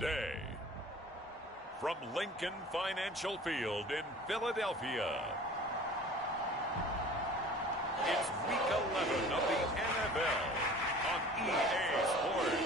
today. From Lincoln Financial Field in Philadelphia, it's Week 11 of the NFL on EA Sports.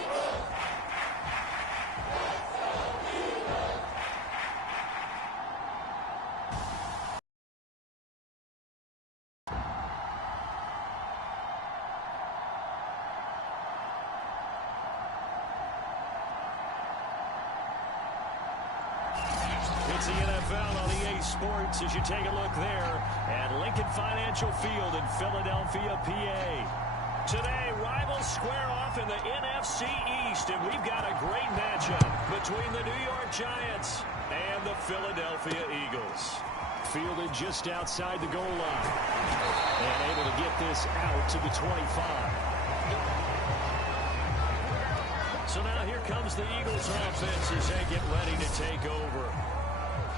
It's the NFL on EA Sports as you take a look there at Lincoln Financial Field in Philadelphia, PA. Today, rivals square off in the NFC East, and we've got a great matchup between the New York Giants and the Philadelphia Eagles. Fielded just outside the goal line and able to get this out to the 25. So now here comes the Eagles offense as they get ready to take over.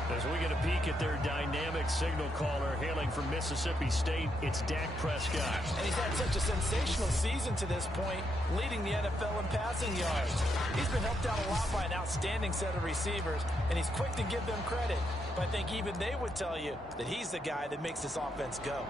As we get a peek at their dynamic signal caller hailing from Mississippi State, it's Dak Prescott. And he's had such a sensational season to this point, leading the NFL in passing yards. He's been helped out a lot by an outstanding set of receivers, and he's quick to give them credit. But I think even they would tell you that he's the guy that makes this offense go.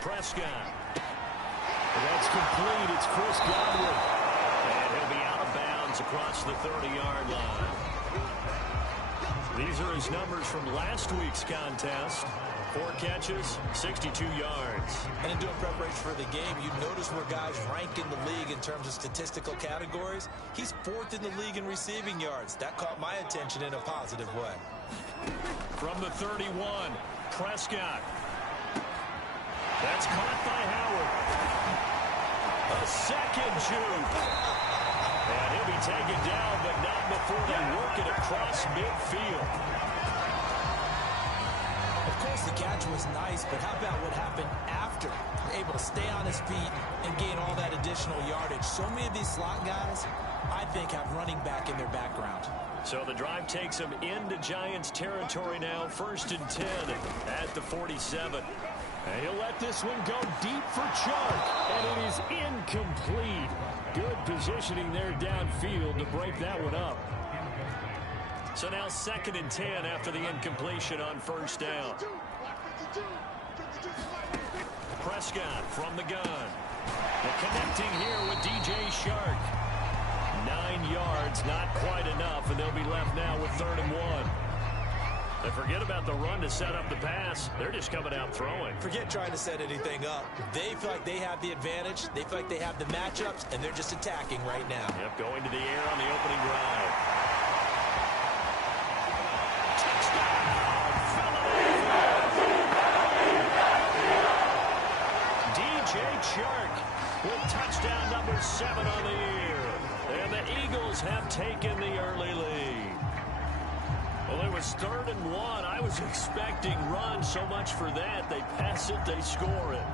Prescott. That's complete. It's Chris Godwin. And he'll be out of bounds across the 30-yard line. These are his numbers from last week's contest. 4 catches, 62 yards. And in doing preparation for the game, you notice where guys rank in the league in terms of statistical categories. He's 4th in the league in receiving yards. That caught my attention in a positive way. From the 31, Prescott. That's caught by Howard. A second juke. And he'll be taken down, but not before they work it across midfield. Of course, the catch was nice, but how about what happened after? Able to stay on his feet and gain all that additional yardage. So many of these slot guys, I think, have running back in their background. So the drive takes them into Giants territory now. 1st and 10 at the 47. And he'll let this one go deep for Chark, and it is incomplete. Good positioning there downfield to break that one up. So now 2nd and 10 after the incompletion on 1st down. Prescott from the gun. They're connecting here with DJ Chark. 9 yards, not quite enough, and they'll be left now with 3rd and 1. They forget about the run to set up the pass. They're just coming out throwing. Forget trying to set anything up. They feel like they have the advantage. They feel like they have the matchups, and they're just attacking right now. Yep, going to the air on the opening drive. Touchdown! DJ Chark with touchdown number 7 on the year. And the Eagles have taken the early lead. Well, it was 3rd and 1. I was expecting run, so much for that. They pass it, they score it.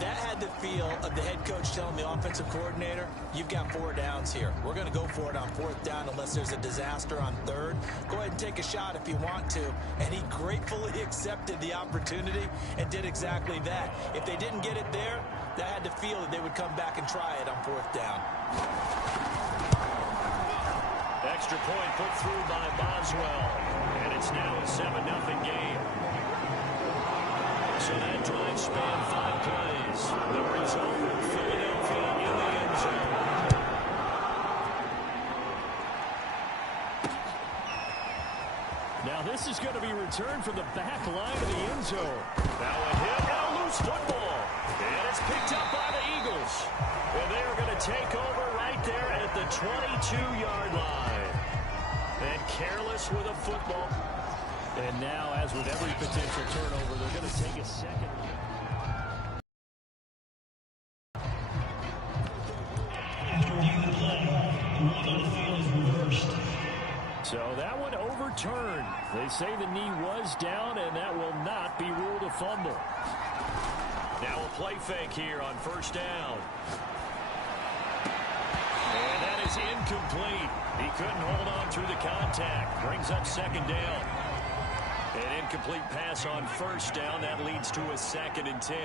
That had the feel of the head coach telling the offensive coordinator, you've got 4 downs here. We're going to go for it on 4th down unless there's a disaster on 3rd. Go ahead and take a shot if you want to. And he gratefully accepted the opportunity and did exactly that. If they didn't get it there, that had the feel that they would come back and try it on 4th down. Extra point put through by Boswell. And it's now a 7-0 game. So that drive spanned 5 plays. The result, Philadelphia in the end zone. Now this is going to be returned from the back line of the end zone. Now a hit and a loose football. And it's picked up by the Eagles. And they are going to take over right there at the 22-yard line. And careless with a football. And now, as with every potential turnover, they're going to take a second. After reviewing the play, the rule on the field is reversed. So that one overturned. They say the knee was down, and that will not be ruled a fumble. Now a play fake here on 1st down. And that is incomplete. He couldn't hold on through the contact. Brings up second down. An incomplete pass on first down. That leads to a 2nd and 10.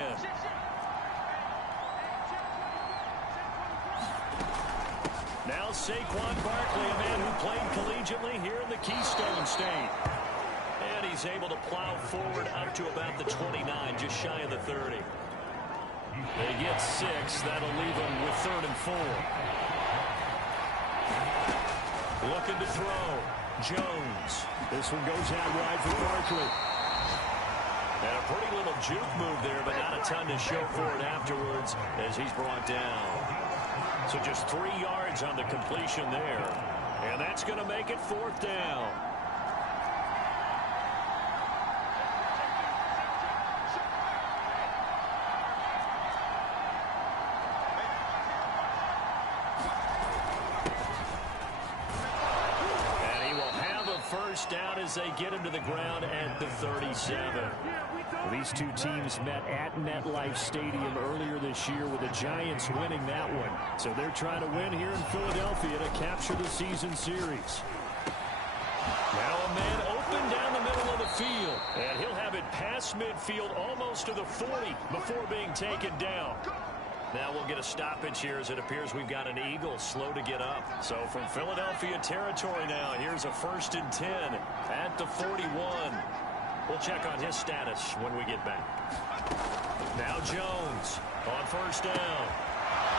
Now Saquon Barkley, a man who played collegiately here in the Keystone State. And he's able to plow forward up to about the 29, just shy of the 30. They get 6. That'll leave them with 3rd and 4. Looking to throw. Jones. This one goes out wide for Barkley. And a pretty little juke move there, but not a ton to show for it afterwards as he's brought down. So just 3 yards on the completion there. And that's going to make it 4th down. First down as they get him to the ground at the 37. Well, these two teams met at MetLife Stadium earlier this year with the Giants winning that one. So they're trying to win here in Philadelphia to capture the season series. Now a man open down the middle of the field. And he'll have it past midfield almost to the 40 before being taken down. Now we'll get a stoppage here as it appears we've got an Eagle slow to get up. So from Philadelphia territory now, here's a 1st and 10 at the 41. We'll check on his status when we get back. Now Jones on 1st down.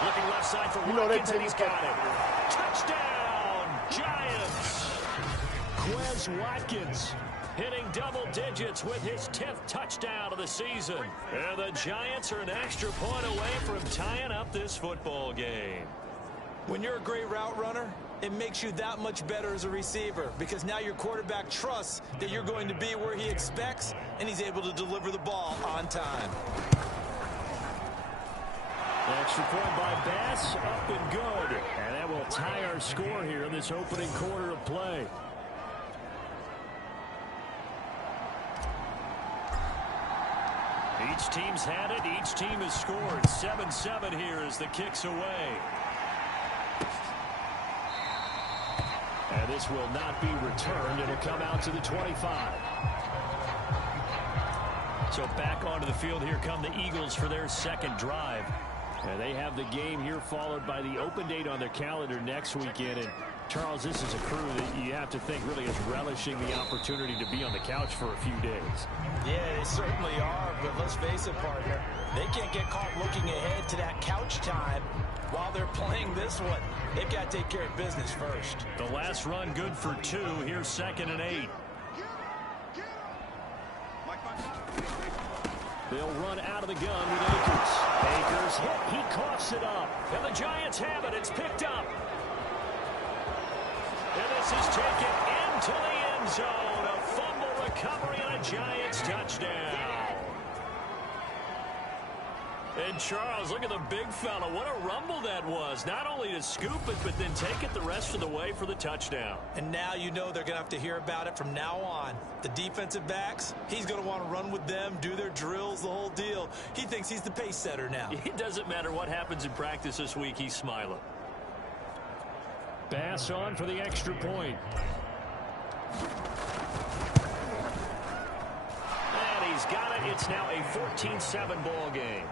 Looking left side for Watkins, and he's got it. Touchdown, Giants! Quez Watkins hitting double digits with his 10th touchdown of the season. And the Giants are an extra point away from tying up this football game. When you're a great route runner, it makes you that much better as a receiver because now your quarterback trusts that you're going to be where he expects, and he's able to deliver the ball on time. Extra point by Bass, up and good. And that will tie our score here in this opening quarter of play. Each team's had it. Each team has scored. 7-7 here as the kick's away. And this will not be returned. It'll come out to the 25. So back onto the field. Here come the Eagles for their 2nd drive. And they have the game here followed by the open date on their calendar next weekend. And Charles, this is a crew that you have to think really is relishing the opportunity to be on the couch for a few days. Yeah, they certainly are, but let's face it, partner. They can't get caught looking ahead to that couch time while they're playing this one. They've got to take care of business first. The last run good for 2. Here's 2nd and 8. They'll run out of the gun with Akers. Akers hit. He coughs it up. And the Giants have it. It's picked up. And this is taken into the end zone. A fumble recovery and a Giants touchdown. And Charles, look at the big fella. What a rumble that was. Not only to scoop it, but then take it the rest of the way for the touchdown. And now you know they're going to have to hear about it from now on. The defensive backs, he's going to want to run with them, do their drills, the whole deal. He thinks he's the pace setter now. It doesn't matter what happens in practice this week. He's smiling. Bass on for the extra point. And he's got it. It's now a 14-7 ball game.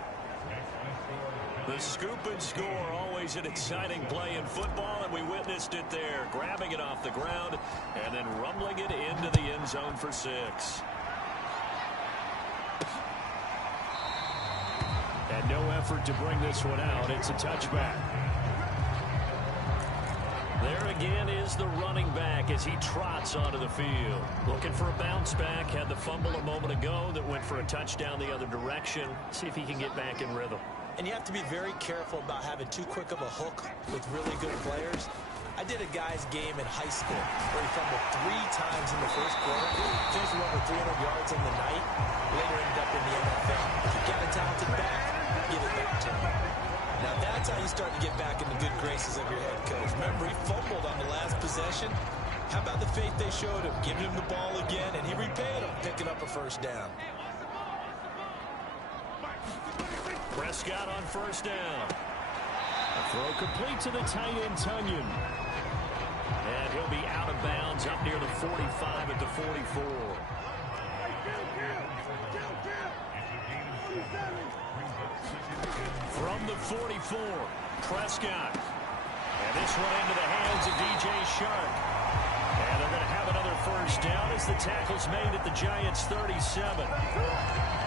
The scoop and score, always an exciting play in football, and we witnessed it there. Grabbing it off the ground and then rumbling it into the end zone for 6. And no effort to bring this one out. It's a touchback. There again is the running back as he trots onto the field. Looking for a bounce back. Had the fumble a moment ago that went for a touchdown the other direction. See if he can get back in rhythm. And you have to be very careful about having too quick of a hook with really good players. I did a guy's game in high school where he fumbled 3 times in the first quarter. Finished with over 300 yards on the night. Later ended up in the NFL. If you got a talented back, give it back to him. Now that's how you start to get back in the good graces of your head coach. Remember, he fumbled on the last possession. How about the faith they showed him, giving him the ball again, and he repaid him, picking up a first down. Prescott on first down. A throw complete to the tight end, Tunyon. And he'll be out of bounds up near the 45 at the 44. From the 44, Prescott. And this one into the hands of DJ Shark. And they're going to have another first down as the tackle's made at the Giants' 37.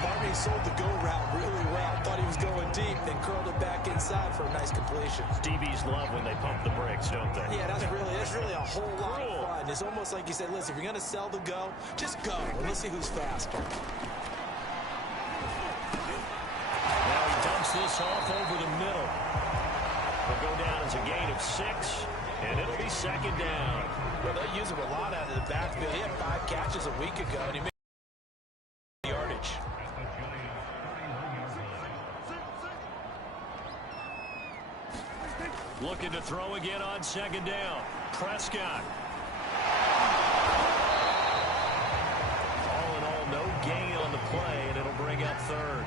Marvin sold the go route really well. Thought he was going deep, then curled it back inside for a nice completion. DBs love when they pump the brakes, don't they? Yeah, that's really a whole lot of fun. It's almost like you said, listen, if you're going to sell the go, just go. And let's see who's faster. Now he dumps this off over the middle. He'll go down as a gain of 6, and it'll be second down. Well, they use him a lot out of the backfield. He had 5 catches a week ago, and he made yardage. Looking to throw again on second down. Prescott. All in all, no gain on the play, and it'll bring up third.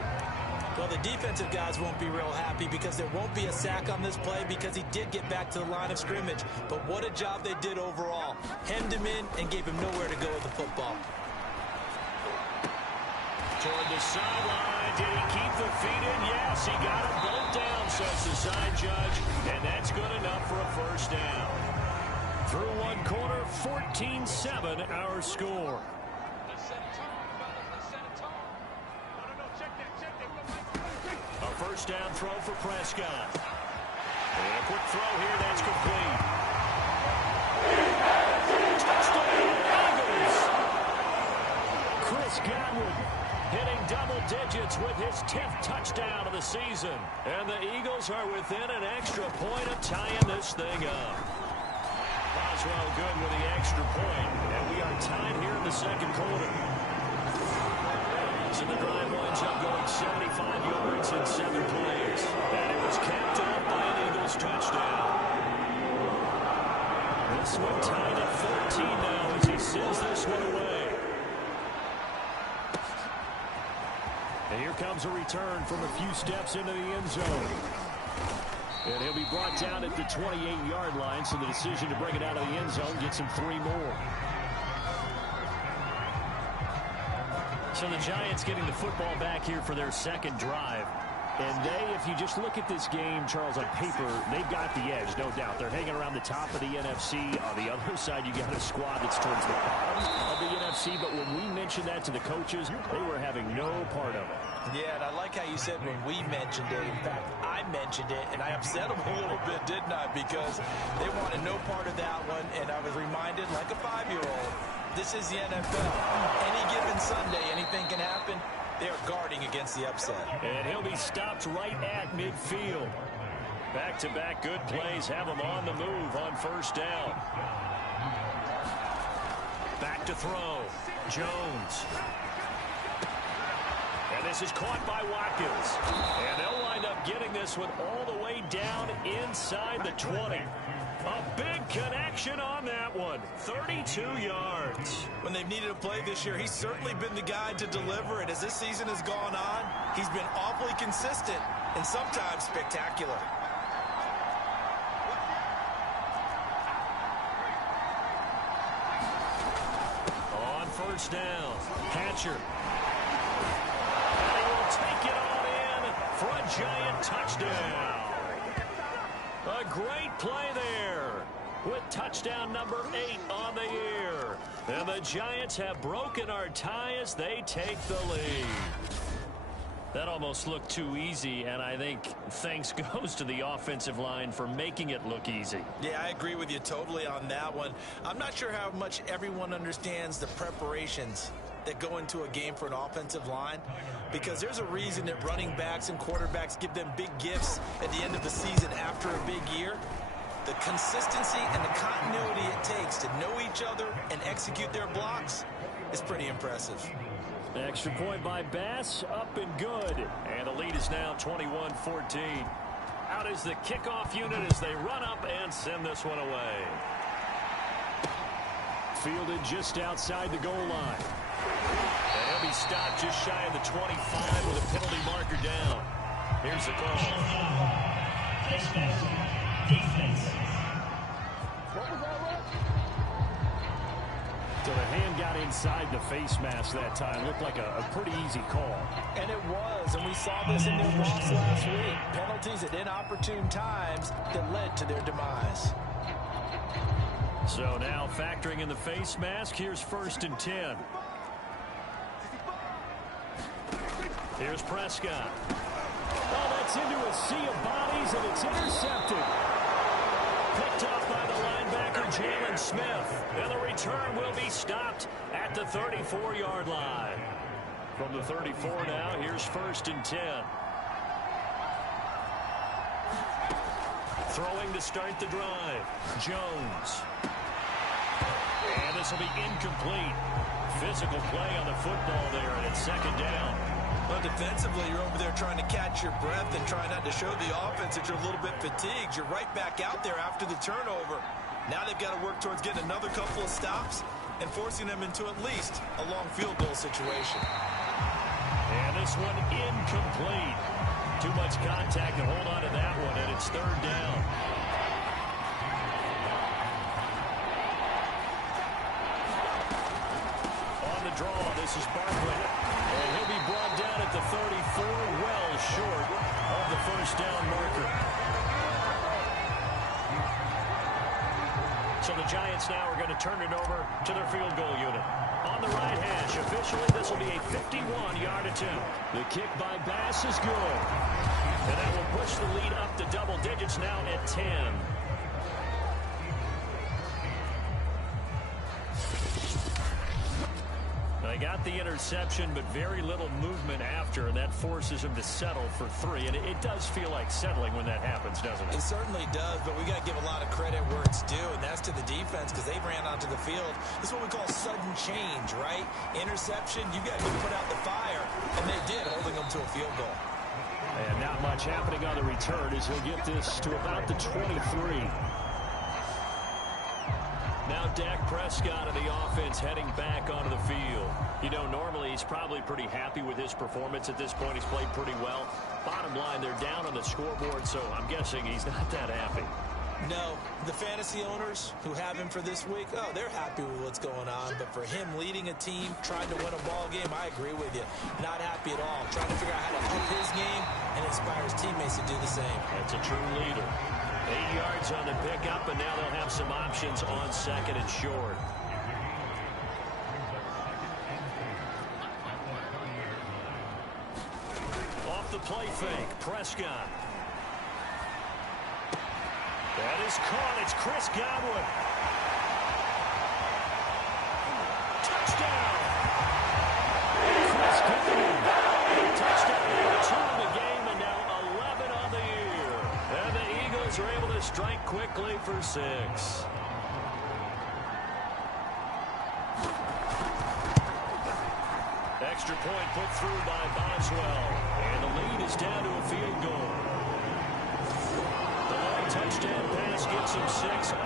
Well, the defensive guys won't be real happy because there won't be a sack on this play because he did get back to the line of scrimmage. But what a job they did overall. Hemmed him in and gave him nowhere to go with the football. Toward the sideline. Did he keep the feet in? Yes, he got them both down, says the side judge. And that's good enough for a first down. Through one quarter, 14-7 our score. A first down throw for Prescott. And a quick throw here, that's complete. Touchdown, Eagles! Chris Godwin hitting double digits with his 10th touchdown of the season. And the Eagles are within an extra point of tying this thing up. Boswell good with the extra point. And we are tied here in the second quarter. So the drive winds up going 75 yards in 7 plays. And it was capped off by an Eagles touchdown. This one tied at 14 now as he sends this one away. And here comes a return from a few steps into the end zone. And he'll be brought down at the 28-yard line, so the decision to bring it out of the end zone gets him 3 more. So the Giants getting the football back here for their second drive. And they, if you just look at this game, Charles, on paper, they've got the edge, no doubt. They're hanging around the top of the NFC. On the other side, you got a squad that's towards the bottom of the NFC. But when we mentioned that to the coaches, they were having no part of it. Yeah, and I like how you said when we mentioned it. In fact, I mentioned it, and I upset them a little bit, didn't I? Because they wanted no part of that one, and I was reminded, like a 5-year-old, this is the NFL. Any given Sunday, anything can happen. They're guarding against the upset. And he'll be stopped right at midfield. Back-to-back good plays have him on the move on first down. Back to throw. Jones. And this is caught by Watkins. And they'll wind up getting this one all the way down inside the 20. A big connection on that one. 32 yards. When they've needed a play this year, he's certainly been the guy to deliver. And as this season has gone on, he's been awfully consistent and sometimes spectacular. On first down, Hatcher. And he will take it on in for a Giant touchdown. A great play there with touchdown number 8 on the year. And the Giants have broken our tie as they take the lead. That almost looked too easy, and I think thanks goes to the offensive line for making it look easy. Yeah, I agree with you totally on that one. I'm not sure how much everyone understands the preparations that go into a game for an offensive line, because there's a reason that running backs and quarterbacks give them big gifts at the end of the season after a big year. The consistency and the continuity it takes to know each other and execute their blocks is pretty impressive. Extra point by Bass, up and good. And the lead is now 21-14. Out is the kickoff unit as they run up and send this one away. Fielded just outside the goal line. And he'll be stopped just shy of the 25 with a penalty marker down. Here's the call. Face mask. Defense. So the hand got inside the face mask that time. Looked like a pretty easy call. And it was, and we saw this in their loss last week. Penalties at inopportune times that led to their demise. So now factoring in the face mask, here's 1st and 10. Here's Prescott. Oh, that's into a sea of bodies, and it's intercepted. Picked off by the linebacker, Jalen Smith. And the return will be stopped at the 34-yard line. From the 34 now, here's 1st and 10. Throwing to start the drive. Jones. And this will be incomplete. Physical play on the football there, and it's 2nd down. Well, defensively, you're over there trying to catch your breath and trying not to show the offense that you're a little bit fatigued. You're right back out there after the turnover. Now they've got to work towards getting another couple of stops and forcing them into at least a long field goal situation. And this one incomplete. Too much contact to hold on to that one, and it's 3rd down. On the draw, this is Barkley. And he'll be brought down at the 34, well short of the 1st down marker. So the Giants now are going to turn it over to their field goal unit. On the right hash, officially, this will be a 51-yard attempt. The kick by Bass is good. And that will push the lead up to double digits now at 10. They got the interception, but very little movement after, and that forces him to settle for 3. And it does feel like settling when that happens, doesn't it? It certainly does, but we got to give a lot of credit where it's due, and that's to the defense because they ran onto the field. This is what we call sudden change, right? Interception, you got to put out the fire, and they did, holding them to a field goal. And not much happening on the return as he'll get this to about the 23. Now Dak Prescott of the offense heading back onto the field. You know, normally he's probably pretty happy with his performance at this point. He's played pretty well. Bottom line, they're down on the scoreboard, so I'm guessing he's not that happy. No, the fantasy owners who have him for this week, oh, they're happy with what's going on. But for him leading a team, trying to win a ball game, I agree with you. Not happy at all. Trying to figure out how to up his game and inspire his teammates to do the same. That's a true leader. 8 yards on the pickup, and now they'll have some options on 2nd and short. Off the play fake, Prescott. That is caught. It's Chris Godwin. Touchdown. Chris Godwin. Touchdown number 2 in the game, and now 11 on the year. And the Eagles are able to strike quickly for 6. Extra point put through by Boswell. And the lead is down to a field goal. The long touchdown pass gets him 6 on a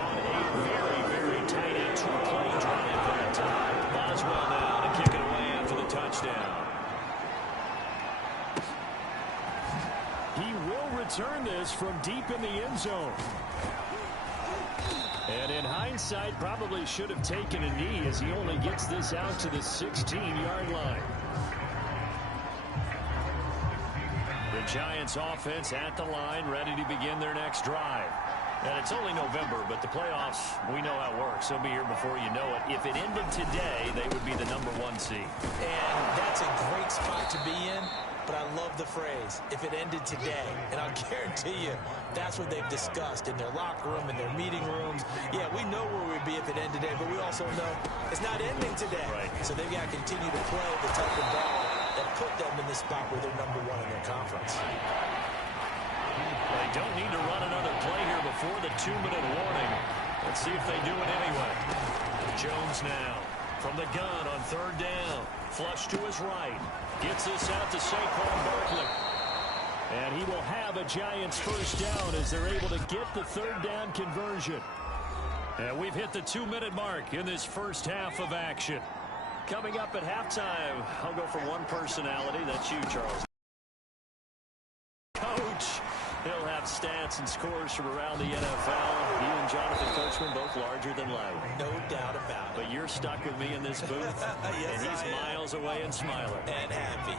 very, very tight end 2-play drive that time. Boswell now to kick it away after the touchdown. He will return this from deep in the end zone. And in hindsight, probably should have taken a knee as he only gets this out to the 16-yard line. The Giants offense at the line, ready to begin their next drive. And it's only November, but the playoffs, we know how it works. They'll be here before you know it. If it ended today, they would be the number 1 seed. And that's a great spot to be in. But I love the phrase, if it ended today. And I'll guarantee you, that's what they've discussed in their locker room, in their meeting rooms. Yeah, we know where we'd be if it ended today, but we also know it's not ending today. Right. So they've got to continue to play the type of ball that put them in the spot where they're number 1 in their conference. They don't need to run another play here before the 2-minute warning. Let's see if they do it anyway. Jones now from the gun on 3rd down. Flush to his right. Gets this out to Saquon Barkley. And he will have a Giants 1st down as they're able to get the 3rd down conversion. And we've hit the 2-minute mark in this first half of action. Coming up at halftime, I'll go for one personality. That's you, Charles. Coach, he'll have got stats and scores from around the NFL. You and Jonathan Coachman both larger than life. No doubt about it. But you're stuck with me in this booth, yes, and he's miles away and smiling. And happy.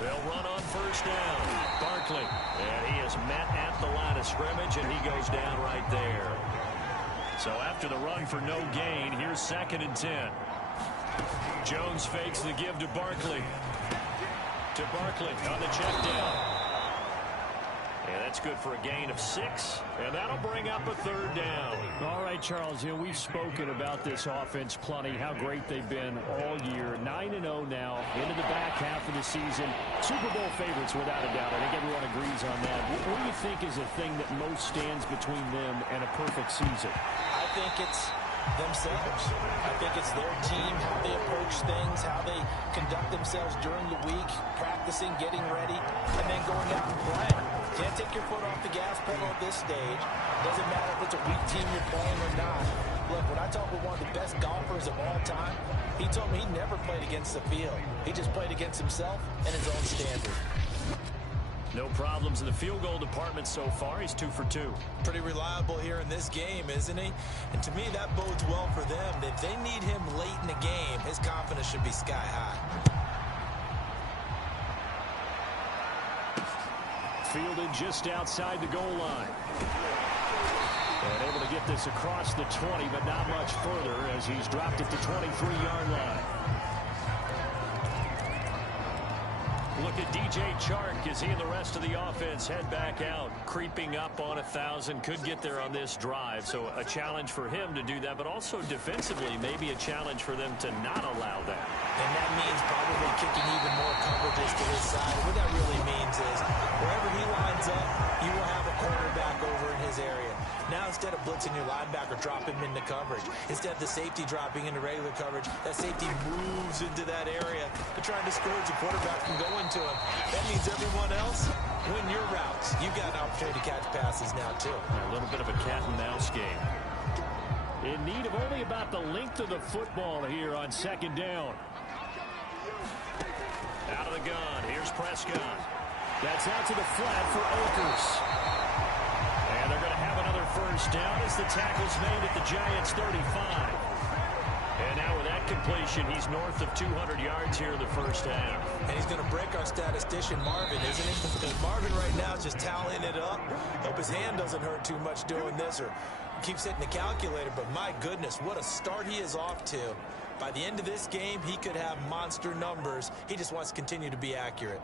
They'll run on first down. Barkley. And he is met at the line of scrimmage, and he goes down right there. So after the run for no gain, here's 2nd and 10. Jones fakes the give to Barkley. To Barkley on the check down. And that's good for a gain of 6. And that'll bring up a 3rd down. All right, Charles, we've spoken about this offense plenty, how great they've been all year. 9-0 now, into the back half of the season. Super Bowl favorites, without a doubt. I think everyone agrees on that. What do you think is the thing that most stands between them and a perfect season? I think it's themselves. I think it's their team, how they approach things, how they conduct themselves during the week, practicing, getting ready, and then going out and playing. Can't take your foot off the gas pedal at this stage. Doesn't matter if it's a weak team you're playing or not. Look, when I talk with one of the best golfers of all time, he told me he never played against the field. He just played against himself and his own standard. No problems in the field goal department so far. He's 2 for 2. Pretty reliable here in this game, isn't he? And to me, that bodes well for them. If they need him late in the game, his confidence should be sky high. Fielded just outside the goal line. And able to get this across the 20, but not much further as he's dropped it to 23-yard line. Look at DJ Chark as he and the rest of the offense head back out, creeping up on 1,000. Could get there on this drive, so a challenge for him to do that, but also defensively maybe a challenge for them to not allow that. And that means probably kicking even more coverages to his side. What that really means is wherever he lines up, you will have a cornerback over in his area. Now instead of blitzing your linebacker, drop him into coverage. Instead of the safety dropping into regular coverage, that safety moves into that area to try and discourage the quarterback from going to him. That means everyone else, win your routes. You've got an opportunity to catch passes now, too. A little bit of a cat and mouse game. In need of only about the length of the football here on 2nd down. Out of the gun. Here's Prescott. That's out to the flat for Akers. And they're going to have another first down as the tackle's made at the Giants' 35. And now with that completion, he's north of 200 yards here in the first half. And he's going to break our statistician, Marvin, isn't he? Because Marvin right now is just tallying it up. Hope his hand doesn't hurt too much doing this or keeps hitting the calculator. But my goodness, what a start he is off to. By the end of this game, he could have monster numbers. He just wants to continue to be accurate.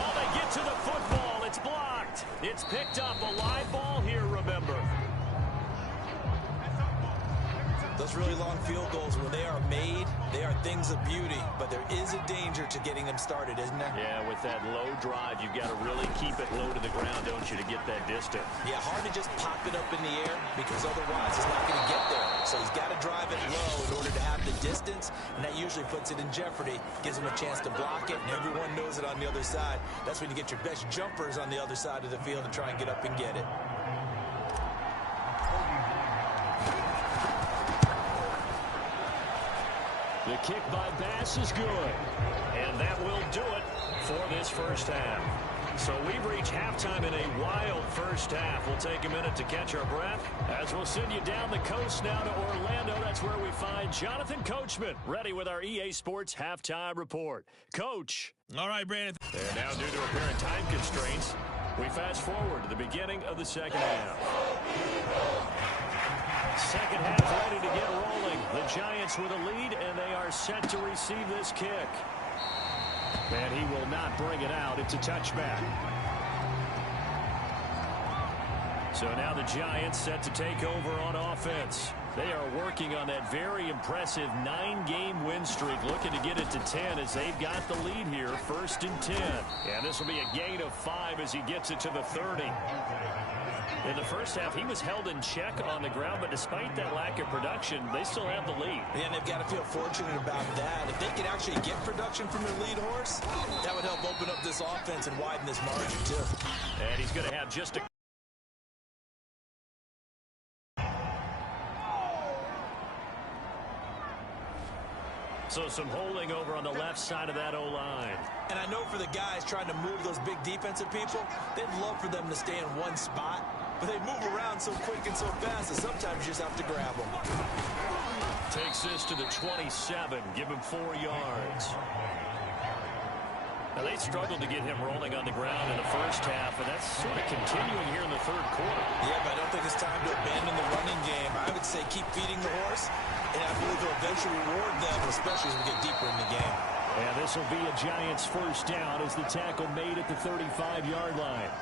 Oh, they get to the football. It's blocked. It's picked up. A live ball here, remember. Those really long field goals, when they are made, they are things of beauty. But there is a danger to getting them started, isn't there? Yeah, with that low drive, you've got to really keep it low to the ground, don't you, to get that distance. Yeah, hard to just pop it up in the air because otherwise it's not going to get there. So he's got to drive it low in order to have the distance, and that usually puts it in jeopardy, gives him a chance to block it, and everyone knows it on the other side. That's when you get your best jumpers on the other side of the field and try and get up and get it. The kick by Bass is good. And that will do it for this first half. So we've reached halftime in a wild first half. We'll take a minute to catch our breath as we'll send you down the coast now to Orlando. That's where we find Jonathan Coachman, ready with our EA Sports Halftime Report. Coach. All right, Brandon. And now due to apparent time constraints, we fast forward to the beginning of the second half. Second half ready to get rolling. The Giants with a lead, and they are set to receive this kick. And he will not bring it out. It's a touchback. So now the Giants set to take over on offense. They are working on that very impressive 9-game win streak, looking to get it to 10 as they've got the lead here, 1st and 10. And this will be a gain of 5 as he gets it to the 30. In the first half, he was held in check on the ground, but despite that lack of production, they still have the lead. And they've got to feel fortunate about that. If they could actually get production from their lead horse, that would help open up this offense and widen this margin, too. And he's going to have just a... So some holding over on the left side of that O-line. And I know for the guys trying to move those big defensive people, they'd love for them to stay in one spot, but they move around so quick and so fast that sometimes you just have to grab them. Takes this to the 27, give him 4 yards. Now, they struggled to get him rolling on the ground in the first half, and that's sort of continuing here in the third quarter. Yeah, but I don't think it's time to abandon the running game. I would say keep feeding the horse, and I believe they'll eventually reward them, especially as we get deeper in the game. And this will be a Giants first down as the tackle made at the 35-yard line.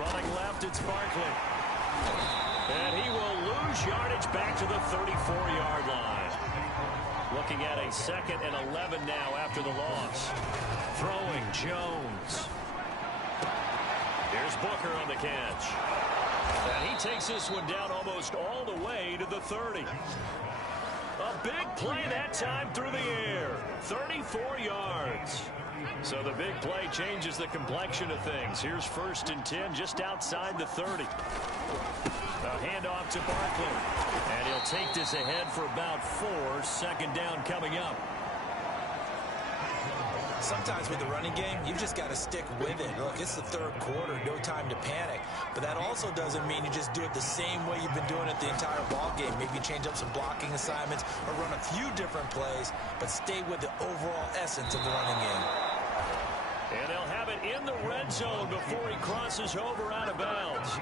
Running left, it's Barkley. And he will lose yardage back to the 34-yard line. Looking at a 2nd and 11 now after the loss. Throwing Jones. Here's Booker on the catch. And he takes this one down almost all the way to the 30. A big play that time through the air. 34 yards. So the big play changes the complexion of things. Here's 1st and 10 just outside the 30. A handoff to Barkley. And he'll take this ahead for about 4. 2nd down coming up. Sometimes with the running game, you've just got to stick with it. Look, it's the third quarter, no time to panic. But that also doesn't mean you just do it the same way you've been doing it the entire ball game. Maybe change up some blocking assignments or run a few different plays, but stay with the overall essence of the running game. And they'll have it in the red zone before he crosses over out of bounds.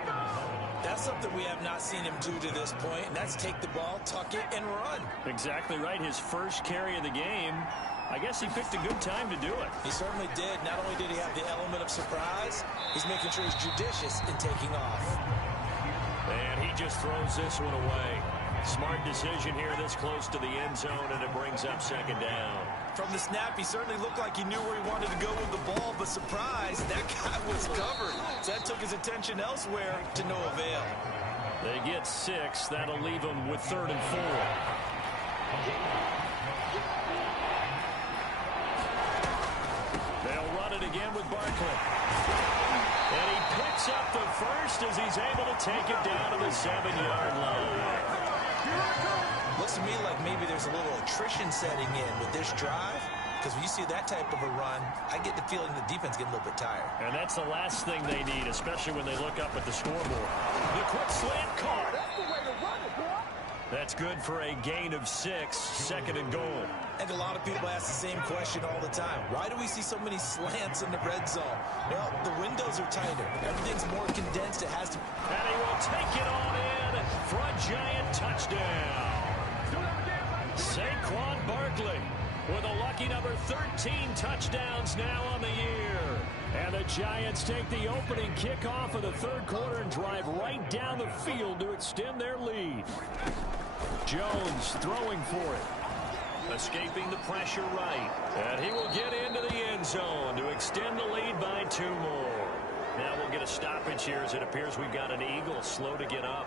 That's something we have not seen him do to this point, and that's take the ball, tuck it, and run. Exactly right. His first carry of the game. I guess he picked a good time to do it. He certainly did. Not only did he have the element of surprise, he's making sure he's judicious in taking off. And he just throws this one away. Smart decision here this close to the end zone, and it brings up 2nd down. From the snap, he certainly looked like he knew where he wanted to go with the ball, but surprise, that guy was covered. So that took his attention elsewhere to no avail. They get 6. That'll leave them with 3rd and 4. They'll run it again with Barkley. And he picks up the first as he's able to take it down to the 7-yard line. Looks to me like maybe there's a little attrition setting in with this drive, because when you see that type of a run, I get the feeling the defense getting a little bit tired. And that's the last thing they need, especially when they look up at the scoreboard. The quick slant caught. That's good for a gain of 6, 2nd and goal. And a lot of people ask the same question all the time. Why do we see so many slants in the red zone? Well, the windows are tighter. Everything's more condensed. It has to. And he will take it on in for a Giant touchdown. Saquon Barkley with a lucky number 13 touchdowns now on the year. And the Giants take the opening kickoff of the third quarter and drive right down the field to extend their lead. Jones throwing for it. Escaping the pressure right. And he will get into the end zone to extend the lead by 2 more. Now we'll get a stoppage here as it appears we've got an Eagle slow to get up.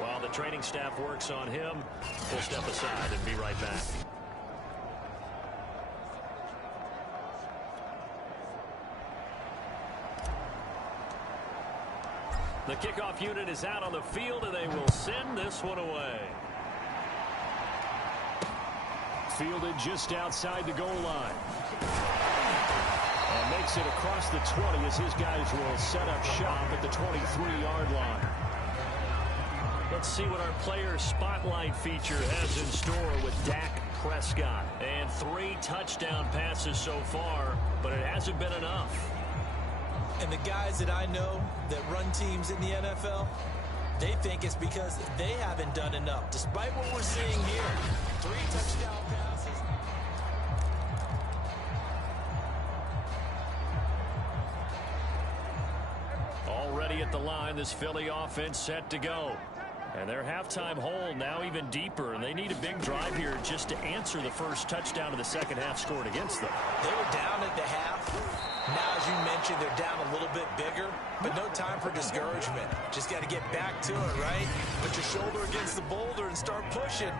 While the training staff works on him, we'll step aside and be right back. The kickoff unit is out on the field, and they will send this one away. Fielded just outside the goal line. And makes it across the 20 as his guys will set up shop at the 23-yard line. Let's see what our player spotlight feature has in store with Dak Prescott. And 3 touchdown passes so far, but it hasn't been enough. And the guys that I know that run teams in the NFL, they think it's because they haven't done enough, despite what we're seeing here. 3 touchdown passes. Already at the line, this Philly offense set to go. And their halftime hole now even deeper, and they need a big drive here just to answer the first touchdown of the second half scored against them. They were down at the half. Now, as you mentioned, they're down a little bit bigger, but no time for discouragement. Just got to get back to it, right? Put your shoulder against the boulder and start pushing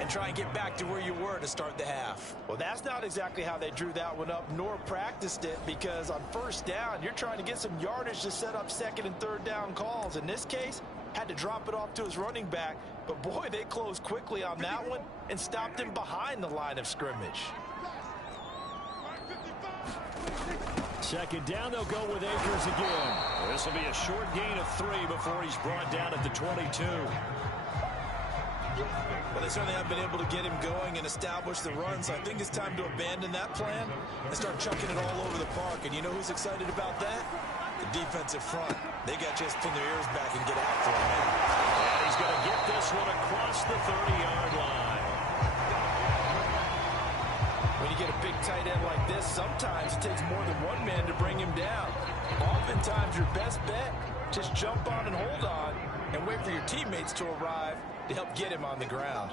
and try and get back to where you were to start the half. Well, that's not exactly how they drew that one up nor practiced it, because on first down, you're trying to get some yardage to set up second and third down calls. In this case, had to drop it off to his running back, but boy, they closed quickly on that one and stopped him behind the line of scrimmage. Second down, they'll go with Akers again. This will be a short gain of 3 before he's brought down at the 22. Well, they certainly have been able to get him going and establish the run, so I think it's time to abandon that plan and start chucking it all over the park. And you know who's excited about that? The defensive front. They got just pin their ears back and get after him, man. And he's going to get this one across the 30-yard line. When you get a big tight end like this, sometimes it takes more than one man to bring him down. Oftentimes, your best bet, just jump on and hold on and wait for your teammates to arrive to help get him on the ground.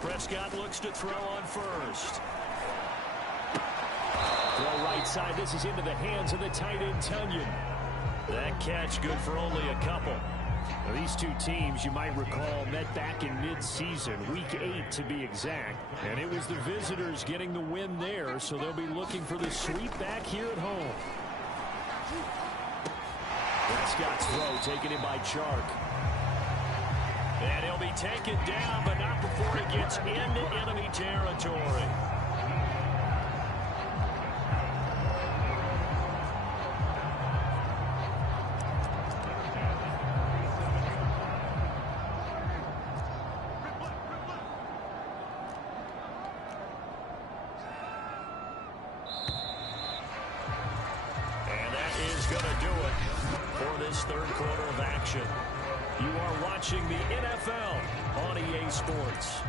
Prescott looks to throw on first. Throw right side. This is into the hands of the tight end, Tunyon. That catch good for only a couple. Now, these two teams, you might recall, met back in mid-season, week 8 to be exact. And it was the visitors getting the win there, so they'll be looking for the sweep back here at home. Prescott's throw taken in by Chark. And he'll be taken down, but not before he gets into enemy territory. Third quarter of action. You are watching the NFL on EA Sports.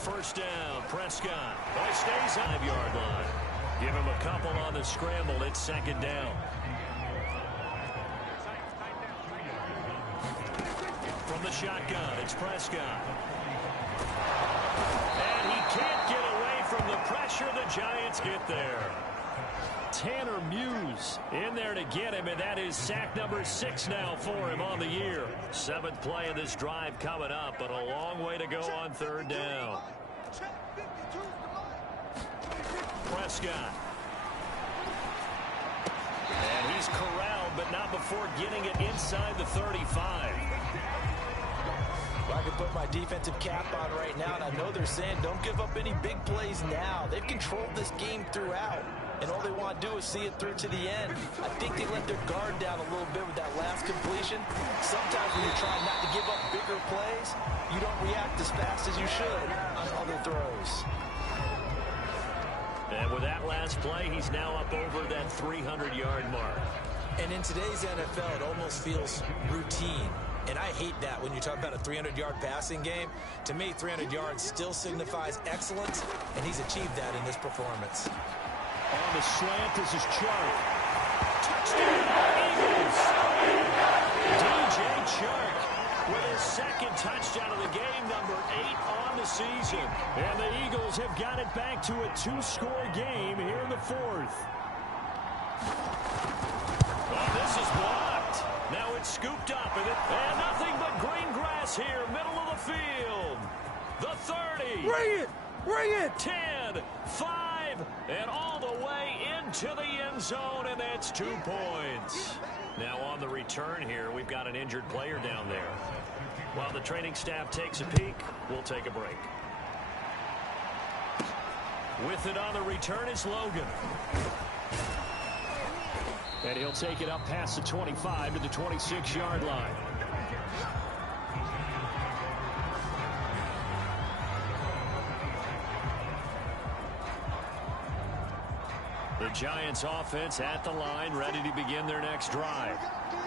First down, Prescott. Boy, stays 5-yard line. Give him a couple on the scramble. It's second down. The shotgun, it's Prescott. And he can't get away from the pressure. The Giants get there. Tanner Muse in there to get him, and that is sack number 6 now for him on the year. 7th play of this drive coming up, but a long way to go on third down. Prescott. And he's corralled, but not before getting it inside the 35. I can put my defensive cap on right now, and I know they're saying don't give up any big plays now. They've controlled this game throughout, and all they want to do is see it through to the end. I think they let their guard down a little bit with that last completion. Sometimes when you're trying not to give up bigger plays, you don't react as fast as you should on other throws. And with that last play, he's now up over that 300-yard mark. And in today's NFL, it almost feels routine. And I hate that when you talk about a 300-yard passing game. To me, 300 yards still signifies excellence, and he's achieved that in this performance. On the slant, this is Chark. Touchdown, Eagles! DJ Chark with his second touchdown of the game, number 8 on the season. And the Eagles have got it back to a 2-score game here in the 4th. Oh, this is blocked. Now it's scooped up, and nothing but green grass here, middle of the field. The 30. Bring it! Bring it! 10, 5, and all the way into the end zone, and that's 2 points. Now on the return here, we've got an injured player down there. While the training staff takes a peek, we'll take a break. With it on the return is Logan. And he'll take it up past the 25 to the 26-yard line. The Giants offense at the line, ready to begin their next drive.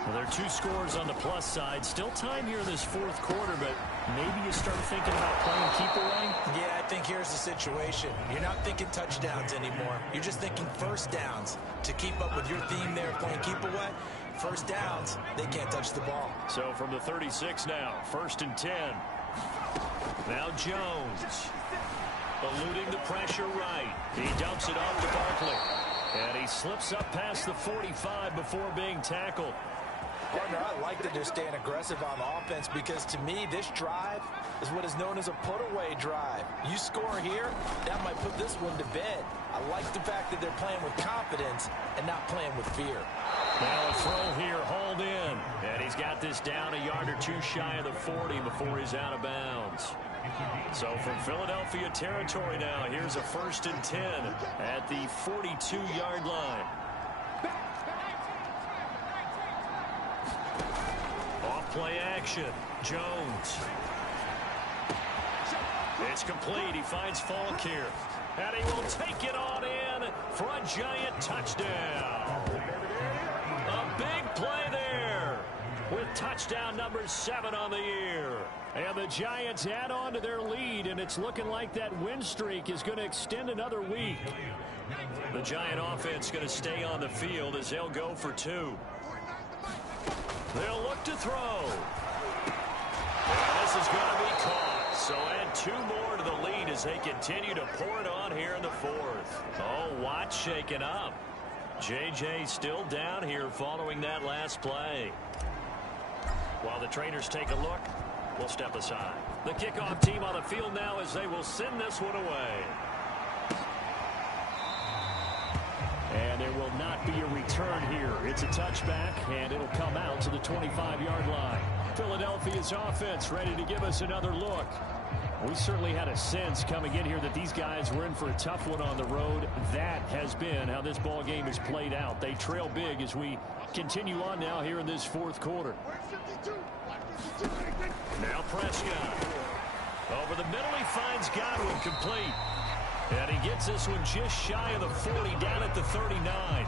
Well, there are 2 scores on the plus side. Still time here in this 4th quarter, but maybe you start thinking about playing keep away? Yeah, I think here's the situation. You're not thinking touchdowns anymore. You're just thinking first downs. To keep up with your theme there, playing keep away, first downs, they can't touch the ball. So from the 36 now, 1st and 10. Now Jones. Eluding the pressure right. He dumps it off to Barkley. And he slips up past the 45 before being tackled. Partner, I like that they're staying aggressive on offense because to me, this drive is what is known as a put-away drive. You score here, that might put this one to bed. I like the fact that they're playing with confidence and not playing with fear. Now a throw here, hauled in. And he's got this down a yard or two shy of the 40 before he's out of bounds. So from Philadelphia territory now, here's a 1st and 10 at the 42-yard line. Off-play action. Jones. It's complete. He finds Falk here. And he will take it on in for a giant touchdown. A big play there with touchdown number 7 on the year. And the Giants add on to their lead, and it's looking like that win streak is going to extend another week. The Giant offense going to stay on the field as they'll go for 2. They'll look to throw. And this is going to be caught. So add 2 more to the lead as they continue to pour it on here in the 4th. Oh, Watt shaken up. J.J. still down here following that last play. While the traders take a look, we'll step aside. The kickoff team on the field now as they will send this one away. And there will not be a return here. It's a touchback, and it'll come out to the 25-yard line. Philadelphia's offense ready to give us another look. We certainly had a sense coming in here that these guys were in for a tough one on the road. That has been how this ball game has played out. They trail big as we continue on now here in this 4th quarter. Now Prescott. Over the middle, he finds Godwin complete. And he gets this one just shy of the 40, down at the 39.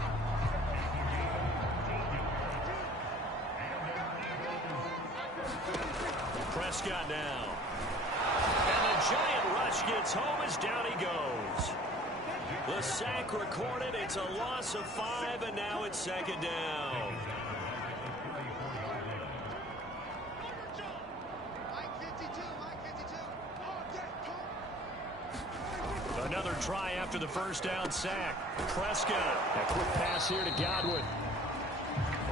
Prescott now. And the giant rush gets home as down he goes. The sack recorded. It's a loss of 5, and now it's 2nd down. Another try after the 1st down sack. Prescott. A quick pass here to Godwin.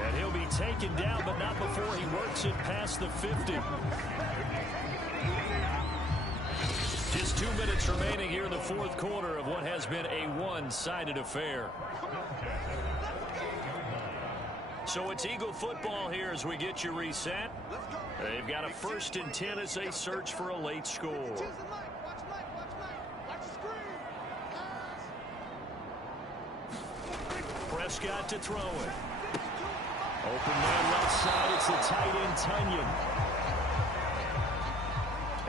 And he'll be taken down, but not before he works it past the 50. Just 2 minutes remaining here in the 4th quarter of what has been a one-sided affair. So it's Eagle football here as we get you reset. They've got a 1st and 10 as they search for a late score. Prescott to throw it. Open man left side. It's the tight end, Tunyon.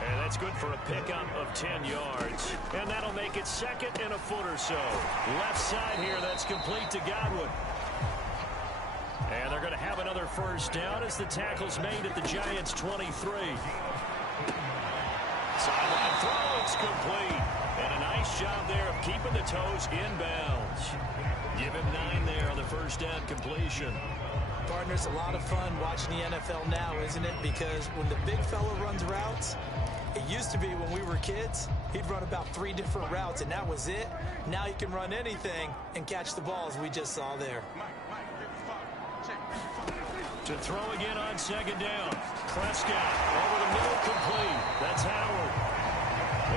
And that's good for a pickup of 10 yards. And that'll make it 2nd and a foot or so. Left side here, that's complete to Godwin. And they're going to have another 1st down as the tackle's made at the Giants' 23. Sideline throw, it's complete. And a nice job there of keeping the toes inbounds. Give him 9 there on the 1st down completion. Partner, it's a lot of fun watching the NFL now, isn't it? Because when the big fella runs routes, it used to be when we were kids, he'd run about 3 different routes, and that was it. Now he can run anything and catch the ball, as we just saw there. To throw again on 2nd down. Prescott over the middle, complete. That's Howard.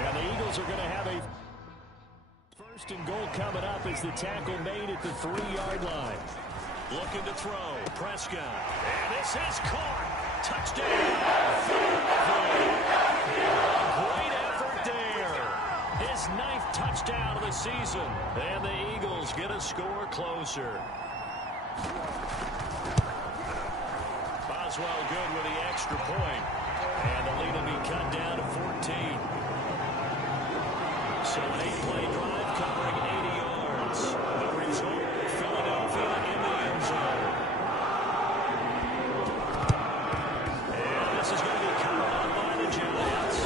And the Eagles are going to have a 1st and goal coming up as the tackle made at the 3-yard line. Looking to throw. Prescott. And this is caught. Touchdown. Great effort there. His 9th touchdown of the season. And the Eagles get a score closer. Boswell good with the extra point. And the lead will be cut down to 14. So an 8-play drive covering 80 yards. The result, Philadelphia in the end zone. And this is going to be covered on by the Giants.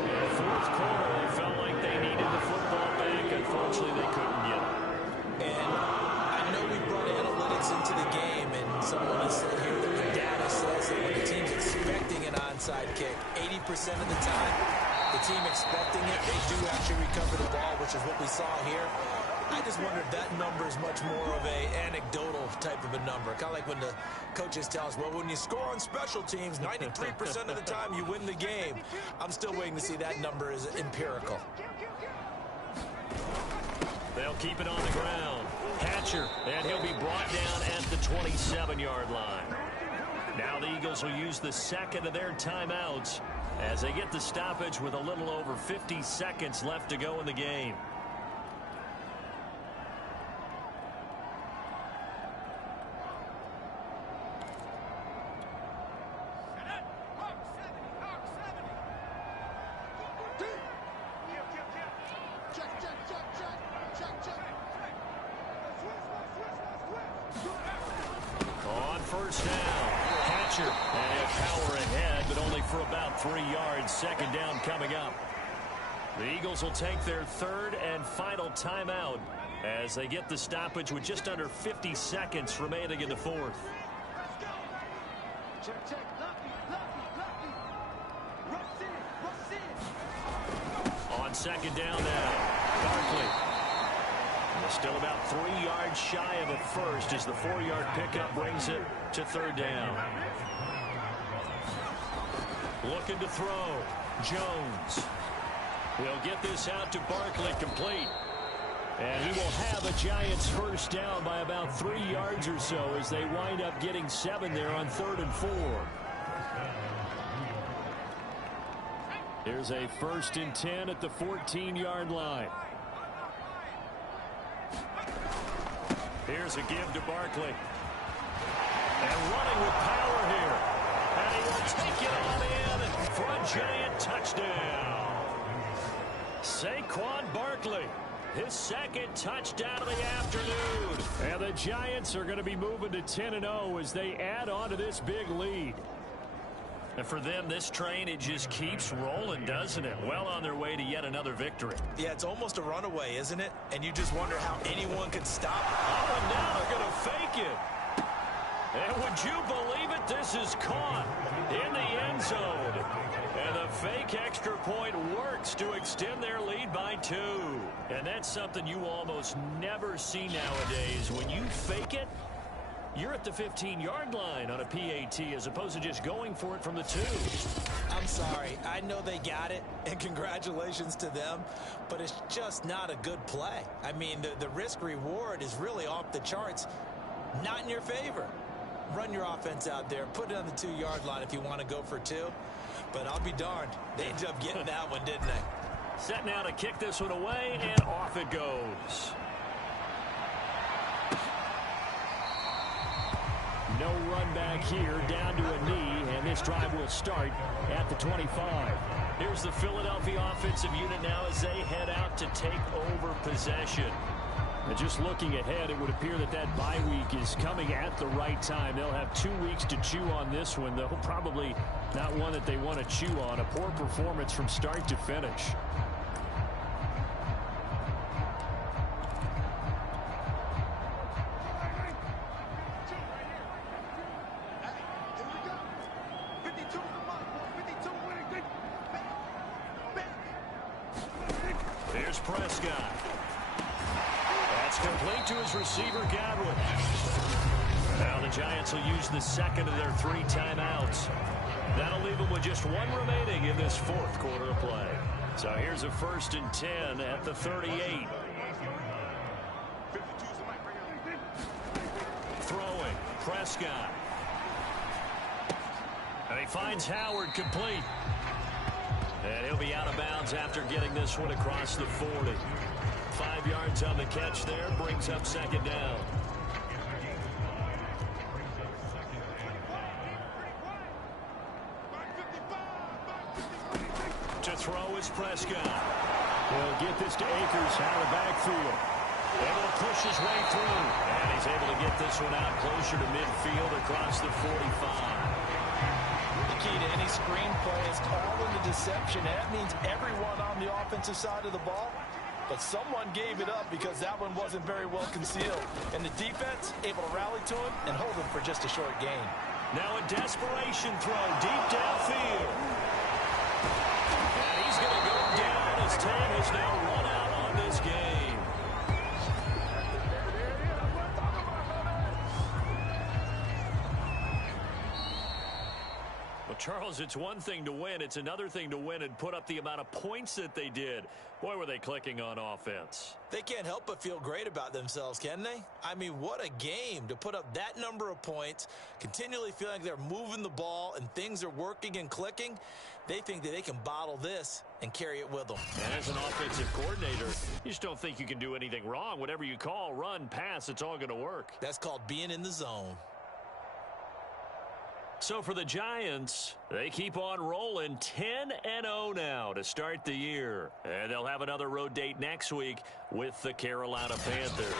In the 4th quarter, they felt like they needed the football back. Unfortunately, they couldn't get it. And I know we brought analytics into the game, and someone has said here that the data says that when the team's expecting an onside kick, 80% of the time, the team expecting it, they do actually recover the ball, which is what we saw here. I just wonder if that number is much more of a anecdotal type of a number. Kind of like when the coaches tell us, well, when you score on special teams, 93% of the time you win the game. I'm still waiting to see that number is empirical. They'll keep it on the ground. Hatcher, and he'll be brought down at the 27-yard line. Now the Eagles will use the second of their timeouts as they get the stoppage with a little over 50 seconds left to go in the game. First down, Hatcher, and he'll power ahead, but only for about 3 yards. Second down coming up. The Eagles will take their third and final timeout as they get the stoppage with just under 50 seconds remaining in the fourth. On second down now, Barkley. Still about 3 yards shy of a first as the 4-yard pickup brings it to third down. Looking to throw. Jones will get this out to Barkley, complete. And he will have a Giants first down by about 3 yards or so as they wind up getting 7 there on 3rd and 4. Here's a 1st and 10 at the 14-yard line. Here's a give to Barkley. And running with power here. And he will take it on in for a Giant touchdown. Saquon Barkley, his second touchdown of the afternoon. And the Giants are going to be moving to 10-0 as they add on to this big lead. And for them, this train, it just keeps rolling, doesn't it? Well on their way to yet another victory. Yeah, it's almost a runaway, isn't it? And you just wonder how anyone could stop it. Oh, and now they're going to fake it. And would you believe it? This is caught in the end zone. And the fake extra point works to extend their lead by 2. And that's something you almost never see nowadays. When you fake it, you're at the 15-yard line on a PAT as opposed to just going for it from the 2. I'm sorry. I know they got it, and congratulations to them, but it's just not a good play. I mean, the risk-reward is really off the charts, not in your favor. Run your offense out there. Put it on the 2-yard line if you want to go for 2. But I'll be darned. They ended up getting that one, didn't they? Set now to kick this one away, and off it goes. No run back here, down to a knee, and this drive will start at the 25. Here's the Philadelphia offensive unit now as they head out to take over possession. And just looking ahead, it would appear that that bye week is coming at the right time. They'll have 2 weeks to chew on this one, though probably not one that they want to chew on. A poor performance from start to finish. Here's Prescott. That's complete to his receiver, Godwin. Now the Giants will use the second of their 3 timeouts. That'll leave them with just 1 remaining in this 4th quarter of play. So here's a 1st and 10 at the 38. Throwing, Prescott. And he finds Howard, complete. And he'll be out of bounds after getting this one across the 40. 5 yards on the catch there, brings up second down. To throw is Prescott. He'll get this to Akers out of the backfield. Able to push his way through. And he's able to get this one out closer to midfield across the 45. The key to any screenplay is all in the deception. That means everyone on the offensive side of the ball. But someone gave it up because that one wasn't very well concealed. And the defense able to rally to him and hold him for just a short gain. Now a desperation throw deep downfield. And he's going to go down as time has now run out on this game. Charles, it's one thing to win. It's another thing to win and put up the amount of points that they did. Boy, were they clicking on offense. They can't help but feel great about themselves, can they? I mean, what a game to put up that number of points, continually feeling like they're moving the ball and things are working and clicking. They think that they can bottle this and carry it with them. And as an offensive coordinator, you just don't think you can do anything wrong. Whatever you call, run, pass, it's all going to work. That's called being in the zone. So for the Giants, they keep on rolling 10-0 now to start the year. And they'll have another road date next week with the Carolina Panthers.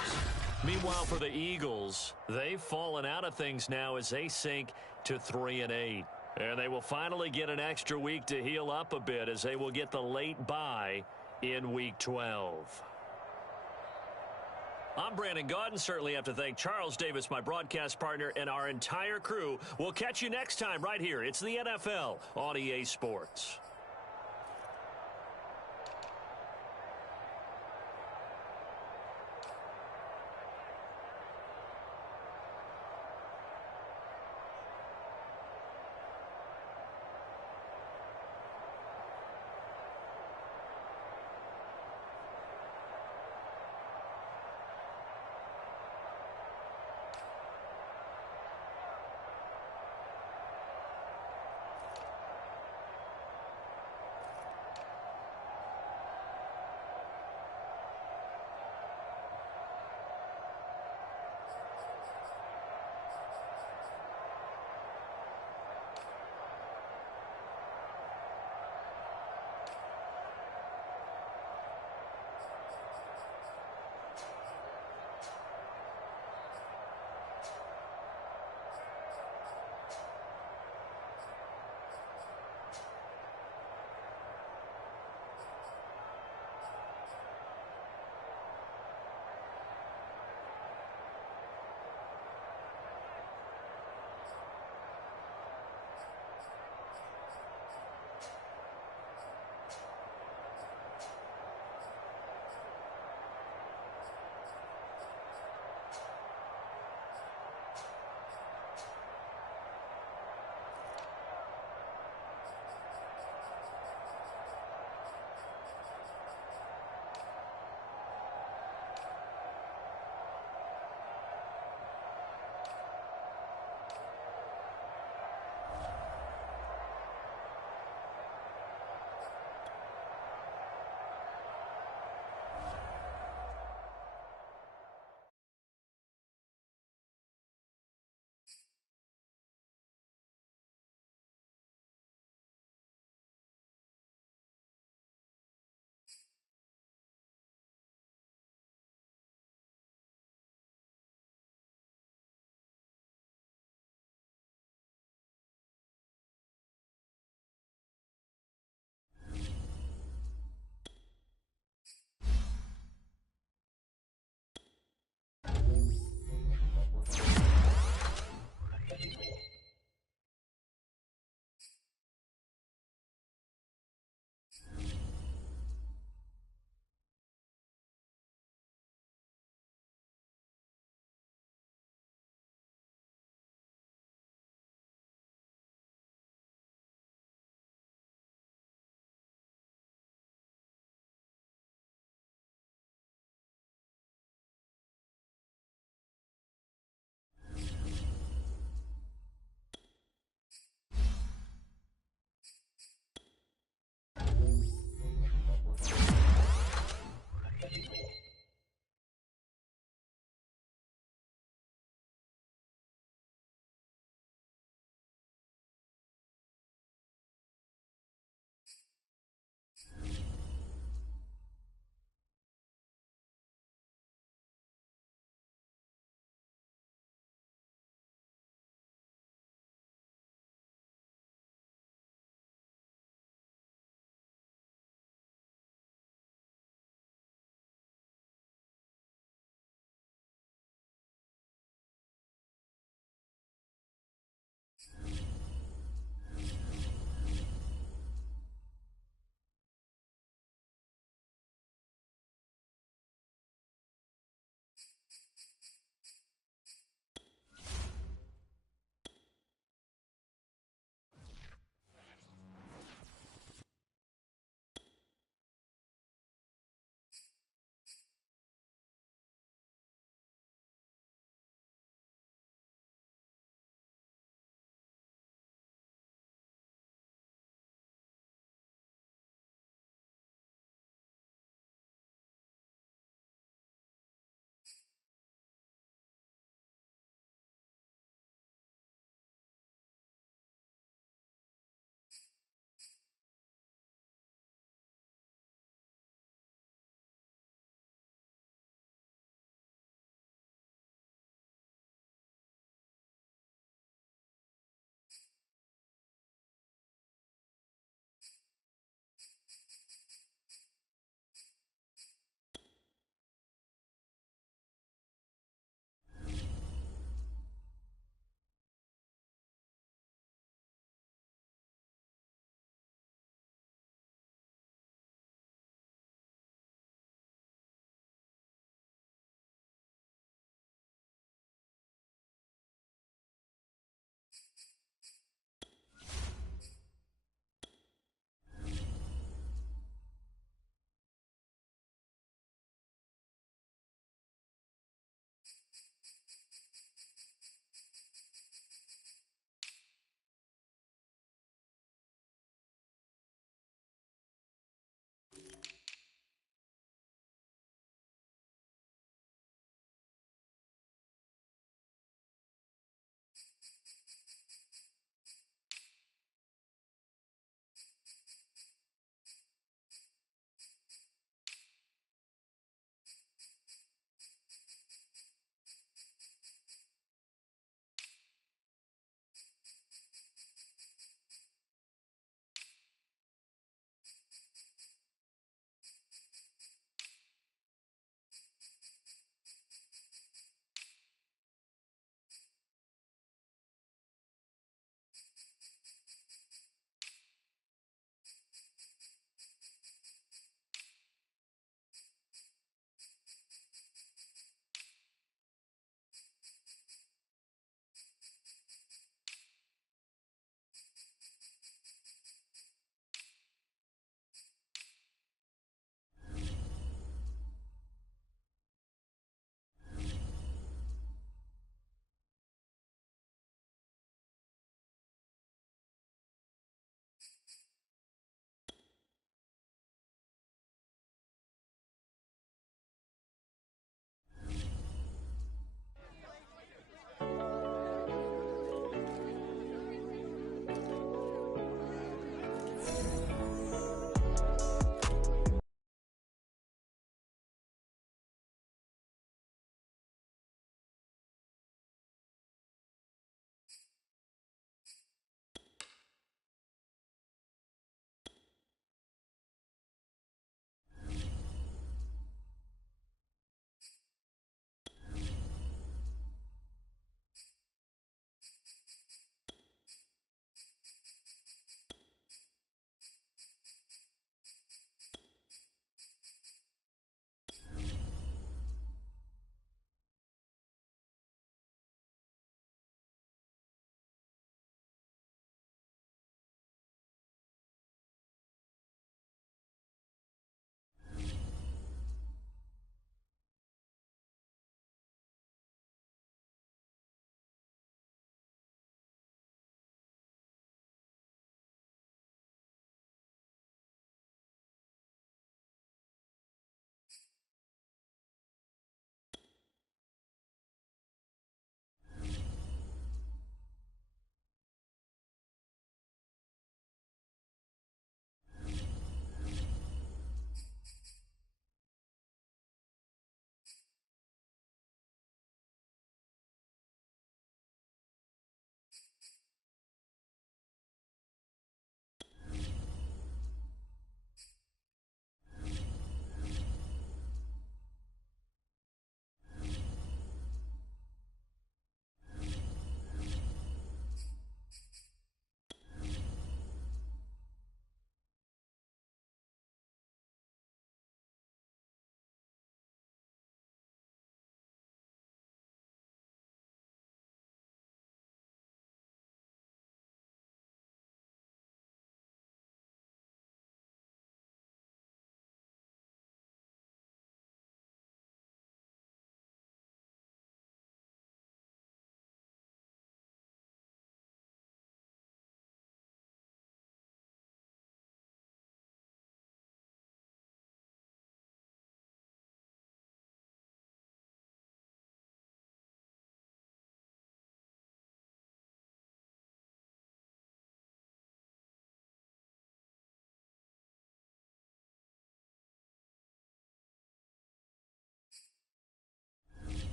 Meanwhile, for the Eagles, they've fallen out of things now as they sink to 3-8. And they will finally get an extra week to heal up a bit as they will get the late bye in Week 12. I'm Brandon Gaudin. Certainly have to thank Charles Davis, my broadcast partner, and our entire crew. We'll catch you next time right here. It's the NFL on EA Sports.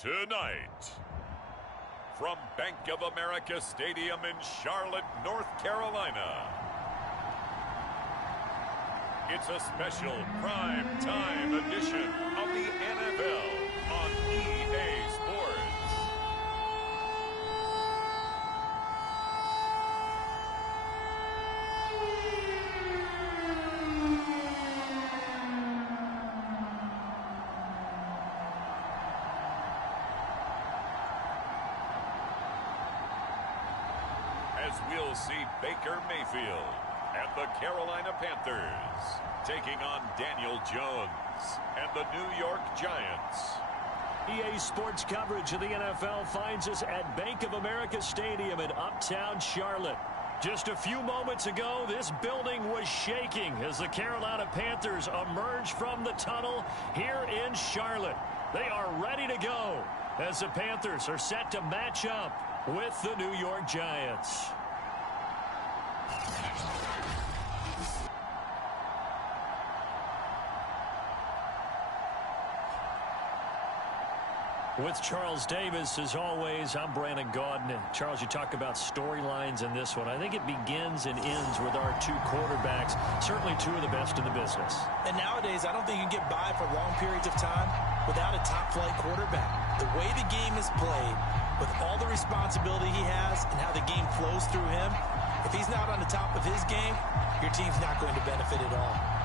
Tonight, from Bank of America Stadium in Charlotte, North Carolina, it's a special prime time edition of the NFL on EA Sports. As we'll see Baker Mayfield and the Carolina Panthers taking on Daniel Jones and the New York Giants. EA Sports coverage of the NFL finds us at Bank of America Stadium in Uptown Charlotte. Just a few moments ago, this building was shaking as the Carolina Panthers emerged from the tunnel here in Charlotte. They are ready to go as the Panthers are set to match up with the New York Giants. With Charles Davis, as always, I'm Brandon Gaudin. And Charles, you talk about storylines in this one. I think it begins and ends with our two quarterbacks, certainly two of the best in the business. And nowadays, I don't think you can get by for long periods of time without a top-flight quarterback. The way the game is played, with all the responsibility he has and how the game flows through him, if he's not on the top of his game, your team's not going to benefit at all.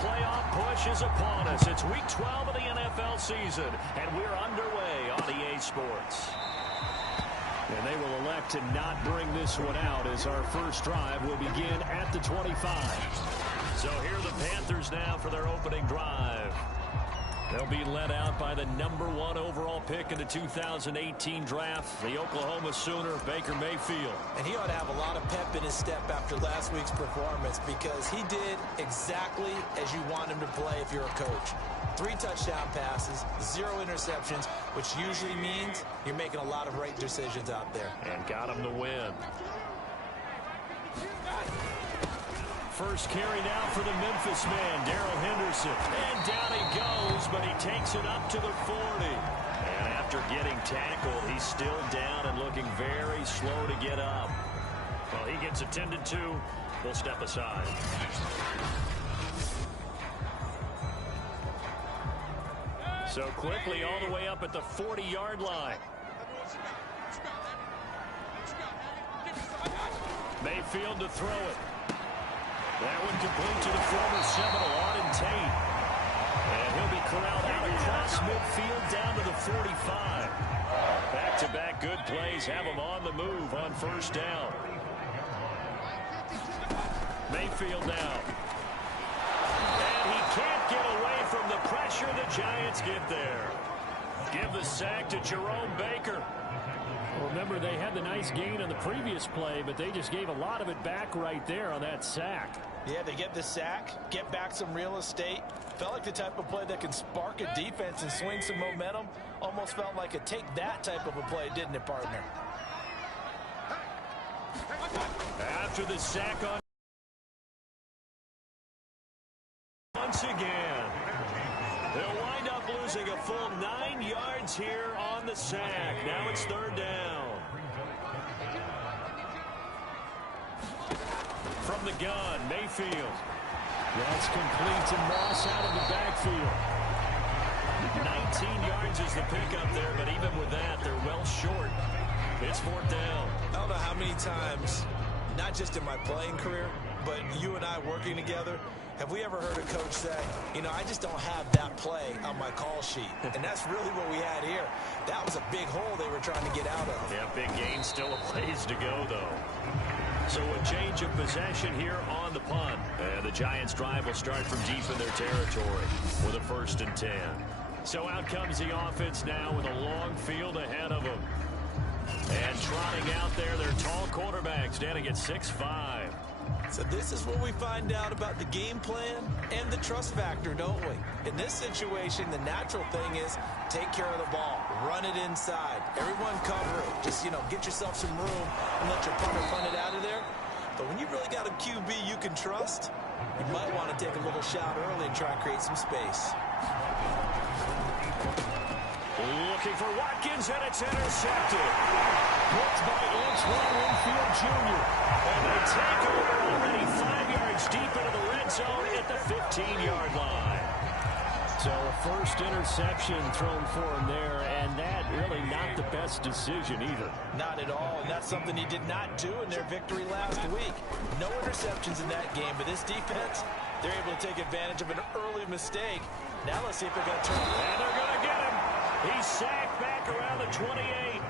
playoff push is upon us. It's Week 12 of the NFL season, and we're underway on EA Sports. And they will elect to not bring this one out as our first drive will begin at the 25. So here are the Panthers now for their opening drive. They'll be led out by the #1 overall pick in the 2018 draft, the Oklahoma Sooner, Baker Mayfield. And he ought to have a lot of pep in his step after last week's performance because he did exactly as you want him to play if you're a coach. 3 touchdown passes, 0 interceptions, which usually means you're making a lot of right decisions out there. And got him the win. First carry now for the Memphis man, Darrell Henderson. And down he goes, but he takes it up to the 40. And after getting tackled, he's still down and looking very slow to get up. Well, he gets attended to. We'll step aside. So quickly all the way up at the 40-yard line. Mayfield to throw it. That one complete to the former Seminole, Auden Tate. And he'll be corralled out across midfield down to the 45. Back-to-back good plays have him on the move on first down. Mayfield now. And he can't get away from the pressure. The Giants get there. Give the sack to Jerome Baker. Well, remember, they had the nice gain on the previous play, but they just gave a lot of it back right there on that sack. Yeah, they get the sack, get back some real estate. Felt like the type of play that can spark a defense and swing some momentum. Almost felt like a take-that type of a play, didn't it, partner? After the sack on once again. They'll wind up losing a full 9 yards here on the sack. Now it's third down. From the gun, Mayfield. That's complete to Moss out of the backfield. 19 yards is the pickup there, but even with that, they're well short. It's fourth down. I don't know how many times, not just in my playing career, but you and I working together, have we ever heard a coach say, you know, I just don't have that play on my call sheet? And that's really what we had here. That was a big hole they were trying to get out of. Yeah, big gain, still a ways to go, though. So a change of possession here on the punt. The Giants' drive will start from deep in their territory with a 1st and 10. So out comes the offense now with a long field ahead of them. And trotting out there, their tall quarterback standing at 6'5". So this is what we find out about the game plan and the trust factor, don't we? In this situation, the natural thing is take care of the ball, run it inside, everyone cover it. Just, you know, get yourself some room and let your punter punt it out of there. But when you really got a QB you can trust, you might want to take a little shot early and try and create some space. Looking for Watkins, and it's intercepted. Blocked by Antoine Winfield Jr. And they take over already 5 yards deep into the red zone at the 15-yard line. So a first interception thrown for him there, and that really not the best decision either. Not at all, and that's something he did not do in their victory last week. No interceptions in that game, but this defense, they're able to take advantage of an early mistake. Now let's see if they're going to turn it. And they're going to get him. He's sacked back around the 28.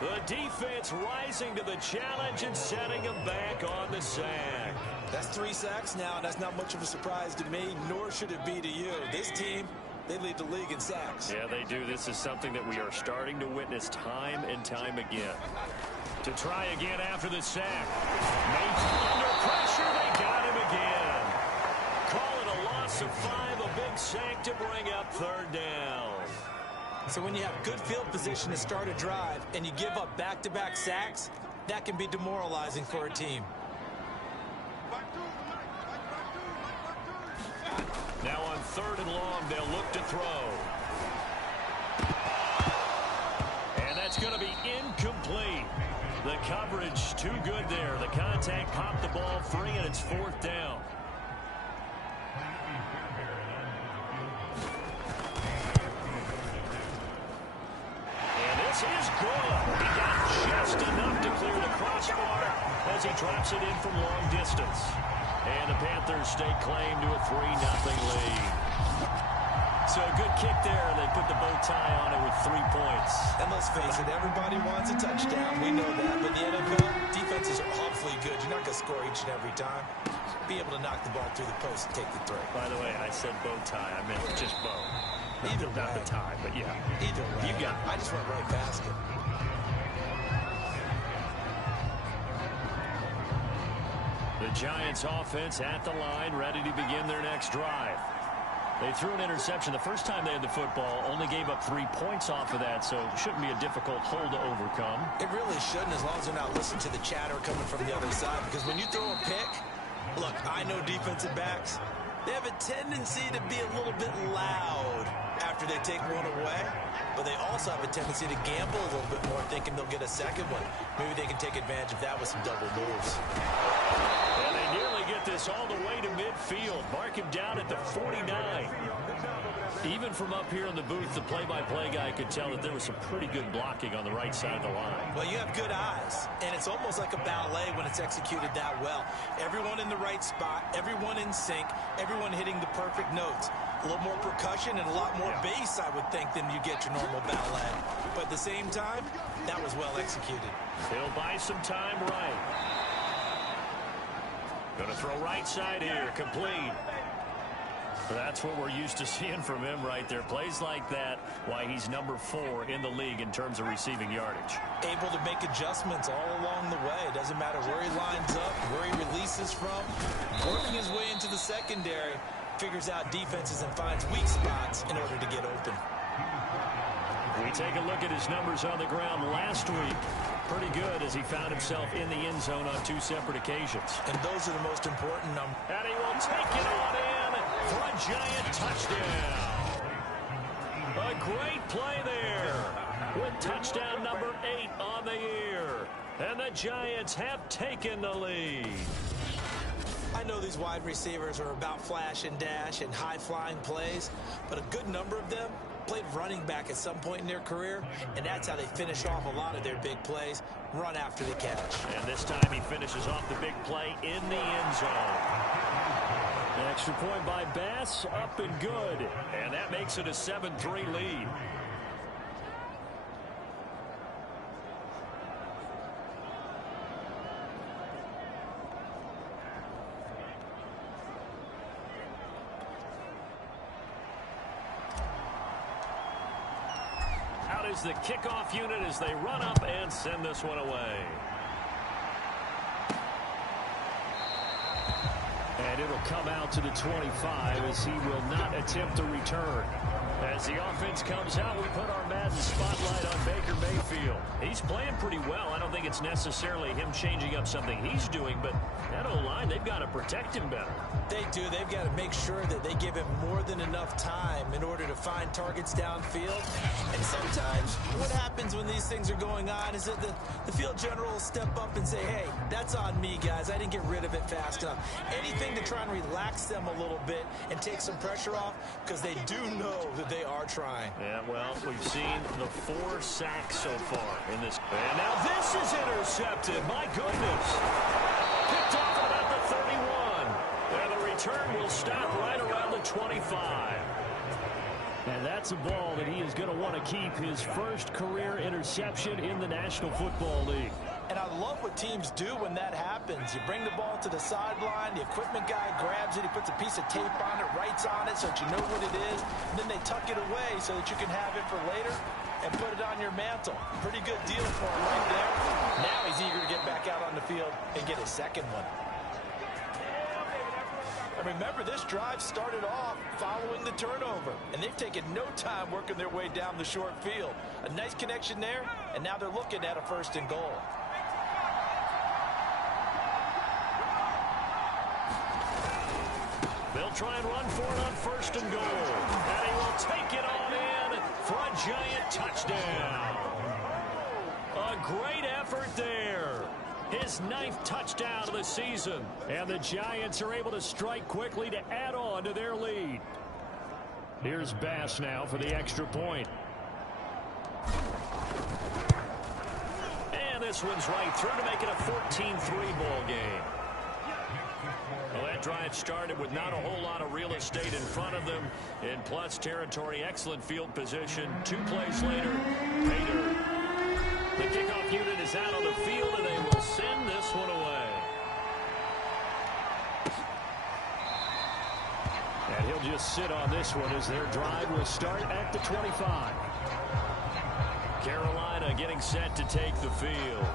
The defense rising to the challenge and setting him back on the sack. That's 3 sacks now, and that's not much of a surprise to me, nor should it be to you. This team, they lead the league in sacks. Yeah, they do. This is something that we are starting to witness time and time again. To try again after the sack. Mayfield under pressure. They got him again. Call it a loss of 5, a big sack to bring up third down. So when you have good field position to start a drive and you give up back-to-back sacks, that can be demoralizing for a team. Now on 3rd and long, they'll look to throw. And that's going to be incomplete. The coverage too good there. The contact popped the ball free, and it's 4th down. This is good. He got just enough to clear the crossbar as he drops it in from long distance. And the Panthers stake claim to a 3-0 lead. So a good kick there. They put the bow tie on it with 3 points. And let's face it, everybody wants a touchdown. We know that. But the NFL, defenses are awfully good. You're not going to score each and every time. Be able to knock the ball through the post and take the throw. By the way, I said bow tie. I meant just bow. Either not the tie, but yeah. Either way. You got it. I just went right past it. The Giants offense at the line, ready to begin their next drive. They threw an interception the first time they had the football, only gave up 3 points off of that, so it shouldn't be a difficult hole to overcome. It really shouldn't, as long as they're not listening to the chatter coming from the other side, because when you throw a pick, look, I know defensive backs, they have a tendency to be a little bit loud after they take one away, but they also have a tendency to gamble a little bit more, thinking they'll get a second one. Maybe they can take advantage of that with some double moves. And they nearly get this all the way to midfield. Mark him down at the 49. Even from up here in the booth, the play-by-play guy could tell that there was some pretty good blocking on the right side of the line. Well, you have good eyes, and it's almost like a ballet when it's executed that well. Everyone in the right spot, everyone in sync, everyone hitting the perfect notes. A little more percussion and a lot more bass, I would think, than you get your normal ballet. But at the same time, that was well executed. He'll buy some time right. Going to throw right side here, complete. That's what we're used to seeing from him right there. Plays like that, why he's number 4 in the league in terms of receiving yardage. Able to make adjustments all along the way. Doesn't matter where he lines up, where he releases from. Working his way into the secondary, figures out defenses and finds weak spots in order to get open. We take a look at his numbers on the ground last week. Pretty good as he found himself in the end zone on 2 separate occasions. And those are the most important numbers. And he will take it on in for a Giant touchdown. A great play there with touchdown number 8 on the year. And the Giants have taken the lead. I know these wide receivers are about flash and dash and high-flying plays, but a good number of them played running back at some point in their career, and that's how they finish off a lot of their big plays, run after the catch. And this time he finishes off the big play in the end zone. An extra point by Bass, up and good. And that makes it a 7-3 lead. Out is the kickoff unit as they run up and send this one away. And it'll come out to the 25 as he will not attempt to return. As the offense comes out, we put our Madden spotlight on Baker Mayfield. He's playing pretty well. I don't think it's necessarily him changing up something he's doing, but that O-line, they've got to protect him better. They do. They've got to make sure that they give him more than enough time in order to find targets downfield. And sometimes what happens when these things are going on is that the field general will step up and say, hey, that's on me, guys. I didn't get rid of it fast enough. Anything to try and relax them a little bit and take some pressure off, because they do know that they are trying. Yeah, well, we've seen the 4 sacks so far in this. And now this is intercepted. My goodness. Picked off at about the 31. And the return will stop right around the 25. And that's a ball that he is going to want to keep, his first career interception in the National Football League. And I love what teams do when that happens. You bring the ball to the sideline, the equipment guy grabs it, he puts a piece of tape on it, writes on it so that you know what it is, and then they tuck it away so that you can have it for later and put it on your mantle. Pretty good deal for him right there. Now he's eager to get back out on the field and get his second one. And remember, this drive started off following the turnover, and they've taken no time working their way down the short field. A nice connection there, and now they're looking at a 1st and goal. They'll try and run for it on 1st and goal. And he will take it on in for a Giant touchdown. A great effort there. His 9th touchdown of the season. And the Giants are able to strike quickly to add on to their lead. Here's Bass now for the extra point. And this one's right through to make it a 14-3 ball game. Well, that drive started with not a whole lot of real estate in front of them. In plus territory, excellent field position. 2 plays later, Pater. The kickoff unit is out on the field, and they will send this one away. And he'll just sit on this one as their drive will start at the 25. Carolina getting set to take the field.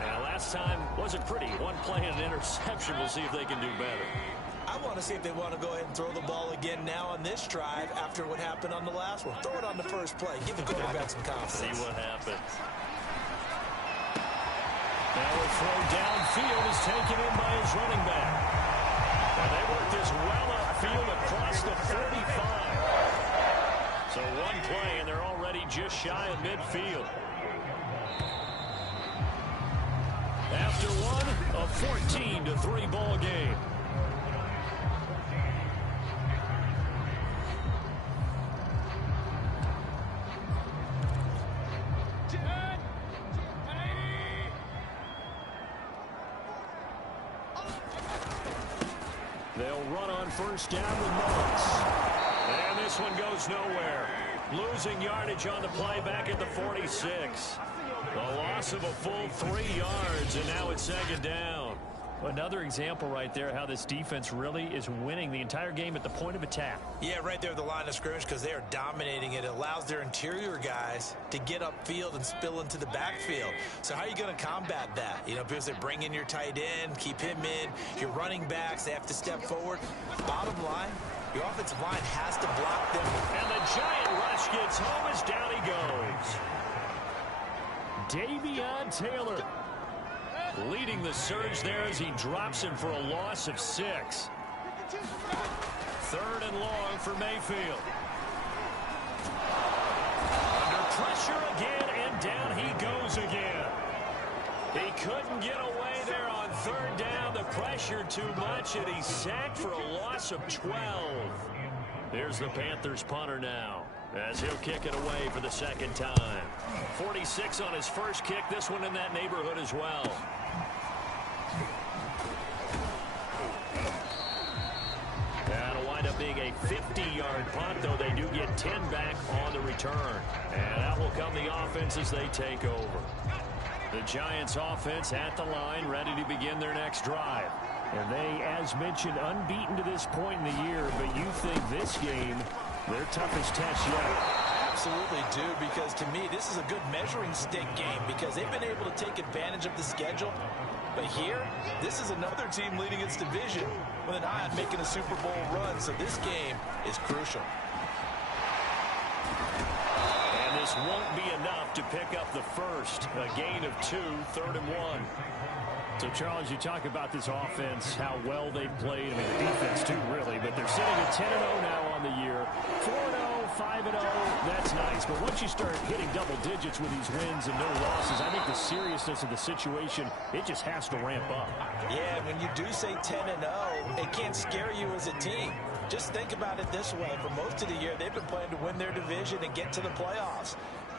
And last time wasn't pretty. 1 play and an interception. We'll see if they can do better. I want to see if they want to go ahead and throw the ball again now on this drive after what happened on the last one. Throw it on the first play. Give the quarterback some confidence. See what happens. Now a throw downfield is taken in by his running back. And they work this well upfield across the 45. So 1 play, and they're already just shy of midfield. After one, a 14-3 ball game. They'll run on first down with Mullins. And this one goes nowhere. Losing yardage on the play back at the 46. A loss of a full 3 yards, and now it's second down. Another example right there how this defense really is winning the entire game at the point of attack. Yeah, right there at the line of scrimmage because they are dominating it. It allows their interior guys to get upfield and spill into the backfield. So how are you going to combat that? You know, because they bring in your tight end, keep him in. Your running backs, they have to step forward. Bottom line, your offensive line has to block them. And the giant rush gets home as down he goes. Davion Taylor leading the surge there as he drops him for a loss of 6. 3rd and long for Mayfield. Under pressure again, and down he goes again. He couldn't get away there on 3rd down. The pressure too much, and he's sacked for a loss of 12. There's the Panthers punter now, as he'll kick it away for the 2nd time. 46 on his first kick, this one in that neighborhood as well. That'll wind up being a 50-yard punt, though they do get 10 back on the return. And out will come the offense as they take over. The Giants offense at the line, ready to begin their next drive. And they, as mentioned, unbeaten to this point in the year, but you think this game, their toughest test yet. Absolutely do, because to me, this is a good measuring stick game because they've been able to take advantage of the schedule. But here, this is another team leading its division with an eye on making a Super Bowl run, so this game is crucial. And this won't be enough to pick up the first. A gain of 2, 3rd and 1. So, Charles, you talk about this offense, how well they've played. I mean, the defense, too, really. But they're sitting at 10-0 now on the year. 4-0, 5-0, that's nice. But once you start hitting double digits with these wins and no losses, I think the seriousness of the situation, it just has to ramp up. Yeah, when you do say 10-0, it can't scare you as a team. Just think about it this way. For most of the year, they've been playing to win their division and get to the playoffs.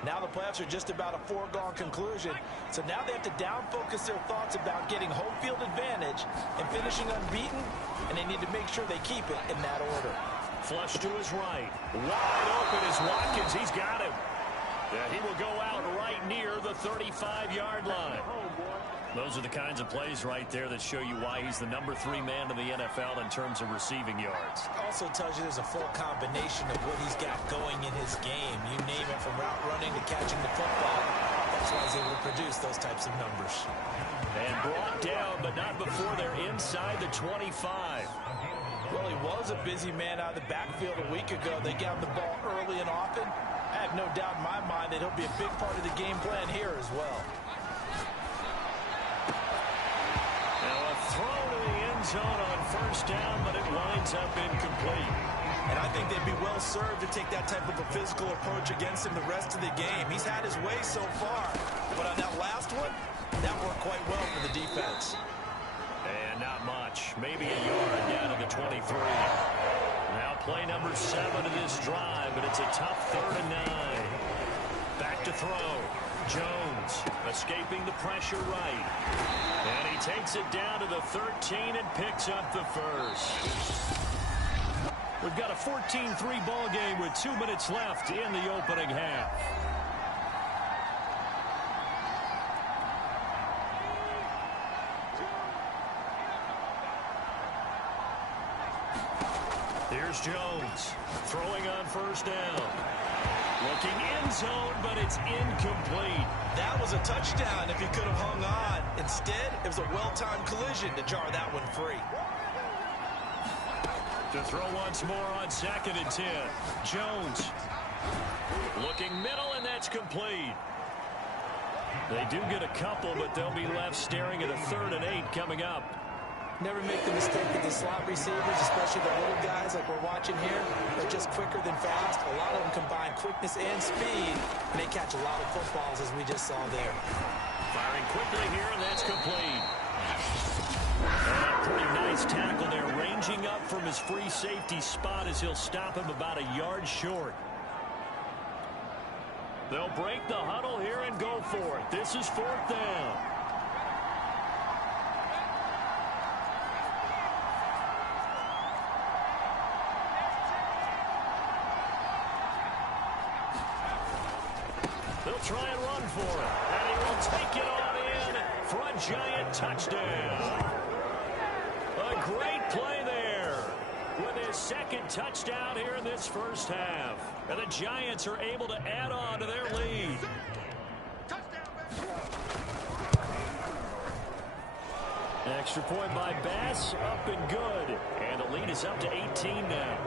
Now the playoffs are just about a foregone conclusion. So now they have to down-focus their thoughts about getting home field advantage and finishing unbeaten, and they need to make sure they keep it in that order. Flush to his right. Wide open is Watkins. He's got him. Yeah, he will go out right near the 35-yard line. Those are the kinds of plays right there that show you why he's the number 3 man in the NFL in terms of receiving yards. Also tells you there's a full combination of what he's got going in his game. You name it, from route running to catching the football. That's why he's able to produce those types of numbers. And brought down, but not before they're inside the 25. Well, he was a busy man out of the backfield a week ago. They got him the ball early and often. I have no doubt in my mind that he'll be a big part of the game plan here as well. Throw to the end zone on first down, but it winds up incomplete. And I think they'd be well served to take that type of a physical approach against him the rest of the game. He's had his way so far, but on that last one, that worked quite well for the defense. And not much. Maybe a yard down to the 23. Now play number 7 of this drive, but it's a tough 3rd and 9. Back to throw. Jones escaping the pressure right. And he takes it down to the 13 and picks up the first. We've got a 14-3 ball game with 2 minutes left in the opening half. Here's Jones throwing on first down. Looking end zone, but it's incomplete. That was a touchdown if he could have hung on. Instead, it was a well-timed collision to jar that one free. To throw once more on 2nd and 10. Jones looking middle, and that's complete. They do get a couple, but they'll be left staring at a 3rd and 8 coming up. Never make the mistake that the slot receivers, especially the little guys like we're watching here, are just quicker than fast. A lot of them combine quickness and speed, and they catch a lot of footballs, as we just saw there. Firing quickly here, and that's complete. And a pretty nice tackle there, ranging up from his free safety spot as he'll stop him about a yard short. They'll break the huddle here and go for it. This is 4th down. They'll try and run for it. And he will take it on in for a giant touchdown. A great play there with his 2nd touchdown here in this first half. And the Giants are able to add on to their lead. Extra point by Bass, up and good. And the lead is up to 18 now.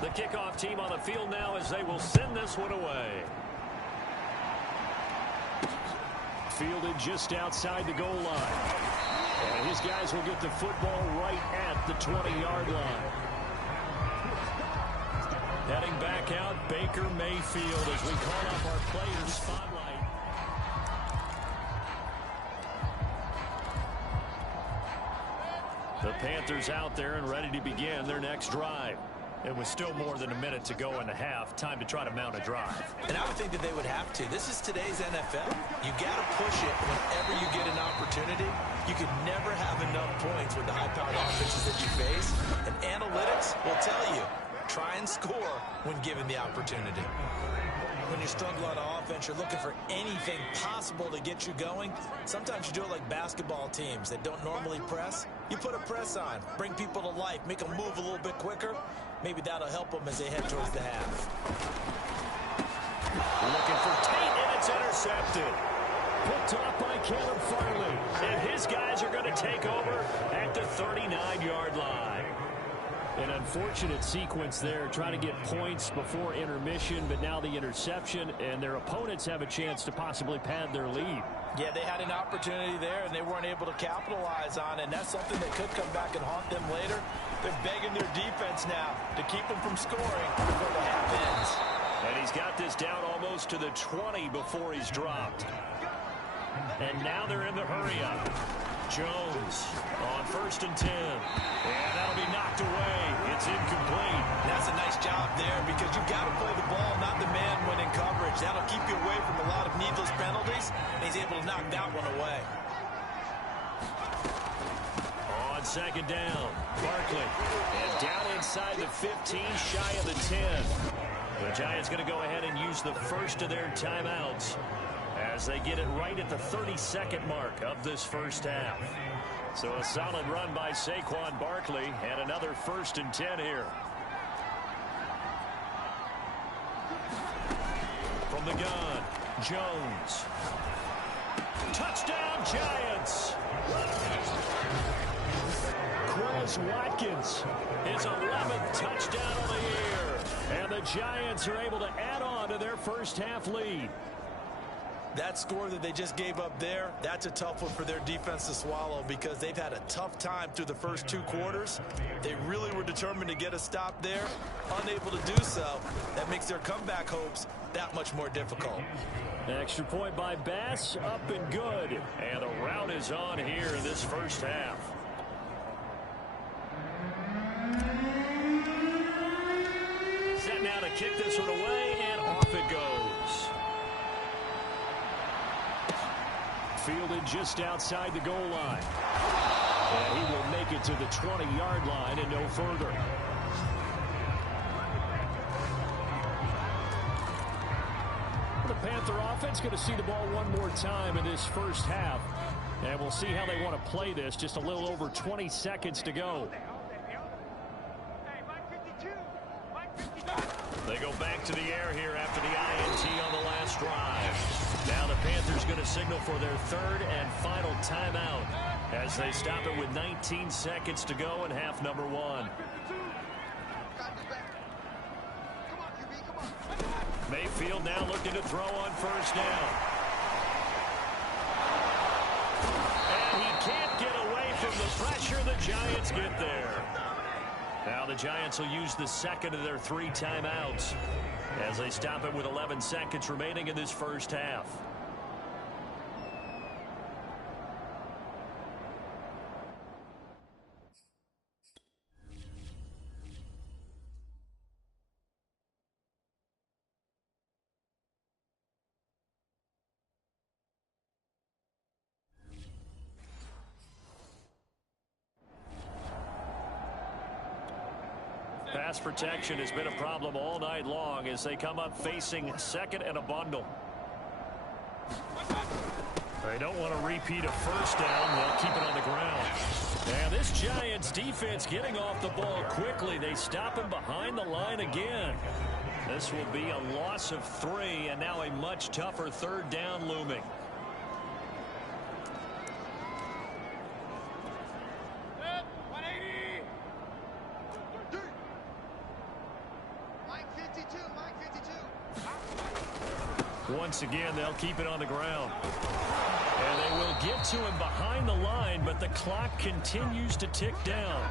The kickoff team on the field now as they will send this one away. Fielded just outside the goal line. And his guys will get the football right at the 20-yard line. Heading back out, Baker Mayfield as we call up our players spotlight. The Panthers out there and ready to begin their next drive. It was still more than a minute to go in the half. Time to try to mount a drive. And I would think that they would have to. This is today's NFL. You got to push it whenever you get an opportunity. You can never have enough points with the high-powered offenses that you face. And analytics will tell you, try and score when given the opportunity. When you struggle on offense, you're looking for anything possible to get you going. Sometimes you do it like basketball teams that don't normally press. You put a press on, bring people to life, make them move a little bit quicker. Maybe that'll help them as they head towards the half. Looking for Tate, and it's intercepted. Picked off by Caleb Farley. And his guys are going to take over at the 39-yard line. An unfortunate sequence there, trying to get points before intermission, but now the interception, and their opponents have a chance to possibly pad their lead. Yeah, they had an opportunity there, and they weren't able to capitalize on it, and that's something that could come back and haunt them later. They're begging their defense now to keep them from scoring before the half ends. And he's got this down almost to the 20 before he's dropped. And now they're in the hurry-up. Jones on 1st and 10. And that'll be knocked away. It's incomplete. That's a nice job there because you've got to play the ball, not the man when in coverage. That'll keep you away from a lot of needless penalties. And he's able to knock that one away. On 2nd down, Barkley. And down inside the 15, shy of the 10. The Giants going to go ahead and use the first of their timeouts as they get it right at the 32nd mark of this first half. So a solid run by Saquon Barkley and another 1st and 10 here. From the gun, Jones. Touchdown, Giants! Quez Watkins, his 11th touchdown of the year. And the Giants are able to add on to their first half lead. That score that they just gave up there, that's a tough one for their defense to swallow because they've had a tough time through the first 2 quarters. They really were determined to get a stop there, unable to do so. That makes their comeback hopes that much more difficult. Extra point by Bass, up and good. And the route is on here in this first half. to kick this one away, and off it goes. Fielded just outside the goal line. And he will make it to the 20-yard line and no further. The Panther offense going to see the ball one more time in this first half. And we'll see how they want to play this. Just a little over 20 seconds to go. They go back to the air here after the INT on the last drive. Now the Panthers going to signal for their third and final timeout as they stop it with 19 seconds to go in half number one. Mayfield now looking to throw on first down. And he can't get away from the pressure. The Giants get there. Now the Giants will use the second of their 3 timeouts as they stop it with 11 seconds remaining in this first half. Pass protection has been a problem all night long as they come up facing second and a bundle. They don't want to repeat a first down. They'll keep it on the ground. And this Giants defense getting off the ball quickly. They stop him behind the line again. This will be a loss of 3 and now a much tougher third down looming. Once again, they'll keep it on the ground. And they will get to him behind the line, but the clock continues to tick down.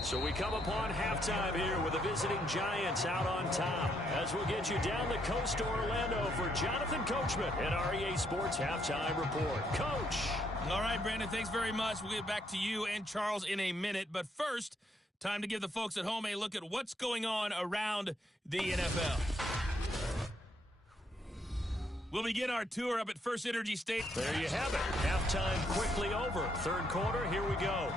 So we come upon halftime here with the visiting Giants out on top. As we'll get you down the coast to Orlando for Jonathan Coachman and our EA Sports Halftime Report. Coach. All right, Brandon, thanks very much. We'll get back to you and Charles in a minute. But first, time to give the folks at home a look at what's going on around the NFL. We'll begin our tour up at First Energy Stadium. There you have it. Halftime quickly over. Third quarter, here we go.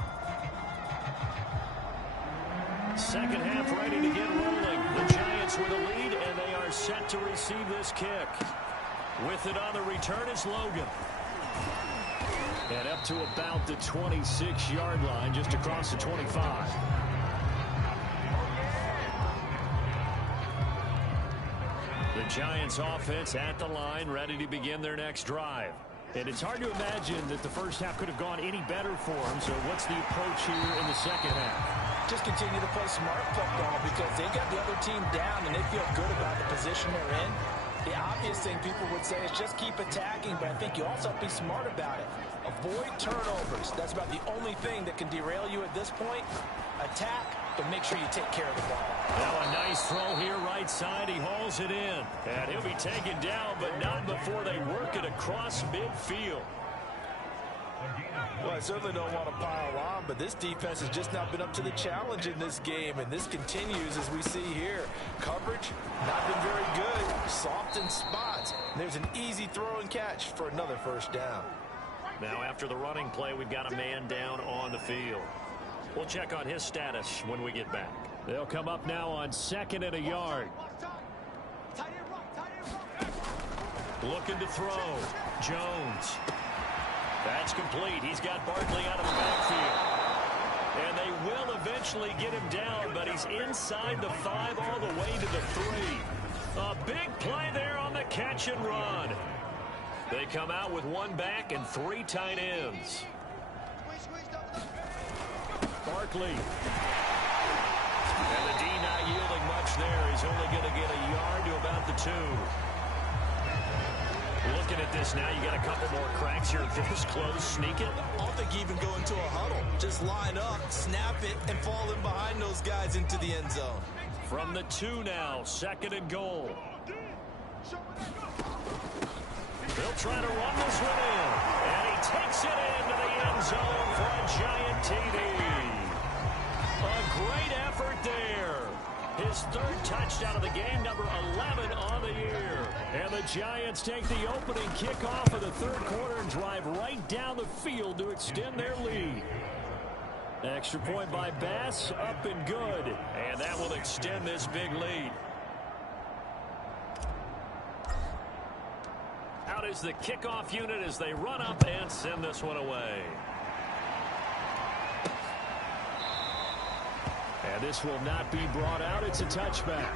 Second half ready to get rolling. The Giants with a lead, and they are set to receive this kick. With it on the return is Logan. And up to about the 26-yard line, just across the 25. The Giants offense at the line, ready to begin their next drive. And it's hard to imagine that the first half could have gone any better for them. So what's the approach here in the second half? Just continue to play smart football because they got the other team down and they feel good about the position they're in. The obvious thing people would say is just keep attacking, but I think you also have to be smart about it. Avoid turnovers. That's about the only thing that can derail you at this point. Attack, but make sure you take care of the ball. Now a nice throw here right side. He hauls it in. And he'll be taken down, but not before they work it across midfield. Well, I certainly don't want to pile on, but this defense has just not been up to the challenge in this game, and this continues as we see here. Coverage, not been very good. Soft in spots. There's an easy throw and catch for another first down. Now after the running play, we've got a man down on the field. We'll check on his status when we get back. They'll come up now on second and a yard. Looking to throw. Jones. That's complete. He's got Barkley out of the backfield. And they will eventually get him down, but he's inside the 5 all the way to the 3. A big play there on the catch and run. They come out with 1 back and 3 tight ends. Barkley. And the D not yielding much there. He's only going to get a yard to about the 2. Looking at this now, you got a couple more cracks here this close. Sneak it. I don't think you even go into a huddle. Just line up, snap it, and fall in behind those guys into the end zone. From the 2 now, second and goal. They'll try to run this one in. And he takes it into the end zone for a giant TD. A great effort there. His third touchdown of the game, number 11 on the year. And the Giants take the opening kickoff of the third quarter and drive right down the field to extend their lead. Extra point by Bass, up and good. And that will extend this big lead. Out is the kickoff unit as they run up and send this one away. And this will not be brought out. It's a touchback.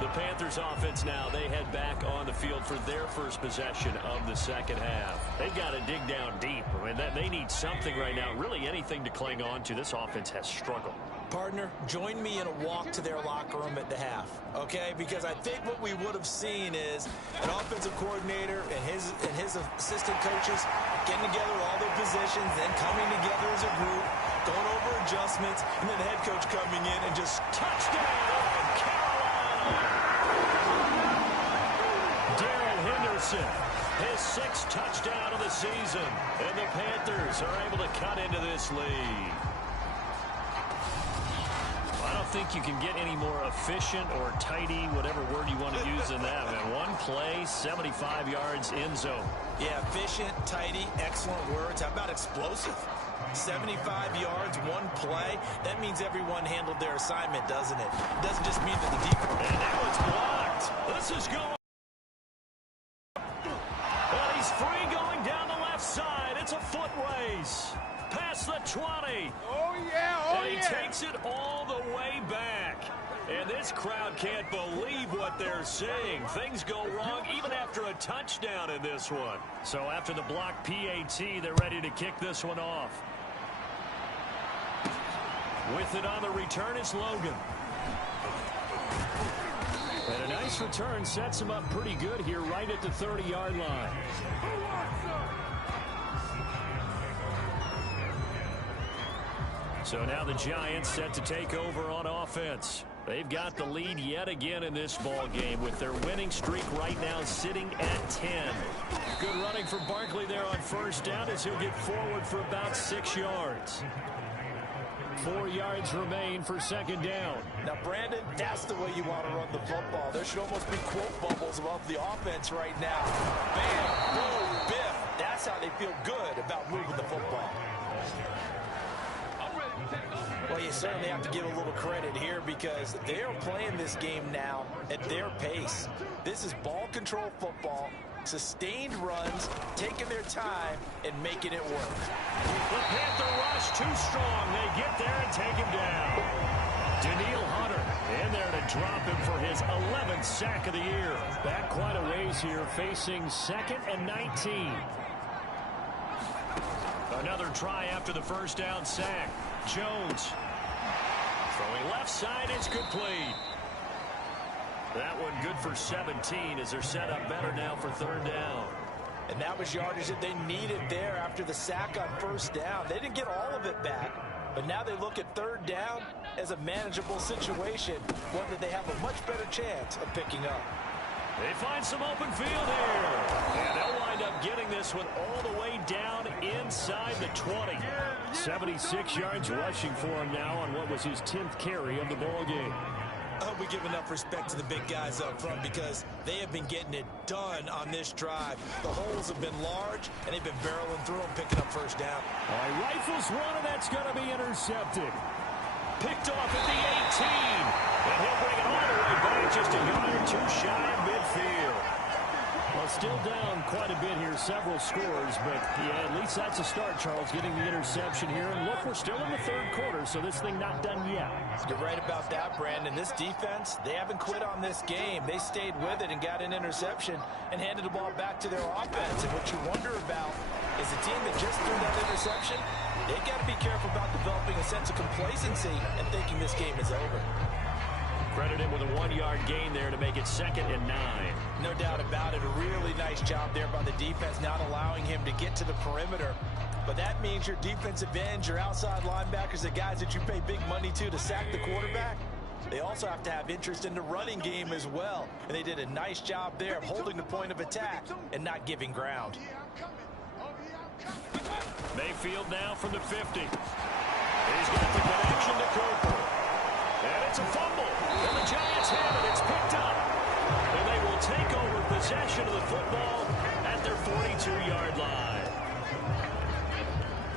The Panthers offense now, they head back on the field for their first possession of the second half. They've got to dig down deep. I mean, they need something right now, really anything to cling on to. This offense has struggled. Partner, join me in a walk to their locker room at the half, okay? Because I think what we would have seen is an offensive coordinator and his assistant coaches getting together all their positions, then coming together as a group, going over adjustments, and then the head coach coming in and just touchdown, Carolina! Darrell Henderson, his 6th touchdown of the season, and the Panthers are able to cut into this lead. I don't think you can get any more efficient or tidy, whatever word you want to use in that. Man, one play, 75 yards, end zone. Yeah, efficient, tidy, excellent words. How about explosive? 75 yards, one play. That means everyone handled their assignment, doesn't it? It doesn't just mean that the defense... And now it's blocked. This is going... Well, he's free going down the left side. It's a foot race. Past the 20. Oh, yeah, and he takes it all the way back. And this crowd can't believe what they're seeing. Things go wrong even after a touchdown in this one. So after the block PAT, they're ready to kick this one off. With it on the return is Logan. And a nice return sets him up pretty good here right at the 30-yard line. So now the Giants set to take over on offense. They've got the lead yet again in this ball game with their winning streak right now sitting at 10. Good running for Barkley there on first down as he'll get forward for about 6 yards. 4 yards remain for second down. Now, Brandon, that's the way you want to run the football. There should almost be quote bubbles above the offense right now. Bam, boom, biff. That's how they feel good about moving the football. Well, you certainly have to give a little credit here because they are playing this game now at their pace. This is ball control football, sustained runs, taking their time, and making it work. The Panther rush too strong. They get there and take him down. Daniil Hunter in there to drop him for his 11th sack of the year. Back quite a ways here, facing 2nd and 19. Another try after the first down sack. Jones throwing left side, it's complete. That one good for 17 as they're set up better now for third down. And that was yardage that they needed there after the sack on first down. They didn't get all of it back, but now they look at third down as a manageable situation, one that they have a much better chance of picking up. They find some open field here. And they'll wind up getting this one all the way down inside the 20. 76 yards rushing for him now on what was his 10th carry of the ball game. I hope we give enough respect to the big guys up front because they have been getting it done on this drive. The holes have been large, and they've been barreling through them, picking up first down. All right, rifles one, and that's going to be intercepted. Picked off at the 18. And he'll bring it all the way back just a yard or two shy of midfield. Well, still down quite a bit here, several scores, but yeah, at least that's a start, Charles, getting the interception here. And look, we're still in the third quarter, so this thing not done yet. You're right about that, Brandon. This defense, they haven't quit on this game. They stayed with it and got an interception and handed the ball back to their offense. And what you wonder about is the team that just threw that interception, they got to be careful about developing a sense of complacency and thinking this game is over. Credit him with a 1-yard gain there to make it 2nd and 9. No doubt about it. A really nice job there by the defense, not allowing him to get to the perimeter. But that means your defensive ends, your outside linebackers, the guys that you pay big money to sack the quarterback, They also have to have interest in the running game as well. And they did a nice job there of holding the point of attack and not giving ground. Mayfield now from the 50. He's got the connection to Cooper. And it's a fumble. And the Giants have it. It's picked up. And they will take over possession of the football at their 42-yard line.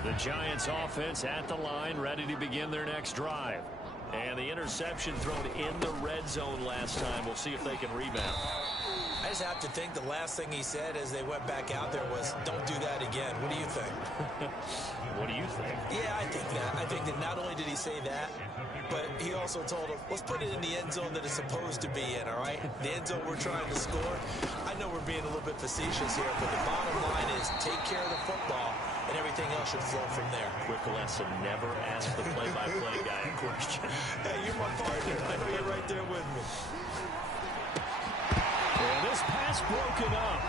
The Giants offense at the line, ready to begin their next drive. And the interception thrown in the red zone last time. We'll see if they can rebound. I just have to think the last thing he said as they went back out there was, don't do that again. What do you think? What do you think? Yeah, I think that. I think that not only did he say that, but he also told him, let's put it in the end zone that it's supposed to be in, all right? The end zone we're trying to score. I know we're being a little bit facetious here, but the bottom line is take care of the football, and everything else should flow from there. Quick lesson, never ask the play-by-play guy a question. Hey, you're my partner. I know you're right there with me. And this pass broken up.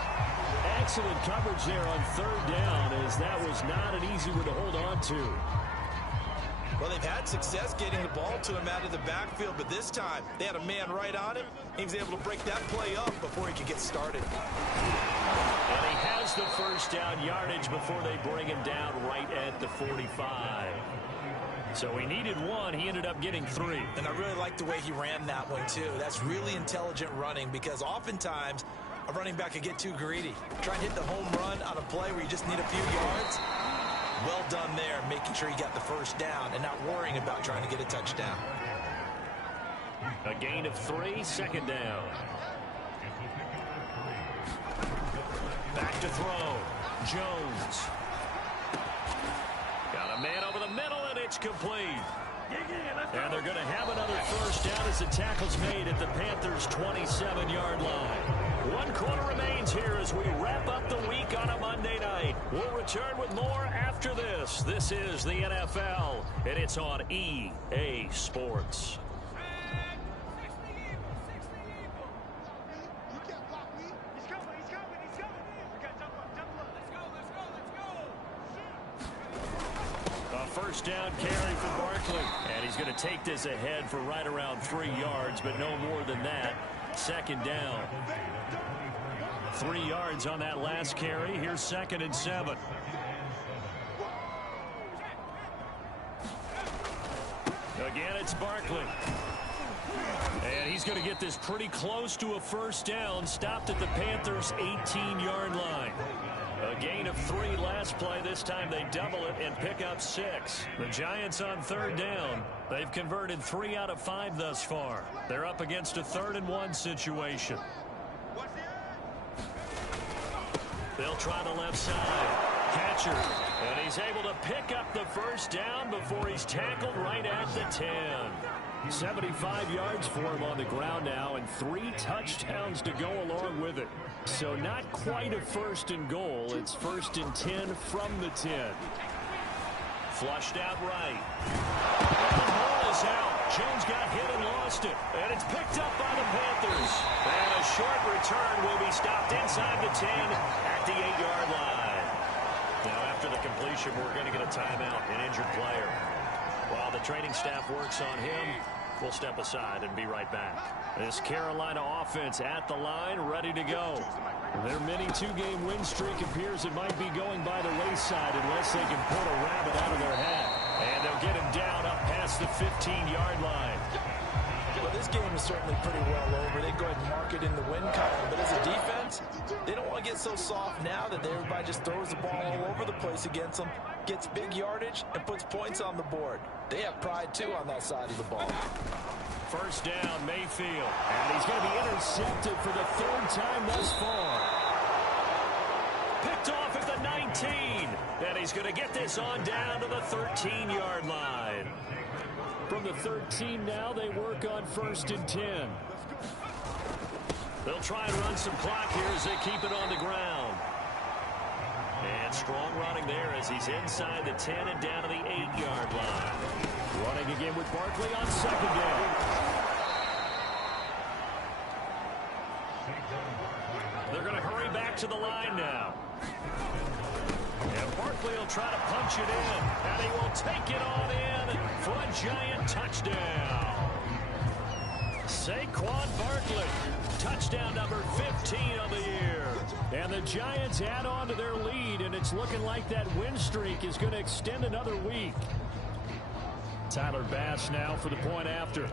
Excellent coverage there on third down, as that was not an easy one to hold on to. Well, they've had success getting the ball to him out of the backfield, but this time they had a man right on him. He was able to break that play up before he could get started. And he has the first down yardage before they bring him down right at the 45. So he needed one. He ended up getting 3. And I really like the way he ran that one, too. That's really intelligent running, because oftentimes a running back could get too greedy. Try and hit the home run on a play where you just need a few yards. Well done there, making sure he got the first down and not worrying about trying to get a touchdown. A gain of 3, second down. Back to throw. Jones. Got a man over the middle, and it's complete. And they're going to have another first down as the tackle's made at the Panthers' 27-yard line. 1 quarter remains here as we wrap up the week on a Monday night. We'll return with more after this. This is the NFL, and it's on EA Sports. First down carry for Barkley. And he's going to take this ahead for right around 3 yards, but no more than that. Second down. 3 yards on that last carry. Here's 2nd and 7. Again, it's Barkley. And he's going to get this pretty close to a first down. Stopped at the Panthers' 18-yard line. A gain of 3 last play. This time they double it and pick up 6. The Giants on third down. They've converted 3 out of 5 thus far. They're up against a 3rd and 1 situation. They'll try the left side. Hatcher. And he's able to pick up the first down before he's tackled right at the 10. 75 yards for him on the ground now, and 3 touchdowns to go along with it. So not quite a 1st and goal. It's 1st and 10 from the 10. Flushed out right. And the ball is out. Jones got hit and lost it. And it's picked up by the Panthers. And a short return will be stopped inside the 10 at the 8-yard line. Now after the completion, we're going to get a timeout, an injured player. While the training staff works on him, we'll step aside and be right back. This Carolina offense at the line, ready to go. Their mini 2-game win streak appears it might be going by the wayside unless they can pull a rabbit out of their hat. And they'll get him down up past the 15-yard line. Well, this game is certainly pretty well over. They go ahead and mark it in the win column. But as a defense, they don't want to get so soft now that everybody just throws the ball all over the place against them, gets big yardage, and puts points on the board. They have pride, too, on that side of the ball. First down, Mayfield. And he's going to be intercepted for the 3rd time thus far. Picked off at the 19. And he's going to get this on down to the 13-yard line. From the 13 now, they work on 1st and 10. They'll try and run some clock here as they keep it on the ground. And strong running there as he's inside the 10 and down to the 8-yard line. Running again with Barkley on 2nd down. They're going to hurry back to the line now. And Barkley will try to punch it in. And he will take it on in for a Giant touchdown. Saquon Barkley, touchdown number 15 of the year. And the Giants add on to their lead, and it's looking like that win streak is going to extend another week. Tyler Bass now for the point after.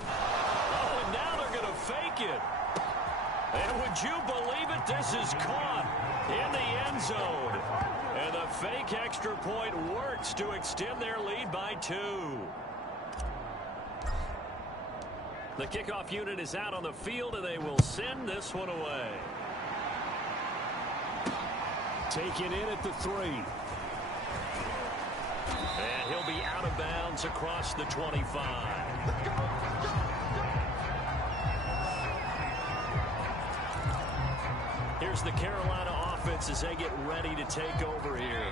Oh, and now they're going to fake it. And would you believe it? This is caught in the end zone. And the fake extra point works to extend their lead by 2. The kickoff unit is out on the field, and they will send this one away. Taken in at the 3. And he'll be out of bounds across the 25. Here's the Carolina offense as they get ready to take over here.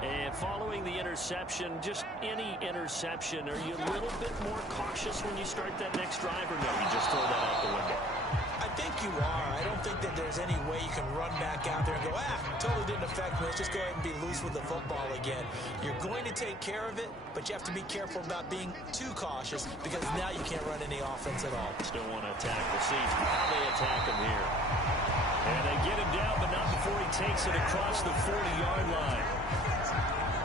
And following the interception, just any interception, are you a little bit more cautious when you start that next drive, or no, you just throw that out the window? I think you are. I don't think that there's any way you can run back out there and go, totally didn't affect me. Let's just go ahead and be loose with the football again. You're going to take care of it, but you have to be careful about being too cautious because now you can't run any offense at all. Still want to attack the seats. How they attack him here. And they get him down, but not before he takes it across the 40-yard line.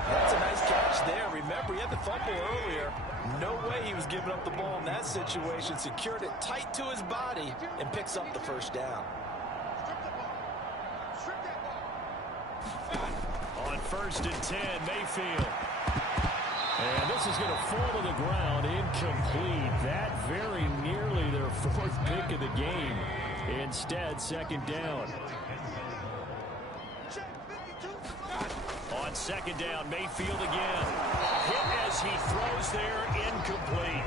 That's a nice catch there. Remember, he had the fumble earlier. No way he was giving up the ball in that situation. Secured it tight to his body and picks up the first down. On 1st and 10, Mayfield. And this is going to fall to the ground, incomplete. That very nearly their 4th pick of the game. Instead, 2nd down. On 2nd down, Mayfield again. Hit as he throws there, incomplete.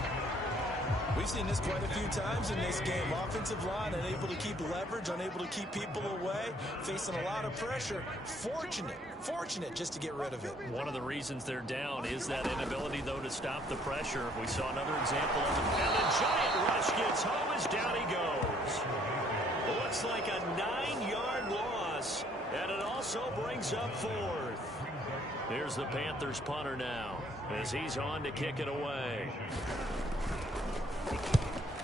We've seen this quite a few times in this game. Offensive line unable to keep leverage, unable to keep people away, facing a lot of pressure. Fortunate just to get rid of it. One of the reasons they're down is that inability, though, to stop the pressure. We saw another example of it. And the giant rush gets home as down he goes. Looks like a 9-yard loss, and it also brings up 4th. Here's the Panthers punter now as he's on to kick it away.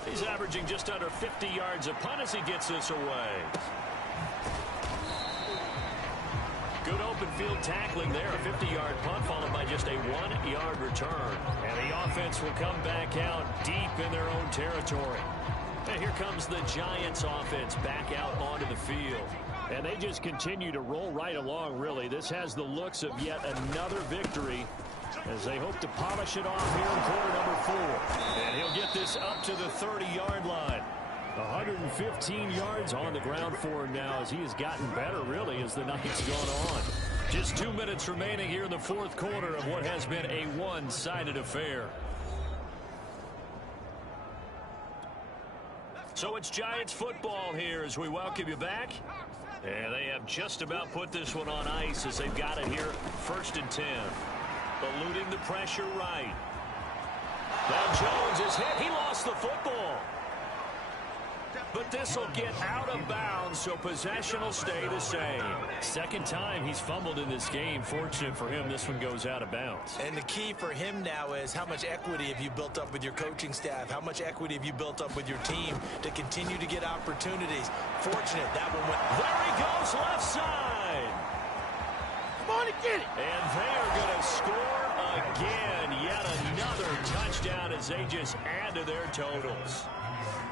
He's averaging just under 50 yards a punt as he gets this away. Good open field tackling there. A 50-yard punt followed by just a 1-yard return. And the offense will come back out deep in their own territory. And here comes the Giants offense back out onto the field. And they just continue to roll right along, really. This has the looks of yet another victory as they hope to polish it off here in quarter number 4. And he'll get this up to the 30-yard line. 115 yards on the ground for him now as he has gotten better, really, as the night's gone on. Just 2 minutes remaining here in the 4th quarter of what has been a one-sided affair. So it's Giants football here as we welcome you back. And they have just about put this one on ice as they've got it here 1st and 10. Eluding the pressure right. Now Jones is hit. He lost the football. But this will get out of bounds, so possession will stay the same. 2nd time he's fumbled in this game. Fortunate for him, this one goes out of bounds. And the key for him now is how much equity have you built up with your coaching staff? How much equity have you built up with your team to continue to get opportunities? Fortunate that one went. There he goes, left side. Come on and get it. And they are going to score again. Yet another touchdown as they just add to their totals.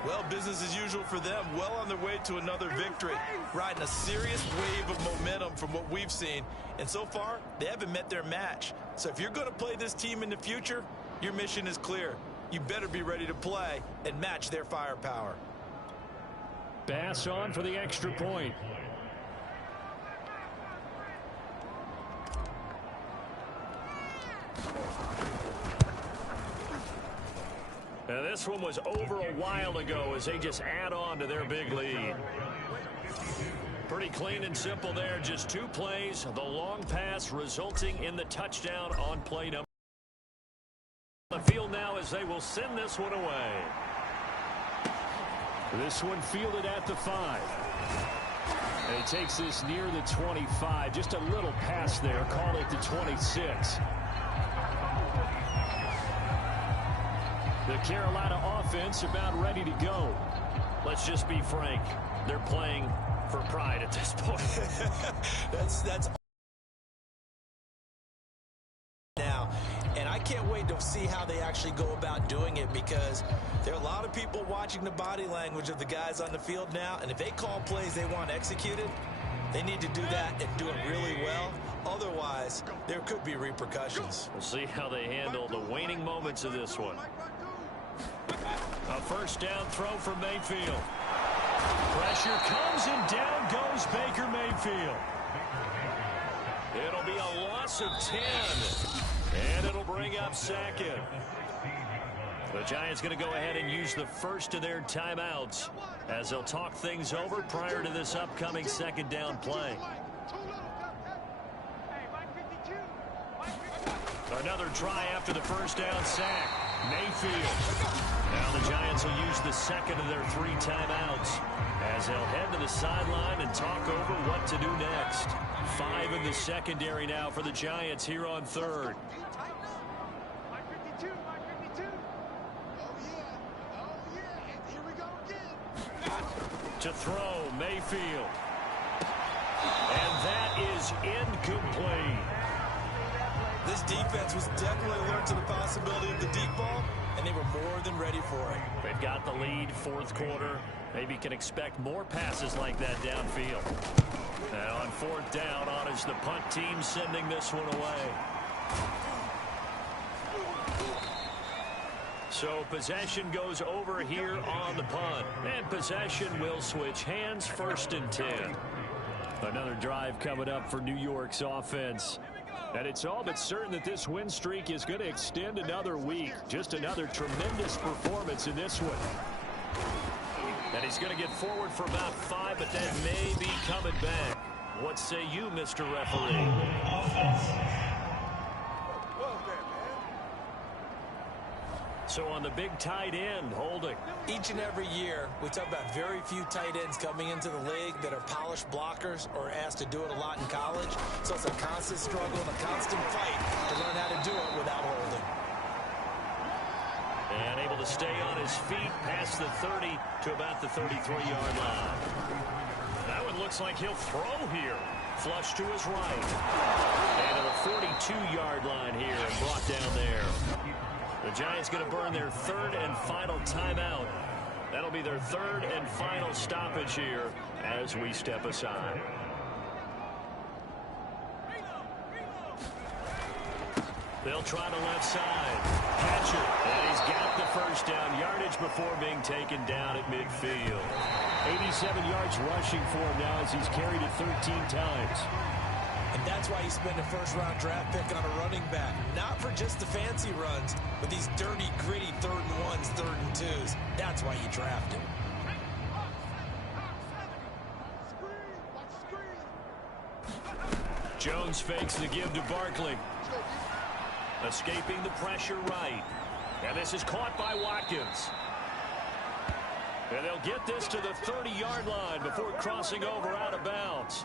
Well, business as usual for them. Well on their way to another victory. Riding a serious wave of momentum from what we've seen. And so far, they haven't met their match. So if you're going to play this team in the future, your mission is clear. You better be ready to play and match their firepower. Bass on for the extra point. Now this one was over a while ago as they just add on to their big lead. Pretty clean and simple there. Just 2 plays. The long pass resulting in the touchdown on play number. The field now as they will send this one away. This one fielded at the 5. And he takes this near the 25. Just a little pass there. Call it the 26. The Carolina offense about ready to go. Let's just be frank. They're playing for pride at this point. that's now. And I can't wait to see how they actually go about doing it, because there are a lot of people watching the body language of the guys on the field now. And if they call plays they want executed, they need to do that and do it really well. Otherwise, there could be repercussions. We'll see how they handle the waning moments of this one. A first down throw for Mayfield. Pressure comes and down goes Baker Mayfield. It'll be a loss of 10. And it'll bring up second. The Giants going to go ahead and use the first of their timeouts as they'll talk things over prior to this upcoming second down play. Another try after the first down sack. Mayfield. Now the Giants will use the second of their 3 timeouts as they'll head to the sideline and talk over what to do next. 5 in the secondary now for the Giants here on third. To throw, Mayfield. And that is incomplete. This defense was definitely alert to the possibility of the deep ball, and they were more than ready for it. They've got the lead, fourth quarter. Maybe can expect more passes like that downfield. And on fourth down, on is the punt team sending this one away. So possession goes over here on the punt. And possession will switch hands, 1st and 10. Another drive coming up for New York's offense. And it's all but certain that this win streak is going to extend another week. Just another tremendous performance in this one. And he's going to get forward for about 5, but that may be coming back. What say you, Mr. Referee? So on the big tight end, holding. Each and every year, we talk about very few tight ends coming into the league that are polished blockers or asked to do it a lot in college. So it's a constant struggle and a constant fight to learn how to do it without holding. And able to stay on his feet past the 30 to about the 33-yard line. That one looks like he'll throw here. Flush to his right. And to the 42-yard line here and brought down there. The Giants going to burn their 3rd and final timeout. That'll be their 3rd and final stoppage here as we step aside. They'll try the left side. Catcher. And he's got the first down yardage before being taken down at midfield. 87 yards rushing for him now as he's carried it 13 times. And that's why you spend a first-round draft pick on a running back. Not for just the fancy runs, but these dirty, gritty 3rd and 1s, 3rd and 2s. That's why you draft him. Jones fakes the give to Barkley. Escaping the pressure right. And this is caught by Watkins. And they'll get this to the 30-yard line before crossing over out of bounds.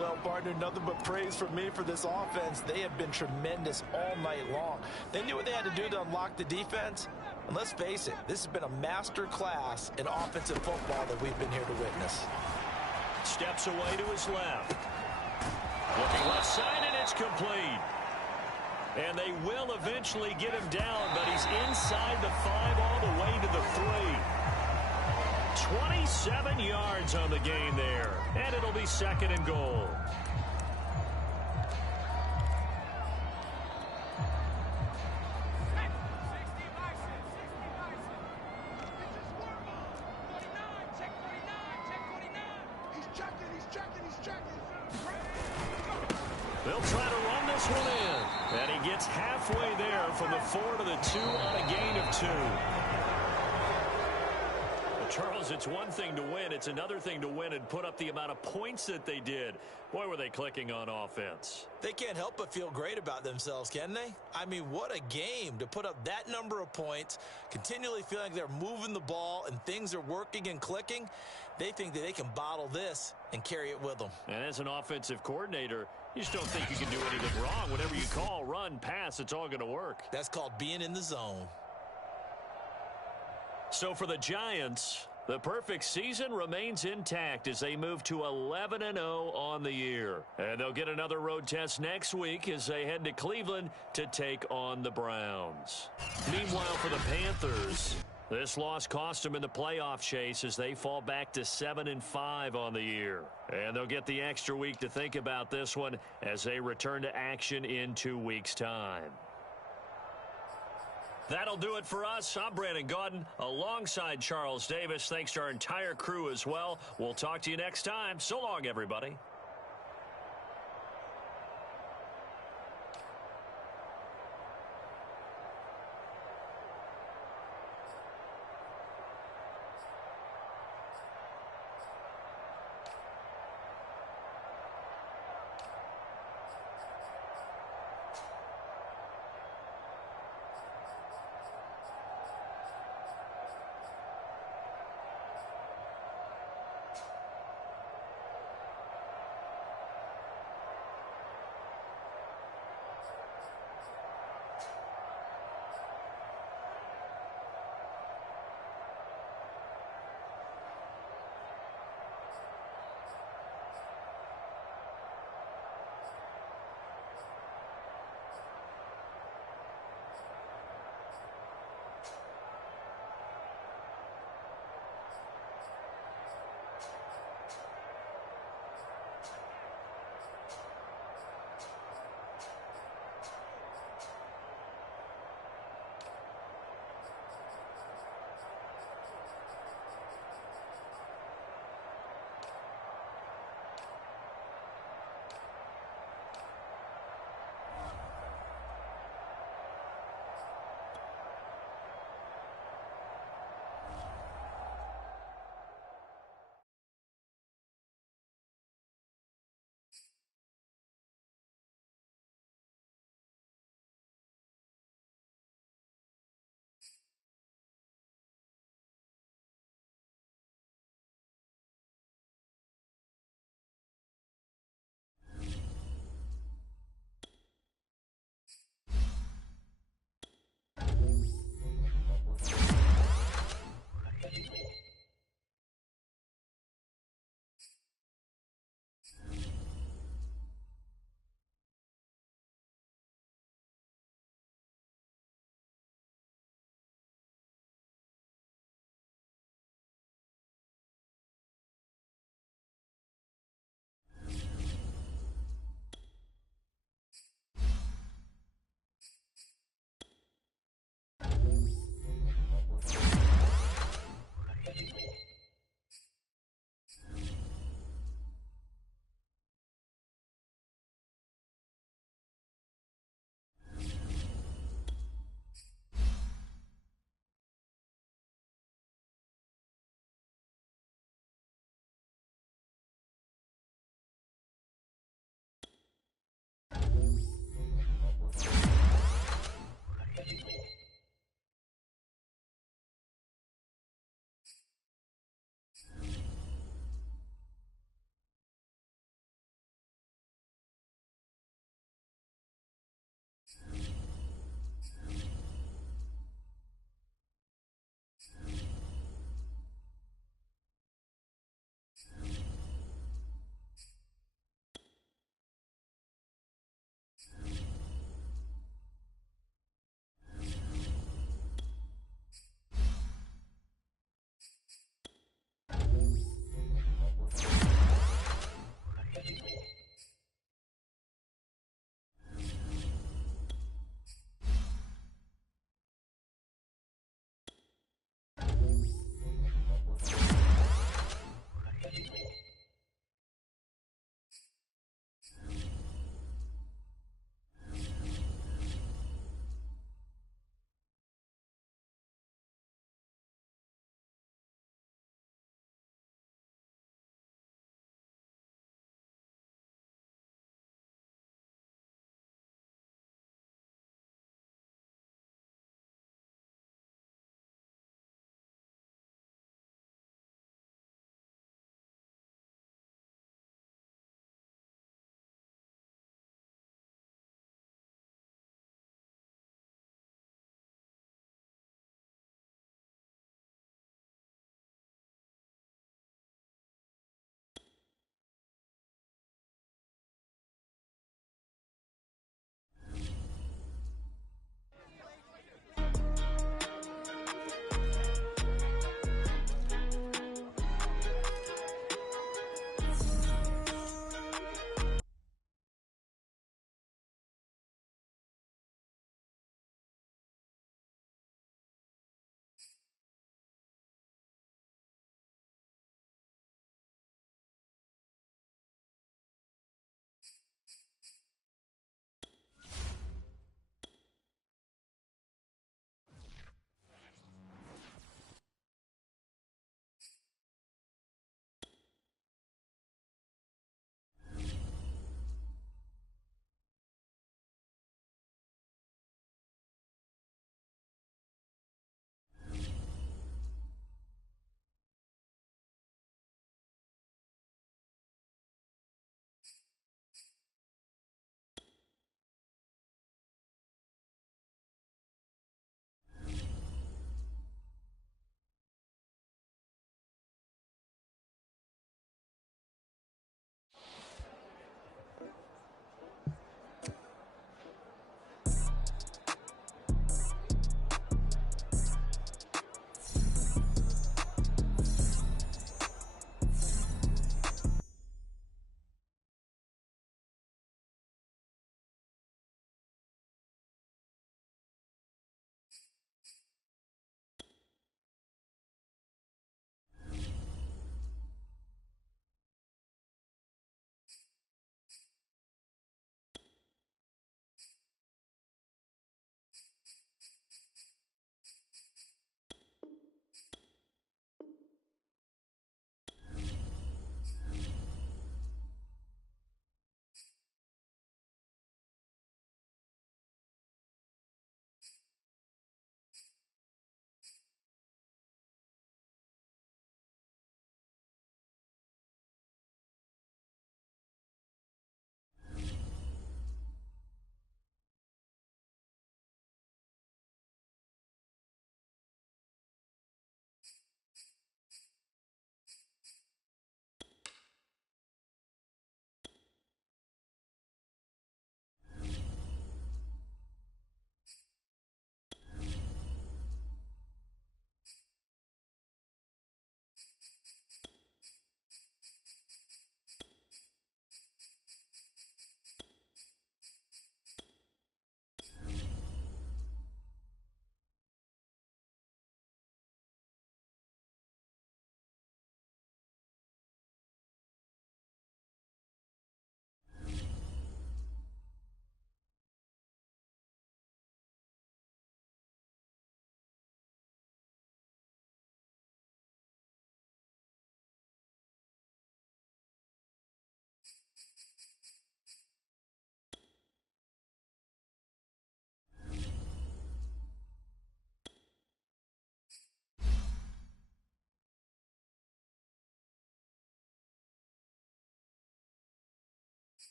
Well, partner, nothing but praise from me for this offense. They have been tremendous all night long. They knew what they had to do to unlock the defense. And let's face it, this has been a master class in offensive football that we've been here to witness. Steps away to his left. Looking left side, and it's complete. And they will eventually get him down, but he's inside the 5 all the way to the 3. 27 yards on the gain there. And it'll be 2nd and goal. They'll try to run this one in. And he gets halfway there from the 4 to the 2 on a gain of 2. Charles, it's one thing to win. It's another thing to win and put up the amount of points that they did. Boy, were they clicking on offense. They can't help but feel great about themselves, can they? I mean, what a game to put up that number of points, continually feeling like they're moving the ball and things are working and clicking. They think that they can bottle this and carry it with them. And as an offensive coordinator, you just don't think you can do anything wrong. Whatever you call, run, pass, it's all going to work. That's called being in the zone. So for the Giants, the perfect season remains intact as they move to 11-0 on the year. And they'll get another road test next week as they head to Cleveland to take on the Browns. Meanwhile, for the Panthers, this loss cost them in the playoff chase as they fall back to 7-5 on the year. And they'll get the extra week to think about this one as they return to action in 2 weeks' time. That'll do it for us. I'm Brandon Gaudin alongside Charles Davis. Thanks to our entire crew as well. We'll talk to you next time. So long, everybody.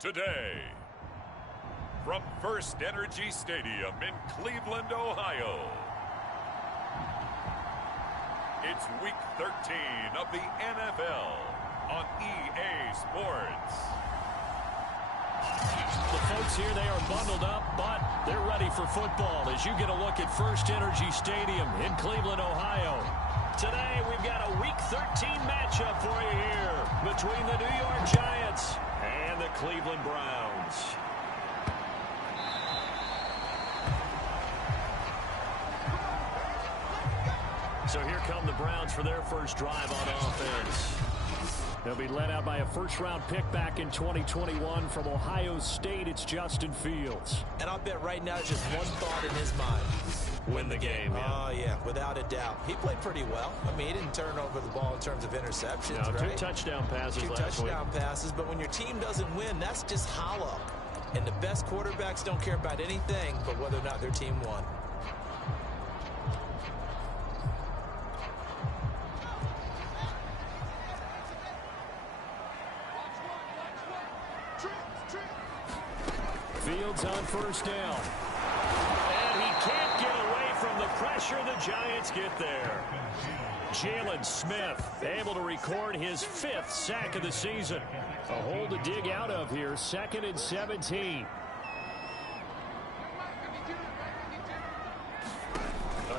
Today, from First Energy Stadium in Cleveland, Ohio, it's Week 13 of the NFL on EA Sports. The folks here, they are bundled up, but they're ready for football as you get a look at First Energy Stadium in Cleveland, Ohio. Today, we've got a Week 13 matchup for you here between the New York Giants and the Cleveland Browns. So here come the Browns for their first drive on offense. They'll be led out by a first-round pick back in 2021 from Ohio State. It's Justin Fields. And I'll bet right now there's just one thought in his mind. Win the game, yeah. Oh, yeah, without a doubt. He played pretty well. I mean, he didn't turn over the ball in terms of interceptions, No, right? 2 touchdown passes last week. 2 touchdown passes, but when your team doesn't win, that's just hollow. And the best quarterbacks don't care about anything but whether or not their team won. Fields on first down. And he can't get away from the pressure. The Giants get there. Jalen Smith able to record his 5th sack of the season. A hole to dig out of here. 2nd and 17.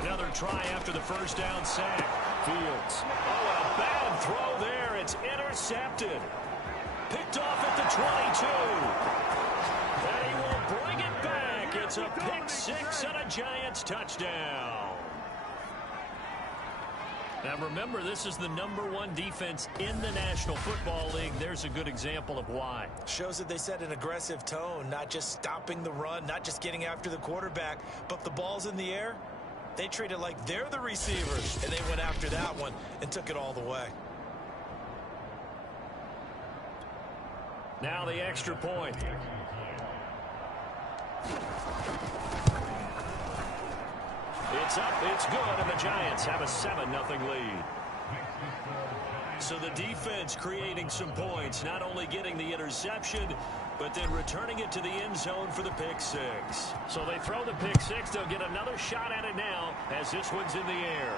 Another try after the first down sack. Fields. Oh, a bad throw there. It's intercepted. Picked off at the 22. And he will bring it back. It's a pick 6 and a Giants touchdown. Now remember, this is the #1 defense in the National Football League. There's a good example of why. Shows that they set an aggressive tone, not just stopping the run, not just getting after the quarterback, but the ball's in the air. They treat it like they're the receivers, and they went after that one and took it all the way. Now the extra point. It's up, it's good, and the Giants have a 7-0 lead. So the defense creating some points, not only getting the interception, but then returning it to the end zone for the pick 6. So they throw the pick 6. They'll get another shot at it now as this one's in the air.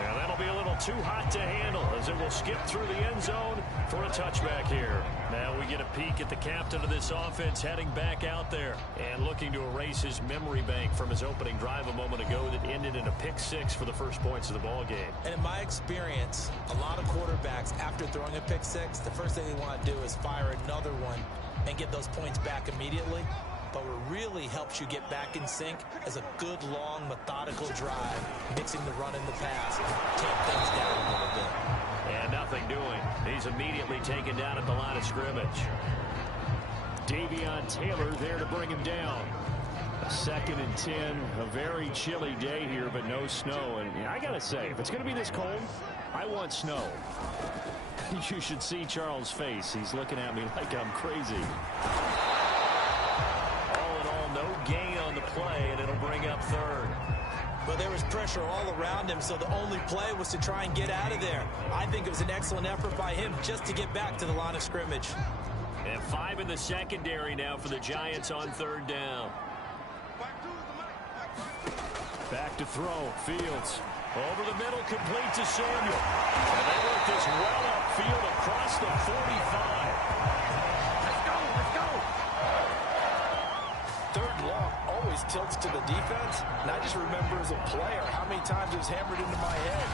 And that'll be a little too hot to handle as it will skip through the end zone for a touchback here. Now we get a peek at the captain of this offense heading back out there and looking to erase his memory bank from his opening drive a moment ago that ended in a pick 6 for the first points of the ball game. And in my experience, a lot of quarterbacks, after throwing a pick 6, the first thing they want to do is fire another one and get those points back immediately. But what really helps you get back in sync is a good, long, methodical drive, mixing the run and the pass, take things down a little bit. And nothing doing. He's immediately taken down at the line of scrimmage. Davion Taylor there to bring him down. 2nd and 10, a very chilly day here, but no snow. And I got to say, if it's going to be this cold, I want snow. You should see Charles' face. He's looking at me like I'm crazy. No gain on the play, and it'll bring up 3rd. But there was pressure all around him, so the only play was to try and get out of there. I think it was an excellent effort by him just to get back to the line of scrimmage. And 5 in the secondary now for the Giants on 3rd down. Back to throw. Fields. Over the middle, complete to Samuel. And they work this well upfield across the 45. Third long always tilts to the defense, and I just remember as a player how many times it was hammered into my head.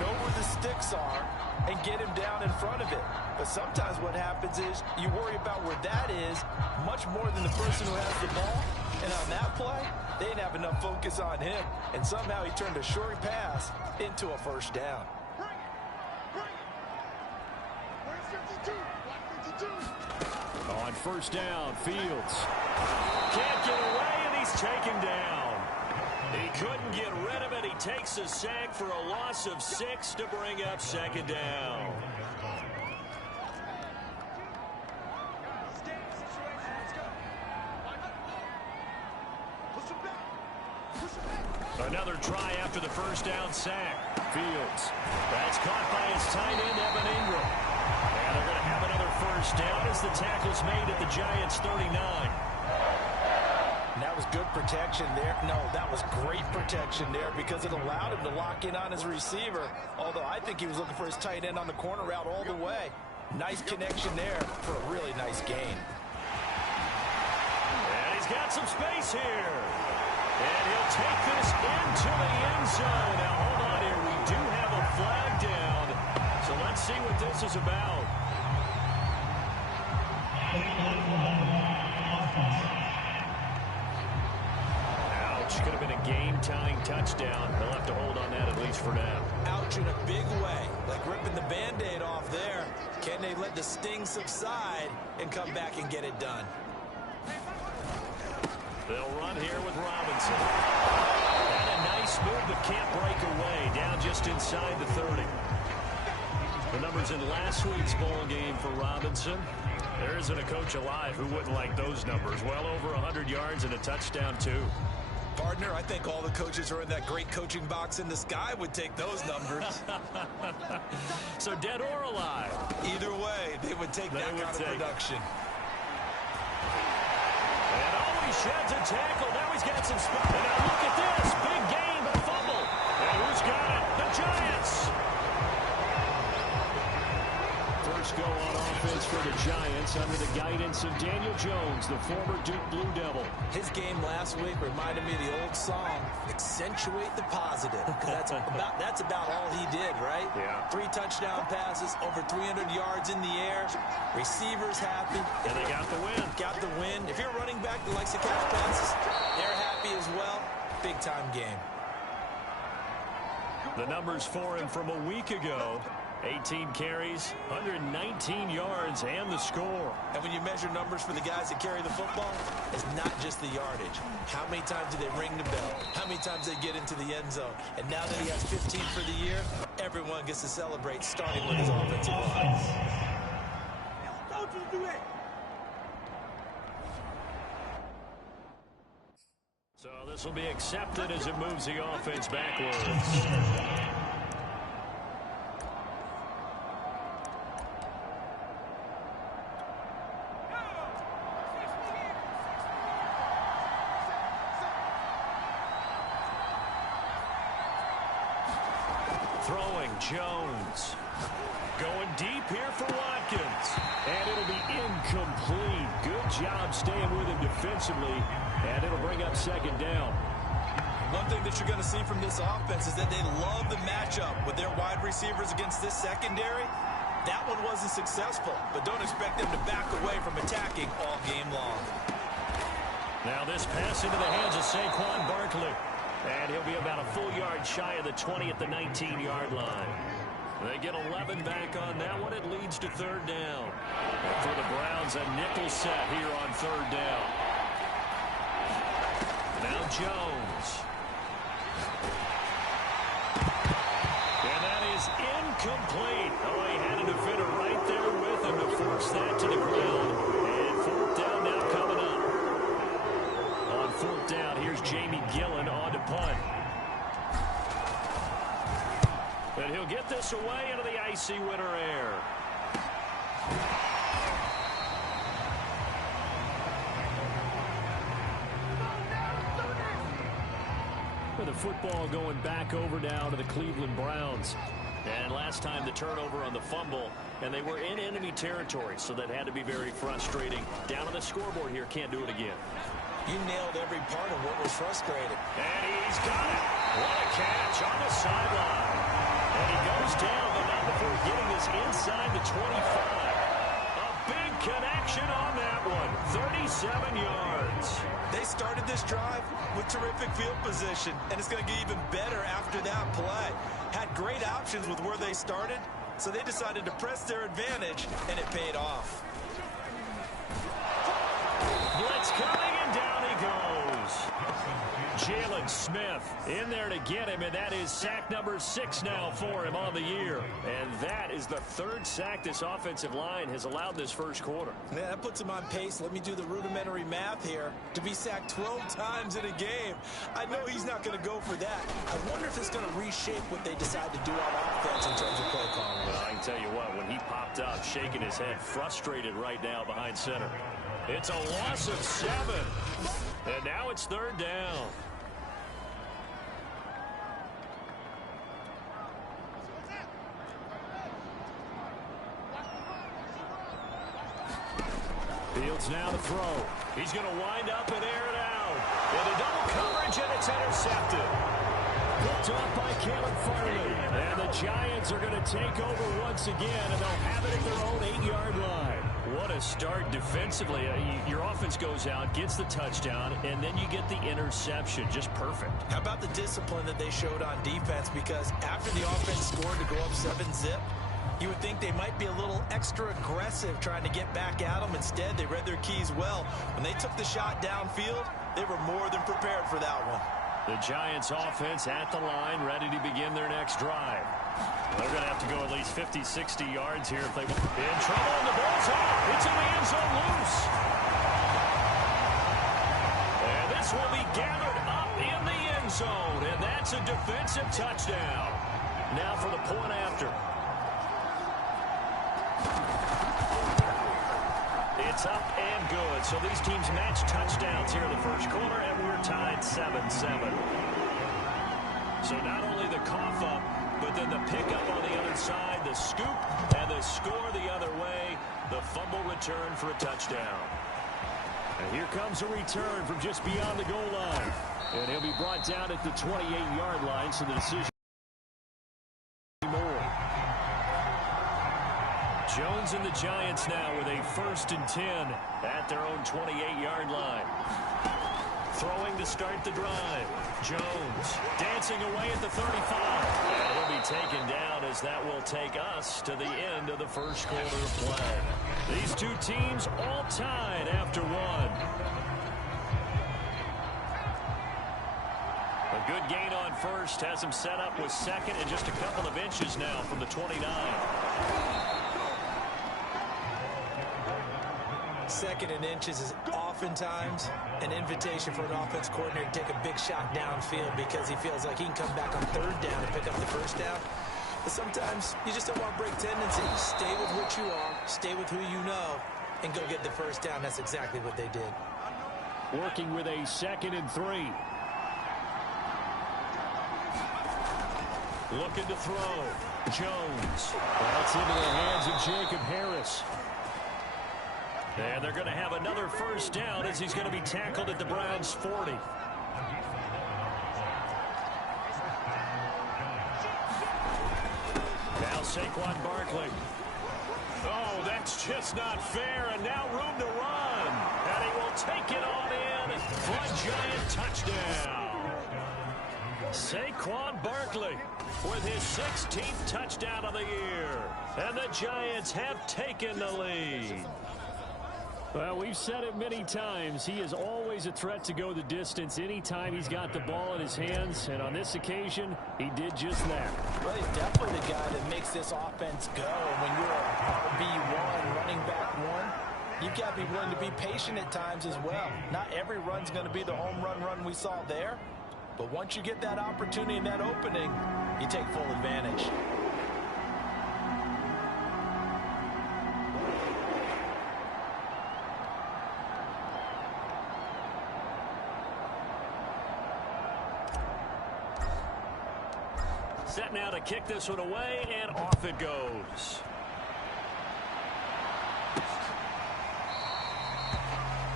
Know where the sticks are and get him down in front of it. But sometimes what happens is you worry about where that is much more than the person who has the ball. And on that play, they didn't have enough focus on him, and somehow he turned a short pass into a first down. On first down, Fields can't get away, and he's taken down. He couldn't get rid of it. He takes a sack for a loss of 6 to bring up 2nd down. Another try after the first down sack. Fields. That's caught by his tight end, Evan Ingram. And they're going to have another 1st first down as the tackle's made at the Giants' 39. And that was good protection there. No, that was great protection there because it allowed him to lock in on his receiver. Although I think he was looking for his tight end on the corner route all the way. Nice connection there for a really nice gain. And he's got some space here. And he'll take this into the end zone. Now, hold on here. We do have a flag down. So let's see what this is about. Ouch. Could have been a game-tying touchdown. They'll have to hold on that at least for now. Ouch in a big way. Like ripping the Band-Aid off there. Can they let the sting subside and come back and get it done? They'll run here with Robinson. And a nice move but can't break away. Down just inside the 30. The numbers in last week's ball game for Robinson. There isn't a coach alive who wouldn't like those numbers. Well over 100 yards and a touchdown, too. Partner, I think all the coaches who are in that great coaching box in the sky would take those numbers. So dead or alive? Either way, they would take that kind of production. And oh, he sheds a tackle. Now he's got some spot. And now look at this. Big gain, but fumble. And who's got it? The Giants. First go on offense for the Giants under the guidance of Daniel Jones, the former Duke Blue Devil. His game last week reminded me of the old song, Accentuate the Positive. That's about all he did, right? Yeah. 3 touchdown passes, over 300 yards in the air. Receivers happy. And they got the win. Got the win. If you're running back that likes to catch passes, they're happy as well. Big-time game. The numbers for him from a week ago. 18 carries, 119 yards, and the score. And when you measure numbers for the guys that carry the football, it's not just the yardage. How many times do they ring the bell? How many times they get into the end zone? And now that he has 15 for the year, everyone gets to celebrate, starting with his offensive line. Don't you do it! So this will be accepted as it moves the offense backwards. Throwing Jones. Going deep here for Watkins. And it'll be incomplete. Good job staying with him defensively. And it'll bring up second down. One thing that you're going to see from this offense is that they love the matchup with their wide receivers against this secondary. That one wasn't successful, but don't expect them to back away from attacking all game long. Now this pass into the hands of Saquon Barkley. And he'll be about a full yard shy of the 20 at the 19-yard line. They get 11 back on that one. It leads to third down. And for the Browns, a nickel set here on third down. Now Jones. And that is incomplete. Oh, he had a defender right there with him to force that to the ground. And fourth down now coming up. On fourth down, here's Jamie Gillen on to punt. And he'll get this away into the icy winter air. With the football going back over now to the Cleveland Browns. And last time the turnover on the fumble, and they were in enemy territory, so that had to be very frustrating. Down on the scoreboard here, can't do it again. You nailed every part of what was frustrating. And he's got it. What a catch on the sideline. And he goes down, but not before getting this inside the 25. A big connection on that one. 37 yards. They started this drive with terrific field position, and it's going to get even better after that play. Had great options with where they started, so they decided to press their advantage, and it paid off. Blitz coming, and down he goes. Jalen Smith in there to get him, and that is sack number 6 now for him on the year. And that is the third sack this offensive line has allowed this first quarter. Yeah, that puts him on pace. Let me do the rudimentary math here. To be sacked 12 times in a game, I know he's not going to go for that. I wonder if it's going to reshape what they decide to do on offense in terms of play calling. Well, I can tell you what, when he popped up, shaking his head, frustrated right now behind center. It's a loss of 7. And now it's 3rd down. Fields now to throw. He's going to wind up and air it out. Into double coverage, and it's intercepted. Picked off by Caleb Farley. And the Giants are going to take over once again, and they'll have it at their own 8-yard line. What a start defensively. Your offense goes out, gets the touchdown, and then you get the interception. Just perfect. How about the discipline that they showed on defense? Because after the offense scored to go up 7-zip, you would think they might be a little extra aggressive trying to get back at them. Instead, they read their keys well. When they took the shot downfield, they were more than prepared for that one. The Giants offense at the line, ready to begin their next drive. They're going to have to go at least 50, 60 yards here if they want. In trouble, and the ball's off. It's in the end zone loose. And this will be gathered up in the end zone, and that's a defensive touchdown. Now for the point after. It's up and good. So these teams match touchdowns here in the first quarter, and we're tied 7-7. So not only the cough up, but then the pickup on the other side, the scoop, and the score the other way, the fumble return for a touchdown. And here comes a return from just beyond the goal line. And he'll be brought down at the 28-yard line, so the decision. Jones and the Giants now with a 1st and 10 at their own 28-yard line. Throwing to start the drive. Jones dancing away at the 35. And he'll be taken down as that will take us to the end of the first quarter of play. These two teams all tied after one. A good gain on first has him set up with 2nd and just a couple of inches now from the 29. 2nd and inches is oftentimes an invitation for an offense coordinator to take a big shot downfield because he feels like he can come back on 3rd down and pick up the 1st down. But sometimes you just don't want to break tendencies. Stay with what you are, stay with who you know, and go get the 1st down. That's exactly what they did. Working with a 2nd and 3. Looking to throw. Jones. That's into the hands of Jacob Harris. And they're going to have another 1st down as he's going to be tackled at the Browns' 40. Now Saquon Barkley. Oh, that's just not fair. And now room to run. And he will take it on in for a Giant touchdown. Saquon Barkley with his 16th touchdown of the year. And the Giants have taken the lead. Well, we've said it many times. He is always a threat to go the distance anytime he's got the ball in his hands. And on this occasion, he did just that. Well, he's definitely the guy that makes this offense go. And when you're a RB1, running back 1, you've got to be willing to be patient at times as well. Not every run's going to be the home run we saw there. But once you get that opportunity and that opening, you take full advantage. Set now to kick this one away, and off it goes.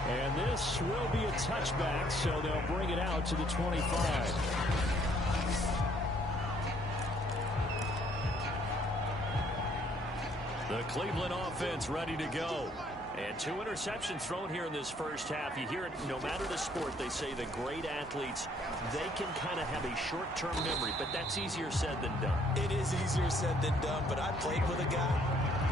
And this will be a touchback, so they'll bring it out to the 25. The Cleveland offense ready to go. And 2 interceptions thrown here in this first half. You hear it, no matter the sport, they say the great athletes, they can kind of have a short-term memory, but that's easier said than done. It is easier said than done, but I played with a guy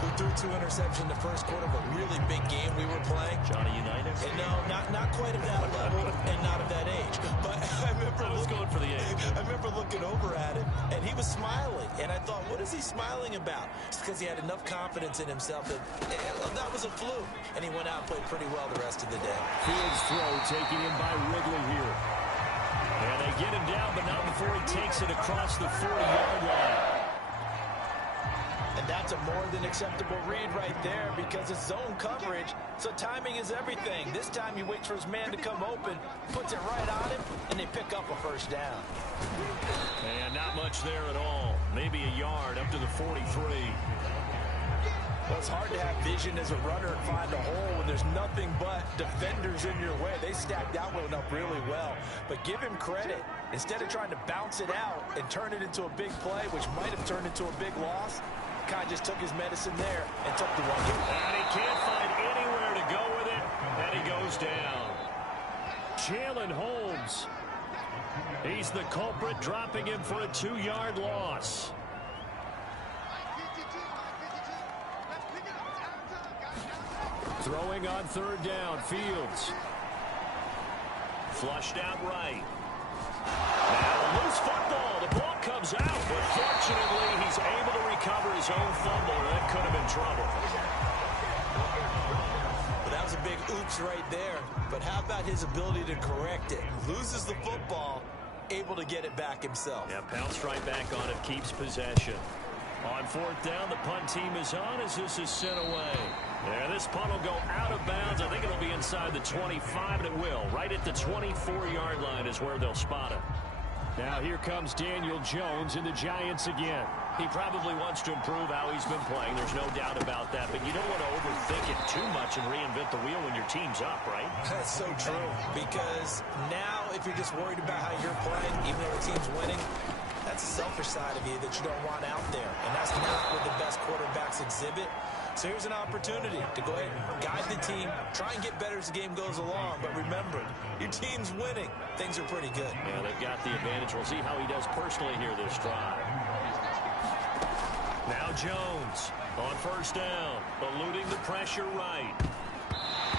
who threw 2 interceptions in the first quarter of a really big game we were playing. Johnny Unitas? And no, not quite of that level and not of that age. But I was going for the age. I remember looking over at him, and he was smiling. And I thought, what is he smiling about? It's because he had enough confidence in himself that that was a fluke. And he went out and played pretty well the rest of the day. Fields throw taken in by Wrigley here. And they get him down, but not before he takes it across the 40-yard line. And that's That's a more than acceptable read right there because it's zone coverage, so timing is everything. This time he waits for his man to come open, puts it right on him, and they pick up a first down. And not much there at all. Maybe a yard up to the 43. Well, it's hard to have vision as a runner and find a hole when there's nothing but defenders in your way. They stacked that one up really well. But give him credit. Instead of trying to bounce it out and turn it into a big play, which might have turned into a big loss, kind of just took his medicine there and took the one. And he can't find anywhere to go with it, and he goes down. Jalen Holmes. He's the culprit, dropping him for a 2-yard loss. Throwing on third down, Fields. Flushed out right. Now loose football. The ball comes out, but fortunately he's able to recover his own fumble, or that could have been trouble. Well, that was a big oops right there. But how about his ability to correct it? Loses the football, able to get it back himself. Yeah, pounced right back on it, keeps possession. On fourth down, the punt team is on as this is sent away. Yeah, this punt will go out of bounds. I think it'll be inside the 25, and it will. Right at the 24-yard line is where they'll spot it. Now here comes Daniel Jones and the Giants again. He probably wants to improve how he's been playing. There's no doubt about that. But you don't want to overthink it too much and reinvent the wheel when your team's up, right? That's so true. Because now if you're just worried about how you're playing, even though the team's winning, that's a selfish side of you that you don't want out there. And that's not what the best quarterbacks exhibit. So here's an opportunity to go ahead and guide the team, try and get better as the game goes along. But remember, your team's winning. Things are pretty good. Yeah, they've got the advantage. We'll see how he does personally here this drive. Now Jones on first down, eluding the pressure right.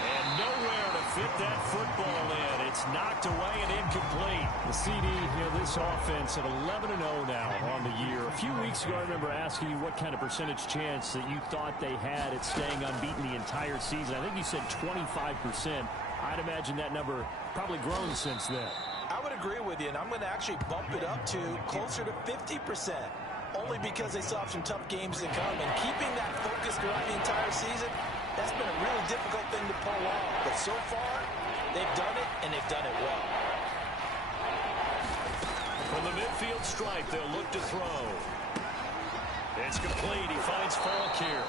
And nowhere to fit that football in. It's knocked away and incomplete. The CD, this offense at 11-0 now on the year. A few weeks ago, I remember asking you what kind of percentage chance that you thought they had at staying unbeaten the entire season. I think you said 25%. I'd imagine that number probably grown since then. I would agree with you, and I'm going to actually bump it up to closer to 50%. Only because they still have some tough games to come. And keeping that focus throughout the entire season, that's been a really difficult thing to pull off. But so far, they've done it, and they've done it well. From the midfield stripe, they'll look to throw. It's complete. He finds Falk here.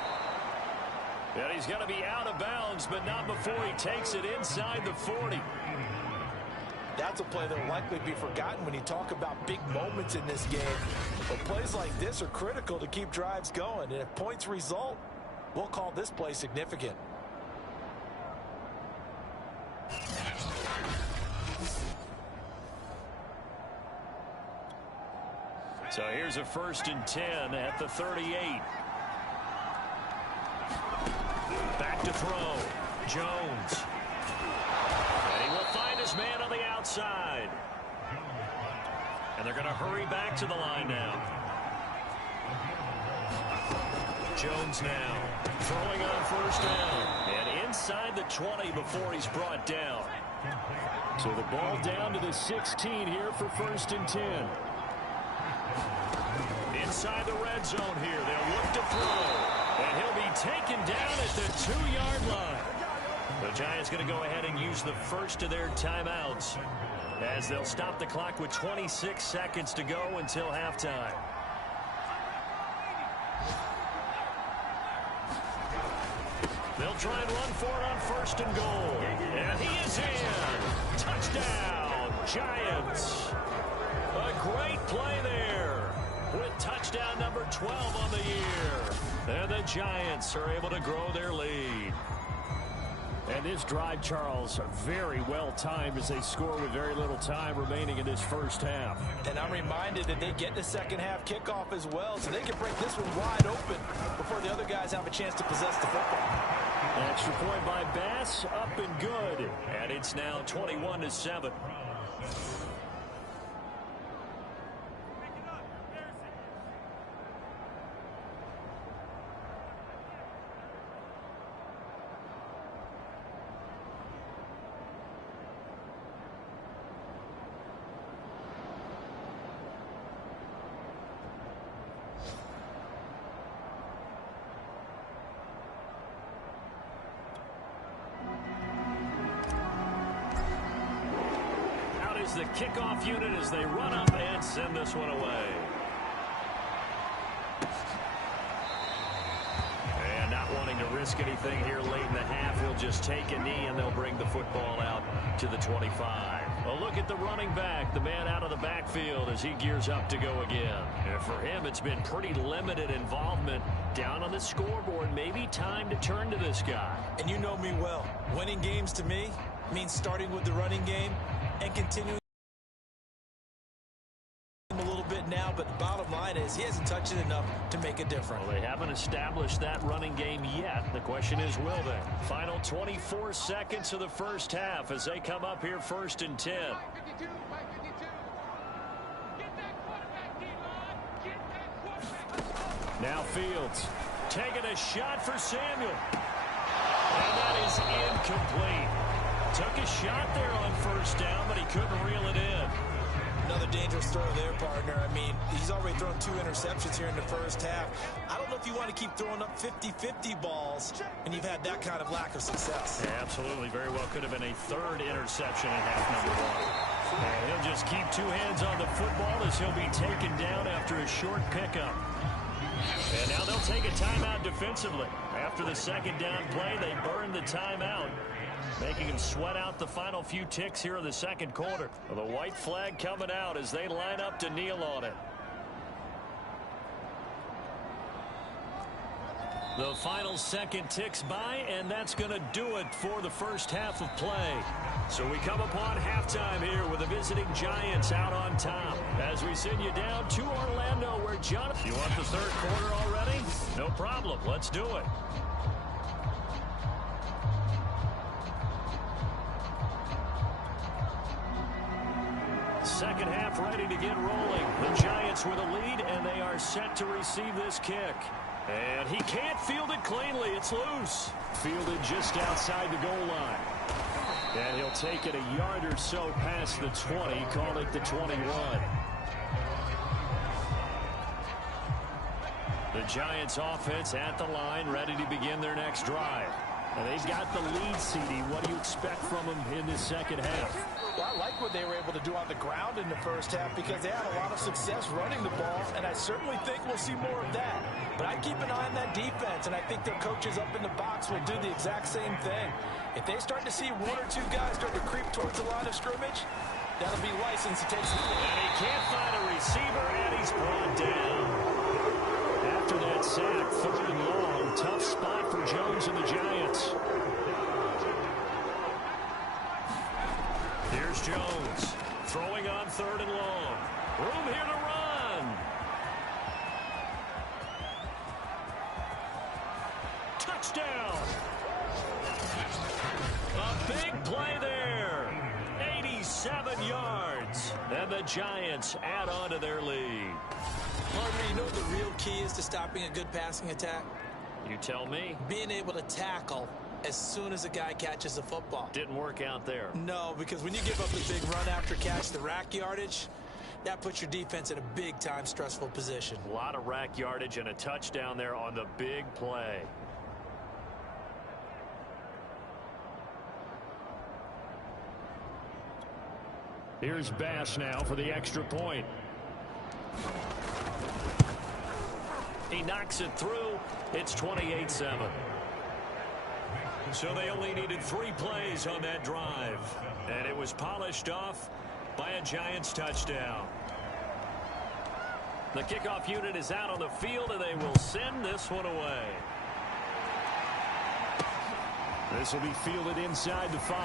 And he's going to be out of bounds, but not before he takes it inside the 40. That's a play that will likely be forgotten when you talk about big moments in this game. But plays like this are critical to keep drives going. And if points result, we'll call this play significant. So here's a 1st and 10 at the 38. Back to throw. Jones. And he will find his man on the outside. And they're going to hurry back to the line now. Jones now throwing on first down. And inside the 20 before he's brought down. So the ball down to the 16 here for 1st and 10. Inside the red zone here. They'll look to throw. And he'll be taken down at the 2-yard line. The Giants going to go ahead and use the first of their timeouts as they'll stop the clock with 26 seconds to go until halftime. They'll try and run for it on 1st and goal. And he is in. Touchdown, Giants. A great play there with touchdown number 12 on the year. And the Giants are able to grow their lead. And this drive, Charles, very well timed as they score with very little time remaining in this first half. And I'm reminded that they get the second half kickoff as well, so they can break this one wide open before the other guys have a chance to possess the football. An extra point by Bass, up and good. And it's now 21-7. is the kickoff unit as they run up and send this one away. And not wanting to risk anything here late in the half, he'll just take a knee and they'll bring the football out to the 25. A look at the running back, the man out of the backfield as he gears up to go again. And for him, it's been pretty limited involvement down on the scoreboard. Maybe time to turn to this guy. And you know me well. Winning games to me means starting with the running game and continuing a little bit now, but the bottom line is he hasn't touched it enough to make a difference. Well, they haven't established that running game yet. The question is, will they? Final 24 seconds of the first half as they come up here 1st and 10. Now Fields taking a shot for Samuel. And that is incomplete. Took a shot there on 1st down, but he couldn't reel it in. Another dangerous throw there, partner. I mean, he's already thrown 2 interceptions here in the first half. I don't know if you want to keep throwing up 50-50 balls when you've had that kind of lack of success. Yeah, absolutely. Very well could have been a 3rd interception in half number 1. And he'll just keep 2 hands on the football as he'll be taken down after a short pickup. And now they'll take a timeout defensively. After the 2nd down play, they burn the timeout, making him sweat out the final few ticks here in the 2nd quarter. Well, the white flag coming out as they line up to kneel on it. The final 2nd ticks by, and that's going to do it for the first half of play. So we come upon halftime here with the visiting Giants out on top. As we send you down to Orlando where Jonathan... You want the 3rd quarter already? No problem. Let's do it. Second half ready to get rolling. The Giants with a lead, and they are set to receive this kick. And he can't field it cleanly. It's loose. Fielded just outside the goal line. And he'll take it a yard or so past the 20, call it the 21. The Giants offense at the line, ready to begin their next drive. And they've got the lead, CD. What do you expect from them in this 2nd half? Well, I like what they were able to do on the ground in the first half because they had a lot of success running the ball, and I certainly think we'll see more of that. But I keep an eye on that defense, and I think their coaches up in the box will do the exact same thing. If they start to see 1 or 2 guys start to creep towards the line of scrimmage, that'll be license to take some. And he can't find a receiver, and he's brought down. After that sack, 3rd and long, tough spot for Jones and the Giants. Here's Jones, throwing on 3rd and long. Room here to run. Touchdown. A big play there. 87 yards. And the Giants add on to their lead. Partner, you know what the real key is to stopping a good passing attack? You tell me. Being able to tackle as soon as a guy catches the football. Didn't work out there. No, because when you give up the big run after catch, the rack yardage, that puts your defense in a big-time stressful position. A lot of rack yardage and a touchdown there on the big play. Here's Bass now for the extra point. He knocks it through. It's 28-7. So they only needed 3 plays on that drive. And it was polished off by a Giants touchdown. The kickoff unit is out on the field, and they will send this one away. This will be fielded inside the 5.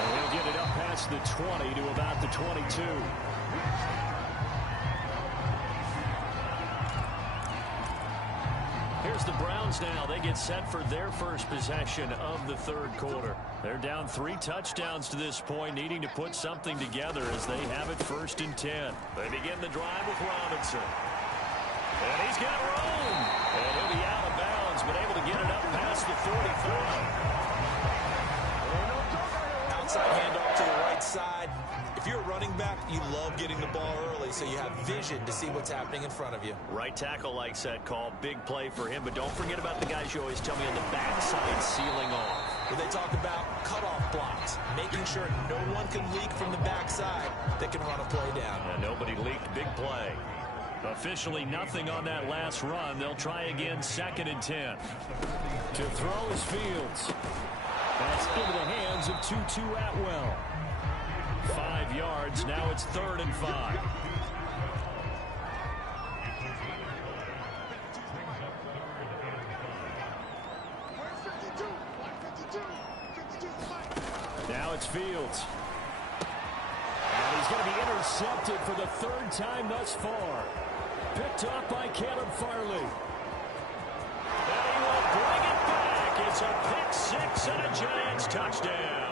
And he'll get it up past the 20 to about the 22. Here's the Browns now. They get set for their first possession of the 3rd quarter. They're down 3 touchdowns to this point, needing to put something together as they have it 1st and 10. They begin the drive with Robinson. And he's got room. And he'll be out of bounds, but able to get it up past the 45. Outside handoff to the right side. If you're a running back, you love getting the ball early so you have vision to see what's happening in front of you. Right tackle likes that call. Big play for him, but don't forget about the guys you always tell me on the backside sealing off. where they talk about cutoff blocks, making sure no one can leak from the backside that can run a play down. And nobody leaked big play. Officially nothing on that last run. They'll try again 2nd and 10. To throw is Fields. That's into the hands of Tutu Atwell. 5 yards. Now it's 3rd and 5. Now it's Fields. And he's going to be intercepted for the 3rd time thus far. Picked off by Caleb Farley. And he will bring it back. It's a pick 6 and a Giants touchdown.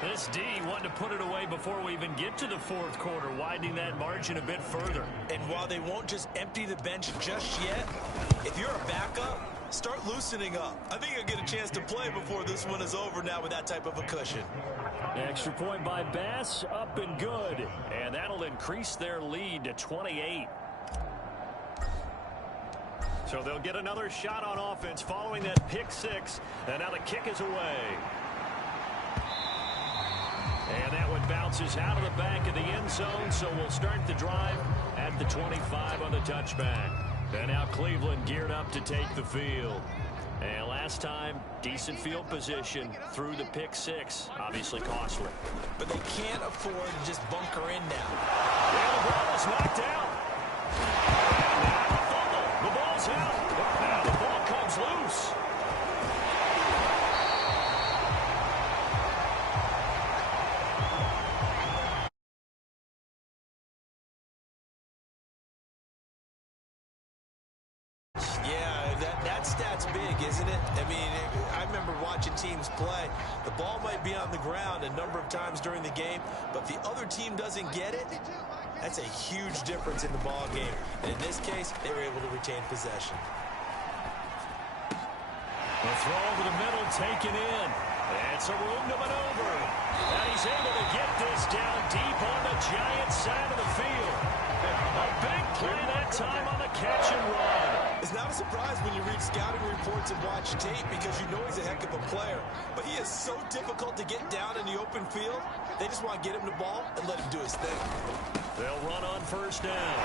This D wanted to put it away before we even get to the 4th quarter, widening that margin a bit further. And while they won't just empty the bench just yet, if you're a backup, start loosening up. I think you'll get a chance to play before this one is over now with that type of a cushion. Extra point by Bass, up and good. And that'll increase their lead to 28. So they'll get another shot on offense following that pick 6. And now the kick is away. And that one bounces out of the back of the end zone, so we'll start the drive at the 25 on the touchback. And now Cleveland geared up to take the field. And last time, decent field position through the pick 6. Obviously costly. But they can't afford to just bunker in now. And the ball is knocked out. And now a fumble. The ball's out. Now the ball comes loose. That stat's big, isn't it? I mean, I remember watching teams play. The ball might be on the ground a number of times during the game, but if the other team doesn't get it, that's a huge difference in the ball game. And in this case, they were able to retain possession. The throw over the middle taken in. And some room to maneuver. And he's able to get this down deep on the Giants side of the field. A big play that time on the catch and run. It's not a surprise when you read scouting reports and watch tape because you know he's a heck of a player. But he is so difficult to get down in the open field. They just want to get him the ball and let him do his thing. They'll run on 1st down.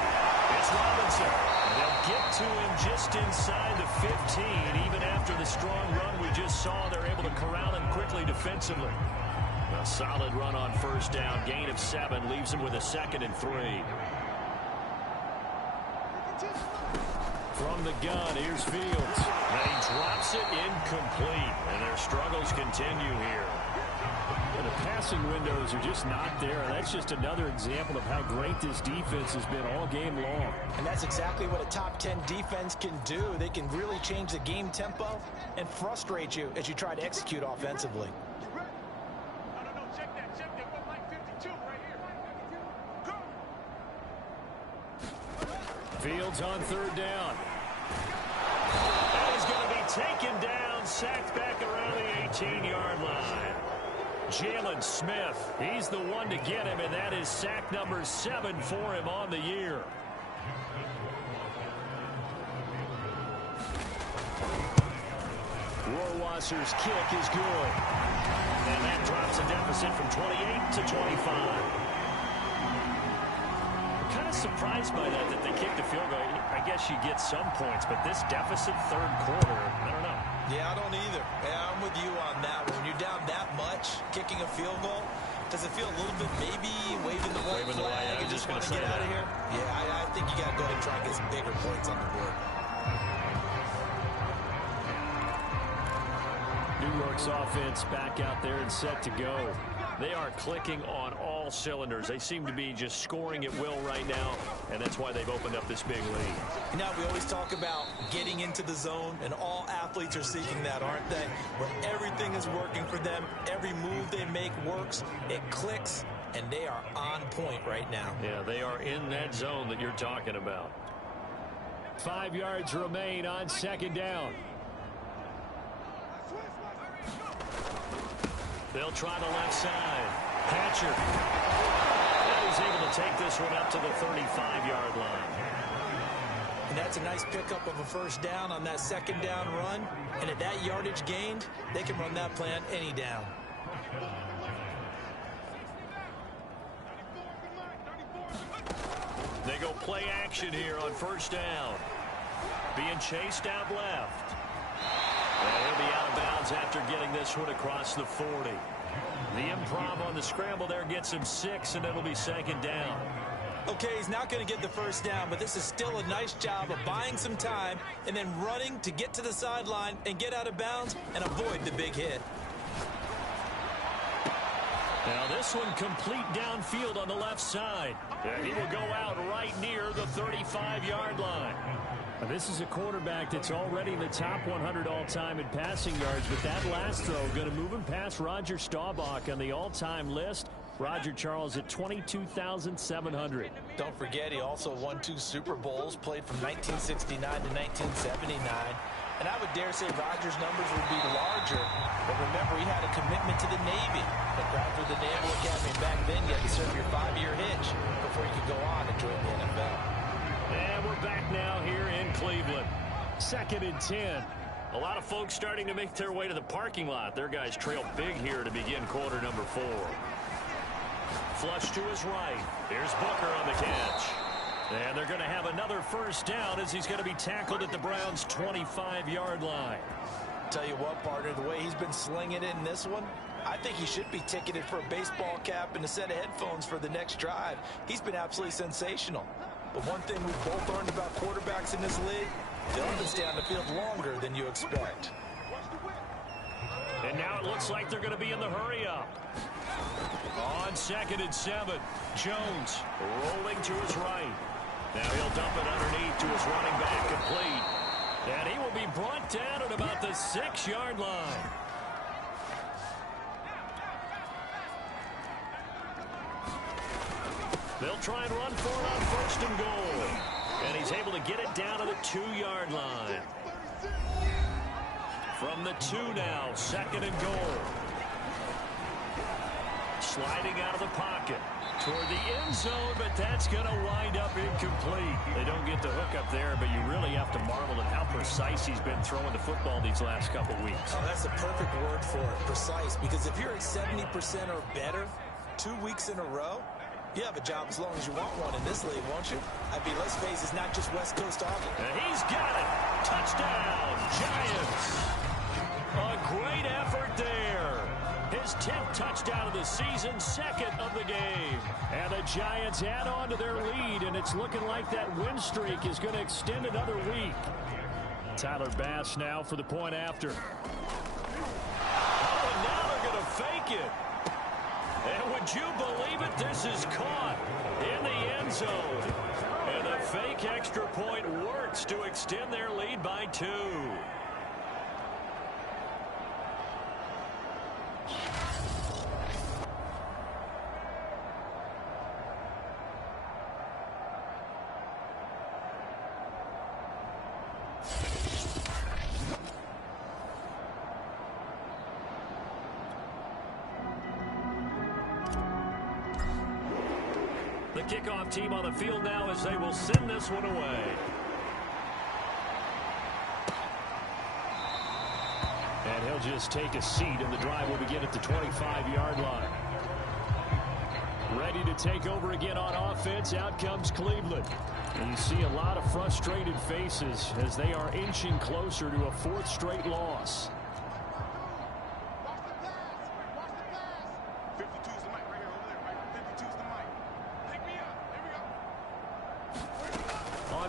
It's Robinson. They'll get to him just inside the 15. Even after the strong run we just saw, they're able to corral him quickly defensively. A solid run on 1st down. Gain of 7 leaves him with a 2nd and 3. From the gun, here's Fields. And he drops it incomplete. And their struggles continue here. And the passing windows are just not there. And that's just another example of how great this defense has been all game long. And that's exactly what a top 10 defense can do. They can really change the game tempo and frustrate you as you try to execute offensively. Fields on 3rd down. And he's going to be taken down, sacked back around the 18-yard line. Jalen Smith, he's the one to get him, and that is sack number 7 for him on the year. Rohrwasser's kick is good. And that drops a deficit from 28 to 25. Kind of surprised by that they kicked the field goal. I guess you get some points, but this deficit 3rd quarter, I don't know. Yeah, I don't either. Yeah, I'm with you on that. When you're down that much, kicking a field goal, does it feel a little bit maybe waving the white flag and just want to get out of here? Yeah, I think you got to go ahead and try and get some bigger points on the board. New York's offense back out there and set to go. They are clicking on all cylinders. They seem to be just scoring at will right now, and that's why they've opened up this big lead. You know, we always talk about getting into the zone, and all athletes are seeking that, aren't they? Where everything is working for them, every move they make works, it clicks, and they are on point right now. Yeah, they are in that zone that you're talking about. 5 yards remain on 2nd down. They'll try the left side. Hatcher. And he's able to take this one up to the 35-yard line. And that's a nice pickup of a first down on that second down run. And at that yardage gained, they can run that plan any down. They go play action here on first down. Being chased out left. And he'll be out of bounds after getting this one across the 40. The improv on the scramble there gets him 6, and it'll be second down. Okay, he's not going to get the first down, but this is still a nice job of buying some time and then running to get to the sideline and get out of bounds and avoid the big hit. Now this one complete downfield on the left side. And he will go out right near the 35-yard line. This is a quarterback that's already in the top 100 all-time in passing yards, but that last throw going to move him past Roger Staubach on the all-time list. Roger Charles at 22,700. Don't forget, he also won 2 Super Bowls, played from 1969 to 1979. And I would dare say Roger's numbers would be larger. But remember, he had a commitment to the Navy. But after the Naval Academy back then, you had to serve your 5-year hitch before you could go on and join the NFL. And we're back now here in Cleveland. 2nd and 10. A lot of folks starting to make their way to the parking lot. Their guys trail big here to begin quarter number 4. Flush to his right. Here's Booker on the catch. And they're going to have another first down as he's going to be tackled at the Browns' 25-yard line. Tell you what, partner, the way he's been slinging it in this one, I think he should be ticketed for a baseball cap and a set of headphones for the next drive. He's been absolutely sensational. But one thing we've both learned about quarterbacks in this league, they'll often stay on the field longer than you expect. And now it looks like they're going to be in the hurry-up. On 2nd and 7, Jones rolling to his right. Now he'll dump it underneath to his running back, complete. And he will be brought down at about the 6-yard line. They'll try and run for it on 1st and goal. And he's able to get it down to the 2-yard line. From the 2 now, 2nd and goal. Sliding out of the pocket toward the end zone, but that's going to wind up incomplete. They don't get the hook up there, but you really have to marvel at how precise he's been throwing the football these last couple weeks. Oh, that's the perfect word for it, precise, because if you're at 70% or better 2 weeks in a row, you have a job as long as you want one in this league, won't you? I mean, let's face it, it's not just West Coast offense. And he's got it. Touchdown, Giants. A great effort there. His 10th touchdown of the season, 2nd of the game. And the Giants add on to their lead, and it's looking like that win streak is going to extend another week. Tyler Bass now for the point after. Oh, and now they're going to fake it. And would you believe it? This is caught in the end zone. And the fake extra point works to extend their lead by 2. The kickoff team on the field now as they will send this one away. And he'll just take a seat, and the drive will begin at the 25-yard line. Ready to take over again on offense. Out comes Cleveland. And you see a lot of frustrated faces as they are inching closer to a 4th straight loss.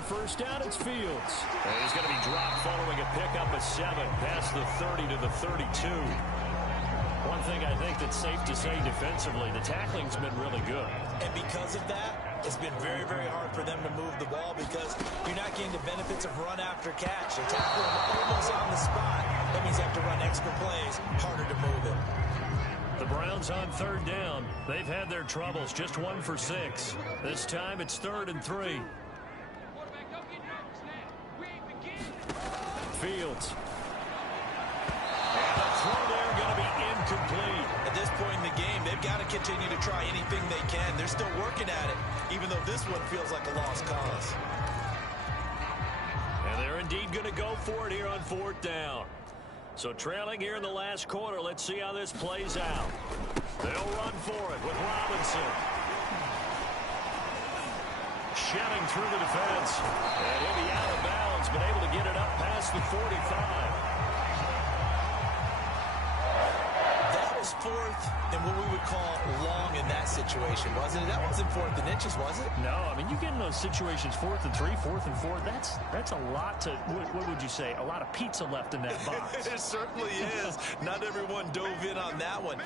First down, it's Fields. And he's going to be dropped following a pickup of 7 past the 30 to the 32. One thing I think that's safe to say defensively, the tackling's been really good. And because of that, it's been very, very hard for them to move the ball because you're not getting the benefits of run after catch. They're tackling almost on the spot. That means you have to run extra plays, harder to move it. The Browns on 3rd down. They've had their troubles, just 1 for 6. This time it's 3rd and 3. Fields. And the throw there going to be incomplete. At this point in the game, they've got to continue to try anything they can. They're still working at it, even though this one feels like a lost cause. indeed going to go for it here on 4th down. So trailing here in the last quarter. Let's see how this plays out. They'll run for it with Robinson. Shedding through the defense. And he'll be out of bounds, but able to get it up past the 45. That was 4th and what we would call long in that situation, wasn't it? That wasn't 4th and inches, was it? No, I mean, you get in those situations 4th and 3, 4th and 4. That's a lot to, what would you say, a lot of pizza left in that box. It certainly is. Not everyone dove in on that one.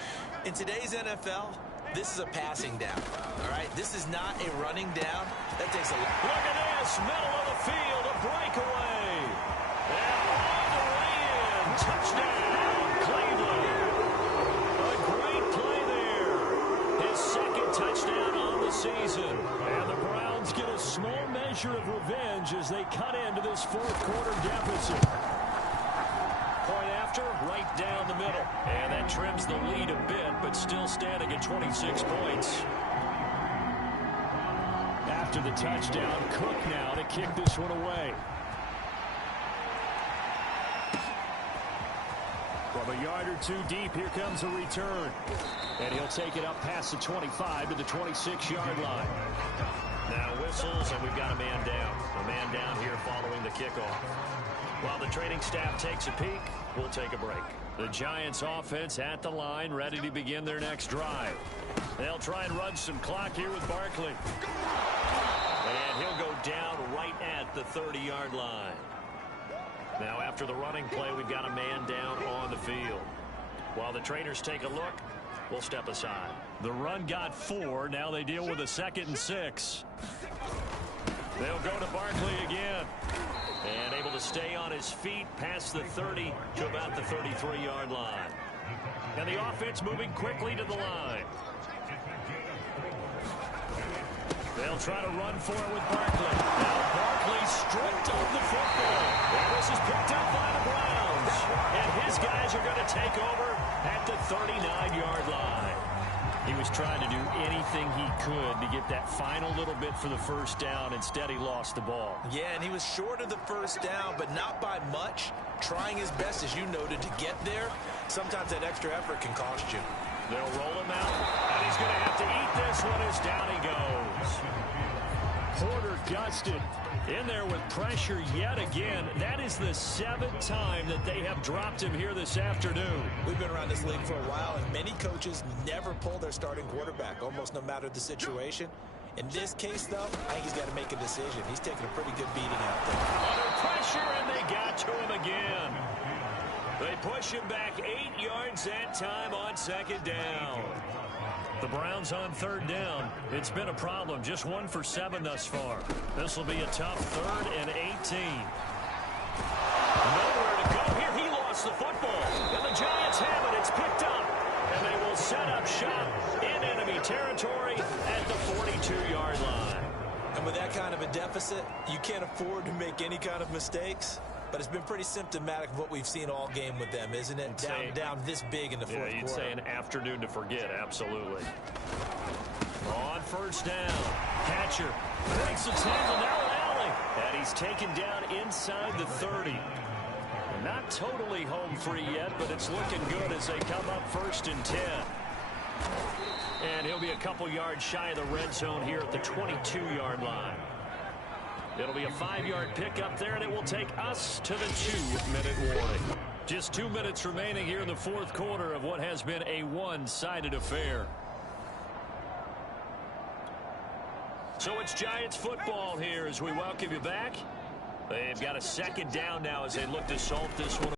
In today's NFL, this is a passing down, all right? This is not a running down. That takes a lot. Look at this, middle of the field, a breakaway. And on the way in, touchdown, Cleveland. A great play there. His second touchdown on the season. And the Browns get a small measure of revenge as they cut into this 4th quarter deficit. Point after, right down the middle. And that trims the lead a bit, but still standing at 26 points. After the touchdown, Cook now to kick this one away. From a yard or two deep, here comes a return. And he'll take it up past the 25 to the 26-yard line. Now whistles, and we've got a man down. A man down here following the kickoff. While the training staff takes a peek, we'll take a break. The Giants offense at the line, ready to begin their next drive. They'll try and run some clock here with Barkley. And he'll go down right at the 30-yard line. Now after the running play, we've got a man down on the field. While the trainers take a look, we'll step aside. The run got 4. Now they deal with a 2nd and 6. They'll go to Barkley again. And able to stay on his feet past the 30 to about the 33-yard line. And the offense moving quickly to the line. They'll try to run for it with Barkley. Now Barkley stripped of the football. And this is picked up by the Browns. And his guys are going to take over at the 39-yard line. He was trying to do anything he could to get that final little bit for the first down. Instead, he lost the ball. Yeah, and he was short of the first down, but not by much. Trying his best, as you noted, to get there. Sometimes that extra effort can cost you. They'll roll him out, and he's going to have to eat this one as down he goes. Porter gusted in there with pressure yet again. That is the 7th time that they have dropped him here this afternoon. We've been around this league for a while, and many coaches never pull their starting quarterback, almost no matter the situation. In this case, though, I think he's got to make a decision. He's taking a pretty good beating out there. Under pressure, and they got to him again. They push him back 8 yards that time on 2nd down. The Browns on 3rd down. It's been a problem. Just 1 for 7 thus far. This will be a tough 3rd and 18. Nowhere to go here. He lost the football. And the Giants have it. It's picked up. And they will set up shop in enemy territory at the 42-yard line. And with that kind of a deficit, you can't afford to make any kind of mistakes. But it's been pretty symptomatic of what we've seen all game with them, isn't it? Down this big in the 4th quarter. Yeah, you'd say an afternoon to forget, absolutely. On 1st down, Hatcher makes a tackle, now an alley. And he's taken down inside the 30. Not totally home free yet, but it's looking good as they come up 1st and 10. And he'll be a couple yards shy of the red zone here at the 22-yard line. It'll be a 5-yard pickup there, and it will take us to the 2-minute warning. Just 2 minutes remaining here in the 4th quarter of what has been a one-sided affair. So it's Giants football here as we welcome you back. They've got a 2nd down now as they look to solve this one.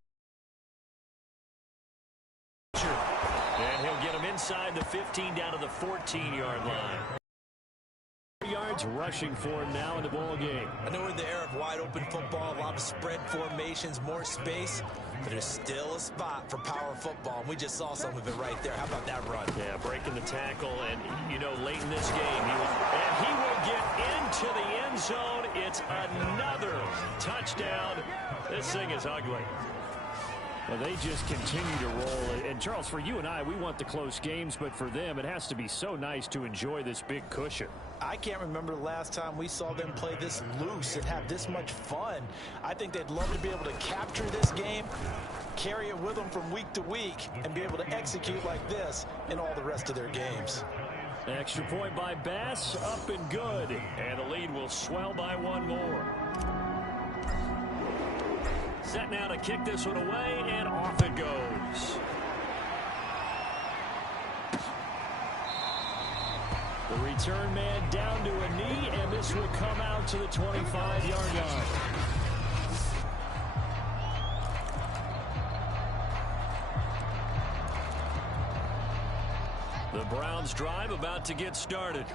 And he'll get him inside the 15 down to the 14-yard line. Yards rushing for him now in the ball game. I know we're in the era of wide-open football, a lot of spread formations, more space, but there's still a spot for power football, and we just saw some of it right there. How about that run? Yeah, breaking the tackle, and, you know, late in this game, he will get into the end zone. It's another touchdown. This thing is ugly. Well, they just continue to roll. And, Charles, for you and I, we want the close games, but for them, it has to be so nice to enjoy this big cushion. I can't remember the last time we saw them play this loose and have this much fun. I think they'd love to be able to capture this game, carry it with them from week to week, and be able to execute like this in all the rest of their games. Extra point by Bass, up and good. And the lead will swell by one more. Set now to kick this one away, and off it goes. The return man down to a knee, and this will come out to the 25-yard line. The Browns drive about to get started.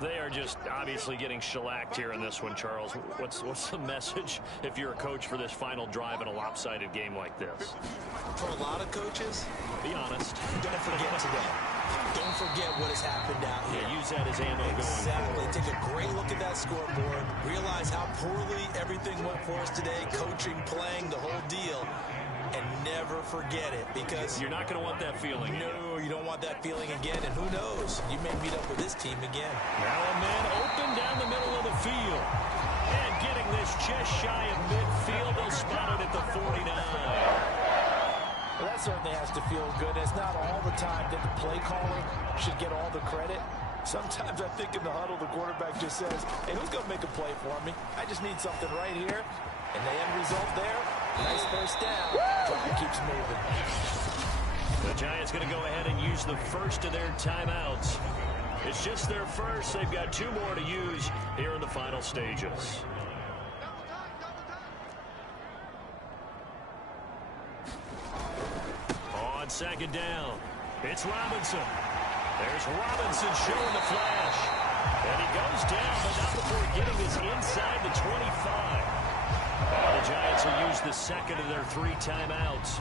They are just obviously getting shellacked here in this one, Charles. What's the message if you're a coach for this final drive in a lopsided game like this? For a lot of coaches, be honest. Don't forget today. Don't forget what has happened out here. Yeah, use that as ammo going Exactly. forward. Take a great look at that scoreboard. Realize how poorly everything went for us today. Coaching, playing, the whole deal. And never forget it, because you're not going to want that feeling. No, you don't want that feeling again. And who knows? You may meet up with this team again. Now a man open down the middle of the field. And getting this just shy of midfield. They'll spot it at the 49. Well, that certainly has to feel good. It's not all the time that the play caller should get all the credit. Sometimes I think in the huddle, the quarterback just says, hey, who's going to make a play for me? I just need something right here. And the end result there, nice first down. Drive keeps moving. The Giants going to go ahead and use the first of their timeouts. It's just their first. They've got two more to use here in the final stages. On second down, it's Robinson. There's Robinson showing the flash. And he goes down, but not before getting his inside the 25. The Giants will use the second of their three timeouts.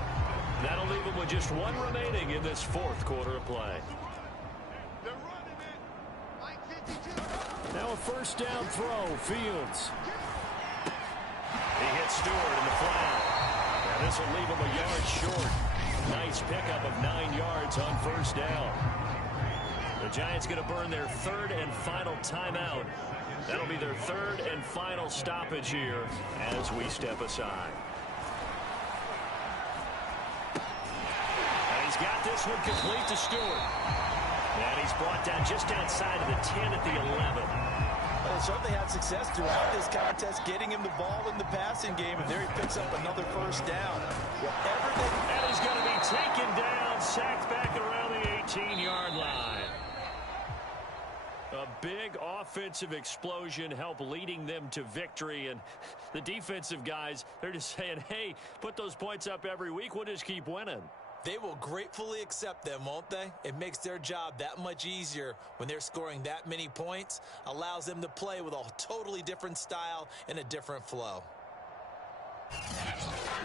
That'll leave them with just one remaining in this fourth quarter of play. Now a first down throw, Fields. He hits Stewart in the flat. And this will leave him a yard short. Nice pickup of 9 yards on first down. The Giants going to burn their third and final timeout. That'll be their third and final stoppage here as we step aside. And he's got this one complete to Stewart. And he's brought down just outside of the 10 at the 11. Well, they certainly had success throughout this contest, getting him the ball in the passing game, and there he picks up another first down. And he's going to be taken down, sacked back around the 18-yard line. A big offensive explosion helped leading them to victory, and the defensive guys, they're just saying, hey, put those points up every week, we'll just keep winning. They will gratefully accept them, won't they? It makes their job that much easier when they're scoring that many points, allows them to play with a totally different style and a different flow.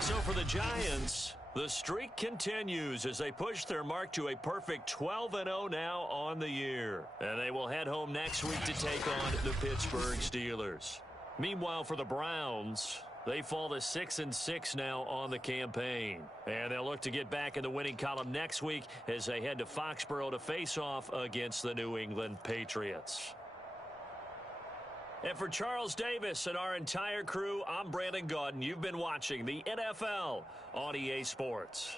So for the Giants, the streak continues as they push their mark to a perfect 12-0 now on the year. And they will head home next week to take on the Pittsburgh Steelers. Meanwhile, for the Browns, they fall to 6-6 now on the campaign. And they'll look to get back in the winning column next week as they head to Foxborough to face off against the New England Patriots. And for Charles Davis and our entire crew, I'm Brandon Gaudin. You've been watching the NFL on EA Sports.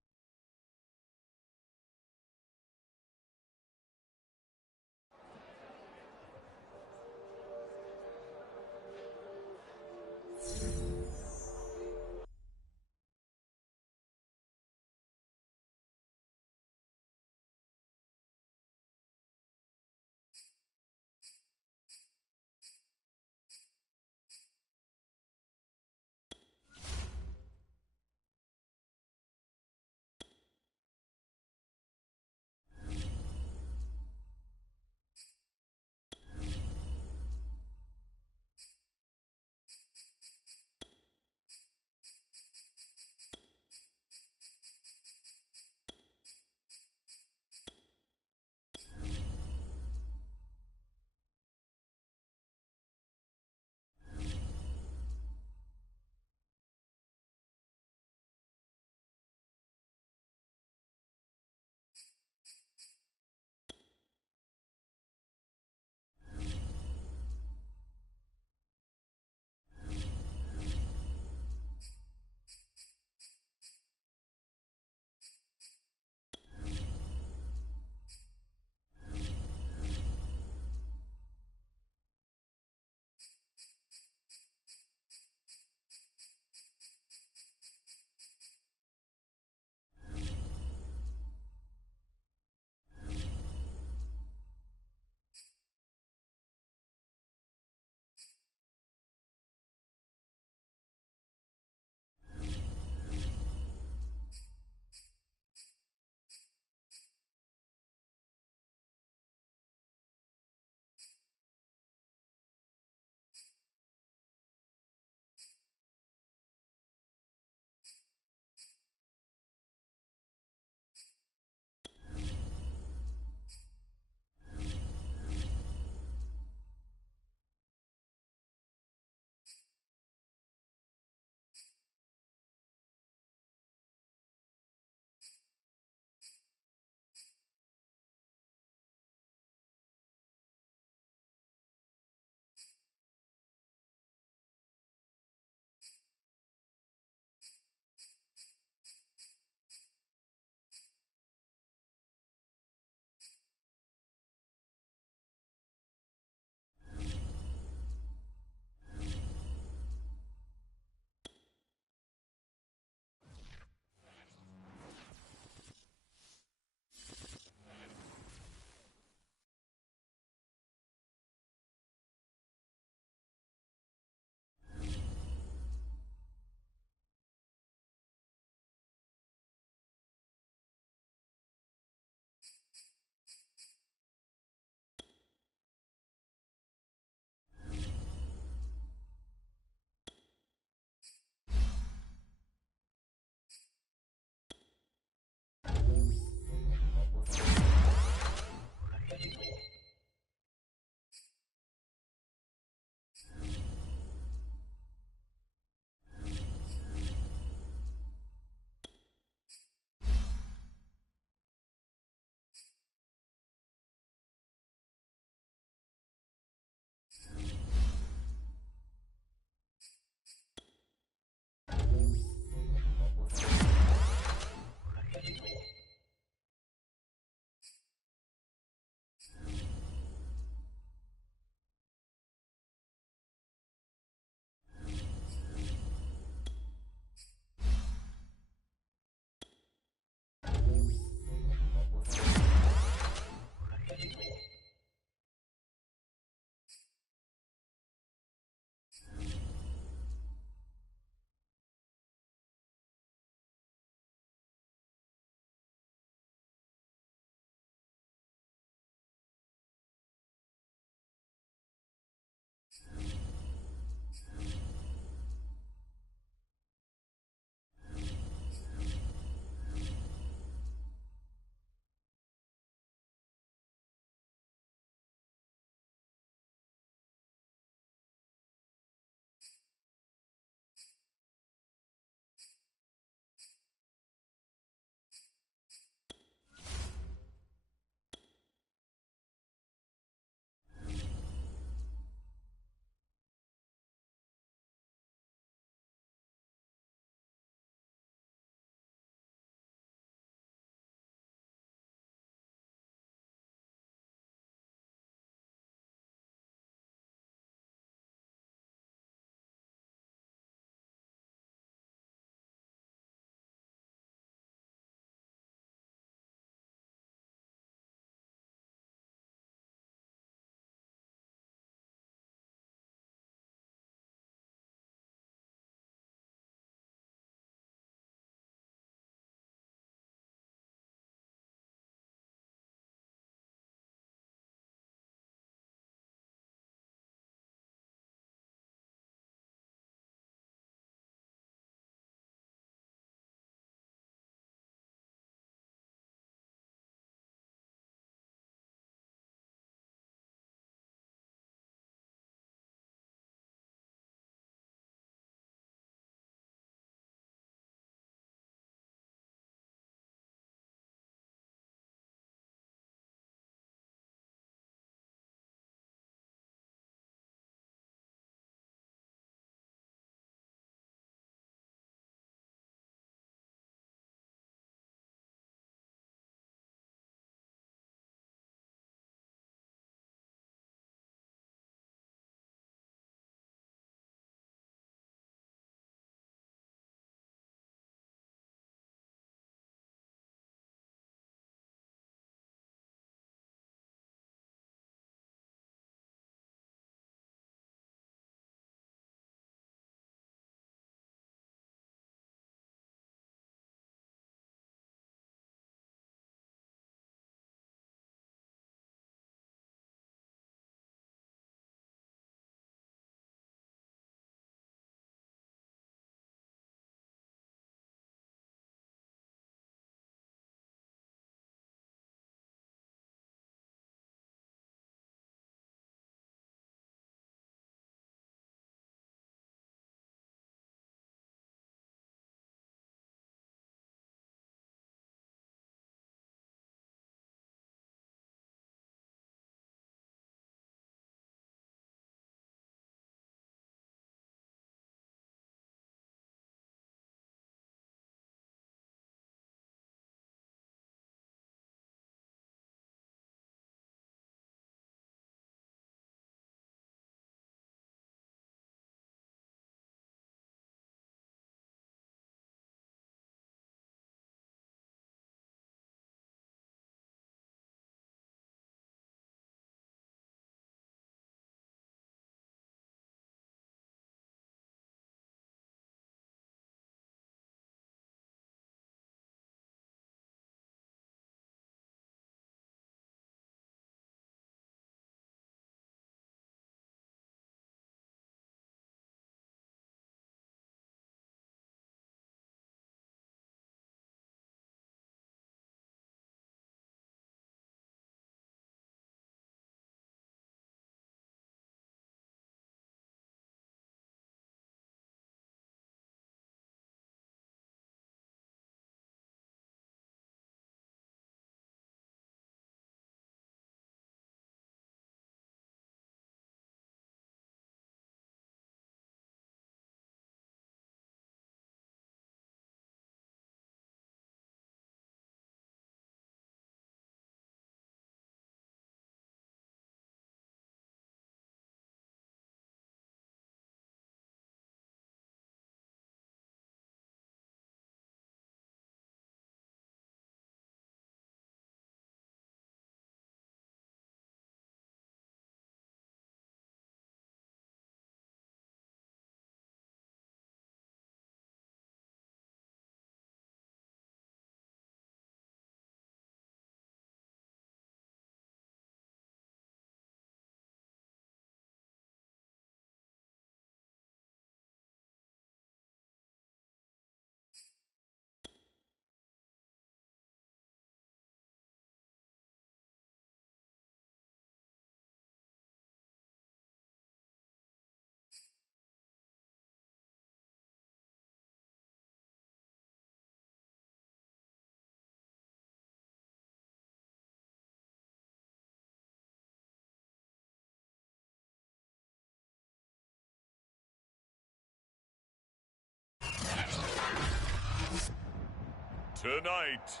Tonight,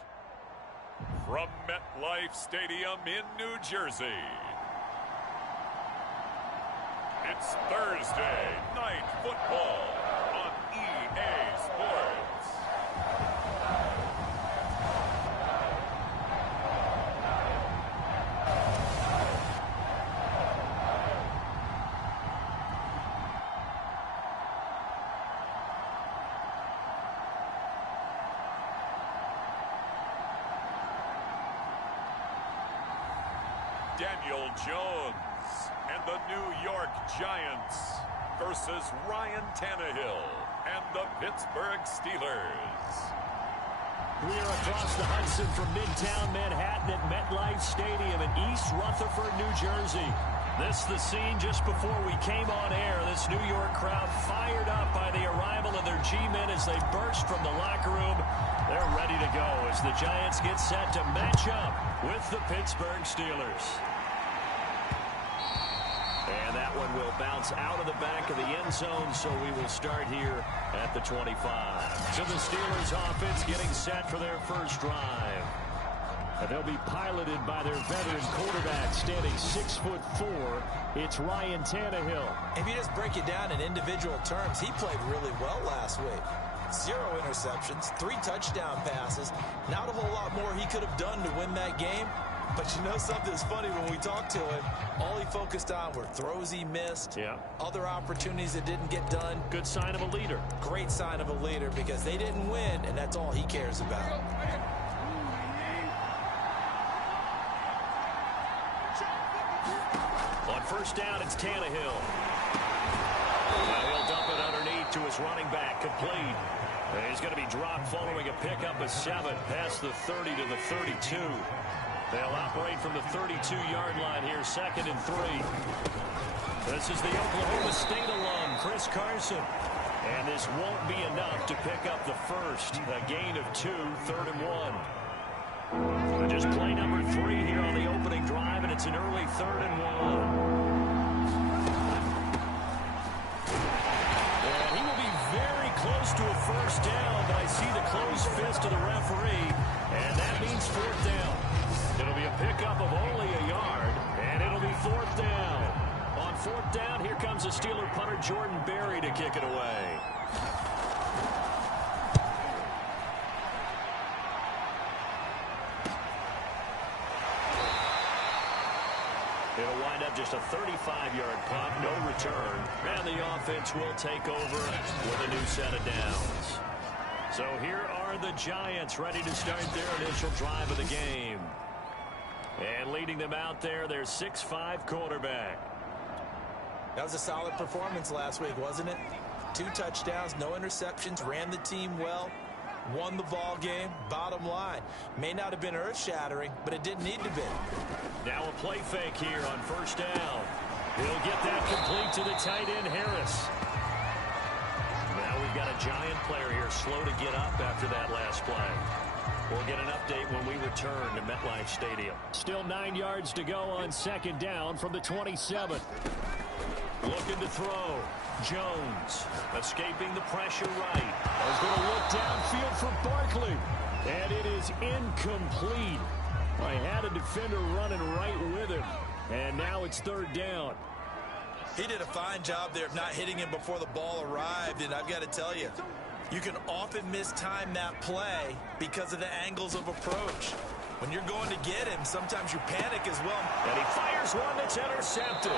from MetLife Stadium in New Jersey, it's Thursday Night Football on EA Sports. Daniel Jones and the New York Giants versus Ryan Tannehill and the Pittsburgh Steelers. We are across the Hudson from Midtown Manhattan at MetLife Stadium in East Rutherford, New Jersey. This the scene just before we came on air. This New York crowd fired up by the arrival of their G-men as they burst from the locker room. They're ready to go as the Giants get set to match up with the Pittsburgh Steelers. And that one will bounce out of the back of the end zone, so we will start here at the 25. So the Steelers offense getting set for their first drive. And they'll be piloted by their veteran quarterback, standing 6'4". It's Ryan Tannehill. If you just break it down in individual terms, he played really well last week. 0 interceptions, 3 touchdown passes. Not a whole lot more he could have done to win that game. But you know something's funny, when we talked to him, all he focused on were throws he missed, other opportunities that didn't get done. Good sign of a leader. Great sign of a leader, because they didn't win, and that's all he cares about. On first down, it's Tannehill. He'll dump it underneath to his running back, complete. He's going to be dropped following a pickup of 7 past the 30 to the 32. They'll operate from the 32-yard line here, 2nd and 3. This is the Oklahoma State alum, Chris Carson. And this won't be enough to pick up the first. A gain of 2, 3rd and 1. Just play number 3 here on the opening drive, and it's an early 3rd and 1. And he will be very close to a first down, but I see the closed fist of the referee, and that means 4th down. It'll be a pickup of only a yard, and it'll be 4th down. On 4th down, here comes the Steeler punter Jordan Berry to kick it away. It'll wind up just a 35-yard punt, no return, and the offense will take over with a new set of downs. So here are the Giants ready to start their initial drive of the game. And leading them out there, their 6'5" quarterback. That was a solid performance last week, wasn't it? 2 touchdowns, no interceptions, ran the team well, won the ball game. Bottom line, may not have been earth-shattering, but it didn't need to be. Now a play fake here on first down. He'll get that complete to the tight end, Harris. Now we've got a Giant player here slow to get up after that last play. We'll get an update when we return to MetLife Stadium. Still 9 yards to go on 2nd down from the 27. Looking to throw. Jones escaping the pressure right. Is going to look downfield for Barkley. And it is incomplete. I had a defender running right with him. And now it's 3rd down. He did a fine job there of not hitting him before the ball arrived. And I've got to tell you, you can often mistime that play because of the angles of approach. When you're going to get him, sometimes you panic as well. And he fires one that's intercepted.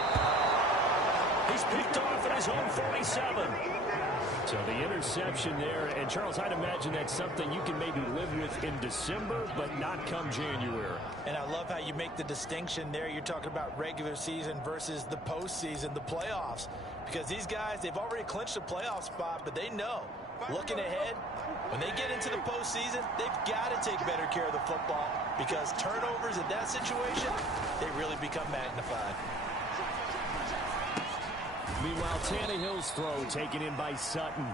He's picked off at his own 47. So the interception there, and Charles, I'd imagine that's something you can maybe live with in December, but not come January. And I love how you make the distinction there. You're talking about regular season versus the postseason, the playoffs. Because these guys, they've already clinched a playoff spot, but they know, looking ahead, when they get into the postseason, they've got to take better care of the football, because turnovers in that situation, they really become magnified. Meanwhile, Tannehill's throw taken in by Sutton.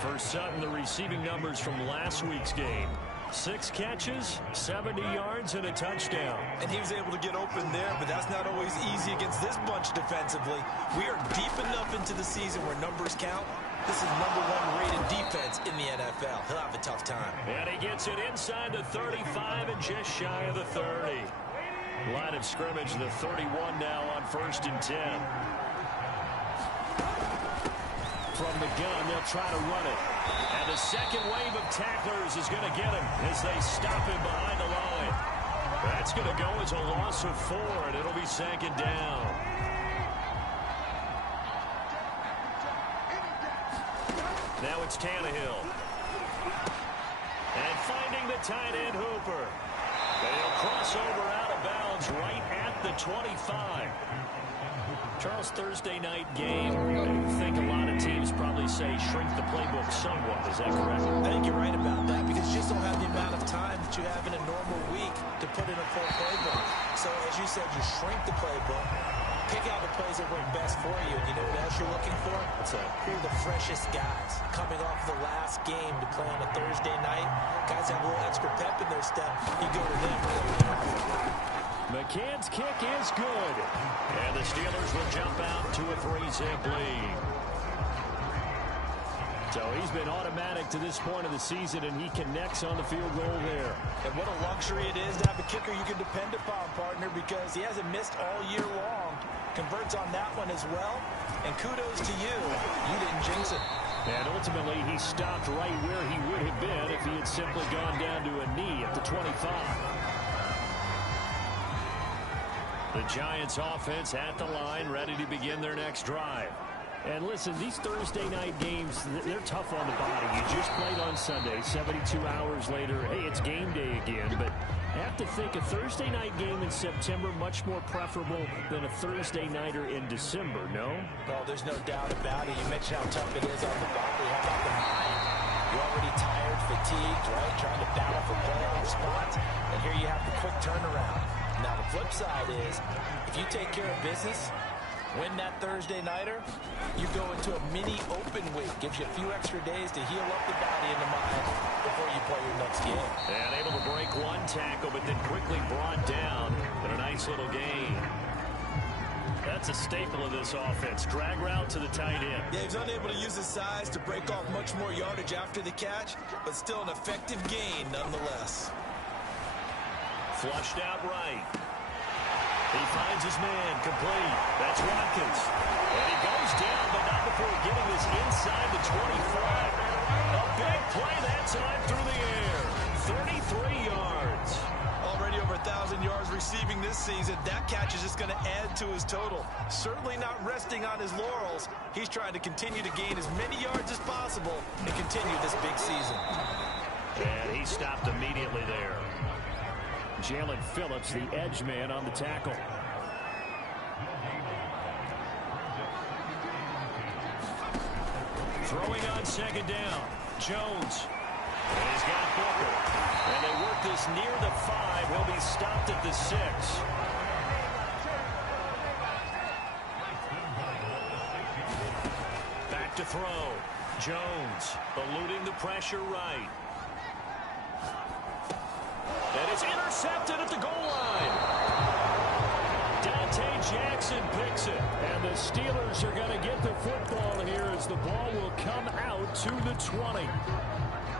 For Sutton, the receiving numbers from last week's game. 6 catches, 70 yards, and a touchdown. And he was able to get open there, but that's not always easy against this bunch defensively. We are deep enough into the season where numbers count, This is #1 rated defense in the NFL. He'll have a tough time. And he gets it inside the 35 and just shy of the 30. Line of scrimmage, the 31 now on 1st and 10. From the gun, they'll try to run it. And the second wave of tacklers is going to get him as they stop him behind the line. That's going to go as a loss of 4, and it'll be 2nd down. Now it's Tannehill. And finding the tight end Hooper. They'll cross over out of bounds right at the 25. Charles, Thursday night game. I think a lot of teams probably say shrink the playbook somewhat. Is that correct? I think you're right about that because you just don't have the amount of time that you have in a normal week to put in a full playbook. So as you said, you shrink the playbook, pick out the plays that work best for you. And you know what else you're looking for? What's that? Who are the freshest guys coming off the last game to play on a Thursday night? Guys have a little extra pep in their step. You go to them. McCann's kick is good. And the Steelers will jump out to a 3-zip lead. So he's been automatic to this point of the season, and he connects on the field goal there. And what a luxury it is to have a kicker you can depend upon, partner, because he hasn't missed all year long. Converts on that one as well. And kudos to you. You didn't jinx it. And ultimately, he stopped right where he would have been if he had simply gone down to a knee at the 25. The Giants offense at the line, ready to begin their next drive. And listen, these Thursday night games, they're tough on the body. You just played on Sunday, 72 hours later, hey, it's game day again. But I have to think a Thursday night game in September much more preferable than a Thursday nighter in December, no? Well, there's no doubt about it. You mentioned how tough it is on the body. How about the mind? You're already tired, fatigued, right? Trying to battle for playoff spots. And here you have the quick turnaround. Now, the flip side is, if you take care of business, win that Thursday nighter, you go into a mini open week. Gives you a few extra days to heal up the body and the mind before you play your next game. And able to break one tackle, but then quickly brought down in a nice little gain. That's a staple of this offense. Drag route to the tight end. Yeah, he's unable to use his size to break off much more yardage after the catch, but still an effective gain nonetheless. Flushed out right. He finds his man, complete. That's Watkins. And he goes down, but not before getting this inside the 25. A big play that time through the air. 33 yards. Already over 1,000 yards receiving this season. That catch is just going to add to his total. Certainly not resting on his laurels. He's trying to continue to gain as many yards as possible and continue this big season. And he stopped immediately there. Jalen Phillips, the edge man on the tackle. Throwing on second down. Jones. And he's got Booker. And they work this near the 5. He'll be stopped at the 6. Back to throw. Jones eluding the pressure right. And it's intercepted at the goal line. Dante Jackson picks it. And the Steelers are going to get the football here as the ball will come out to the 20.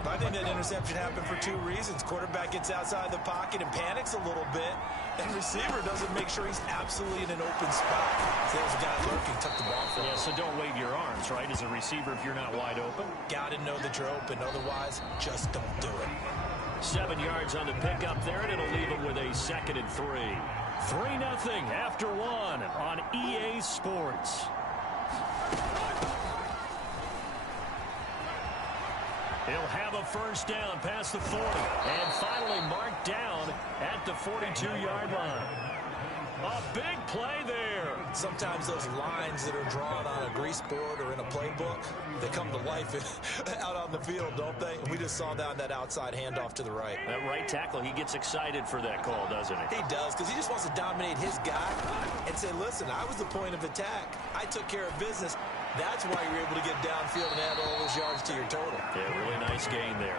I think that interception happened for 2 reasons. Quarterback gets outside the pocket and panics a little bit. And receiver doesn't make sure he's absolutely in an open spot. So there's a guy lurking, took the ball from him. Yeah, so don't wave your arms, right, as a receiver if you're not wide open. Got to know that you're open. Otherwise, just don't do it. 7 yards on the pickup there, and it'll leave him with a 2nd and 3. 3-0 after 1 on EA Sports. He'll have a first down past the 40. And finally marked down at the 42-yard line. A big play there. Sometimes those lines that are drawn on a grease board or in a playbook, they come to life out on the field, don't they? And we just saw that outside handoff to the right. That right tackle, he gets excited for that call, doesn't he? He does, because he just wants to dominate his guy and say, listen, I was the point of attack. I took care of business. That's why you're able to get downfield and add all those yards to your total. Yeah, really nice gain there.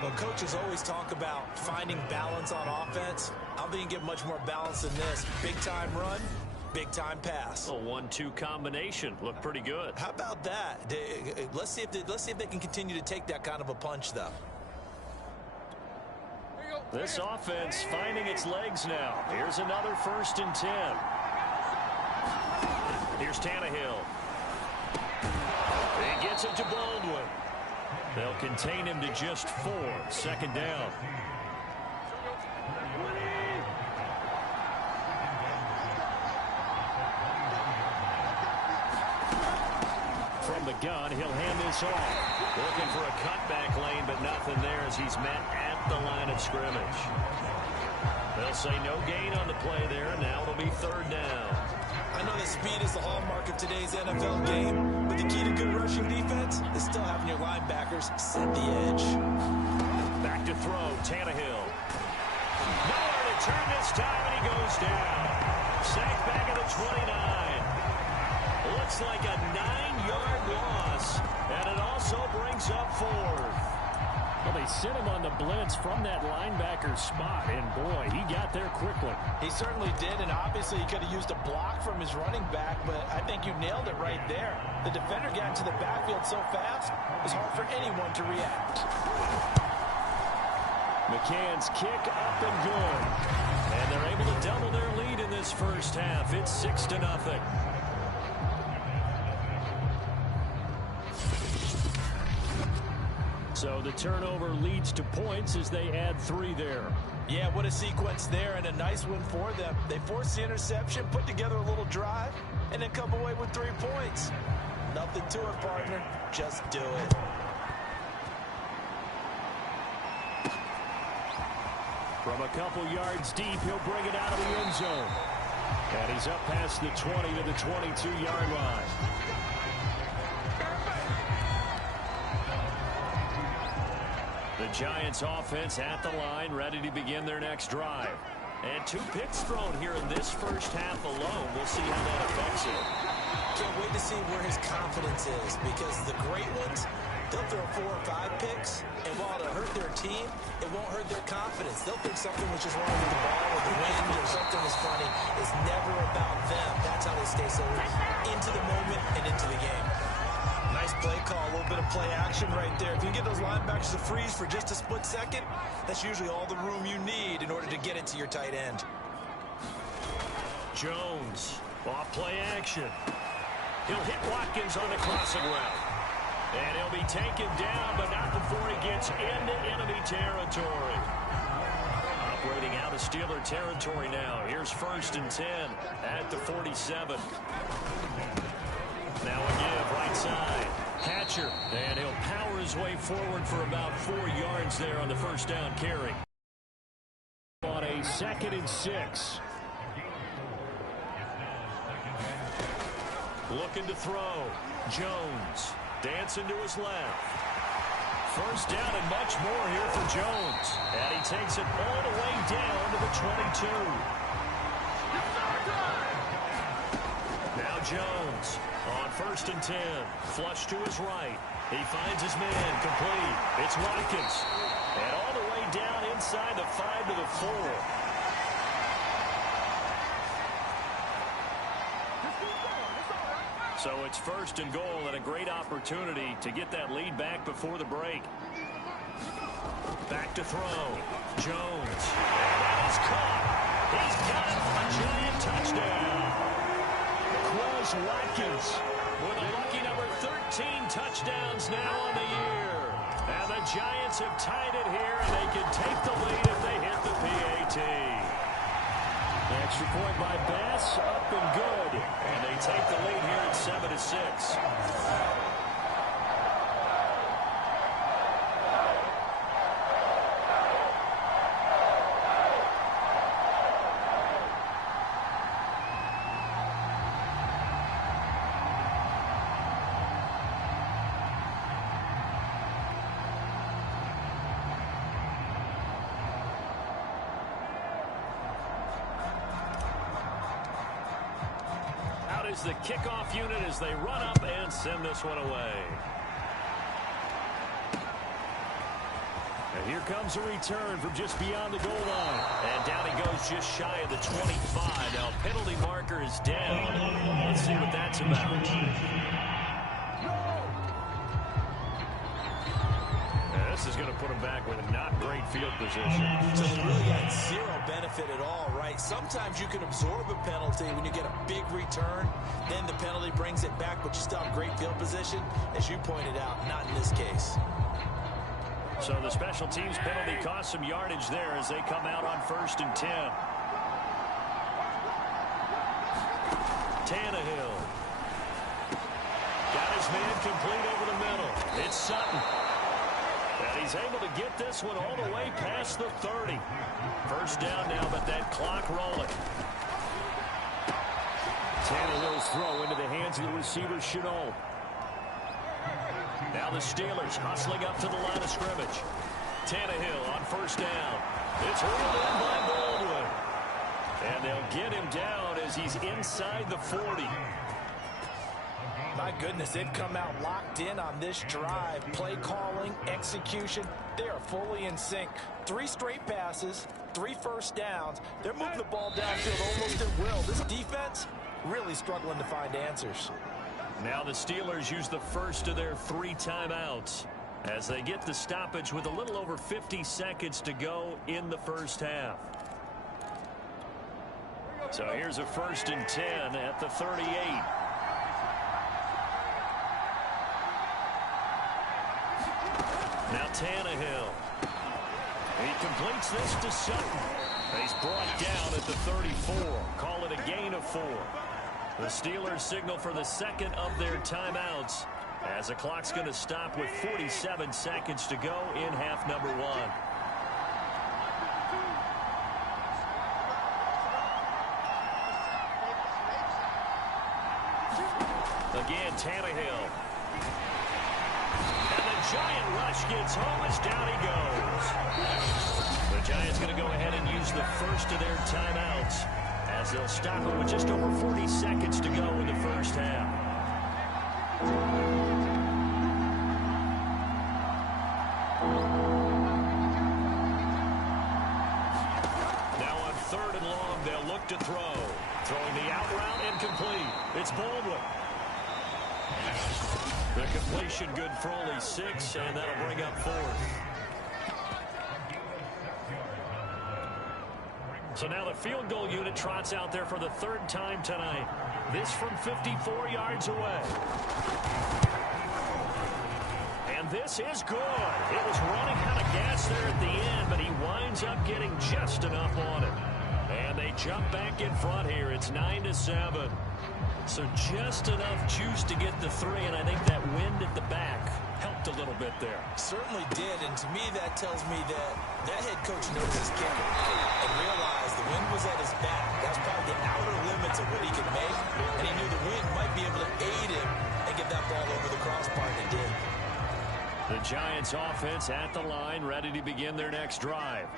Well, coaches always talk about finding balance on offense. I don't think you can get much more balance than this. Big-time run, Big-time pass. A 1-2 combination. Looked pretty good. How about that? Let's see if they can continue to take that kind of a punch, though. This offense finding its legs now. Here's another 1st and 10. Here's Tannehill. He gets it to Baldwin. They'll contain him to just 4. 2nd down. From the gun, he'll hand this off. Looking for a cutback lane, but nothing there as he's met at the line of scrimmage. They'll say no gain on the play there. Now it'll be 3rd down. I know that speed is the hallmark of today's NFL game, but the key to good rushing defense is still having your linebackers set the edge. Back to throw, Tannehill. Nowhere to turn this time, and he goes down. Sacked back at the 29. Looks like a 9-yard loss, and it also brings up 4th. Well, they sent him on the blitz from that linebacker spot, and boy, he got there quickly. He certainly did, and obviously he could have used a block from his running back, but I think you nailed it right there. The defender got into the backfield so fast, it was hard for anyone to react. McCann's kick up and good. And they're able to double their lead in this first half. It's 6-0. So the turnover leads to points as they add 3 there. Yeah, what a sequence there, and a nice win for them. They forced the interception, put together a little drive, and then come away with 3 points. Nothing to it, partner. Just do it. From a couple yards deep, he'll bring it out of the end zone. And he's up past the 20 to the 22-yard line. The Giants offense at the line, ready to begin their next drive. And 2 picks thrown here in this first half alone. We'll see how that affects it. Can't wait to see where his confidence is, because the great ones, they'll throw 4 or 5 picks, and while it'll hurt their team, it won't hurt their confidence. They'll think something was just wrong with the ball or the wind or something was funny. It's never about them. That's how they stay so into the moment and into the game. Nice play call, a little bit of play action right there. If you get those linebackers to freeze for just a split second, that's usually all the room you need in order to get it to your tight end. Jones, off play action. He'll hit Watkins on the crossing route. And he'll be taken down, but not before he gets into enemy territory. Operating out of Steeler territory now. Here's 1st and 10 at the 47. Now a give, right side. Hatcher, and he'll power his way forward for about 4 yards there on the 1st down carry. On a 2nd and 6. Looking to throw. Jones dancing to his left. 1st down and much more here for Jones. And he takes it all the way down to the 22. Now Jones on 1st and 10. Flush to his right. He finds his man complete. It's Watkins. And all the way down inside the 5 to the 4. So it's 1st and goal and a great opportunity to get that lead back before the break. Back to throw. Jones. And that is caught. He's got it for a giant touchdown. Quez Watkins with a lucky number 13 touchdowns now on the year. And the Giants have tied it here, and they can take the lead if they hit the PAT. The extra point by Bass, up and good. And they take the lead here at 7-6. Is the kickoff unit as they run up and send this one away. And Here comes a return from just beyond the goal line. And down he goes just shy of the 25. Now, penalty marker is down. Let's see what that's about. This is going to put him back with a not great field position. So they really had zero benefit at all, right? Sometimes you can absorb a penalty when you get a big return. Then the penalty brings it back, but you still have great field position. As you pointed out, not in this case. So the special teams penalty cost some yardage there as they come out on 1st and 10. Tannehill. Got his man complete over the middle. It's Sutton. And he's able to get this one all the way past the 30. First down now, but that clock rolling. Tannehill's throw into the hands of the receiver, Chenault. Now the Steelers hustling up to the line of scrimmage. Tannehill on 1st down. It's reeled in by Baldwin. And they'll get him down as he's inside the 40. My goodness, they've come out locked in on this drive. Play calling, execution, they are fully in sync. 3 straight passes, 3 first downs. They're moving the ball downfield almost at will. This defense really struggling to find answers. Now the Steelers use the first of their 3 timeouts as they get the stoppage with a little over 50 seconds to go in the first half. So here's a 1st and 10 at the 38. Now Tannehill. He completes this to Sutton. He's brought down at the 34. Call it a gain of 4. The Steelers signal for the second of their timeouts as the clock's going to stop with 47 seconds to go in half number 1. Again, Tannehill. And the Giant rush gets home as down he goes. The Giants going to go ahead and use the first of their timeouts as they'll stop it with just over 40 seconds to go in the first half. Now on 3rd and long, they'll look to throw. Throwing the out route incomplete. It's Baldwin. The completion good for only 6, and that'll bring up 4th. So now the field goal unit trots out there for the 3rd time tonight. This from 54 yards away. And this is good. It was running out of gas there at the end, but he winds up getting just enough on it. And they jump back in front here. It's 9-7. So just enough juice to get the 3, and I think that wind at the back helped a little bit there. Certainly did, and to me that tells me that that head coach knows his kicker and realized the wind was at his back. That's probably the outer limits of what he could make, and he knew the wind might be able to aid him and get that ball over the crossbar, and it did. The Giants offense at the line, ready to begin their next drive.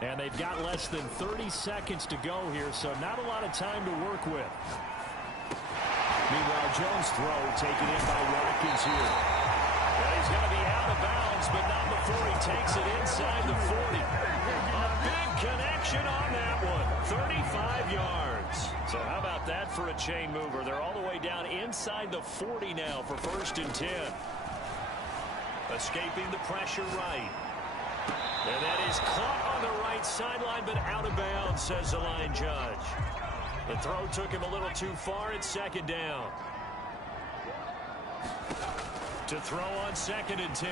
And they've got less than 30 seconds to go here, so not a lot of time to work with. Meanwhile, Jones' throw taken in by Watkins here. And he's going to be out of bounds, but not before he takes it inside the 40. A big connection on that one. 35 yards. So how about that for a chain mover? They're all the way down inside the 40 now for 1st and 10. Escaping the pressure right. And that is caught on the right sideline, but out of bounds, says the line judge. The throw took him a little too far. It's 2nd down. To throw on 2nd and 10.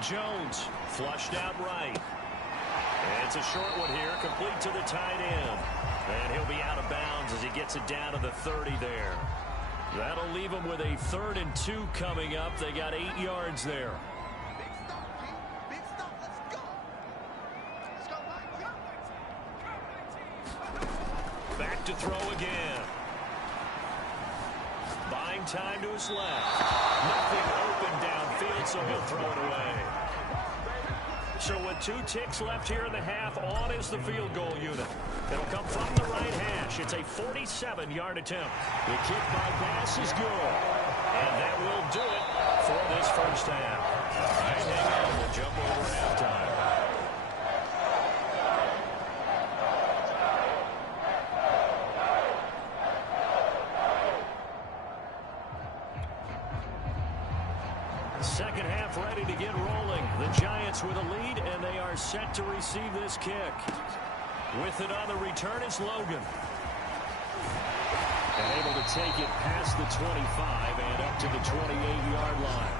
Jones flushed out right. And it's a short one here, complete to the tight end. And he'll be out of bounds as he gets it down to the 30 there. That'll leave him with a 3rd and 2 coming up. They got 8 yards there. Back to throw again. Buying time to his left. Nothing open downfield, so he'll throw it away. So with 2 ticks left here in the half, on is the field goal unit. It'll come from the right hash. It's a 47-yard attempt. The kick by pass is good. And that will do it for this first half. All right, hang on. We'll jump over halftime. second half ready to get rolling. The Giants with a lead, and they are set to receive this kick. With it on the return is Logan. And able to take it past the 25 and up to the 28-yard line.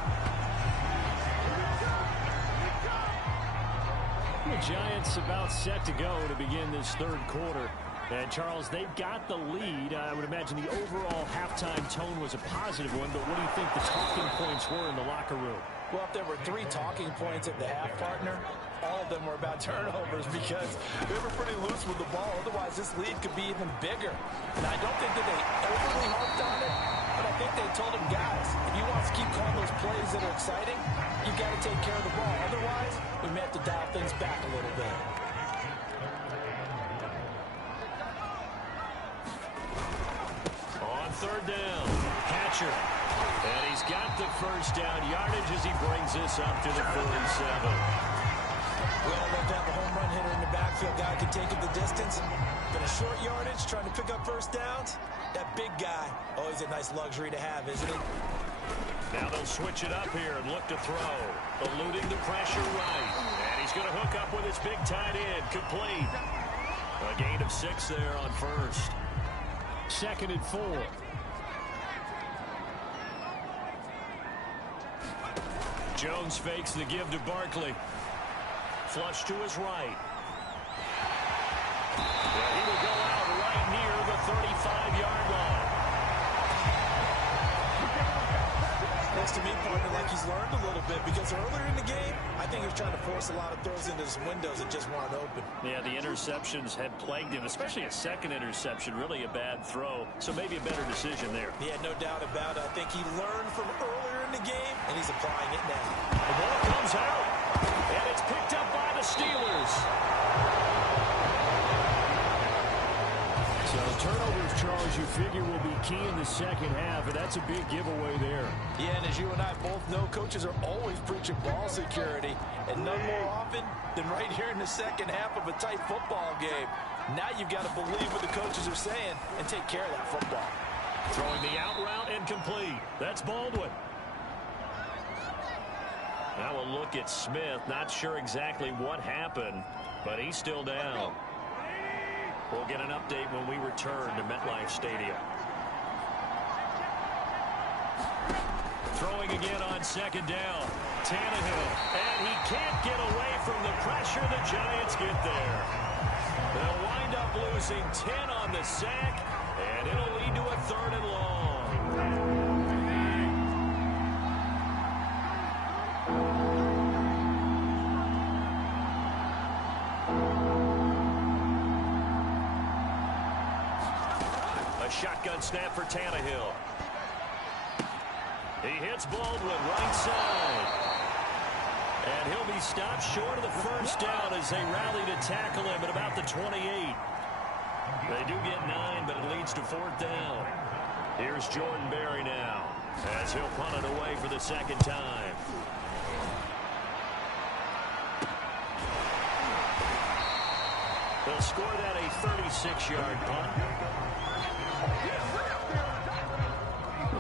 The Giants about set to go to begin this third quarter. And, Charles, they've got the lead. I would imagine the overall halftime tone was a positive one, but what do you think the talking points were in the locker room? Well, if there were 3 talking points at the half, partner, all of them were about turnovers because they were pretty loose with the ball. Otherwise, this lead could be even bigger. And I don't think that they overly harped on it, but I think they told him, guys, if you want to keep calling those plays that are exciting, you've got to take care of the ball. Otherwise, we may have to dial things back a little bit. Third down. Catcher. And he's got the first down yardage as he brings this up to the 47. We all love to have a home run hitter in the backfield. Guy can take it the distance. But a short yardage, trying to pick up first downs, that big guy, always a nice luxury to have, isn't it? Now they'll switch it up here and look to throw. Eluding the pressure right. And he's going to hook up with his big tight end. Complete. A gain of 6 there on first. 2nd and 4. Jones fakes the give to Barkley. Flush to his right. Yeah, he will go out right near the 35-yard line. Looks to me, partner, like he's learned a little bit because earlier in the game, I think he was trying to force a lot of throws into some windows that just weren't open. Yeah, the interceptions had plagued him, especially a second interception, really a bad throw. So maybe a better decision there. Yeah, no doubt about it. I think he learned from earlier in the game, and he's applying it now. The ball comes out, and it's picked up by the Steelers. So turnovers, Charles, you figure will be key in the second half, and that's a big giveaway there. Yeah, and as you and I both know, coaches are always preaching ball security, and none more often than right here in the second half of a tight football game. Now you've got to believe what the coaches are saying and take care of that football. Throwing the out route incomplete. That's Baldwin. Now we'll look at Smith. Not sure exactly what happened, but he's still down. We'll get an update when we return to MetLife Stadium. Throwing again on second down. Tannehill. And he can't get away from the pressure. The Giants get there. They'll wind up losing 10 on the sack, and it'll lead to a 3rd and long. Shotgun snap for Tannehill. He hits Baldwin right side. And he'll be stopped short of the first down as they rally to tackle him at about the 28. They do get 9, but it leads to 4th down. Here's Jordan Berry now as he'll punt it away for the second time. They'll score that a 36-yard punt.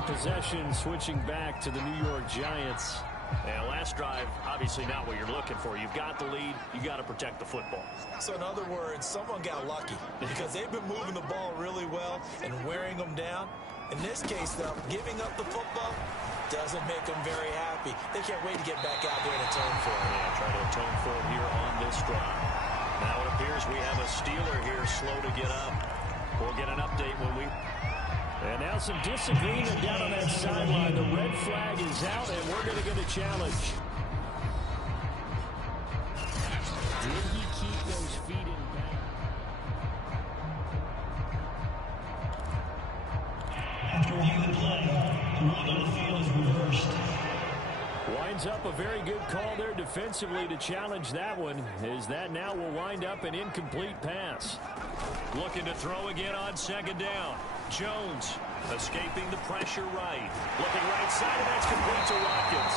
Possession switching back to the New York Giants. And last drive, obviously not what you're looking for. You've got the lead. You got to protect the football. So in other words, someone got lucky because they've been moving the ball really well and wearing them down. In this case, though, giving up the football doesn't make them very happy. They can't wait to get back out there and atone for it. Yeah, try to atone for it here on this drive. Now it appears we have a Steeler here slow to get up. We'll get an update when we... And now some disagreement down on that sideline. The red flag is out, and we're going to get a challenge. Did he keep those feet in bounds? After reviewing the play, the ruling on the field is reversed. Winds up a very good call there defensively to challenge that one, as that now will wind up an incomplete pass. Looking to throw again on second down. Jones escaping the pressure right. Looking right side, and that's complete to Watkins.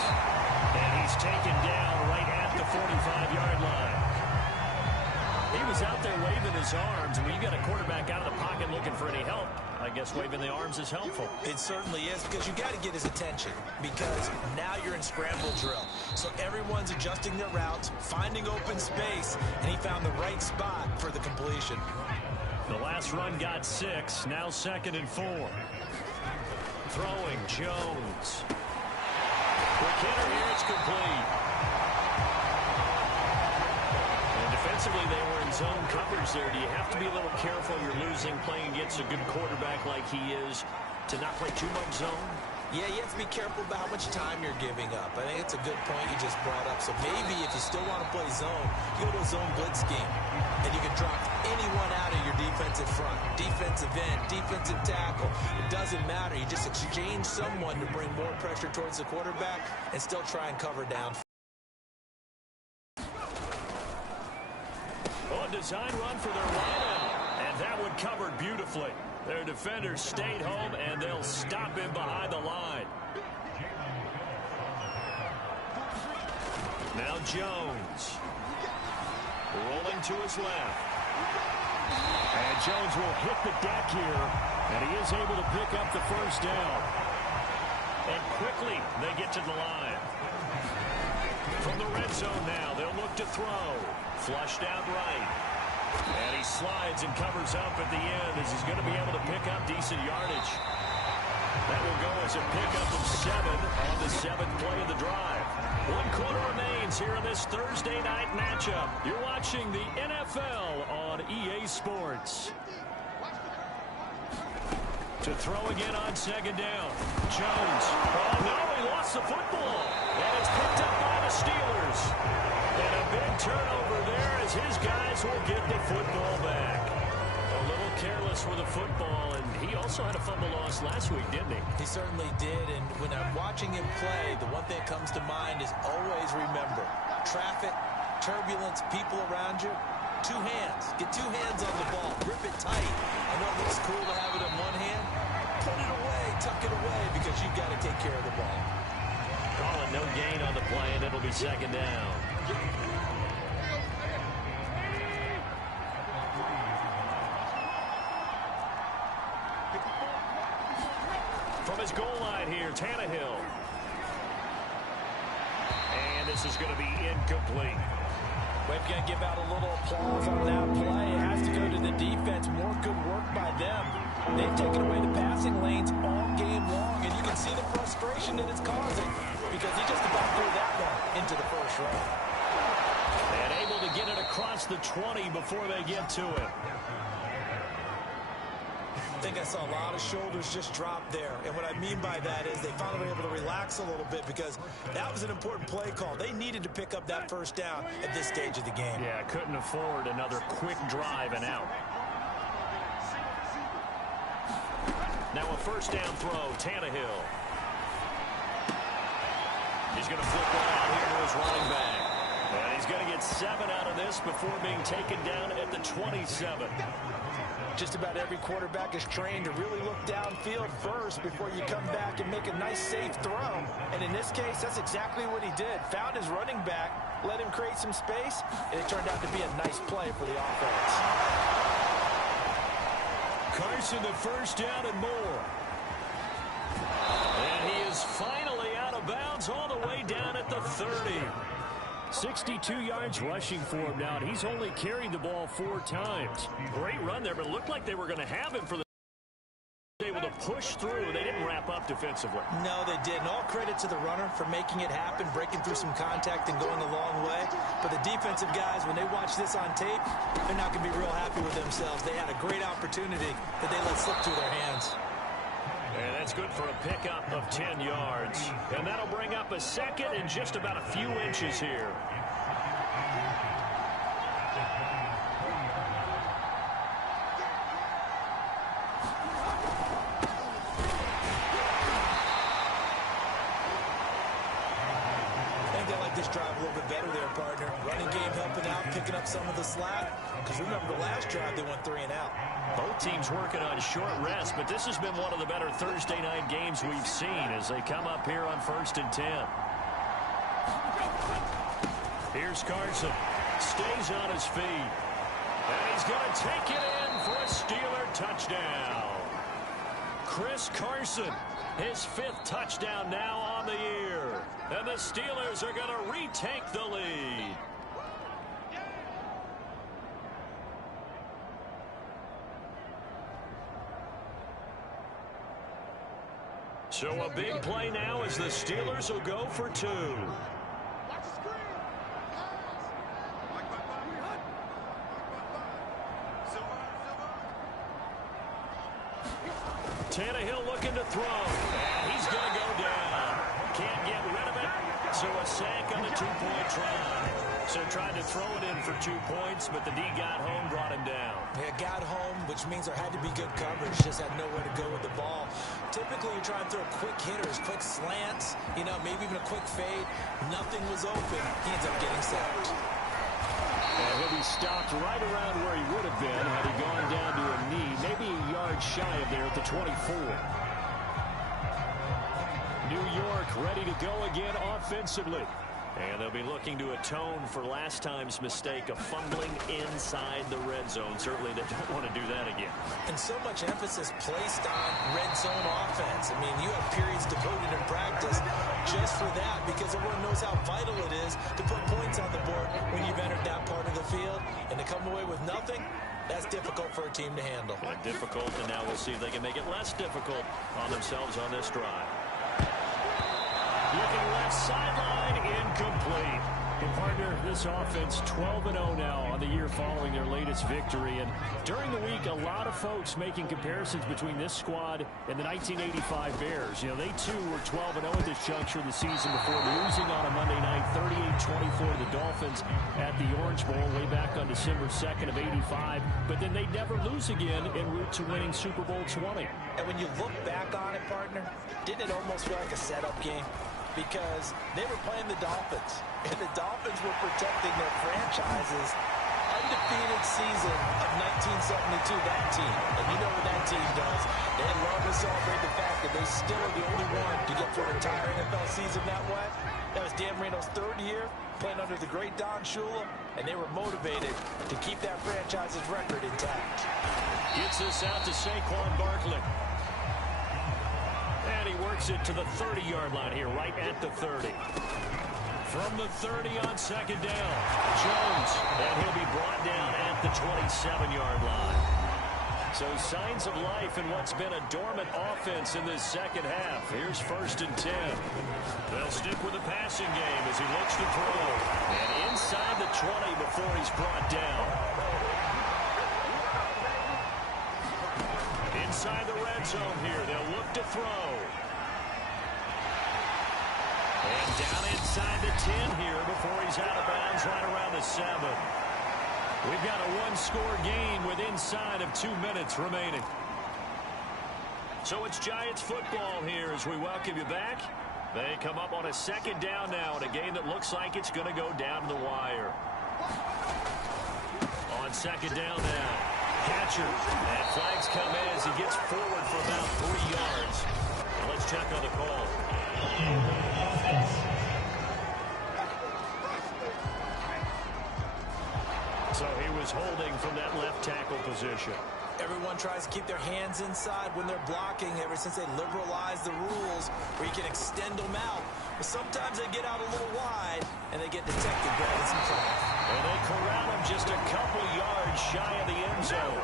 And he's taken down right at the 45-yard line. He was out there waving his arms. When you got a quarterback out of the pocket looking for any help, I guess waving the arms is helpful. It certainly is, because you got to get his attention, because now you're in scramble drill. So everyone's adjusting their routes, finding open space, and he found the right spot for the completion. The last run got 6, now 2nd and 4. Throwing, Jones. Quick hitter here, it's complete. And defensively, they were in zone coverage there. Do you have to be a little careful? You're losing, playing against a good quarterback like he is, to not play too much zone? Yeah, you have to be careful about how much time you're giving up. I think it's a good point you just brought up. So maybe if you still want to play zone, you go to a zone blitz scheme. And you can drop anyone out of your defensive front, defensive end, defensive tackle. It doesn't matter. You just exchange someone to bring more pressure towards the quarterback and still try and cover down. Oh, design run for their wideout. And that one covered beautifully. Their defenders stayed home, and they'll stop him behind the line. Now Jones. Rolling to his left. And Jones will hit the deck here, and he is able to pick up the first down. And quickly, they get to the line. From the red zone now, they'll look to throw. Flushed out right. And he slides and covers up at the end as he's going to be able to pick up decent yardage. That will go as a pickup of 7 on the 7th play of the drive. 1 quarter remains here in this Thursday night matchup. You're watching the NFL on EA Sports. To throw again on 2nd down. Jones. Oh, no, he lost the football. And it's picked up by the Steelers. And a big turnover there as his guys will get the football back. A little careless with the football, and he also had a fumble loss last week, didn't he? He certainly did, and when I'm watching him play, the one thing that comes to mind is always remember, traffic, turbulence, people around you, 2 hands. Get 2 hands on the ball. Grip it tight. I know it looks cool to have it in one hand. Put it away, tuck it away, because you've got to take care of the ball. Call it no gain on the play, and it'll be 2nd down. From his goal line here, Tannehill. And this is going to be incomplete. We're going to give out a little applause on that play. It has to go to the defense. More good work by them. They've taken away the passing lanes all game long, and you can see the frustration that it's causing because he just about threw that one into the first row. And able to get it across the 20 before they get to it. I think I saw a lot of shoulders just drop there. And what I mean by that is they finally were able to relax a little bit because that was an important play call. They needed to pick up that first down at this stage of the game. Yeah, couldn't afford another quick drive and out. Now a first down throw, Tannehill. He's going to flip one out here to his running back. And he's going to get 7 out of this before being taken down at the 27. Just about every quarterback is trained to really look downfield first before you come back and make a nice, safe throw. And in this case, that's exactly what he did. Found his running back, let him create some space, and it turned out to be a nice play for the offense. Carson, the first down and more. And he is finally out of bounds all the way down at the 30. 62 yards rushing for him now, and he's only carried the ball 4 times. Great run there, but it looked like they were going to have him for the able to push through. They didn't wrap up defensively. No, they didn't. All credit to the runner for making it happen, breaking through some contact and going a long way. But the defensive guys, when they watch this on tape, they're not going to be real happy with themselves. They had a great opportunity that they let slip through their hands. And that's good for a pickup of 10 yards. And that'll bring up a second and just about a few inches here. This drive a little bit better there, partner. Running game helping out, picking up some of the slack. Because remember the last drive, they went 3 and out. Both teams working on short rest, but this has been one of the better Thursday night games we've seen as they come up here on 1st and 10. Here's Carson. Stays on his feet. And he's going to take it in for a Steeler touchdown. Chris Carson. His 5th touchdown now on the year. And the Steelers are going to retake the lead. So a big play now as the Steelers will go for 2. Tannehill looking to throw. And he's going to go down. Can't get rid of it. So a sack on the 2-point try. So tried to throw it in for 2 points, but the D got home, brought him down. Yeah, got home, which means there had to be good coverage. Just had nowhere to go with the ball. Typically, you're trying to throw quick hitters, quick slants, maybe even a quick fade. Nothing was open. He ends up getting sacked. And he'll be stopped right around where he would have been had he gone down to a knee, maybe a yard shy of there at the 24. New York ready to go again offensively. And they'll be looking to atone for last time's mistake of fumbling inside the red zone. Certainly they don't want to do that again. And so much emphasis placed on red zone offense. I mean, you have periods devoted in practice just for that because everyone knows how vital it is to put points on the board when you've entered that part of the field. And to come away with nothing, that's difficult for a team to handle. Yeah, difficult, and now we'll see if they can make it less difficult on themselves on this drive. Looking left sideline, incomplete. And partner, this offense 12-0 now on the year following their latest victory. And during the week, a lot of folks making comparisons between this squad and the 1985 Bears. They too were 12-0 at this juncture of the season before losing on a Monday night, 38-24 to the Dolphins at the Orange Bowl way back on December 2nd of '85. But then they'd never lose again en route to winning Super Bowl 20. And when you look back on it, partner, didn't it almost feel like a setup game? Because they were playing the Dolphins, and the Dolphins were protecting their franchise's undefeated season of 1972, that team. And you know what that team does. They love to celebrate the fact that they still are the only one to get through an entire NFL season that way. That was Dan Marino's 3rd year, playing under the great Don Shula, and they were motivated to keep that franchise's record intact. Gets this out to Saquon Barkley. And he works it to the 30-yard line here, right at the 30. From the 30 on 2nd down, Jones, and he'll be brought down at the 27-yard line. So signs of life in what's been a dormant offense in this second half. Here's 1st and 10. They'll stick with the passing game as he looks to throw. And inside the 20 before he's brought down. Inside the red zone here, they'll look to throw. And down inside the 10 here before he's out of bounds right around the 7. We've got a 1-score game with inside of 2 minutes remaining. So it's Giants football here as we welcome you back. They come up on a 2nd down now in a game that looks like it's going to go down to the wire. On 2nd down now. Catcher. And flags come in as he gets forward for about 3 yards. Now let's check on the call. So he was holding from that left tackle position. Everyone tries to keep their hands inside when they're blocking ever since they liberalized the rules where you can extend them out. But sometimes they get out a little wide and they get detected grabbing some time. And they corral him just a couple yards shy of the end zone.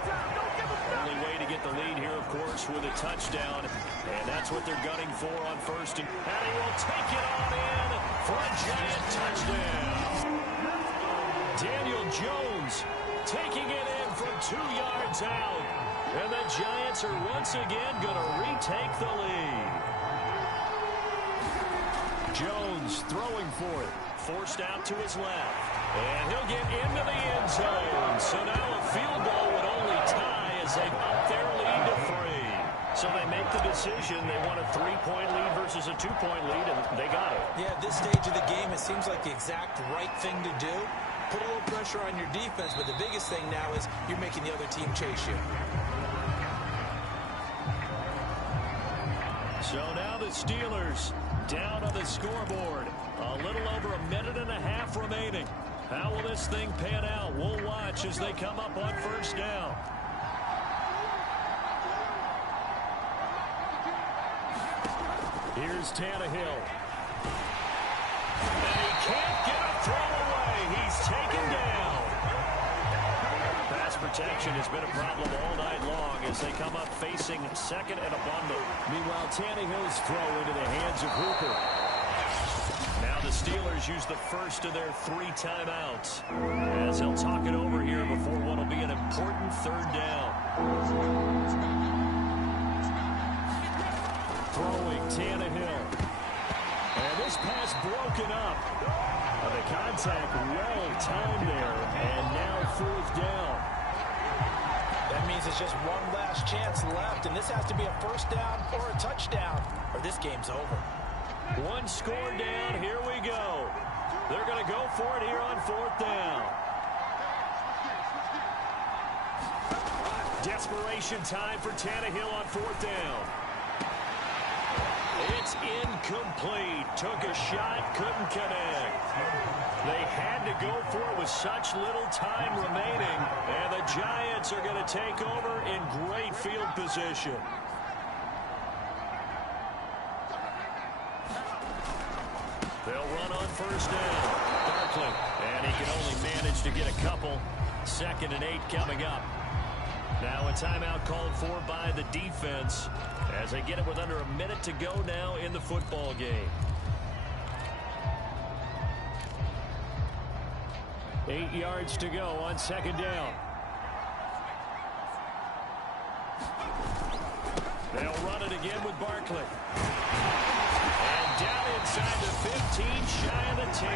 Only way to get the lead here, of course, with a touchdown. And that's what they're gunning for on 1st. And he will take it on in for a Giant touchdown. Daniel Jones taking it in from 2 yards out. And the Giants are once again going to retake the lead. Jones throwing for it. Forced out to his left. And he'll get into the end zone. So now a field goal would only tie as they've upped their lead to 3. So they make the decision. They want a 3-point lead versus a 2-point lead, and they got it. Yeah, at this stage of the game, it seems like the exact right thing to do. Put a little pressure on your defense, but the biggest thing now is you're making the other team chase you. So now the Steelers down on the scoreboard. A little over a minute and a half remaining. How will this thing pan out? We'll watch as they come up on 1st down. Here's Tannehill. And he can't get a throw away. He's taken down. Pass protection has been a problem all night long as they come up facing second and a bundle. Meanwhile, Tannehill's throw into the hands of Hooper. Now the Steelers use the first of their 3 timeouts as they'll talk it over here before what will be an important third down. Throwing Tannehill. And this pass broken up. The contact well timed there, and now 4th down. That means it's just one last chance left, and this has to be a first down or a touchdown, or this game's over. One score down. Here we go. They're going to go for it here on 4th down. Desperation time for Tannehill on 4th down. It's incomplete. Took a shot, couldn't connect. They had to go for it with such little time remaining, and the Giants are going to take over in great field position. They'll run on first down. Barkley, and he can only manage to get a couple. 2nd and 8 coming up. Now a timeout called for by the defense as they get it with under a minute to go now in the football game. 8 yards to go on 2nd down. They'll run it again with Barkley. And down inside the 15, shy of the 10.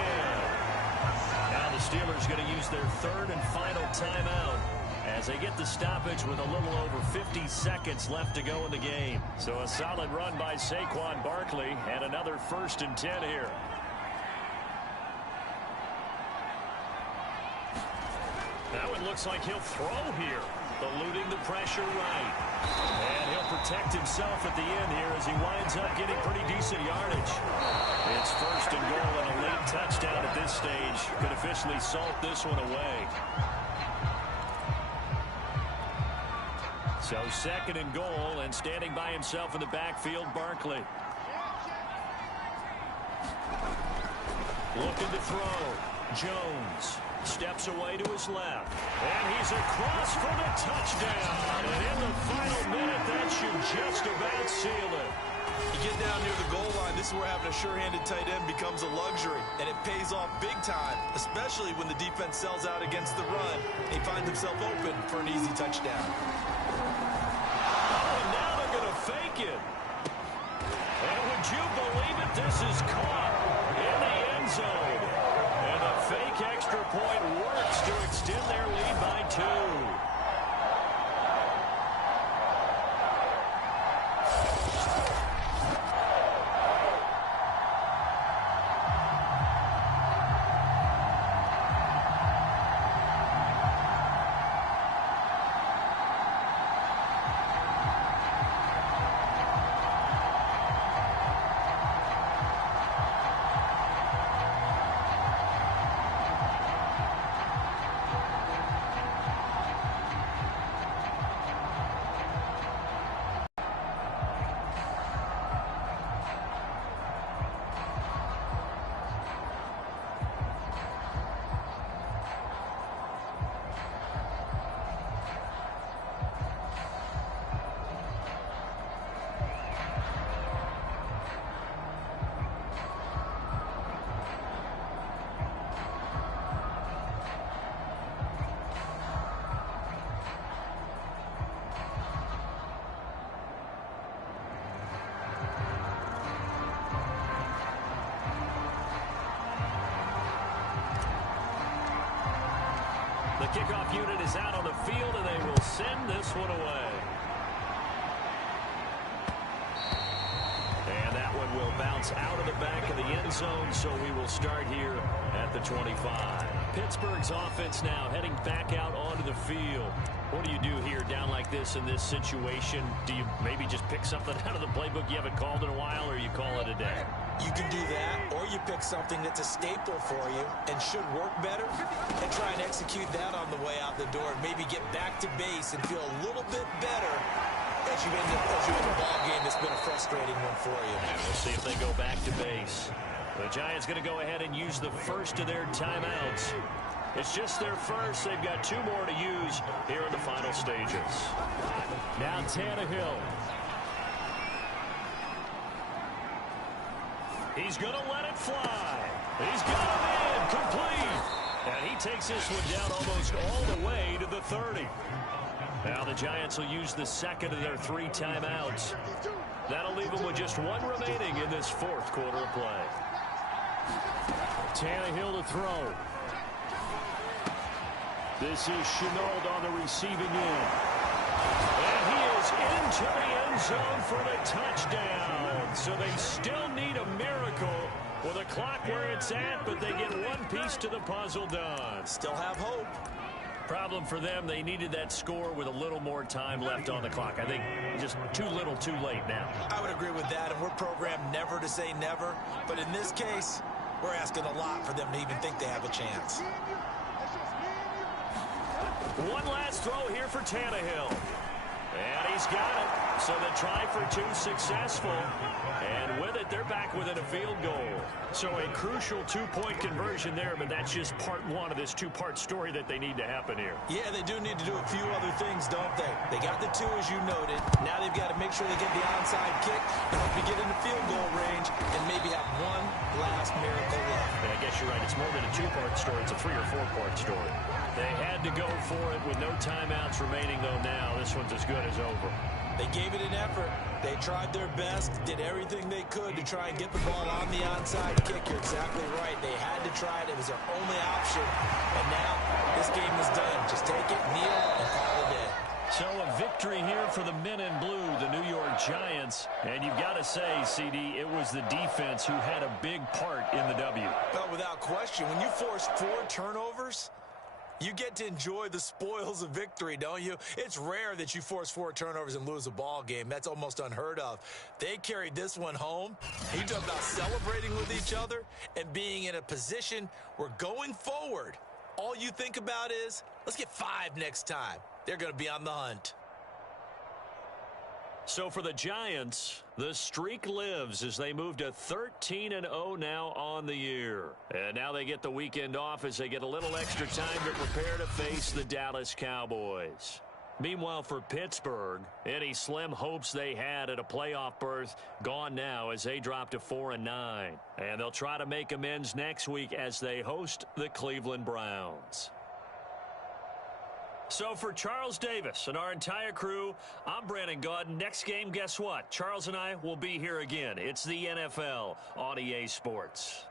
Now the Steelers going to use their 3rd and final timeout as they get the stoppage with a little over 50 seconds left to go in the game. So a solid run by Saquon Barkley and another 1st and 10 here. That one looks like he'll throw here, eluding the pressure right. And he'll protect himself at the end here as he winds up getting pretty decent yardage. It's 1st and goal and a late touchdown at this stage could officially salt this one away. So 2nd and goal, and standing by himself in the backfield, Barkley. Looking to throw. Jones steps away to his left. And he's across for the touchdown. And in the final minute, that should just about seal it. You get down near the goal line, this is where having a sure-handed tight end becomes a luxury. And it pays off big time, especially when the defense sells out against the run. He finds himself open for an easy touchdown. Oh, now they're going to fake it. And would you believe it? This is caught in the end zone. And a fake extra point works to extend their lead by 2. The kickoff unit is out on the field, and they will send this one away. And that one will bounce out of the back of the end zone, so we will start here at the 25. Pittsburgh's offense now heading back out onto the field. What do you do here down like this in this situation? Do you maybe just pick something out of the playbook you haven't called in a while, or you call it a day? You can do that, or you pick something that's a staple for you and should work better and try and execute that on the way out the door and maybe get back to base and feel a little bit better as you end the ball game, it's been a frustrating one for you. And we'll see if they go back to base. The Giants going to go ahead and use the first of their timeouts. It's just their first. They've got 2 more to use here in the final stages. Now Tannehill. He's going to let it fly. He's got him in, complete. And he takes this one down almost all the way to the 30. Now the Giants will use the second of their 3 timeouts. That'll leave them with just 1 remaining in this 4th quarter of play. Tannehill to throw. This is Chenault on the receiving end. And he is into the end zone for the touchdown. So they still need a miracle with a clock where it's at, but they get 1 piece to the puzzle done. Still have hope. Problem for them, they needed that score with a little more time left on the clock. I think just too little too late now. I would agree with that, and we're programmed never to say never. But in this case, we're asking a lot for them to even think they have a chance. One last throw here for Tannehill. And he's got it. So the try for 2 successful. And with it, they're back within a field goal. So a crucial 2-point conversion there, but that's just part 1 of this 2-part story that they need to happen here. Yeah, they do need to do a few other things, don't they? They got the 2, as you noted. Now they've got to make sure they get the onside kick and hope to get into field goal range and maybe have 1 last miracle left. Yeah, I guess you're right. It's more than a 2-part story. It's a 3- or 4-part story. They had to go for it with no timeouts remaining, though, now. This one's as good as over. They gave it an effort. They tried their best, did everything they could to try and get the ball on the onside kick. You're exactly right. They had to try it. It was their only option. And now this game is done. Just take it, kneel, and call it a day. So a victory here for the men in blue, the New York Giants. And you've got to say, CD, it was the defense who had a big part in the W. Well, without question, when you force 4 turnovers, you get to enjoy the spoils of victory, don't you? It's rare that you force 4 turnovers and lose a ball game. That's almost unheard of. They carried this one home. You talk about celebrating with each other and being in a position where going forward, all you think about is, let's get 5 next time. They're going to be on the hunt. So for the Giants, the streak lives as they move to 13-0 now on the year. And now they get the weekend off as they get a little extra time to prepare to face the Dallas Cowboys. Meanwhile, for Pittsburgh, any slim hopes they had at a playoff berth gone now as they drop to 4-9. And they'll try to make amends next week as they host the Cleveland Browns. So for Charles Davis and our entire crew, I'm Brandon Gaudin. Next game, guess what? Charles and I will be here again. It's the NFL on EA Sports.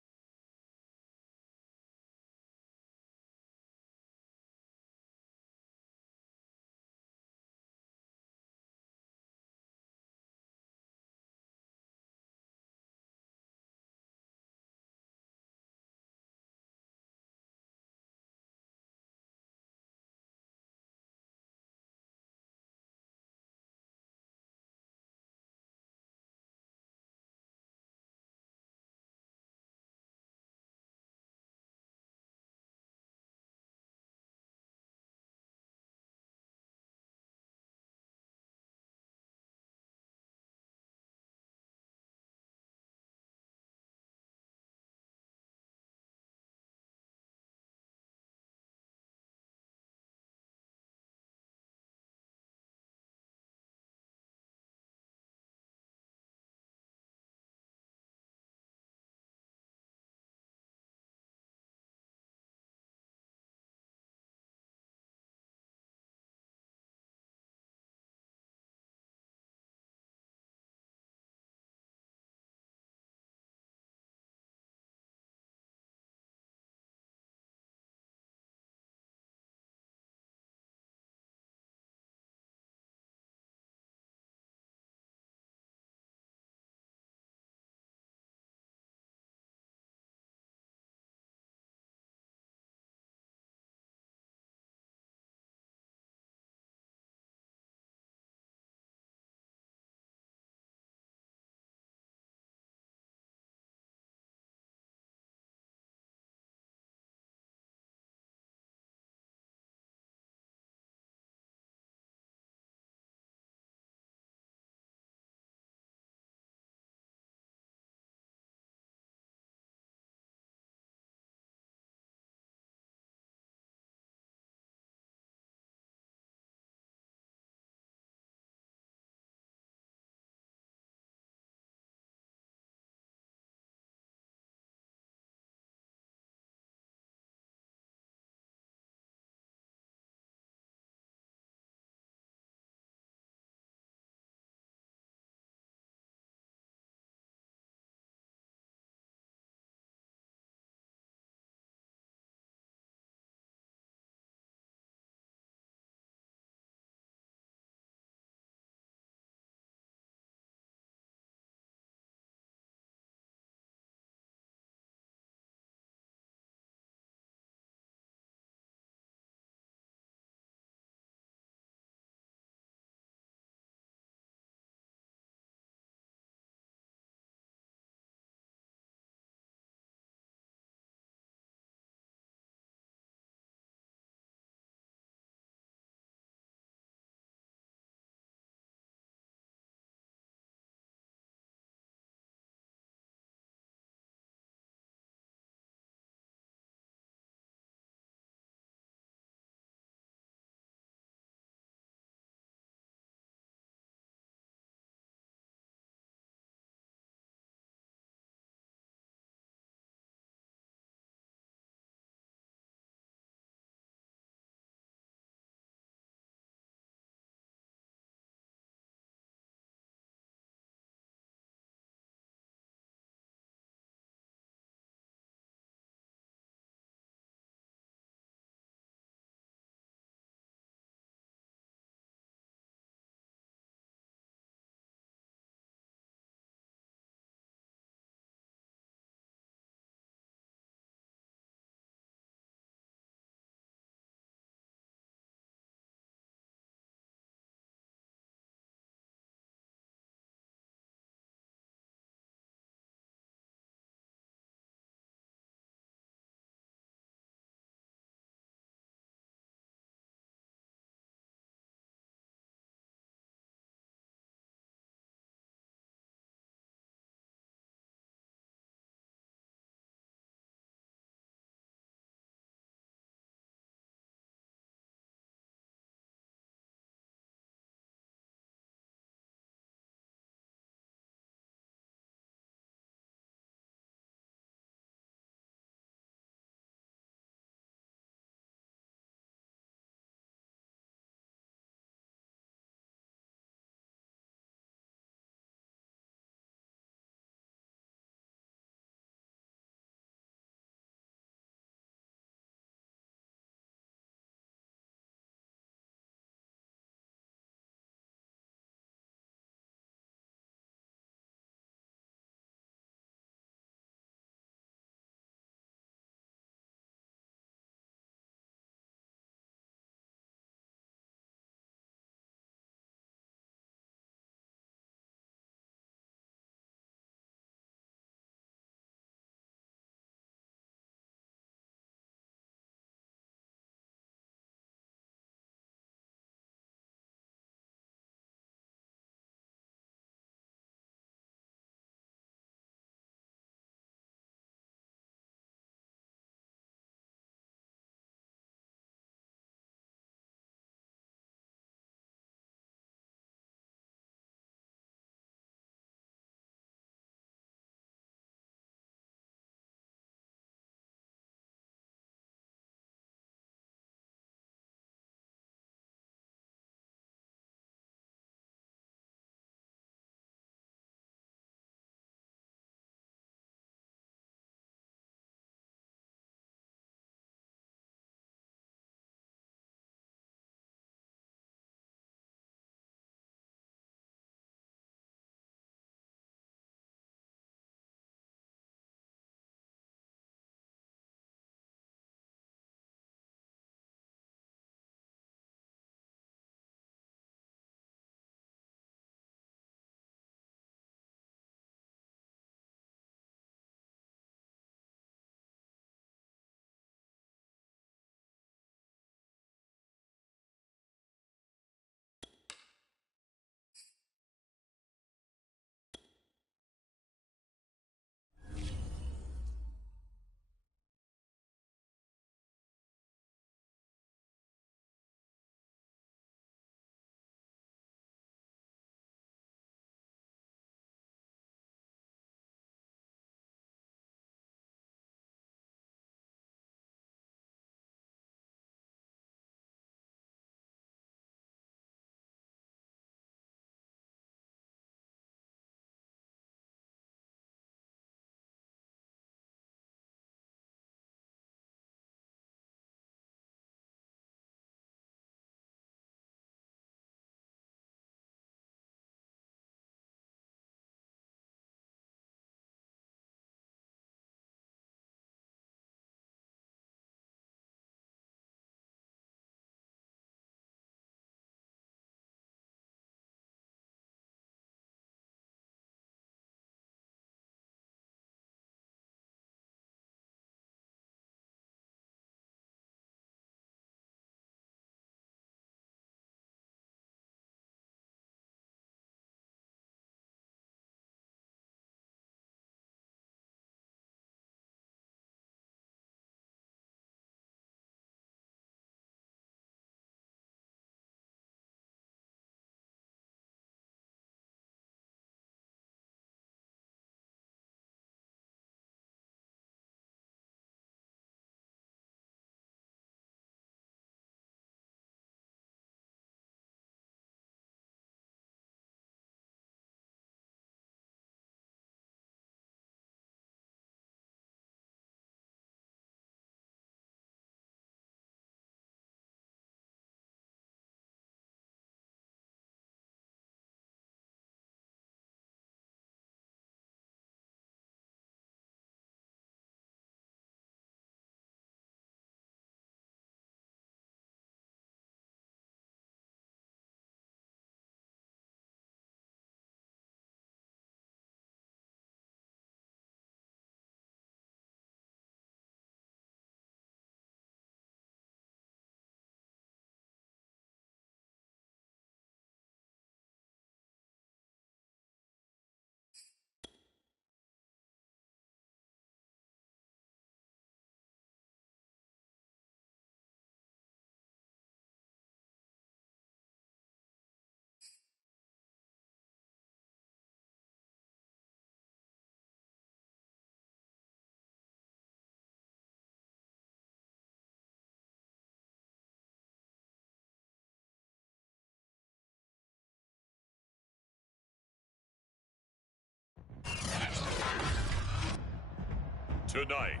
Tonight,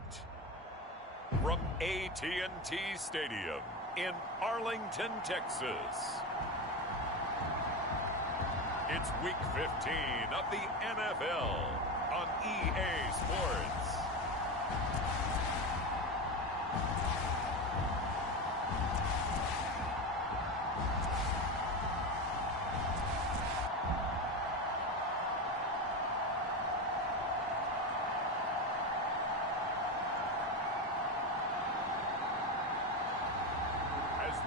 from AT&T Stadium in Arlington, Texas, it's Week 15 of the NFL on EA Sports.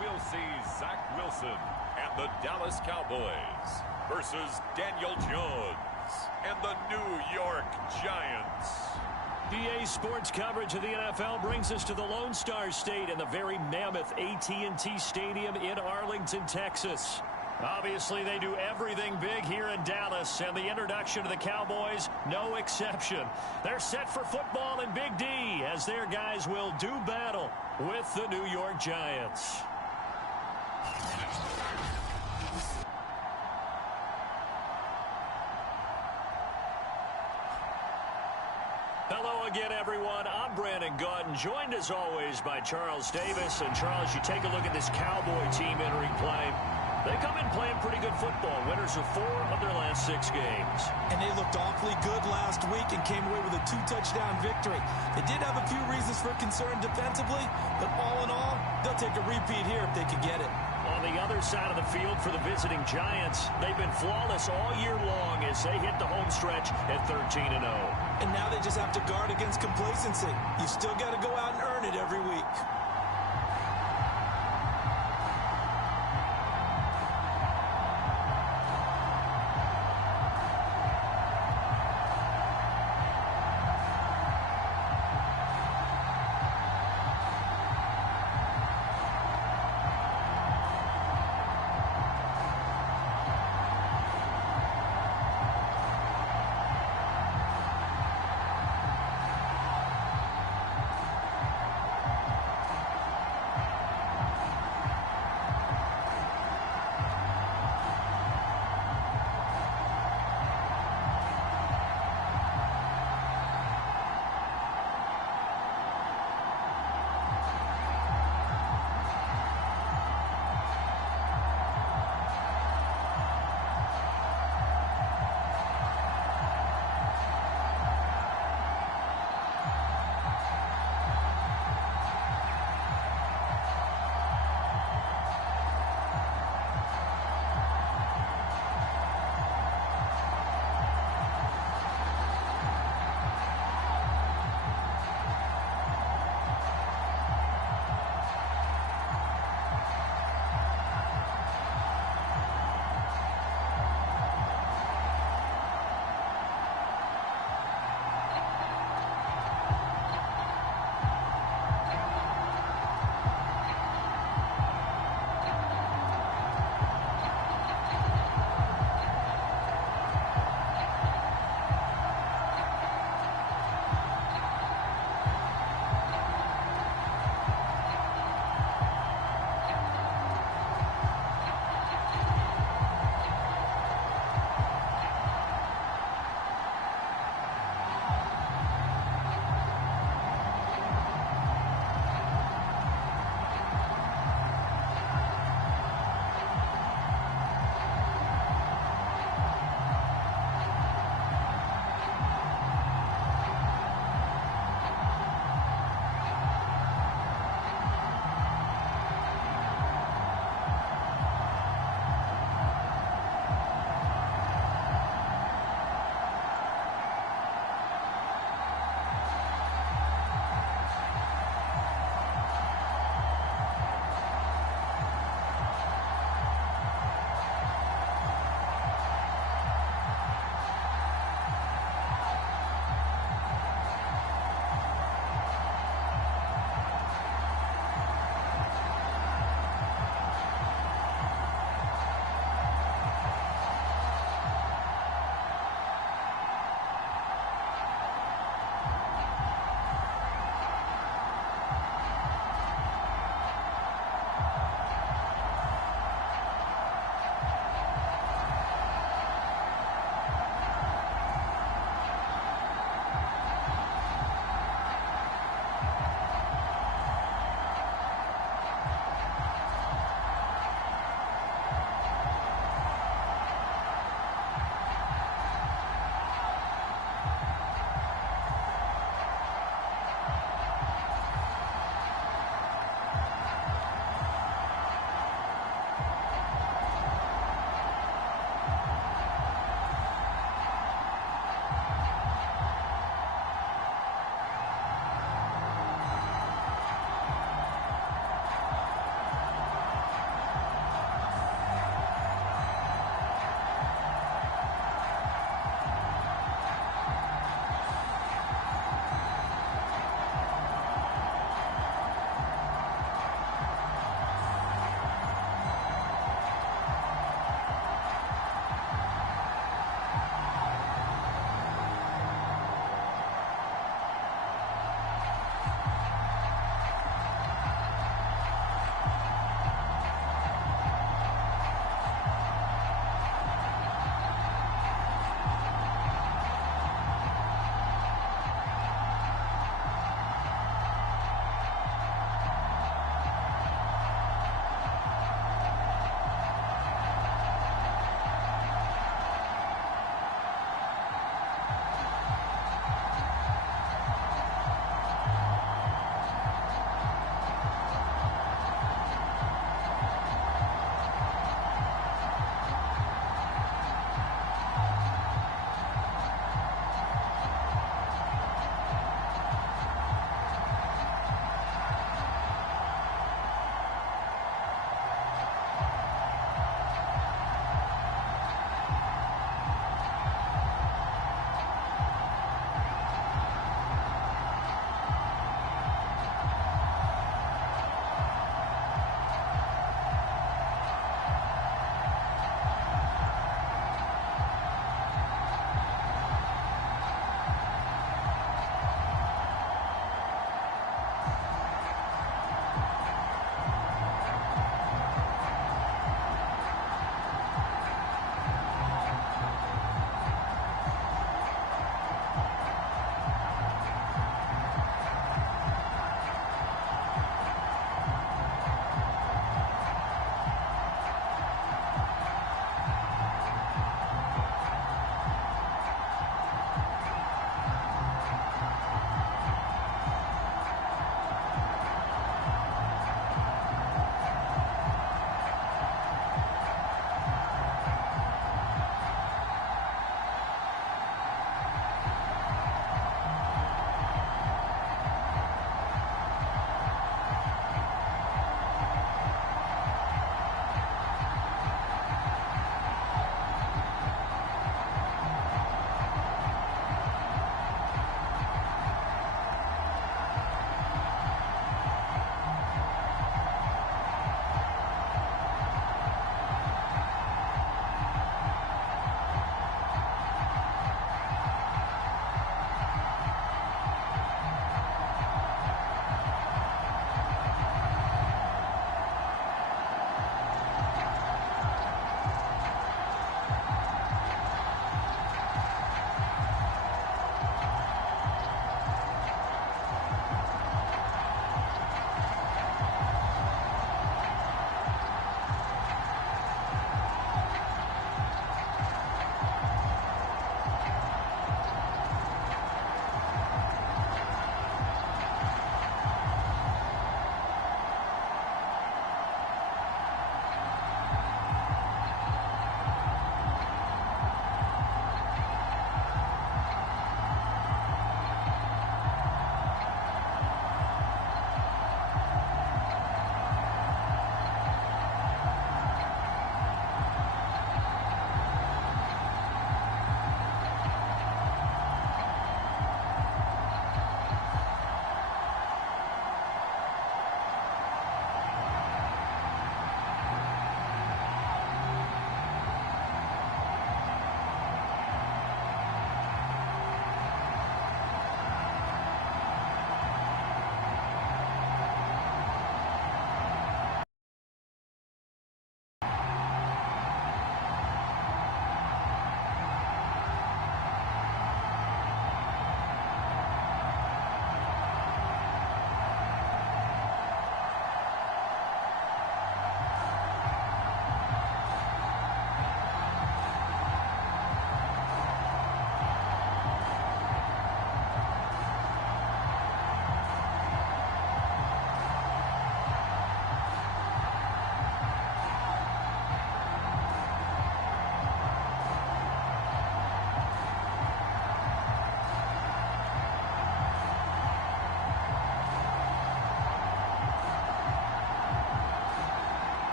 We'll see Zach Wilson and the Dallas Cowboys versus Daniel Jones and the New York Giants. EA Sports coverage of the NFL brings us to the Lone Star State and the very mammoth AT&T Stadium in Arlington, Texas. Obviously, they do everything big here in Dallas, and the introduction of the Cowboys, no exception. They're set for football in Big D as their guys will do battle with the New York Giants. Hello again, everyone. I'm Brandon Gaudin, joined as always by Charles Davis. And Charles, you take a look at this Cowboy team entering play. They come in playing pretty good football. Winners of 4 of their last 6 games. And they looked awfully good last week and came away with a 2-touchdown victory. They did have a few reasons for concern defensively, but all in all, they'll take a repeat here if they could get it. On the other side of the field for the visiting Giants, they've been flawless all year long as they hit the home stretch at 13-0. And now they just have to guard against complacency. You still got to go out and earn it every week.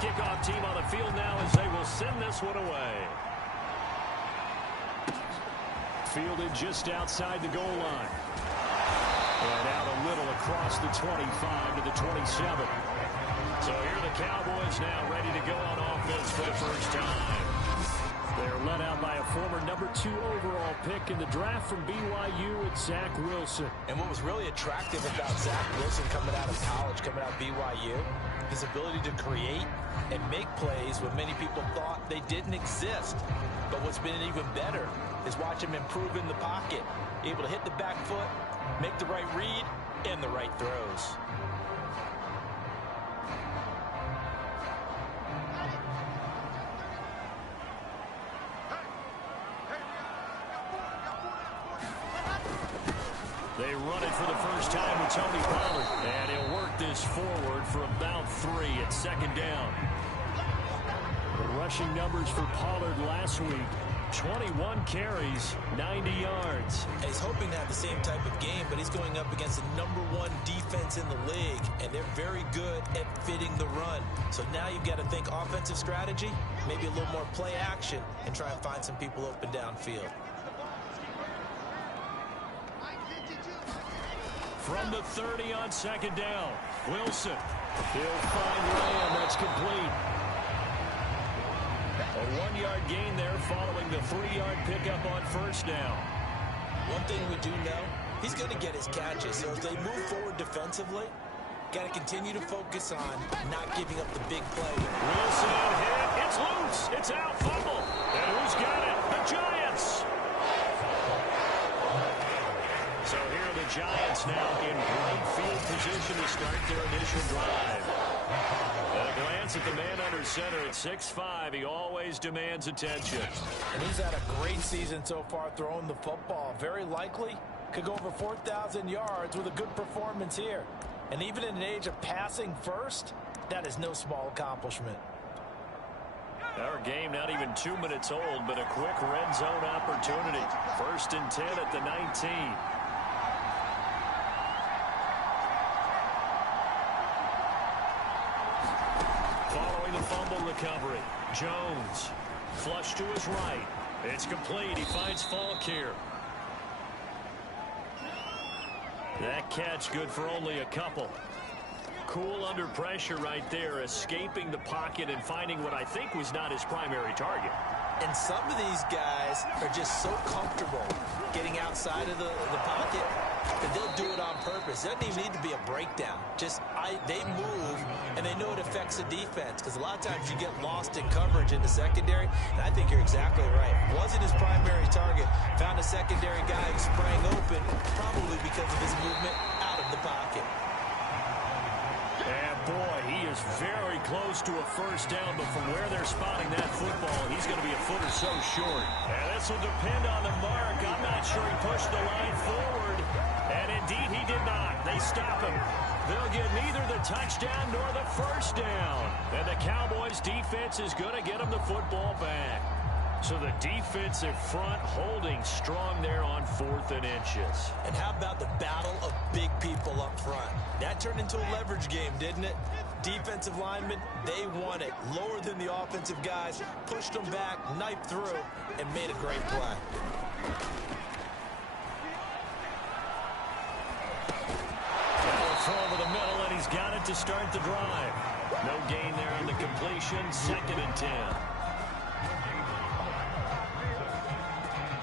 kickoff team on the field now as they will send this one away. Fielded just outside the goal line. And out a little across the 25 to the 27. So here are the Cowboys now ready to go on offense for the first time. They're led out by a former number 2 overall pick in the draft from BYU, it's Zach Wilson. And what was really attractive about Zach Wilson coming out of college, coming out of BYU, his ability to create and make plays when many people thought they didn't exist. But what's been even better is watch him improve in the pocket, able to hit the back foot, make the right read, and the right throws. They run it for the first time with Tony Pollard, and he'll work this forward for about 3 at second down. The rushing numbers for Pollard last week, 21 carries, 90 yards. And he's hoping to have the same type of game, but he's going up against the #1 defense in the league, and they're very good at fitting the run. So now you've got to think offensive strategy, maybe a little more play action, and try and find some people open downfield. From the 30 on second down, Wilson. He'll find Lamb. That's complete. A 1-yard gain there following the 3-yard pickup on first down. One thing we do know, he's going to get his catches. So as they move forward defensively, got to continue to focus on not giving up the big play. Wilson hit. It's loose. It's out. Fumble. And who's got it? The Giants. So here are the Giants now in great field position to start their initial drive. A glance at the man under center at 6'5". He always demands attention. And he's had a great season so far throwing the football. Very likely could go over 4,000 yards with a good performance here. And even in an age of passing first, that is no small accomplishment. Our game not even 2 minutes old, but a quick red zone opportunity. 1st and 10 at the 19. Fumble recovery. Jones. Flush to his right. It's complete. He finds Falk here. That catch good for only a couple. Cool under pressure right there, escaping the pocket and finding what I think was not his primary target. And some of these guys are just so comfortable getting outside of the pocket that they'll do it on purpose. It doesn't even need to be a breakdown. They move, and they know it affects the defense, because a lot of times you get lost in coverage in the secondary, and I think you're exactly right. Wasn't his primary target. Found a secondary guy who sprang open, probably because of his movement out of the pocket. And boy, he is very close to a first down, but from where they're spotting that football, he's going to be a foot or so short. And this will depend on the mark. I'm not sure he pushed the line forward. And indeed, he did not. They stop him. They'll get neither the touchdown nor the first down. And the Cowboys' defense is going to get them the football back. So the defensive front holding strong there on 4th and inches. And how about the battle of big people up front? That turned into a leverage game, didn't it? Defensive linemen, they won it. Lower than the offensive guys, pushed them back, knifed through, and made a great play. Throw over the middle, and he's got it to start the drive. No gain there on the completion. 2nd and 10.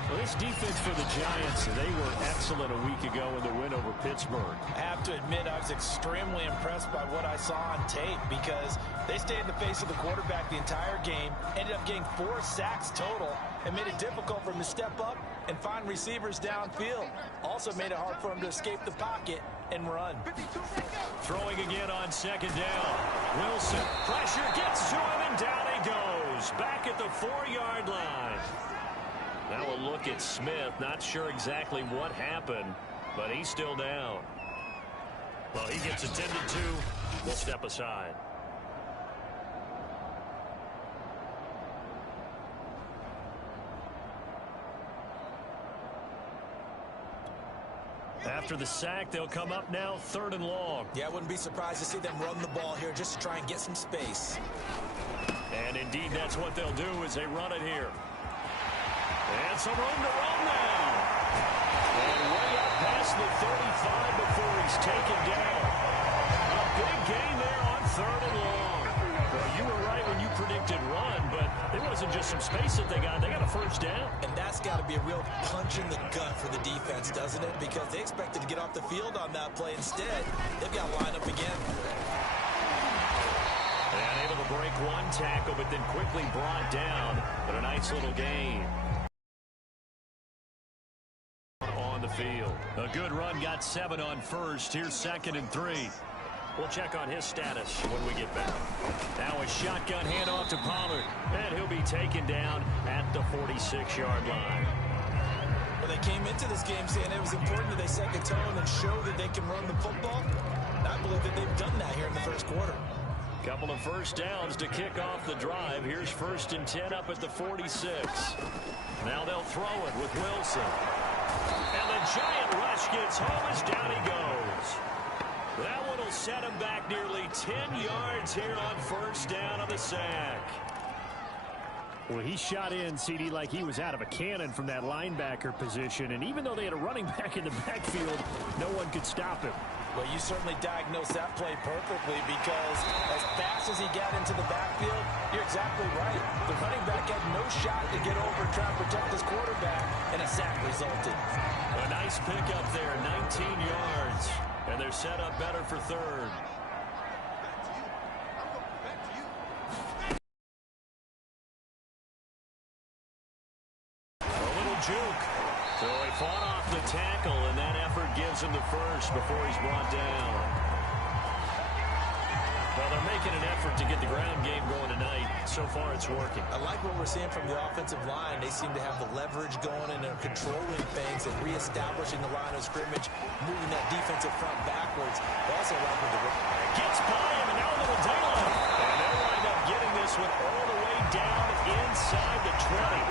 Well, this defense for the Giants, they were excellent a week ago in the win over Pittsburgh. I have to admit, I was extremely impressed by what I saw on tape, because they stayed in the face of the quarterback the entire game, ended up getting 4 sacks total, and made it difficult for him to step up and find receivers downfield. Also made it hard for him to escape the pocket and run. Throwing again on 2nd down. Wilson, pressure gets to him, and down he goes. Back at the 4-yard line. Now a look at Smith. Not sure exactly what happened, but he's still down. Well, he gets attended to. We'll step aside. After the sack, they'll come up now 3rd and long. Yeah, I wouldn't be surprised to see them run the ball here just to try and get some space. And indeed, that's what they'll do as they run it here. And some room to run now. And way up past the 35 before he's taken down. A big gain there on 3rd and long. Well, you were right when you predicted run, but it wasn't just some space that they got. They got a 1st down. And that's got to be a real punch in the gut for the defense, doesn't it? Because they expected to get off the field on that play. Instead, they've got to line up again. And able to break one tackle, but then quickly brought down. But a nice little gain on the field. A good run, got 7 on 1st. Here's 2nd and 3. We'll check on his status when we get back. Now a shotgun handoff to Pollard. And he'll be taken down at the 46-yard line. Well, they came into this game saying it was important that they set the tone and show that they can run the football. And I believe that they've done that here in the 1st quarter. Couple of 1st downs to kick off the drive. Here's 1st and 10 up at the 46. Now they'll throw it with Wilson. And the giant rush gets home as down he goes. That one will set him back nearly 10 yards here on 1st down on the sack. Well, he shot in, CD, like he was out of a cannon from that linebacker position. And even though they had a running back in the backfield, no one could stop him. Well, you certainly diagnosed that play perfectly because as fast as he got into the backfield, you're exactly right. The running back had no shot to get over and try and protect his quarterback, and a sack resulted. A nice pickup there, 19 yards. And they're set up better for 3rd. A little juke. So he fought off the tackle, and that effort gives him the 1st before he's brought down. Well, they're making an effort to get the ground game going tonight. So far, it's working. I like what we're seeing from the offensive line. They seem to have the leverage going and they're controlling things and reestablishing the line of scrimmage, moving that defensive front backwards. They also like with the gets by him, and now a little daylight. And they'll wind up getting this one all the way down inside the 20.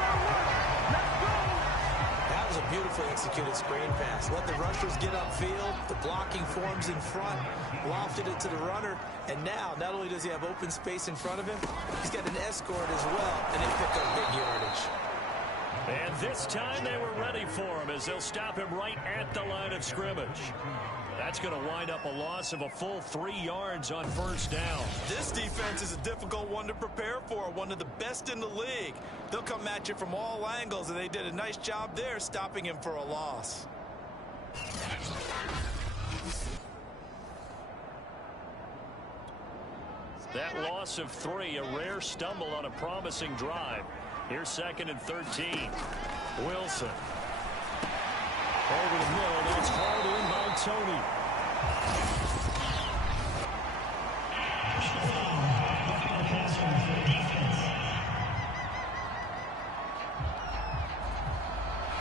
That was a beautifully executed screen pass. Let the rushers get upfield. The blocking forms in front. Lofted it to the runner. And now, not only does he have open space in front of him, he's got an escort as well. And they pick up big yardage. And this time they were ready for him as they'll stop him right at the line of scrimmage. That's going to wind up a loss of a full 3 yards on 1st down. This defense is a difficult one to prepare for, one of the best in the league. They'll come at you from all angles, and they did a nice job there stopping him for a loss. That loss of 3, a rare stumble on a promising drive. Here's 2nd and 13. Wilson. Over the middle, that's hauled in by Tony.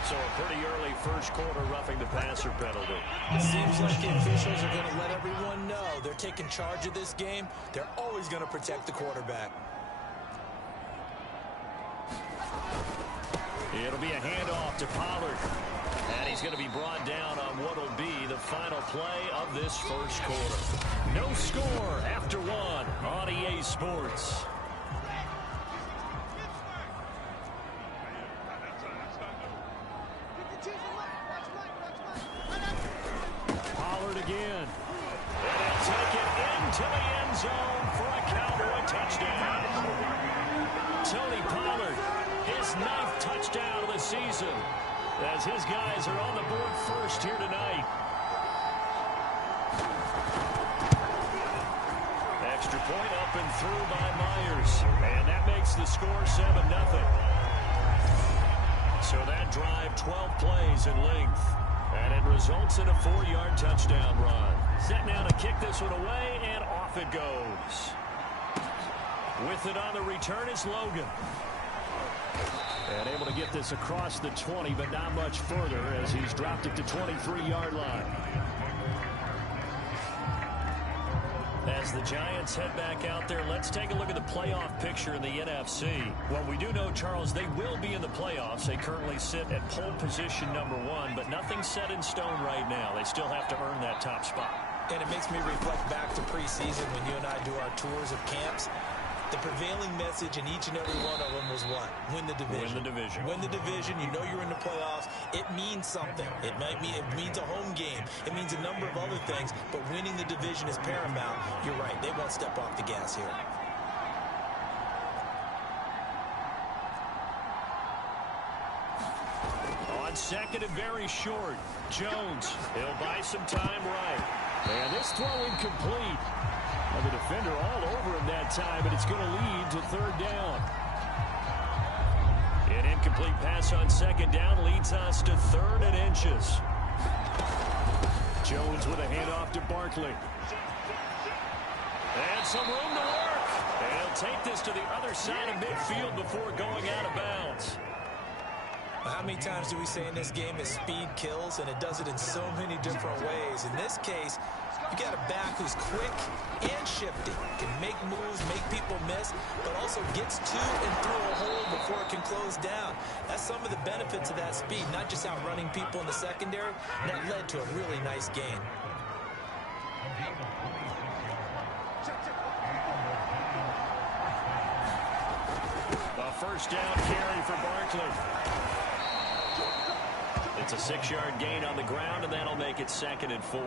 So a pretty early 1st quarter roughing the passer penalty. It seems like the officials are going to let everyone know they're taking charge of this game. They're always going to protect the quarterback. It'll be a handoff to Pollard. And he's going to be brought down on what will be the final play of this 1st quarter. No score after 1 on EA Sports. Pollard again. And he'll take it into the end zone for a cowboy touchdown. Tony Pollard, his 9th touchdown of the season, as his guys are on the board 1st here tonight. Extra point up and through by Myers. And that makes the score 7-0. So that drive, 12 plays in length. And it results in a 4-yard touchdown run. Set now to kick this one away, and off it goes. With it on the return is Logan. And able to get this across the 20, but not much further as he's dropped it to 23-yard line. As the Giants head back out there, let's take a look at the playoff picture in the NFC. Well, we do know, Charles, they will be in the playoffs. They currently sit at pole position #1, but nothing's set in stone right now. They still have to earn that top spot. And it makes me reflect back to preseason when you and I do our tours of camps. The prevailing message in each and every one of them was what? Win the division. Win the division. Win the division. You know you're in the playoffs. It means something. It means a home game. It means a number of other things. But winning the division is paramount. You're right. They won't step off the gas here. On second and very short, Jones. He'll buy some time right. And this throw incomplete. And the defender all over him that time, and it's going to lead to third down. An incomplete pass on second down leads us to 3rd and inches. Jones with a handoff to Barkley. And some room to work. And he'll take this to the other side of midfield before going out of bounds. How many times do we say in this game that speed kills, and it does it in so many different ways? In this case, you got a back who's quick and shifty, can make moves, make people miss, but also gets to and through a hole before it can close down. That's some of the benefits of that speed, not just outrunning people in the secondary, and that led to a really nice gain. A first down carry for Barkley. It's a 6-yard gain on the ground, and that'll make it 2nd and 4.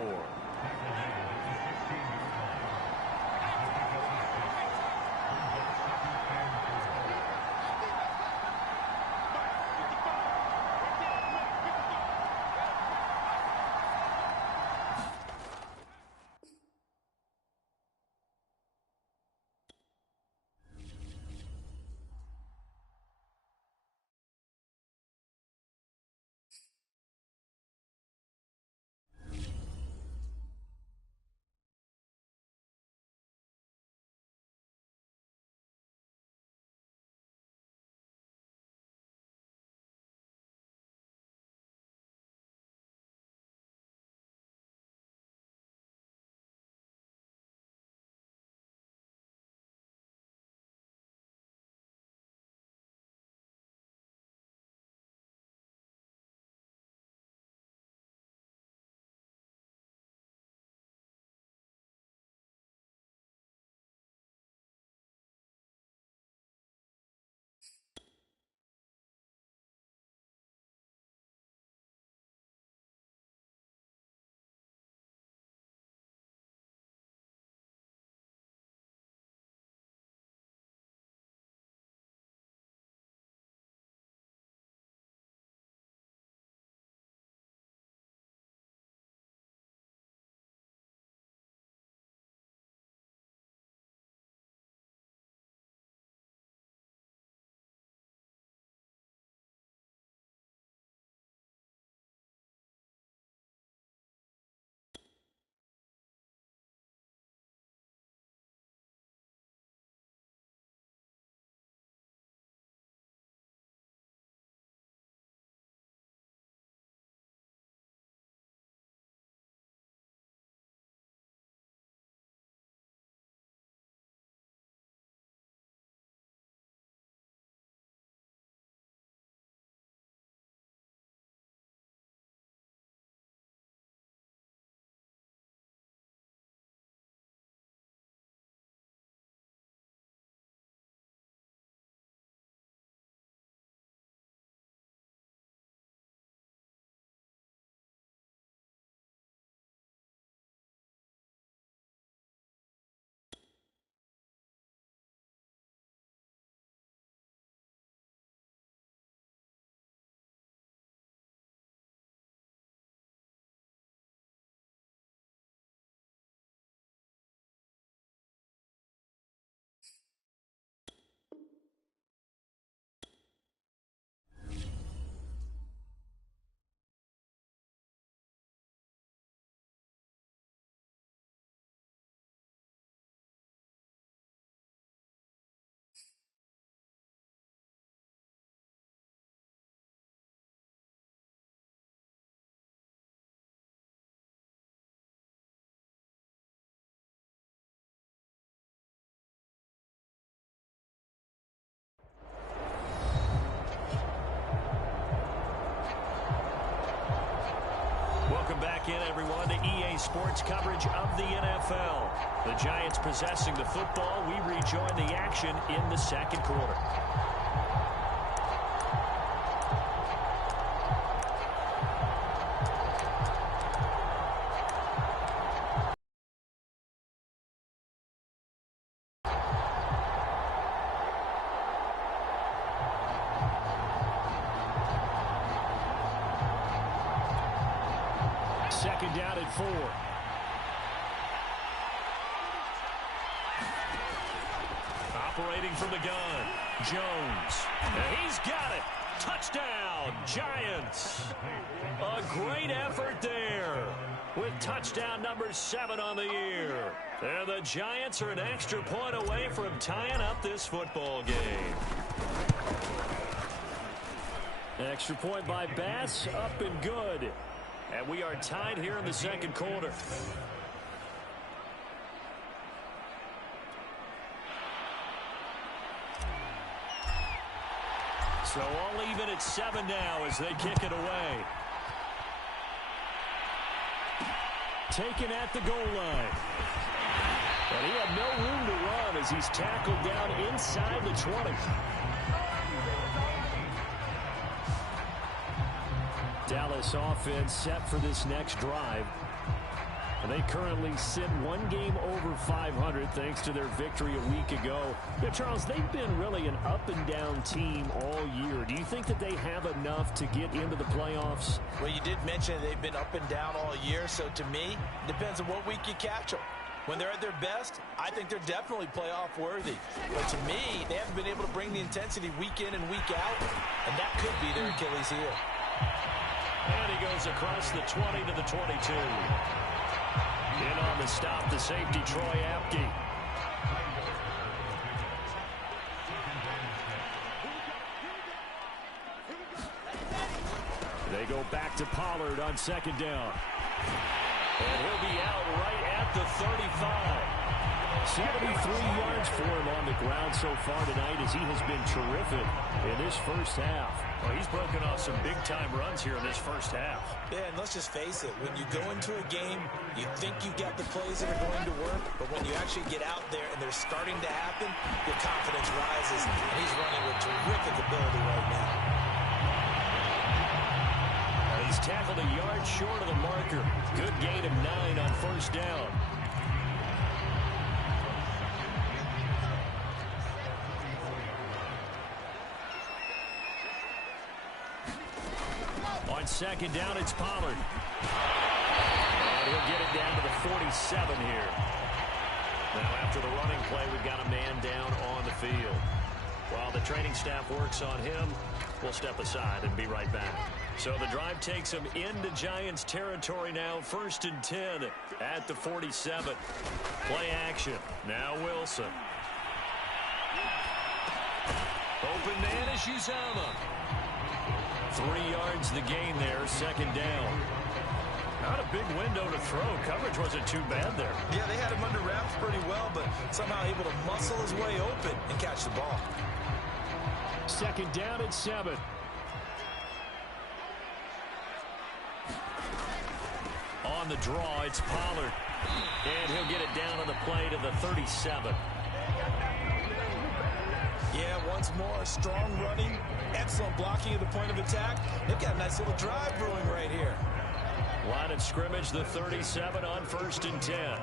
back in, everyone, to EA Sports coverage of the NFL. The Giants possessing the football. We rejoin the action in the second quarter. Second down at 4. Operating from the gun, Jones. And he's got it. Touchdown, Giants. A great effort there with touchdown number 7 on the year. And the Giants are an extra point away from tying up this football game. Extra point by Bass, up and good. And we are tied here in the second quarter. So all even at 7 now as they kick it away. Taken at the goal line. And he had no room to run as he's tackled down inside the 20. Dallas offense set for this next drive. And they currently sit 1 game over 500 thanks to their victory a week ago. Yeah, Charles, they've been really an up-and-down team all year. Do you think that they have enough to get into the playoffs? Well, you did mention they've been up and down all year, so to me, it depends on what week you catch them. When they're at their best, I think they're definitely playoff worthy. But to me, they haven't been able to bring the intensity week in and week out, and that could be their Achilles heel. And he goes across the 20 to the 22. In on the stop, the safety, Troy Apke. They go back to Pollard on second down. And he'll be out right at the 35. 73 yards for him on the ground so far tonight as he has been terrific in this first half. Well, he's broken off some big-time runs here in this first half. Yeah, and let's just face it. When you go into a game, you think you've got the plays that are going to work, but when you actually get out there and they're starting to happen, your confidence rises, and he's running with terrific ability right now. He's tackled a yard short of the marker. Good gain of 9 on first down. On second down, it's Pollard. And he'll get it down to the 47 here. Now, after the running play, we've got a man down on the field. While the training staff works on him, we'll step aside and be right back. So the drive takes him into Giants territory now. 1st and 10 at the 47. Play action. Now Wilson. Open man is Uzomah. 3 yards the gain there. Second down. Not a big window to throw. Coverage wasn't too bad there. Yeah, they had him under wraps pretty well, but somehow able to muscle his way open and catch the ball. Second down at 7. On the draw, it's Pollard. And he'll get it down on the play to the 37. Yeah, once more, strong running, excellent blocking at the point of attack. They've got a nice little drive brewing right here. Line of scrimmage, the 37 on 1st and 10.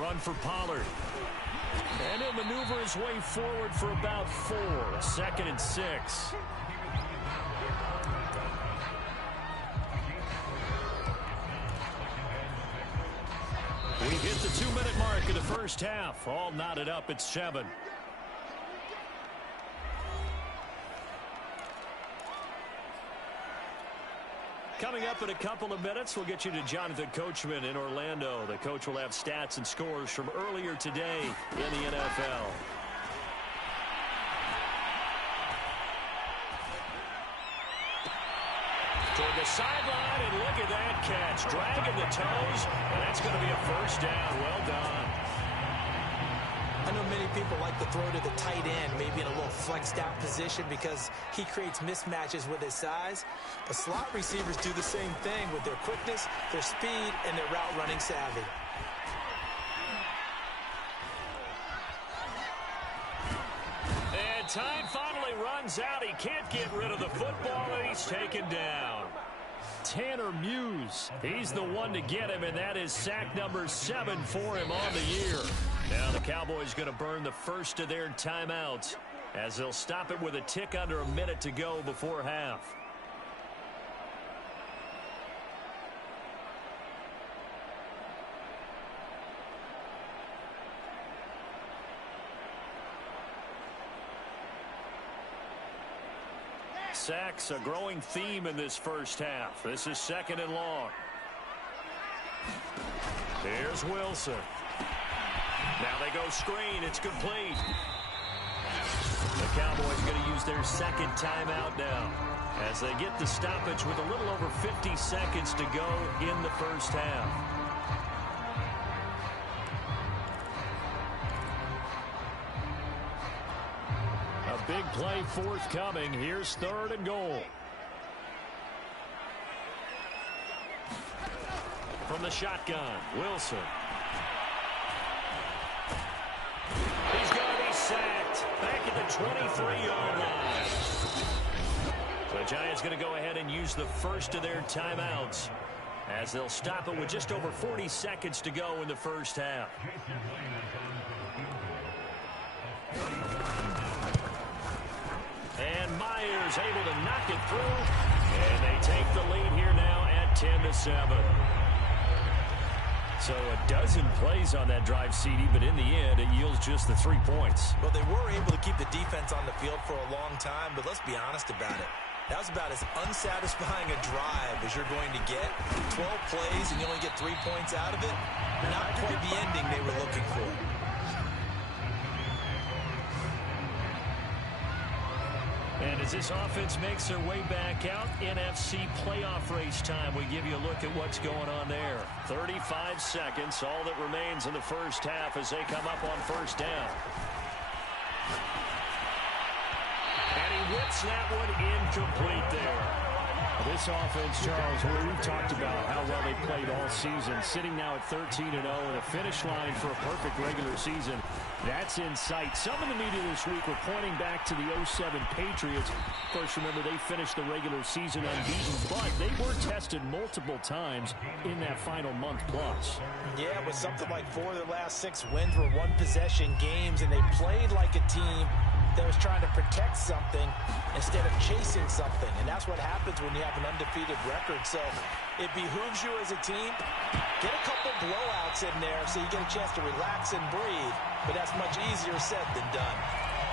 Run for Pollard. And he'll maneuver his way forward for about 4. 2nd and 6. We hit the 2-minute mark of the first half. All knotted up at 7. Coming up in a couple of minutes, we'll get you to Jonathan Coachman in Orlando. The coach will have stats and scores from earlier today in the NFL. Toward the sideline, and look at that catch. Dragging the toes, and that's going to be a first down. Well done. I know many people like to throw to the tight end, maybe in a little flexed out position because he creates mismatches with his size. But slot receivers do the same thing with their quickness, their speed, and their route running savvy. And time finally runs out. He can't get rid of the football, and he's taken down. Tanner Muse, he's the one to get him, and that is sack number 7 for him on the year. Now the Cowboys going to burn the first of their timeouts as they'll stop it with a tick under a minute to go before half. Sacks, a growing theme in this first half. This is 2nd and long. Here's Wilson. Now they go screen. It's complete. The Cowboys going to use their second timeout now as they get the stoppage with a little over 50 seconds to go in the first half. Big play forthcoming. Here's 3rd and goal. From the shotgun, Wilson. He's going to be sacked back at the 23-yard line. The Giants going to go ahead and use the first of their timeouts as they'll stop it with just over 40 seconds to go in the first half. And Myers able to knock it through. And they take the lead here now at 10-7. So a dozen plays on that drive, CD, but in the end, it yields just the 3 points. Well, they were able to keep the defense on the field for a long time, but let's be honest about it. That was about as unsatisfying a drive as you're going to get. 12 plays and you only get 3 points out of it. Not quite the ending they were looking for. And as this offense makes their way back out, NFC playoff race time, we give you a look at what's going on there. 35 seconds, all that remains in the first half as they come up on first down. And he whips that one incomplete there. This offense, Charles, we've talked about how well they played all season, sitting now at 13-0 and a finish line for a perfect regular season. That's in sight. Some in the media this week were pointing back to the 07 Patriots. Of course, remember, they finished the regular season unbeaten, but they were tested multiple times in that final month plus. Yeah, with something like 4 of their last 6 wins were one-possession games, and they played like a team that was trying to protect something instead of chasing something. And that's what happens when you have an undefeated record. So it behooves you as a team, get a couple blowouts in there so you get a chance to relax and breathe. But that's much easier said than done.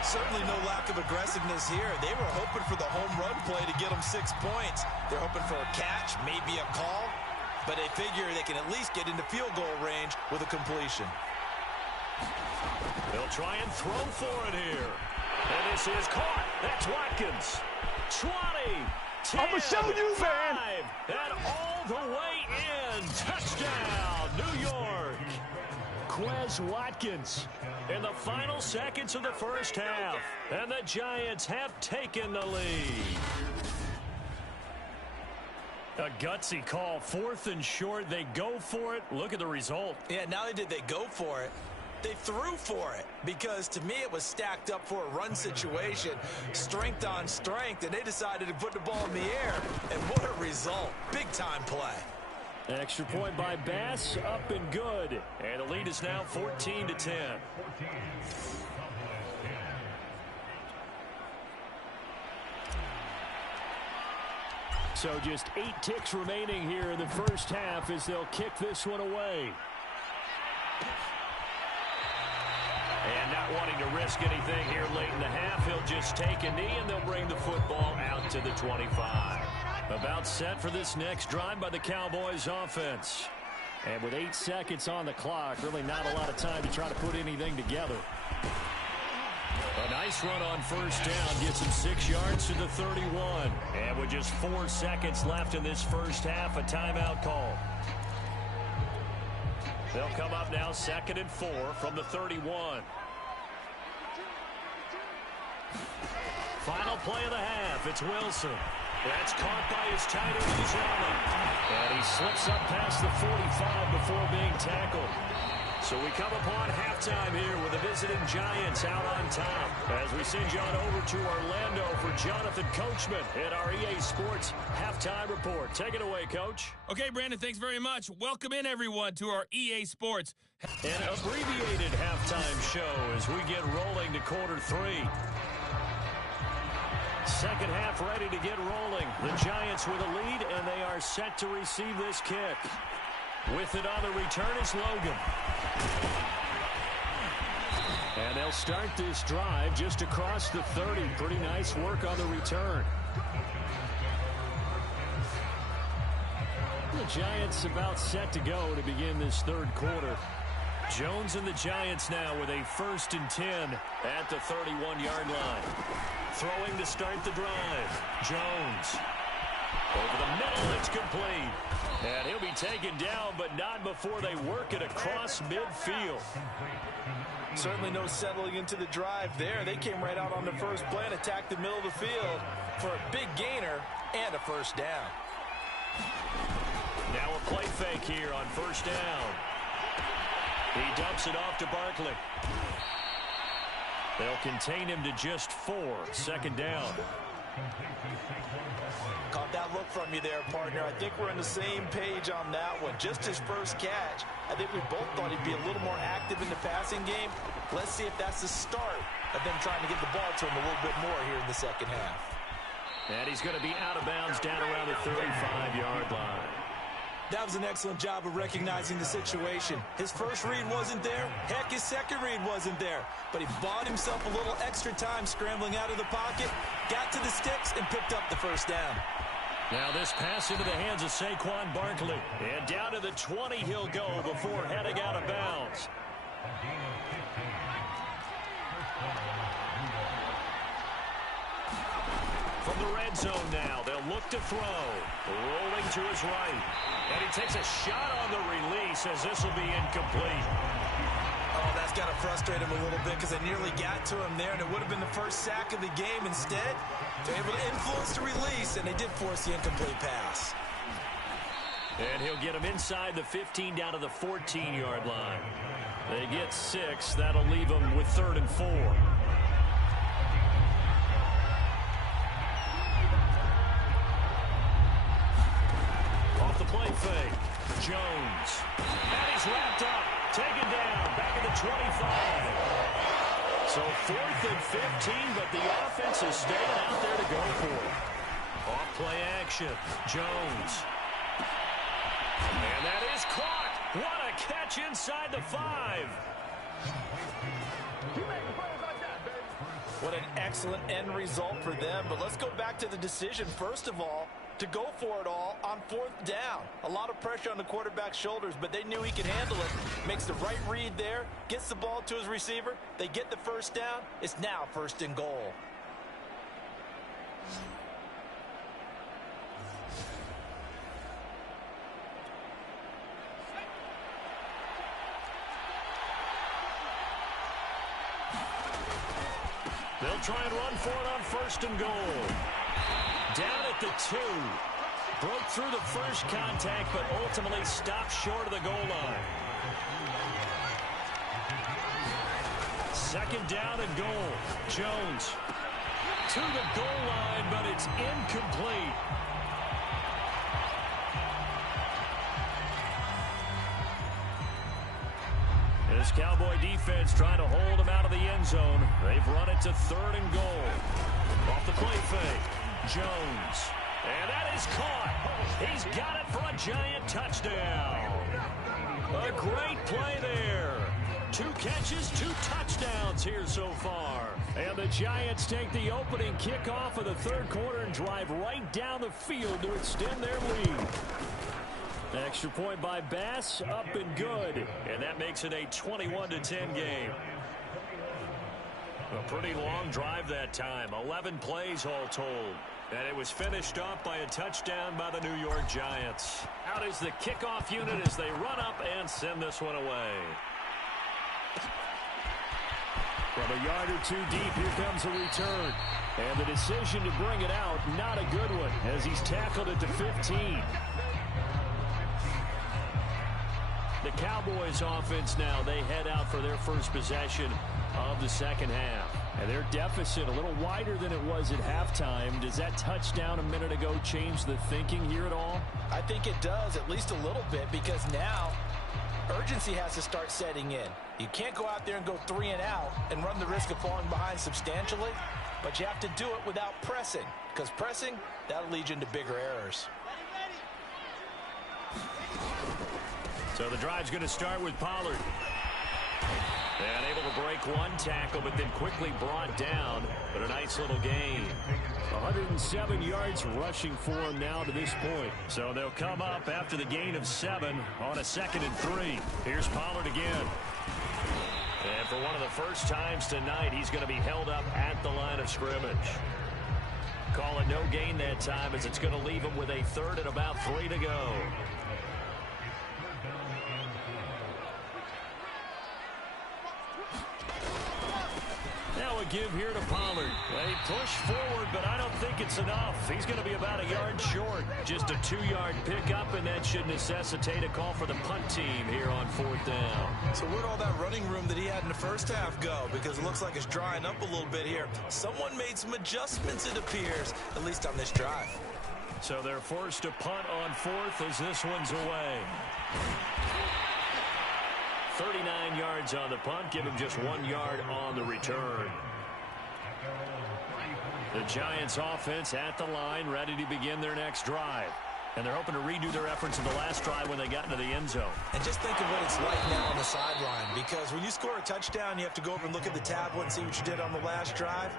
Certainly no lack of aggressiveness here. They were hoping for the home run play to get them 6 points. They're hoping for a catch, maybe a call. But they figure they can at least get into field goal range with a completion. They'll try and throw for it here. And this is caught. That's Watkins. 20, 10, I'ma show you, 5, man. and all the way in. Touchdown, New York. Quez Watkins In the final seconds of the first half. And the Giants have taken the lead. A gutsy call. 4th and short. They go for it. Look at the result. Yeah, not only did they go for it, they threw for it, because to me it was stacked up for a run situation, strength on strength, and they decided to put the ball in the air. And what a result. Big time play. Extra point by Bass, up and good. And the lead is now 14-10. So just 8 ticks remaining here in the first half as they'll kick this one away. And not wanting to risk anything here late in the half, he'll just take a knee and they'll bring the football out to the 25. About set for this next drive by the Cowboys offense. And with 8 seconds on the clock, really not a lot of time to try to put anything together. A nice run on first down gets him 6 yards to the 31. And with just 4 seconds left in this first half, a timeout call. They'll come up now 2nd and 4 from the 31. Final play of the half. It's Wilson. That's caught by his tight end, Uzomah. And he slips up past the 45 before being tackled. So we come upon halftime here with the visiting Giants out on top. As we send you on over to Orlando for Jonathan Coachman in our EA Sports Halftime Report. Take it away, Coach. Okay, Brandon, thanks very much. Welcome in, everyone, to our EA Sports. An abbreviated halftime show as we get rolling to quarter three. Second half ready to get rolling. The Giants with a lead, and they are set to receive this kick. With it on the return is Logan. And they'll start this drive just across the 30. Pretty nice work on the return. The Giants about set to go to begin this third quarter. Jones and the Giants now with a 1st and 10 at the 31-yard line. Throwing to start the drive. Jones. Over the middle, it's complete. And he'll be taken down, but not before they work it across midfield. Certainly no settling into the drive there. They came right out on the first play and attacked the middle of the field for a big gainer and a first down. Now a play fake here on first down. He dumps it off to Barkley. They'll contain him to just 4. Second down. Caught that look from you there, partner. I think we're on the same page on that one. Just his first catch. I think we both thought he'd be a little more active in the passing game. Let's see if that's the start of them trying to get the ball to him a little bit more here in the second half. And he's going to be out of bounds down around the 35-yard line. That was an excellent job of recognizing the situation. His first read wasn't there. Heck, his second read wasn't there. But he bought himself a little extra time scrambling out of the pocket, got to the sticks, and picked up the first down. Now this pass into the hands of Saquon Barkley. And down to the 20 he'll go before heading out of bounds. From the red zone now, they'll look to throw. Rolling to his right. And he takes a shot on the release as this will be incomplete. Oh, that's got to frustrate him a little bit because they nearly got to him there, and it would have been the first sack of the game. Instead, they're able to influence the release, and they did force the incomplete pass. And he'll get him inside the 15 down to the 14-yard line. They get 6. That'll leave them with 3rd and 4. Off the play fake. Jones. And he's wrapped up. Taken down. Back at the 25. So 4th and 15, but the offense is staying out there to go for it. Off play action. Jones. And that is caught. What a catch inside the 5. What an excellent end result for them. But let's go back to the decision, first of all, to go for it all on 4th down. A lot of pressure on the quarterback's shoulders, but they knew he could handle it. Makes the right read there, gets the ball to his receiver. They get the first down. It's now 1st and goal. They'll try and run for it on 1st and goal. Down at the 2. Broke through the first contact, but ultimately stopped short of the goal line. 2nd down and goal. Jones to the goal line, but it's incomplete. This Cowboy defense trying to hold him out of the end zone. They've run it to 3rd and goal. Off the play fake. Jones. And that is caught. He's got it for a Giant touchdown. A great play there. 2 catches, 2 touchdowns here so far. And the Giants take the opening kickoff of the 3rd quarter and drive right down the field to extend their lead. Extra point by Bass, up and good. And that makes it a 21-10 game. A pretty long drive that time. 11 plays all told. And it was finished off by a touchdown by the New York Giants. Out is the kickoff unit as they run up and send this one away. From a yard or two deep, here comes a return. And the decision to bring it out, not a good one, as he's tackled at the 15. The Cowboys offense now, they head out for their first possession of the second half. And their deficit a little wider than it was at halftime. Does that touchdown a minute ago change the thinking here at all? I think it does, at least a little bit, because now urgency has to start setting in. You can't go out there and go 3 and out and run the risk of falling behind substantially, but you have to do it without pressing, because pressing, that'll lead you into bigger errors. So the drive's going to start with Pollard. And able to break one tackle, but then quickly brought down. But a nice little gain. 107 yards rushing for him now to this point. So they'll come up after the gain of 7 on a 2nd and 3. Here's Pollard again. And for one of the first times tonight, he's going to be held up at the line of scrimmage. Call it no gain that time, as it's going to leave him with a 3rd and about 3 to go. Now a give here to Pollard. They push forward, but I don't think it's enough. He's going to be about a yard short. Just a 2-yard pickup, and that should necessitate a call for the punt team here on 4th down. So where'd all that running room that he had in the first half go? Because it looks like it's drying up a little bit here. Someone made some adjustments, it appears, at least on this drive. So they're forced to punt on 4th as this one's away. 39 yards on the punt, give him just 1 yard on the return. The Giants offense at the line, ready to begin their next drive. And they're hoping to redo their efforts in the last drive when they got into the end zone. And just think of what it's like now on the sideline, because when you score a touchdown, you have to go over and look at the tablet and see what you did on the last drive.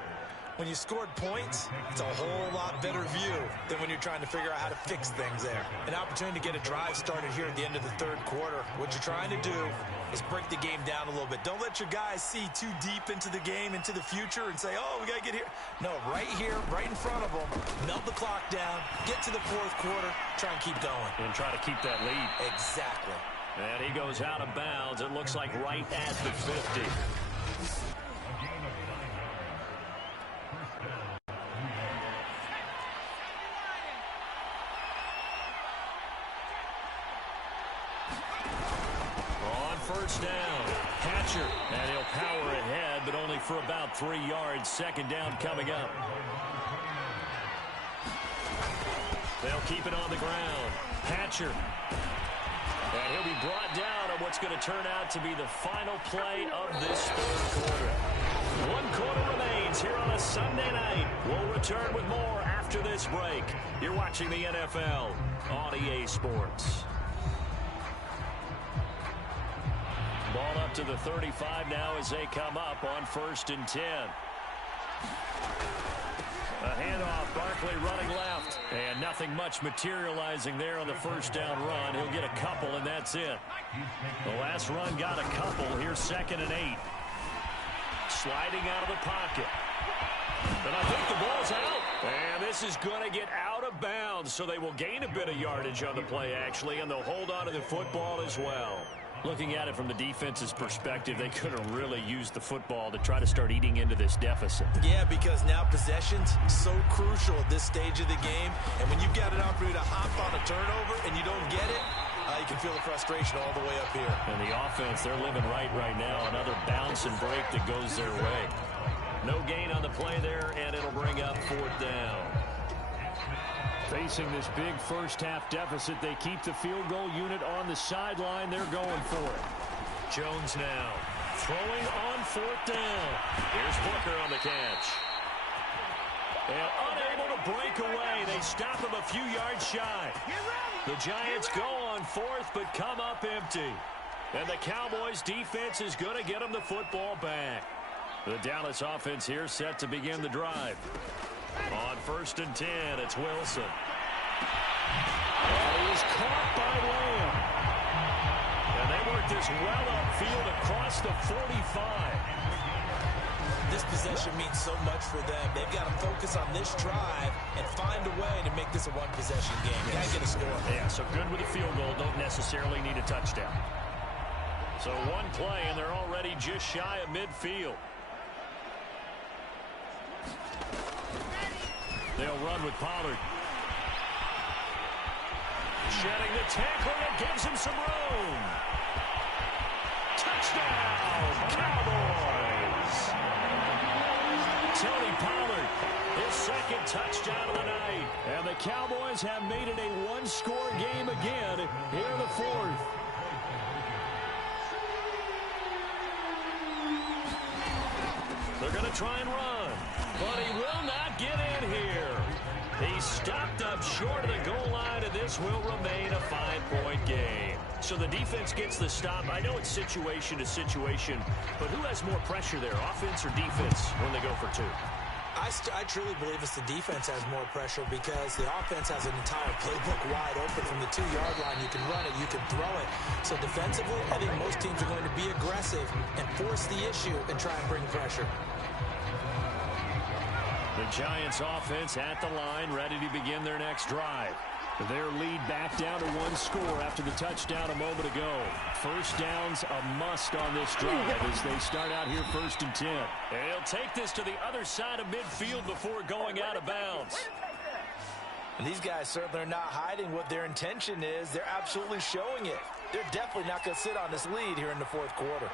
When you scored points, it's a whole lot better view than when you're trying to figure out how to fix things there. An opportunity to get a drive started here at the end of the 3rd quarter. What you're trying to do is break the game down a little bit. Don't let your guys see too deep into the game, into the future, and say, oh, we got to get here. No, right here, right in front of them, melt the clock down, get to the 4th quarter, try and keep going. And try to keep that lead. Exactly. And he goes out of bounds. It looks like right at the 50. First down. Hatcher, and he'll power ahead, but only for about 3 yards. 2nd down coming up. They'll keep it on the ground. Hatcher. And he'll be brought down on what's going to turn out to be the final play of this 3rd quarter. 1 quarter remains here on a Sunday night. We'll return with more after this break. You're watching the NFL on EA Sports. Ball up to the 35 now as they come up on 1st and 10. A handoff, Barkley running left. And nothing much materializing there on the 1st down run. He'll get a couple, and that's it. The last run got a couple. Here's 2nd and 8. Sliding out of the pocket. And I think the ball's out. And this is going to get out of bounds, so they will gain a bit of yardage on the play, actually, and they'll hold on to the football as well. Looking at it from the defense's perspective, they could have really used the football to try to start eating into this deficit. Yeah, because now possession's so crucial at this stage of the game. And when you've got an opportunity to hop on a turnover and you don't get it, you can feel the frustration all the way up here. And the offense, they're living right now. Another bounce and break that goes their way. No gain on the play there, and it'll bring up 4th down. Facing this big first-half deficit, they keep the field goal unit on the sideline. They're going for it. Jones now throwing on 4th down. Here's Booker on the catch. And unable to break away. They stop him a few yards shy. The Giants go on 4th, but come up empty. And the Cowboys' defense is going to get them the football back. The Dallas offense here set to begin the drive. On 1st and 10, it's Wilson. And he is caught by Lamb. And they work this well upfield across the 45. This possession means so much for them. They've got to focus on this drive and find a way to make this a one-possession game. Got to get a score. Yeah, so good with a field goal. Don't necessarily need a touchdown. So one play, and they're already just shy of midfield. They'll run with Pollard. Shedding the tackle, and gives him some room. Touchdown, Cowboys! Tony Pollard, his second touchdown of the night. And the Cowboys have made it a one-score game again here in the fourth. They're going to try and run, but he will not get in here. He's stopped up short of the goal line, and this will remain a 5-point game. So the defense gets the stop. I know it's situation to situation, but who has more pressure there, offense or defense, when they go for two? I truly believe it's the defense has more pressure because the offense has an entire playbook wide open from the 2-yard line. You can run it, you can throw it. So defensively, I think most teams are going to be aggressive and force the issue and try and bring pressure. The Giants offense at the line, ready to begin their next drive. Their lead back down to one score after the touchdown a moment ago. First down's a must on this drive as they start out here 1st and 10. And he'll take this to the other side of midfield before going out of bounds. And these guys certainly are not hiding what their intention is. They're absolutely showing it. They're definitely not going to sit on this lead here in the fourth quarter.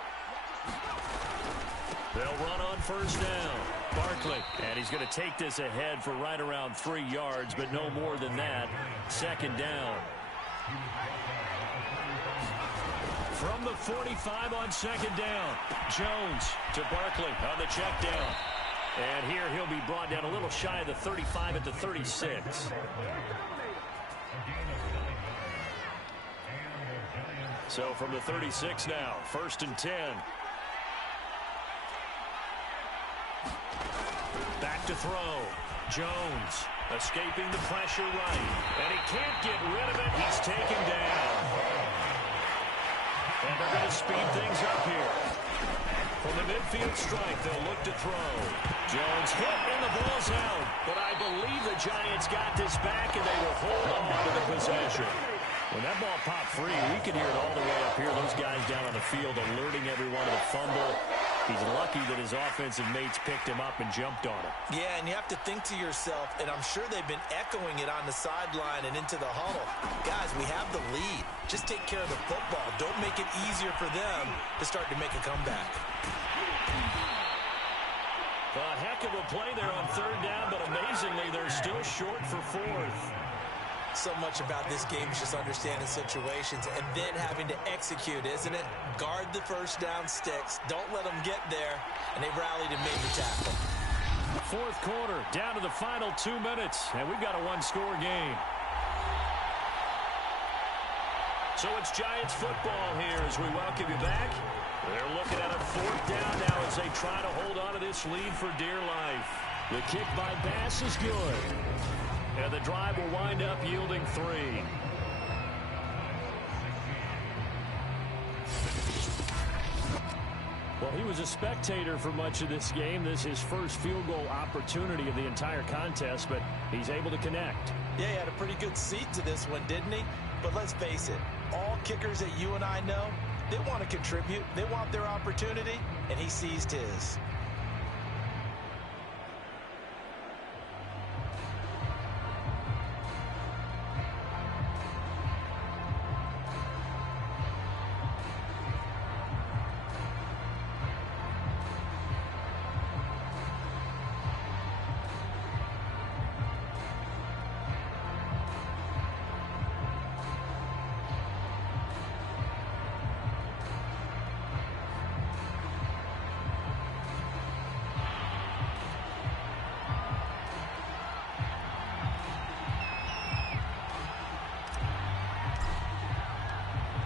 They'll run on first down. Barkley, and he's going to take this ahead for right around 3 yards, but no more than that. Second down. From the 45 on second down, Jones to Barkley on the check down. And here he'll be brought down a little shy of the 35 at the 36. So from the 36 now, 1st and 10. Back to throw. Jones escaping the pressure right. And he can't get rid of it. He's taken down. And they're going to speed things up here. From the midfield strike, they'll look to throw. Jones hit and the ball's out. But I believe the Giants got this back and they will hold on to the possession. When that ball popped free, we could hear it all the way up here. Those guys down on the field alerting everyone to the fumble. He's lucky that his offensive mates picked him up and jumped on him. Yeah, and you have to think to yourself, and I'm sure they've been echoing it on the sideline and into the huddle. Guys, we have the lead. Just take care of the football. Don't make it easier for them to start to make a comeback. A heck of a play there on third down, but amazingly, they're still short for fourth. So much about this game is just understanding situations and then having to execute, isn't it? Guard the first down sticks. Don't let them get there. And they rallied and made the tackle. Fourth quarter, down to the final 2 minutes, and we've got a one-score game. So it's Giants football here as we welcome you back. They're looking at a fourth down now as they try to hold on to this lead for dear life. The kick by Bass is good. And the drive will wind up yielding 3. Well, he was a spectator for much of this game. This is his first field goal opportunity of the entire contest, but he's able to connect. Yeah, he had a pretty good seat to this one, didn't he? But let's face it, all kickers that you and I know, they want to contribute. They want their opportunity, and he seized his.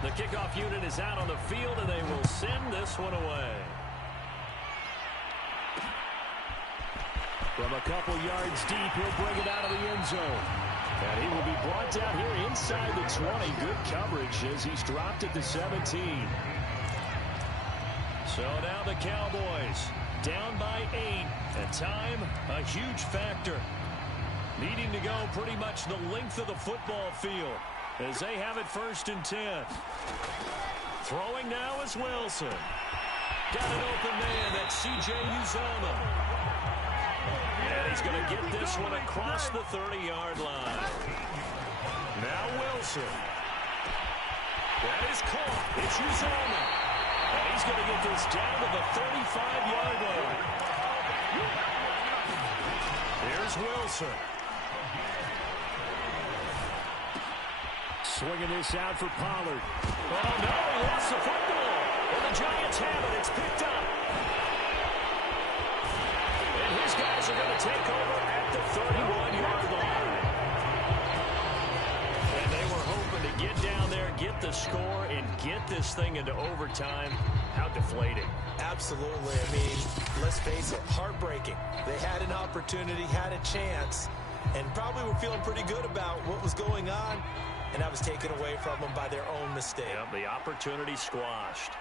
The kickoff unit is out on the field, and they will send this one away. From a couple yards deep, he'll bring it out of the end zone. And he will be brought down here inside the 20. Good coverage as he's dropped at the 17. So now the Cowboys down by 8. And time, a huge factor. Needing to go pretty much the length of the football field as they have it 1st and 10. Throwing now is Wilson. Got an open man. That's C.J. Uzomah. And he He's going to get this one across the 30-yard line. Now Wilson. That is caught. It's Uzoma. And he's going to get this down to the 35-yard line. Here's Wilson. Swinging this out for Pollard. Oh, no, he lost the football. And the Giants have it. It's picked up. And his guys are going to take over at the 31-yard line. And they were hoping to get down there, get the score, and get this thing into overtime. How deflating. Absolutely. I mean, let's face it, heartbreaking. They had an opportunity, had a chance, and probably were feeling pretty good about what was going on, and that was taken away from them by their own mistake. Yep, the opportunity squashed.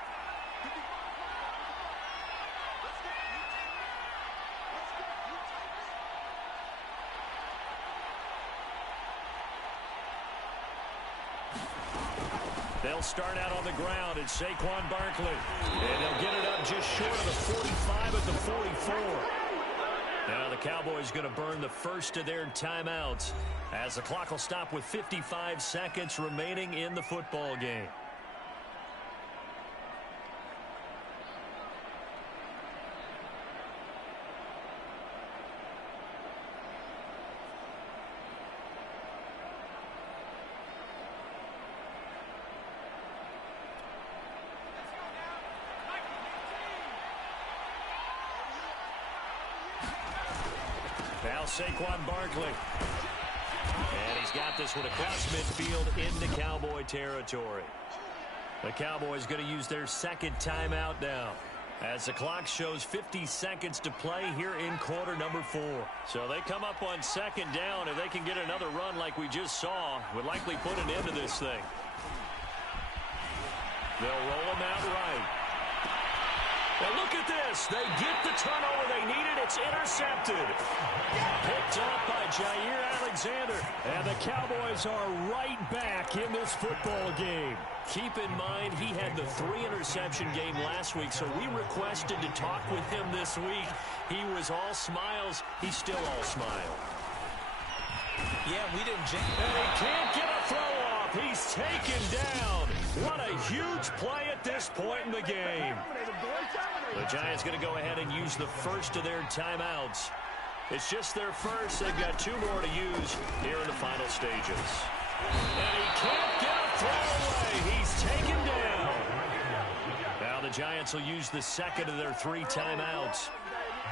They'll start out on the ground, and Saquon Barkley. And they'll get it up just short of the 45 at the 44. Now the Cowboys going to burn the first of their timeouts as the clock will stop with 55 seconds remaining in the football game. Now Saquon Barkley. And he's got this one across midfield into Cowboy territory. The Cowboys going to use their second timeout now, as the clock shows 50 seconds to play here in quarter number 4. So they come up on second down. If they can get another run like we just saw, would likely put an end to this thing. They'll roll him out right. Now look at this. They get the turnover they needed. It's intercepted. Picked up by Jair Alexander. And the Cowboys are right back in this football game. Keep in mind, he had the 3-interception game last week, so we requested to talk with him this week. He was all smiles. He's still all smile. Yeah, we didn't jinx. And he can't get a throw off. He's taken down. What a huge play at this point in the game. The Giants going to go ahead and use the first of their timeouts. It's just their first. They've got 2 more to use here in the final stages. And he can't get a throw away. He's taken down. Now the Giants will use the second of their 3 timeouts.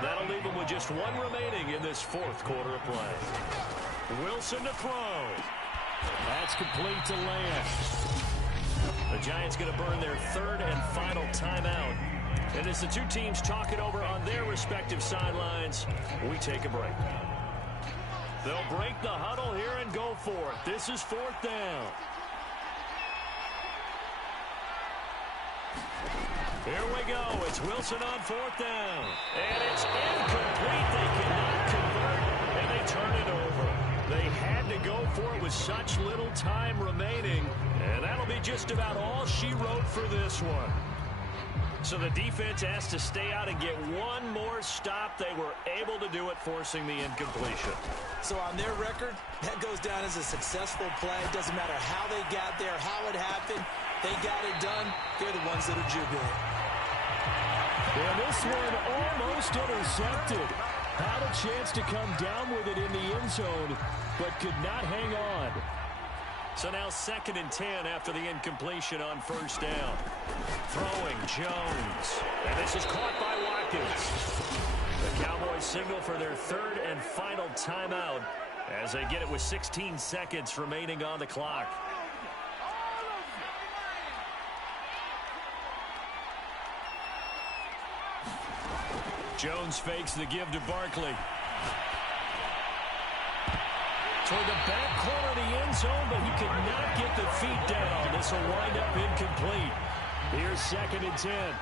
That'll leave them with just 1 remaining in this 4th quarter of play. Wilson to throw. That's complete to Lamb. The Giants going to burn their 3rd and final timeout. And as the 2 teams talk it over on their respective sidelines, we take a break. They'll break the huddle here and go for it. This is 4th down. Here we go. It's Wilson on 4th down. And it's incomplete. They cannot convert, and they turn it over. They had to go for it with such little time remaining, and that'll be just about all she wrote for this one. So the defense has to stay out and get 1 more stop. They were able to do it, forcing the incompletion. So on their record, that goes down as a successful play. It doesn't matter how they got there, how it happened. They got it done. They're the ones that are jubilant. And this one almost intercepted. Had a chance to come down with it in the end zone, but could not hang on. So now 2nd and 10 after the incompletion on 1st down. Throwing Jones. And this is caught by Watkins. The Cowboys signal for their 3rd and final timeout as they get it with 16 seconds remaining on the clock. Jones fakes the give to Barkley. Toward the back corner of the end zone, but he could not get the feet down. This will wind up incomplete. Here's 2nd and 10.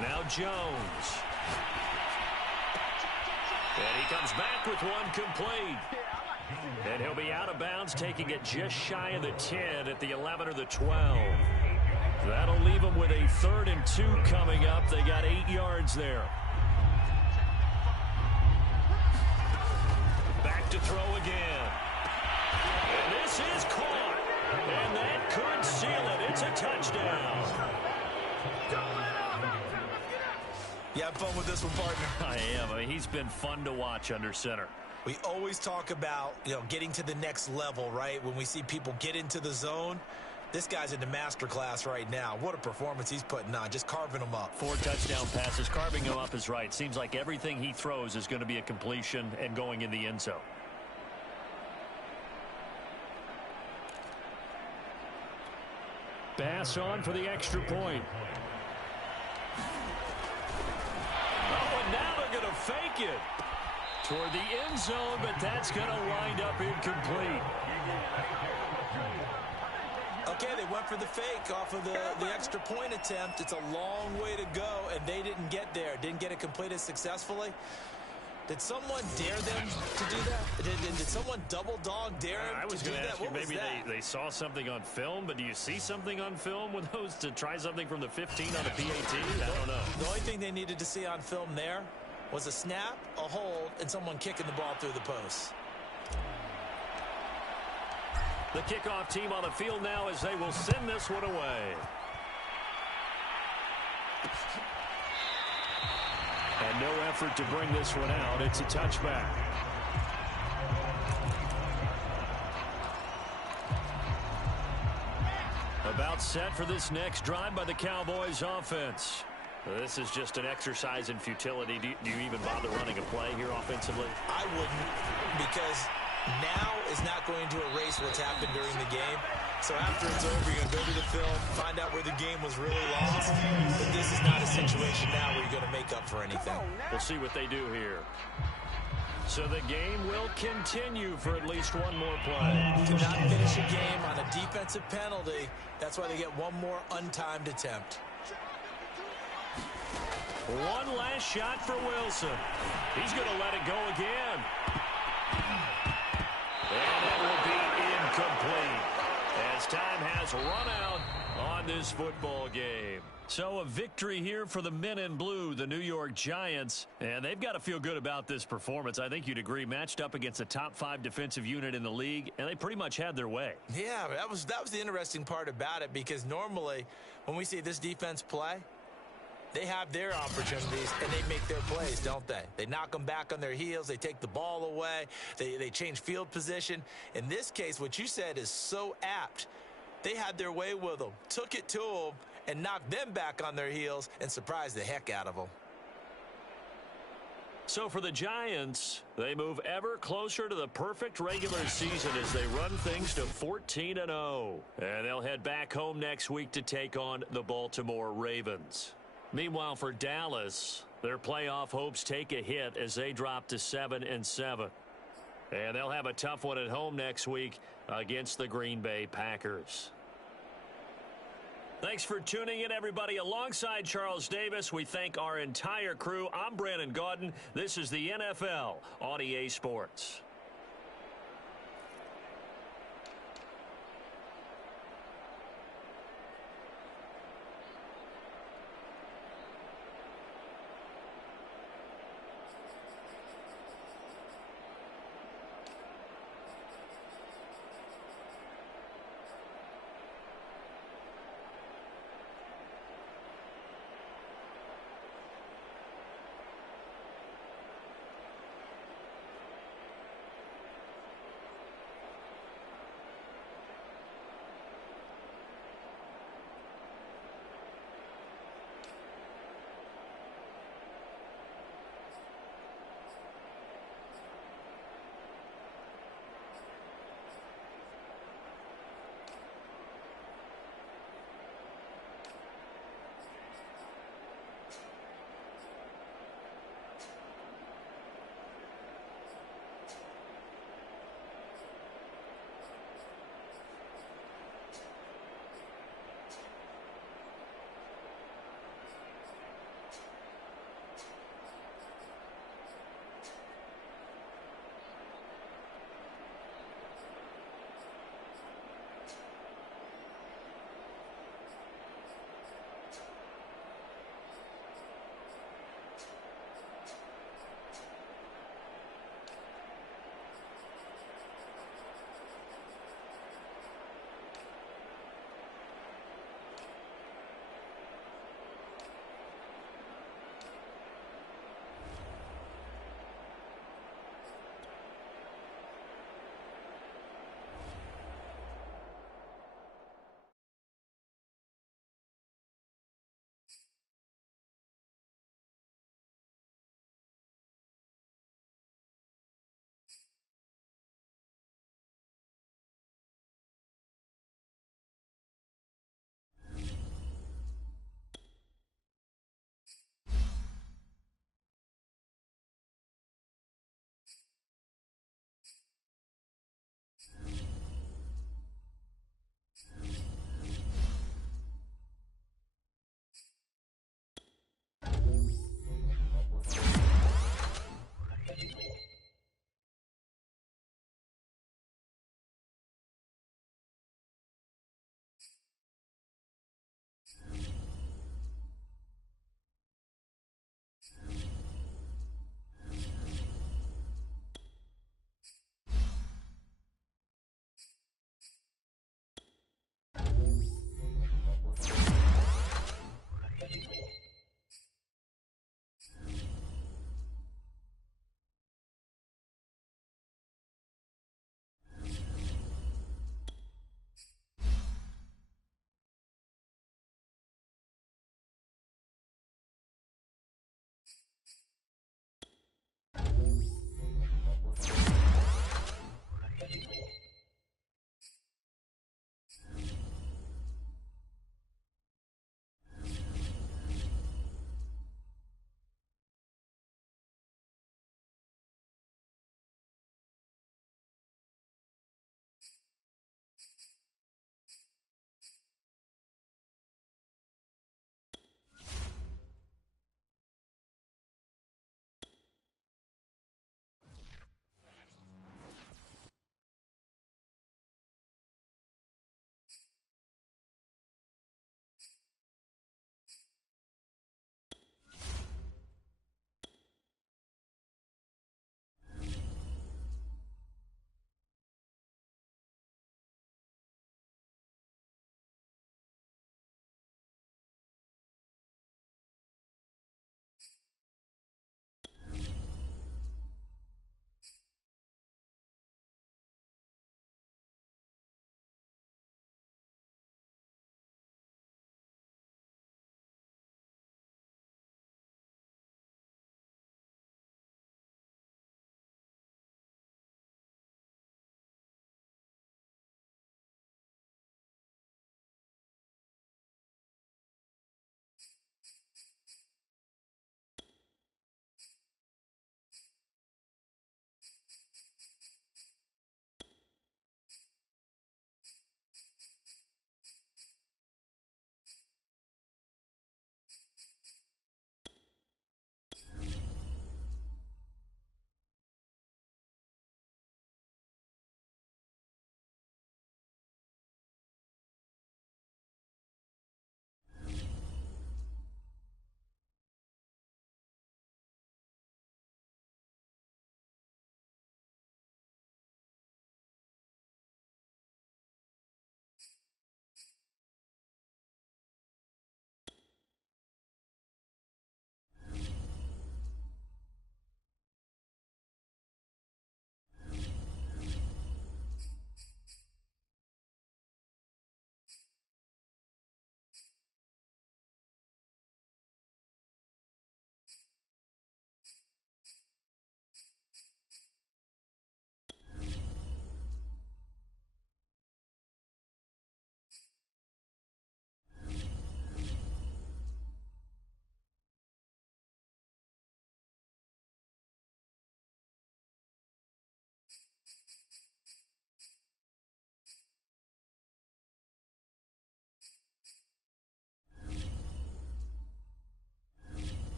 Now Jones. And he comes back with 1 complete. And he'll be out of bounds, taking it just shy of the 10 at the 11 or the 12. That'll leave them with a 3rd and 2 coming up. They got 8 yards there. Back to throw again. And this is caught. And that could seal it. It's a touchdown. You have fun with this one, partner? I am. I mean, he's been fun to watch under center. We always talk about, getting to the next level, right? When we see people get into the zone, this guy's in the master class right now. What a performance he's putting on, just carving them up. 4 touchdown passes. Carving him up is right. Seems like everything he throws is going to be a completion and going in the end zone. Pass on for the extra point. Oh, and now they're going to fake it toward the end zone, but that's going to wind up incomplete. Okay, they went for the fake off of the extra point attempt. It's a long way to go, and they didn't get there. Didn't get it completed successfully. Did someone dare them to do that? Did someone double dog dare them I was to do going to that? ask you, What was maybe that? they saw something on film, but do you see something on film with those to try something from the 15 on a PAT? I don't know. The only thing they needed to see on film there was a snap, a hold, and someone kicking the ball through the post. The kickoff team on the field now as they will send this one away. And no effort to bring this one out. It's a touchback. About set for this next drive by the Cowboys offense. This is just an exercise in futility. Do you even bother running a play here offensively? I wouldn't, because now is not going to erase what's happened during the game. So after it's over, you're going to go to the film, find out where the game was really lost. But this is not a situation now where you're going to make up for anything. We'll see what they do here. So the game will continue for at least one more play. You cannot finish a game on a defensive penalty. That's why they get one more untimed attempt. One last shot for Wilson. He's going to let it go again. And it will be incomplete as time has run out on this football game. So a victory here for the men in blue, the New York Giants. And they've got to feel good about this performance. I think you'd agree, matched up against a top 5 defensive unit in the league, and they pretty much had their way. Yeah, that was the interesting part about it, because normally when we see this defense play, they have their opportunities, and they make their plays, don't they? They knock them back on their heels. They take the ball away. They change field position. In this case, what you said is so apt. They had their way with them, took it to them, and knocked them back on their heels and surprised the heck out of them. So for the Giants, they move ever closer to the perfect regular season as they run things to 14-0. And they'll head back home next week to take on the Baltimore Ravens. Meanwhile, for Dallas, their playoff hopes take a hit as they drop to 7-7. And they'll have a tough one at home next week against the Green Bay Packers. Thanks for tuning in, everybody. Alongside Charles Davis, we thank our entire crew. I'm Brandon Gaudin. This is the NFL on EA Sports.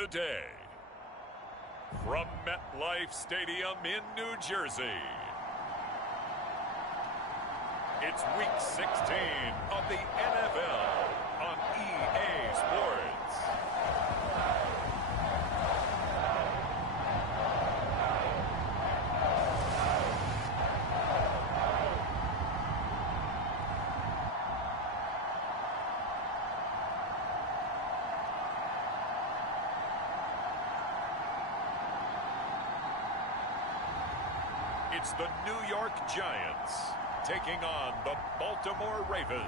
today. From MetLife Stadium in New Jersey, it's Week 16 of the NFL on EA Sports. It's the New York Giants taking on the Baltimore Ravens.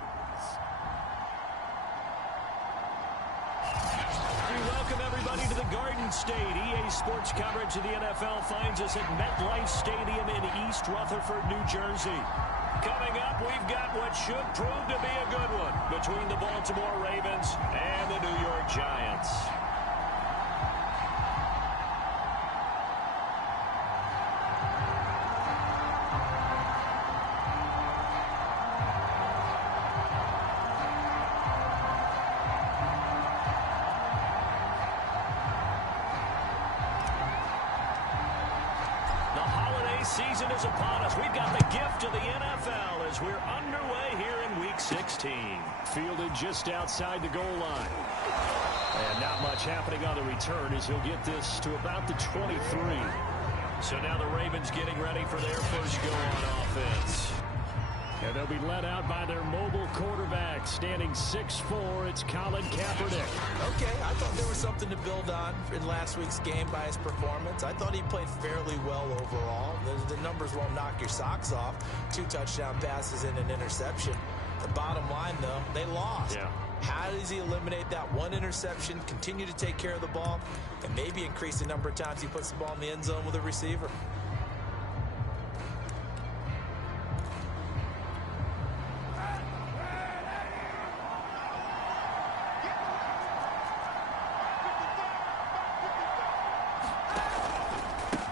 We welcome everybody to the Garden State. EA Sports coverage of the NFL finds us at MetLife Stadium in East Rutherford, New Jersey. Coming up, we've got what should prove to be a good one between the Baltimore Ravens and the New York Giants. Season is upon us. We've got the gift of the NFL as we're underway here in Week 16. Fielded just outside the goal line. And not much happening on the return as he'll get this to about the 23. So now the Ravens getting ready for their first go on offense. And they'll be led out by their mobile quarterback, standing 6'4". It's Colin Kaepernick. Okay, I thought there was something to build on in last week's game by his performance. I thought he played fairly well overall. The numbers won't knock your socks off. 2 touchdown passes and an interception. The bottom line, though, they lost. Yeah. How does he eliminate that one interception, continue to take care of the ball, and maybe increase the number of times he puts the ball in the end zone with a receiver?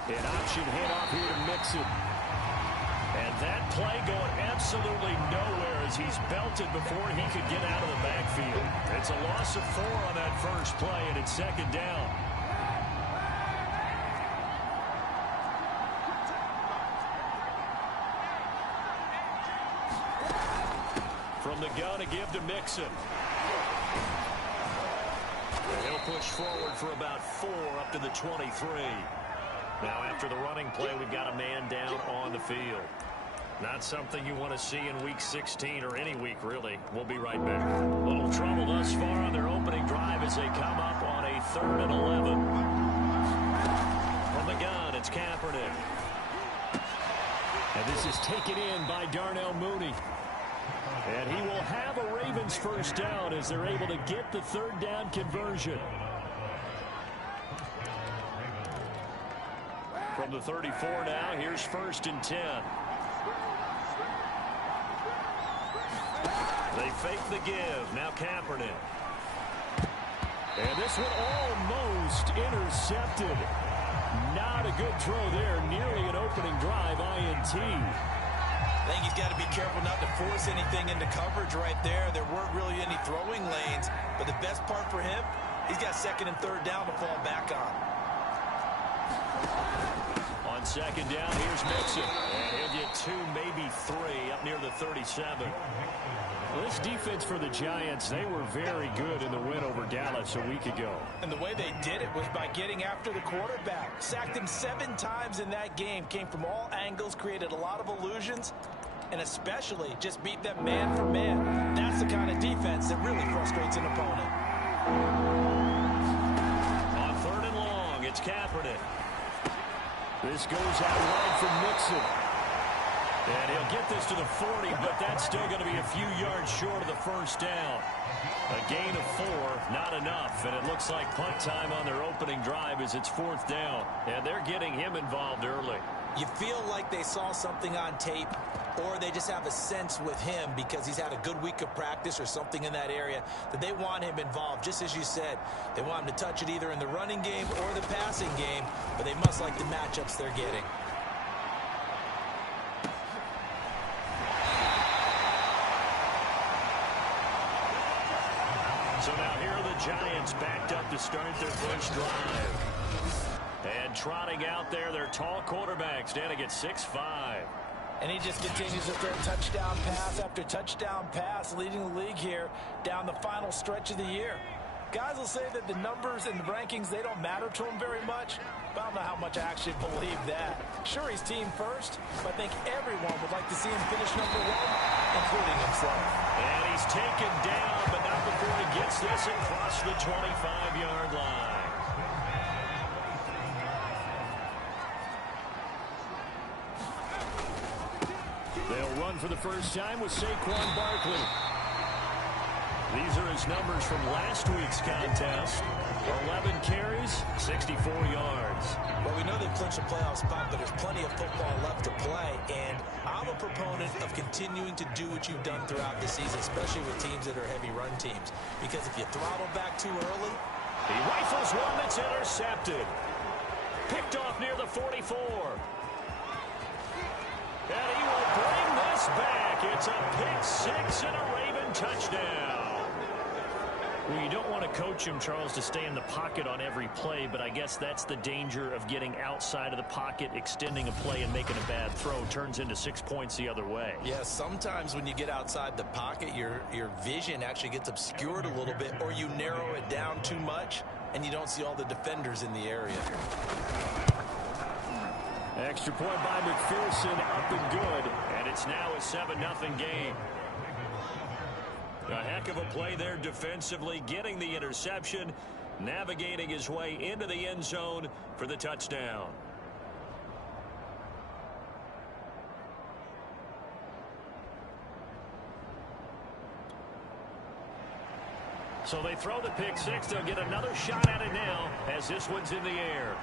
An option handoff here to Mixon. And that play going absolutely nowhere as he's belted before he could get out of the backfield. It's a loss of 4 on that first play, and it's second down. From the gun, a give to Mixon. And he'll push forward for about 4 up to the 23. Now, after the running play, we've got a man down on the field. Not something you want to see in Week 16 or any week, really. We'll be right back. A little trouble thus far on their opening drive as they come up on a 3rd and 11. From the gun, it's Kaepernick. And this is taken in by Darnell Mooney. And he will have a Ravens first down as they're able to get the 3rd down conversion. From the 34 now, here's 1st and 10. They fake the give. Now Kaepernick. And this one almost intercepted. Not a good throw there. Nearly an opening drive INT. I think he's got to be careful not to force anything into coverage right there. There weren't really any throwing lanes. But the best part for him, he's got 2nd and 3rd down to fall back on. On 2nd down, here's Mixon. And he'll get 2, maybe 3 up near the 37. Well, this defense for the Giants, they were very good in the win over Dallas a week ago. And the way they did it was by getting after the quarterback. Sacked him 7 times in that game. Came from all angles, created a lot of illusions, and especially just beat them man for man. That's the kind of defense that really frustrates an opponent. On 3rd and long, it's Kaepernick. This goes out wide from Mixon. And he'll get this to the 40, but that's still going to be a few yards short of the first down. A gain of 4, not enough, and it looks like punt time on their opening drive as it's 4th down. And they're getting him involved early. You feel like they saw something on tape, or they just have a sense with him because he's had a good week of practice or something in that area that they want him involved. Just as you said, they want him to touch it either in the running game or the passing game, but they must like the matchups they're getting. So now here are the the Giants backed up to start their first drive. And trotting out there, their tall quarterback standing at 6'5". And he just continues to throw touchdown pass after touchdown pass, leading the league here down the final stretch of the year. Guys will say that the numbers and the rankings, they don't matter to him very much. But I don't know how much I actually believe that. Sure, he's team first, but I think everyone would like to see him finish #1, including himself. And he's taken down, but not before he gets this across the 25-yard line. They'll run for the first time with Saquon Barkley. These are his numbers from last week's contest. 11 carries, 64 yards. Well, we know they've clinched a playoff spot, but there's plenty of football left to play. And I'm a proponent of continuing to do what you've done throughout the season, especially with teams that are heavy run teams. Because if you throttle back too early, he rifles one that's intercepted. Picked off near the 44. And he will bring this back. It's a pick-6 and a Raven touchdown. Well, you don't want to coach him, Charles, to stay in the pocket on every play, but I guess that's the danger of getting outside of the pocket, extending a play, and making a bad throw. Turns into 6 points the other way. Yeah, sometimes when you get outside the pocket, your vision actually gets obscured a little bit, or you narrow it down too much, and you don't see all the defenders in the area. Extra point by McPherson, up and good, and it's now a 7-0 game. A heck of a play there defensively, getting the interception, navigating his way into the end zone for the touchdown. So they throw the pick-6. They'll get another shot at it now as this one's in the air.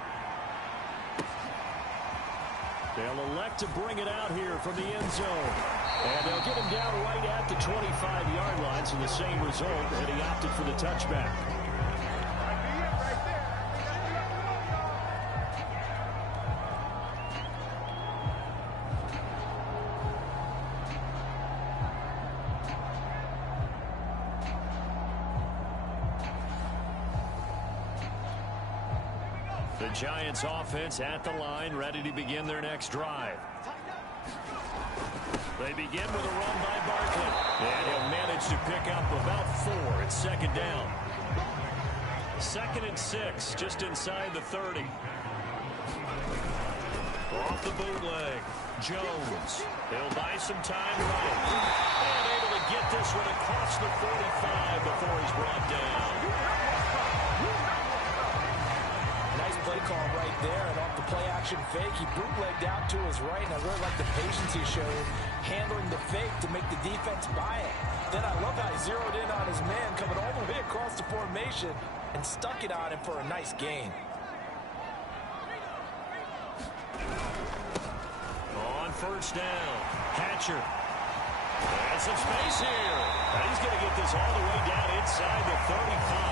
They'll elect to bring it out here from the end zone. And they'll get him down right at the 25-yard line, so the same result, and he opted for the touchback. The Giants offense at the line, ready to begin their next drive. They begin with a run by Barkley. And he'll manage to pick up about 4. It's second down. 2nd and 6, just inside the 30. Off the bootleg. Jones. He'll buy some time right. And able to get this one across the 45 before he's brought down. Nice play call right there, and off the play-action fake, he bootlegged out to his right, and I really like the patience he showed handling the fake to make the defense buy it. Then I love how he zeroed in on his man coming all the way across the formation and stuck it on him for a nice gain. On first down, Hatcher. There's some space here. And he's going to get this all the way down inside the 35.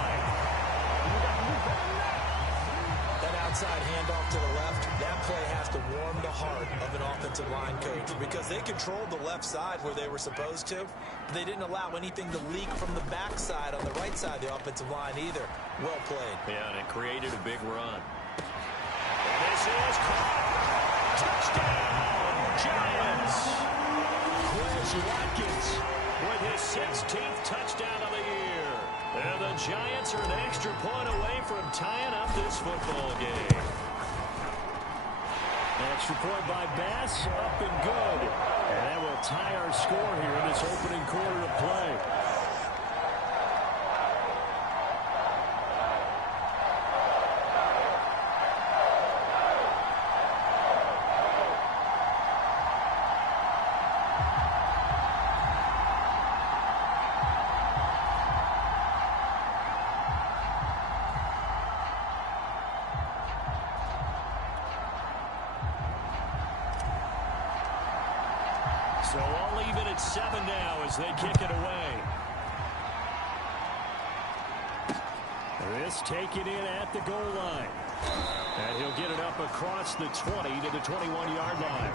Outside handoff to the left, that play has to warm the heart of an offensive line coach because they controlled the left side where they were supposed to. But they didn't allow anything to leak from the backside on the right side of the offensive line either. Well played. Yeah, and it created a big run. And this is caught. Touchdown, Giants. Chris Watkins with his 16th touchdown of the year. And the Giants are an extra point away from tying up this football game. Extra point by Bass, up and good. And that will tie our score here in this opening quarter of play. So all even at 7 now as they kick it away. This taken in at the goal line. And he'll get it up across the 20 to the 21-yard line.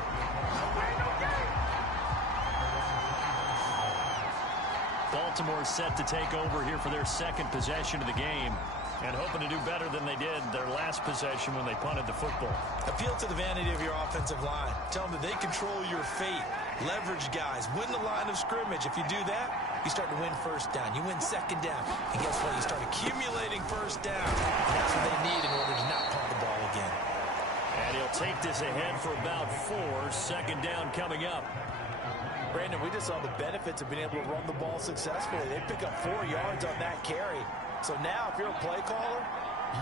Baltimore set to take over here for their second possession of the game and hoping to do better than they did their last possession when they punted the football. Appeal to the vanity of your offensive line. Tell them that they control your fate. Leverage guys. Win the line of scrimmage. If you do that, you start to win first down. You win second down. And guess what? You start accumulating first down. And that's what they need in order to not punt the ball again. And he'll take this ahead for about 4. Second down coming up. Brandon, we just saw the benefits of being able to run the ball successfully. They pick up 4 yards on that carry. So now, if you're a play caller,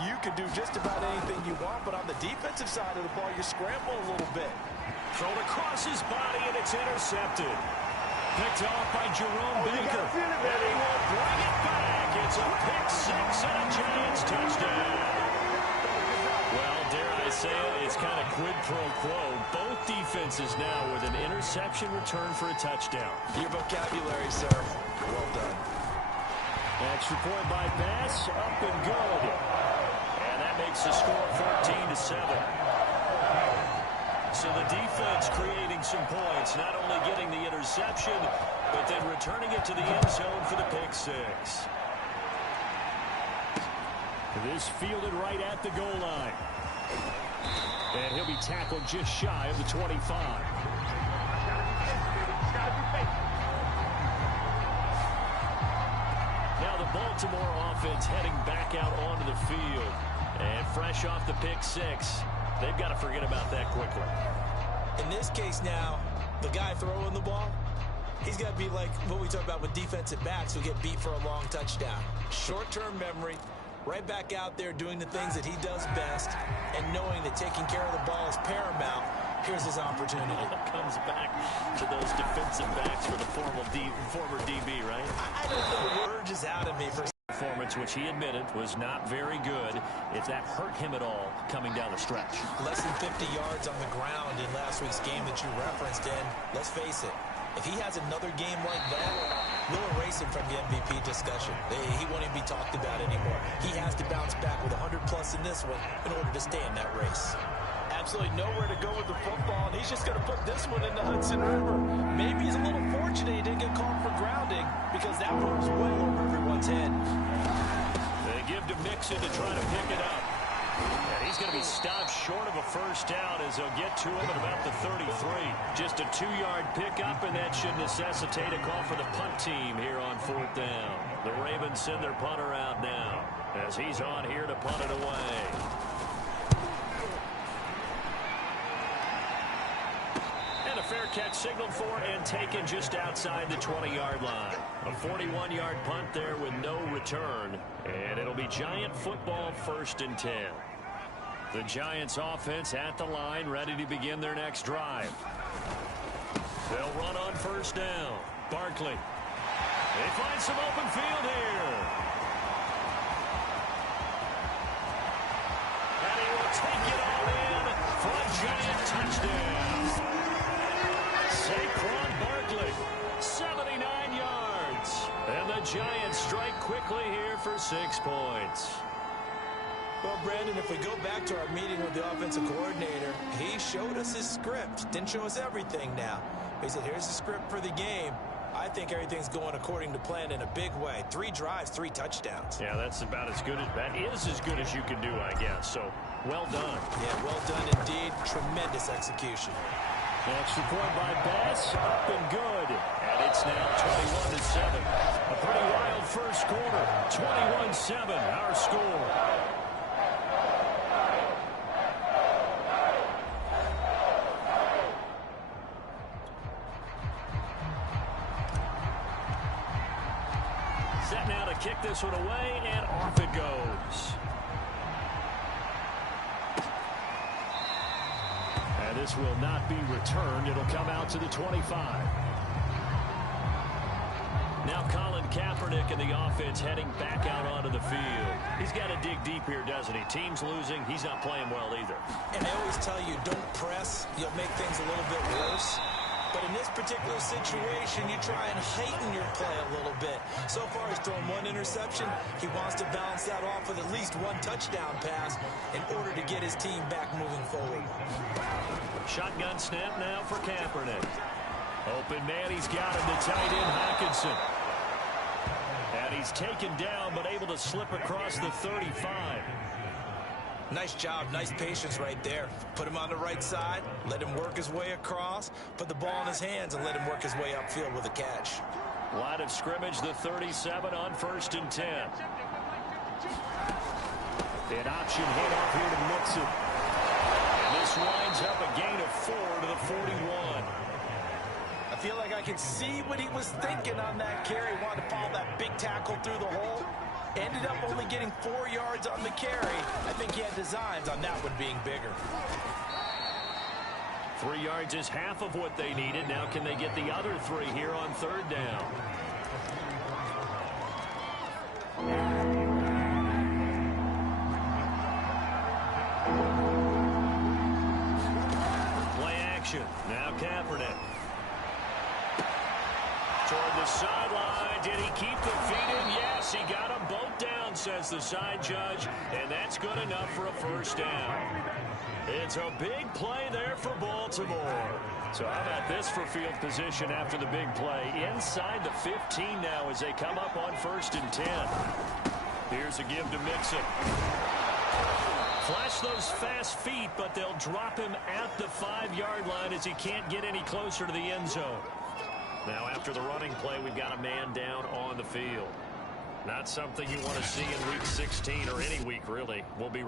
you can do just about anything you want. But on the defensive side of the ball, you scramble a little bit. Thrown across his body, and it's intercepted. Picked off by Jerome Baker. And he will bring it back. It's a pick 6 and a Giants touchdown. Well, dare I say it, it's kind of quid pro quo. Both defenses now with an interception return for a touchdown. Your vocabulary, sir. Well done. Extra point by Bass, up and good. And that makes the score 14-7. So the defense creating some points, not only getting the interception, but then returning it to the end zone for the pick 6. This fielded right at the goal line. And he'll be tackled just shy of the 25. Now the Baltimore offense heading back out onto the field. And fresh off the pick 6, they've got to forget about that quickly. In this case now, the guy throwing the ball, he's got to be like what we talk about with defensive backs who get beat for a long touchdown. Short-term memory, right back out there doing the things that he does best, and knowing that taking care of the ball is paramount. Here's his opportunity. It all comes back to those defensive backs for the former DB, right? I don't know what urges out of me for performance, which he admitted was not very good. If that hurt him at all coming down the stretch. Less than 50 yards on the ground in last week's game that you referenced, and let's face it, if he has another game like that, we'll erase him from the MVP discussion. He won't even be talked about anymore. He has to bounce back with 100+ in this one in order to stay in that race. Absolutely nowhere to go with the football, and he's just going to put this one in the Hudson River. Maybe he's a little fortunate he didn't get called for grounding, because that one was well over everyone's head. They give to Mixon to try to pick it up. And he's going to be stopped short of a first down as they'll get to him at about the 33. Just a 2-yard pickup, and that should necessitate a call for the punt team here on 4th down. The Ravens send their punter out now as he's on here to punt it away. And a fair catch signaled for and taken just outside the 20-yard line. A 41-yard punt there with no return. And it'll be Giant football 1st and 10. The Giants offense at the line, ready to begin their next drive. They'll run on 1st down. Barkley. They find some open field here. And he will take it all in for a Giant touchdown. Saquon Barkley, 79 yards. And the Giants strike quickly here for 6 points. Well, Brandon, if we go back to our meeting with the offensive coordinator, he showed us his script. Didn't show us everything now. He said, here's the script for the game. I think everything's going according to plan in a big way. 3 drives, 3 touchdowns. Yeah, that's about as good as that is as good as you can do, I guess. So, well done. Yeah, well done indeed. Tremendous execution. Extra point by Bass, up and good. And it's now 21-7. A pretty wild first quarter. 21-7, our score. Set now to kick this one away, and off it goes. And this will not be returned. It'll come out to the 25. Now Colin Kaepernick and the offense heading back out onto the field. He's got to dig deep here, doesn't he? Team's losing. He's not playing well either. And I always tell you, don't press. You'll make things a little bit worse. But in this particular situation, you try and heighten your play a little bit. So far, he's thrown 1 interception. He wants to balance that off with at least 1 touchdown pass in order to get his team back moving forward. Shotgun snap now for Kaepernick. Open man, he's got him, the tight end Hawkinson. And he's taken down, but able to slip across the 35. Nice job, nice patience right there. Put him on the right side, let him work his way across, put the ball in his hands, and let him work his way upfield with a catch. Line of scrimmage, the 37 on 1st and 10. An option handoff here to Mixon. And this winds up a gain of 4 to the 41. I feel like I can see what he was thinking on that carry. Wanted to follow that big tackle through the hole. Ended up only getting 4 yards on the carry. I think he had designs on that one being bigger. 3 yards is half of what they needed. Now can they get the other 3 here on 3rd down? Play action. Now Kaepernick. Toward the sideline. Did he keep the feet in? Yes, he got them both down, says the side judge. And that's good enough for a 1st down. It's a big play there for Baltimore. So how about this for field position after the big play? Inside the 15 now as they come up on 1st and 10. Here's a give to Mixon. Flash those fast feet, but they'll drop him at the 5-yard line as he can't get any closer to the end zone. Now after the running play, we've got a man down on the field. Not something you want to see in week 16 or any week, really. We'll be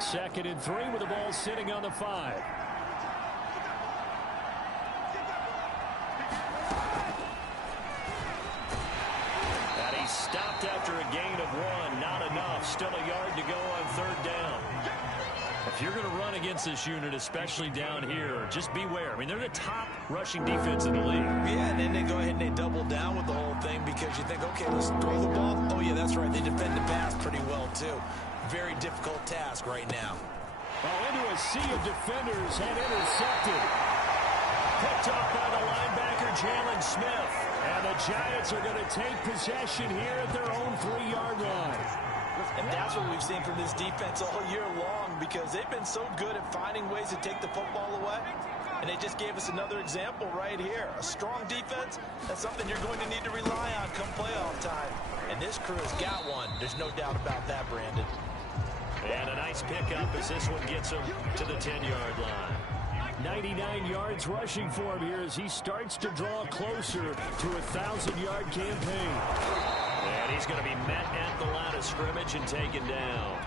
Second and 3 with the ball sitting on the 5. And he stopped after a gain of 1. Not enough. Still a yard to go on 3rd down. If you're going to run against this unit, especially down here, just beware. I mean, they're the top rushing defense in the league. Yeah, and then they go ahead and they double down with the whole thing because you think, okay, let's throw the ball. Oh, yeah, that's right. They defend the pass pretty well, too. Very difficult task right now. Oh, into a sea of defenders and intercepted. Picked up by the linebacker, Jalen Smith. And the Giants are going to take possession here at their own 3-yard line. And that's what we've seen from this defense all year long because they've been so good at finding ways to take the football away. And they just gave us another example right here. A strong defense, that's something you're going to need to rely on come playoff time. And this crew has got one. There's no doubt about that, Brandon. And a nice pickup as this one gets him to the 10-yard line. 99 yards rushing for him here as he starts to draw closer to a 1,000-yard campaign. And he's going to be met at the line of scrimmage and taken down.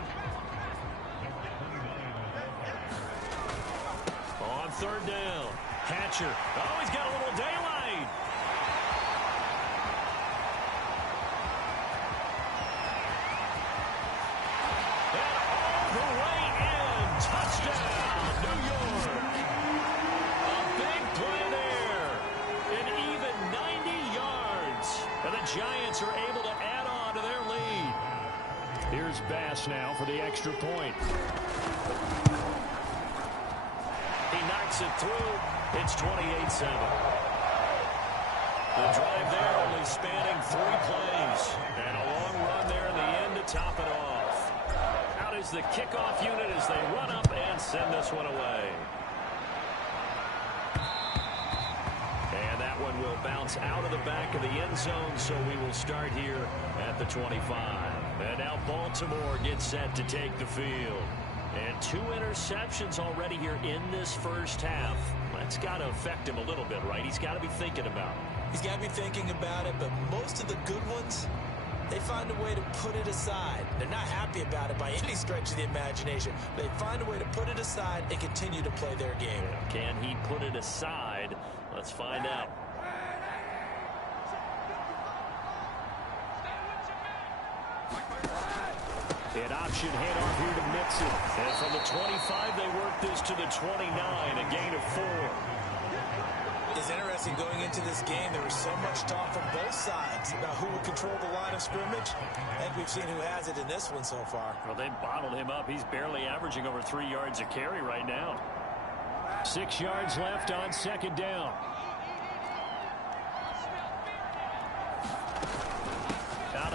On 3rd down, Hatcher. Oh, he's got a little daylight. And all the way in. Touchdown, New York. A big play there. An even 90 yards. And the Giants are able to add on to their lead. Here's Bass now for the extra point. He knocks it through. It's 28-7. The drive there only spanning 3 plays. And a long run there in the end to top it off. Out is the kickoff unit as they run up and send this one away. And that one will bounce out of the back of the end zone, so we will start here at the 25. And now Baltimore gets set to take the field. And 2 interceptions already here in this first half. That's got to affect him a little bit, right? He's got to be thinking about it. He's got to be thinking about it, but most of the good ones, they find a way to put it aside. They're not happy about it by any stretch of the imagination. They find a way to put it aside and continue to play their game. Can he put it aside? Let's find out. An option handoff here to Mixon. And from the 25, they work this to the 29, a gain of 4. It's interesting going into this game. There was so much talk from both sides about who would control the line of scrimmage. And we've seen who has it in this one so far. Well, they bottled him up. He's barely averaging over 3 yards a carry right now. 6 yards left on 2nd down.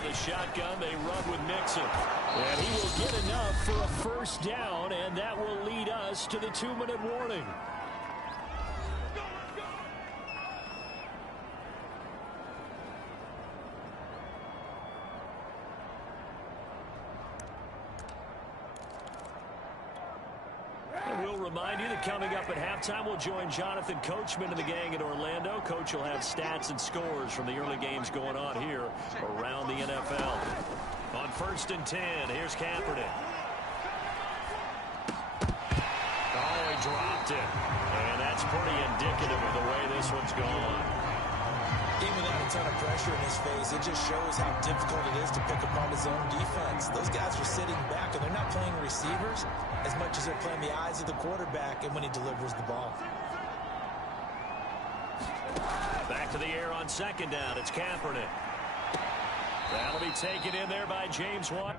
the shotgun. They run with Mixon. And he will get enough for a first down, and that will lead us to the 2-minute warning. Remind you that coming up at halftime, we'll join Jonathan Coachman and the gang in Orlando. Coach will have stats and scores from the early games going on here around the NFL. On 1st and 10, here's Kaepernick. Oh, he dropped it. And that's pretty indicative of the way this one's gone. Even without a ton of pressure in his face, it just shows how difficult it is to pick apart his own defense. Those guys are sitting back, and they're not playing receivers as much as they're playing the eyes of the quarterback and when he delivers the ball. Back to the air on 2nd down. It's Kaepernick. That'll be taken in there by James White.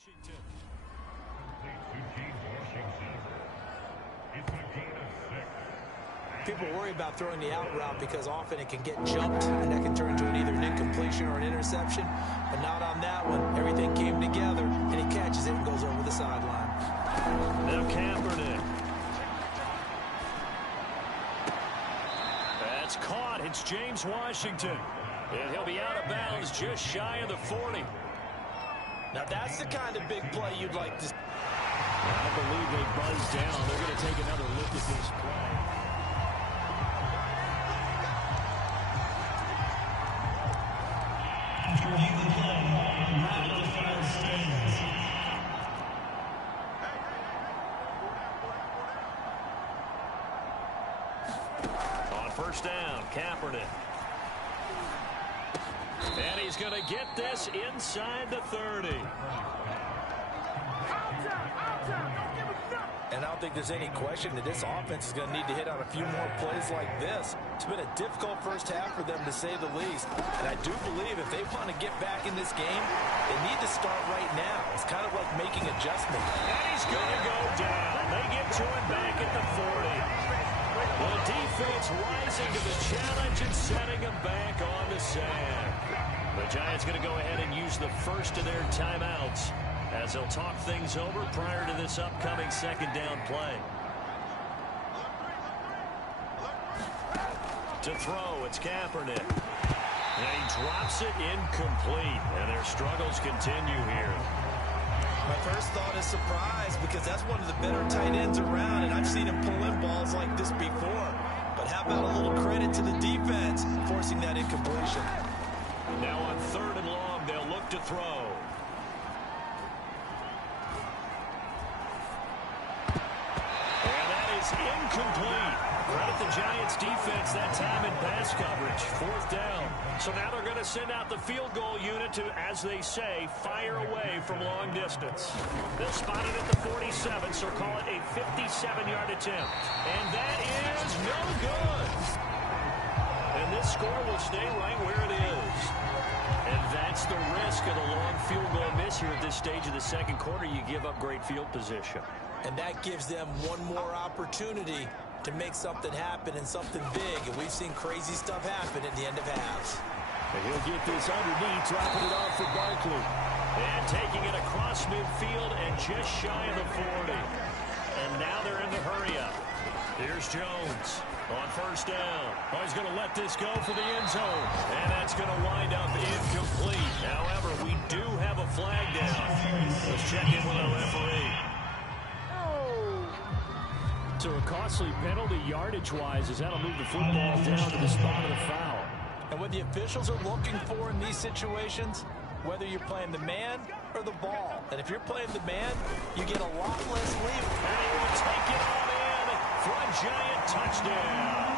Washington. People worry about throwing the out route because often it can get jumped, and that can turn into either an incompletion or an interception. But not on that one. Everything came together, and he catches it and goes over the sideline. Now Kaepernick. That's caught. It's James Washington. And he'll be out of bounds just shy of the 40. Now that's the kind of big play you'd like to see. I believe they buzzed down. They're going to take another look at this play. After review the play, now the final stands. On 1st down, Kaepernick. And he's going to get this inside the 30. And I don't think there's any question that this offense is going to need to hit on a few more plays like this. It's been a difficult first half for them, to say the least. And I do believe if they want to get back in this game, they need to start right now. It's kind of like making adjustments. And he's going to go down. They get to him back at the 40. Well, the defense rising to the challenge and setting him back on the sand. The Giants going to go ahead and use the first of their timeouts as they'll talk things over prior to this upcoming 2nd down play. To throw, it's Kaepernick. And he drops it incomplete, and their struggles continue here. My first thought is surprise, because that's one of the better tight ends around, and I've seen him pull in balls like this before. But how about a little credit to the defense forcing that incompletion? Now on 3rd and long, they'll look to throw. And that is incomplete. Credit the Giants defense that time in pass coverage. 4th down. So now they're going to send out the field goal unit to, as they say, fire away from long distance. They'll spot it at the 47, so call it a 57-yard attempt. And that is no good. And this score will stay right where it is. And that's the risk of the long field goal miss here at this stage of the second quarter. You give up great field position. And that gives them one more opportunity to make something happen and something big. And we've seen crazy stuff happen at the end of halves. And he'll get this underneath, dropping it off for Barkley. And taking it across midfield and just shy of the 40. And now they're in the hurry-up. Here's Jones on 1st down. Oh, he's going to let this go for the end zone. And that's going to wind up incomplete. However, we do have a flag down. Let's check in with our referee. So a costly penalty yardage-wise as that'll move the football down to the spot of the foul. And what the officials are looking for in these situations, whether you're playing the man or the ball. And if you're playing the man, you get a lot less leeway. And he will take it on in for a Giant touchdown.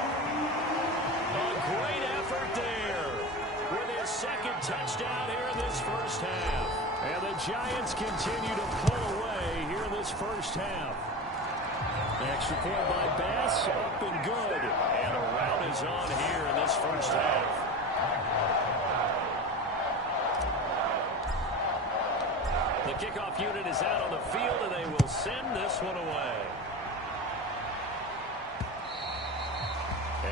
A great effort there with his 2nd touchdown here in this first half. And the Giants continue to pull away here in this first half. Extra point by Bass, up and good. And a rout is on here in this first half. The kickoff unit is out on the field, and they will send this one away.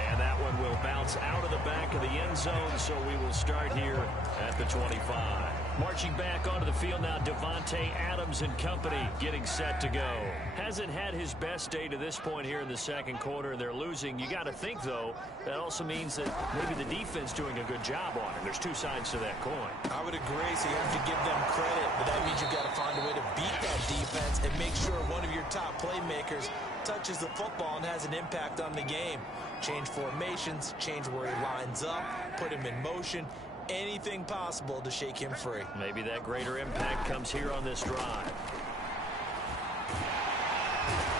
And that one will bounce out of the back of the end zone, so we will start here at the 25. Marching back onto the field now, Devontae Adams and company getting set to go. Hasn't had his best day to this point here in the second quarter, and they're losing. You got to think, though, that also means that maybe the defense doing a good job on it. There's two sides to that coin. I would agree, so you have to give them credit, but that means you've got to find a way to beat that defense and make sure one of your top playmakers touches the football and has an impact on the game. Change formations, change where he lines up, put him in motion. Anything possible to shake him free. Maybe that greater impact comes here on this drive.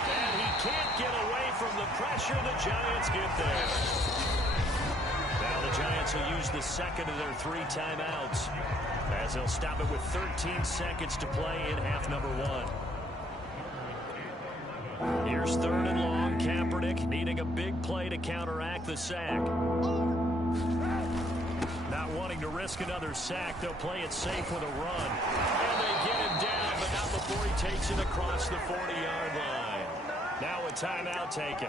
And he can't get away from the pressure. The Giants get there. Now the Giants will use the 2nd of their 3 timeouts as they'll stop it with 13 seconds to play in half number 1. Here's 3rd and long. Kaepernick needing a big play to counteract the sack. Not wanting to risk another sack, they'll play it safe with a run. And they get him down, but not before he takes it across the 40-yard line. Now a timeout taken.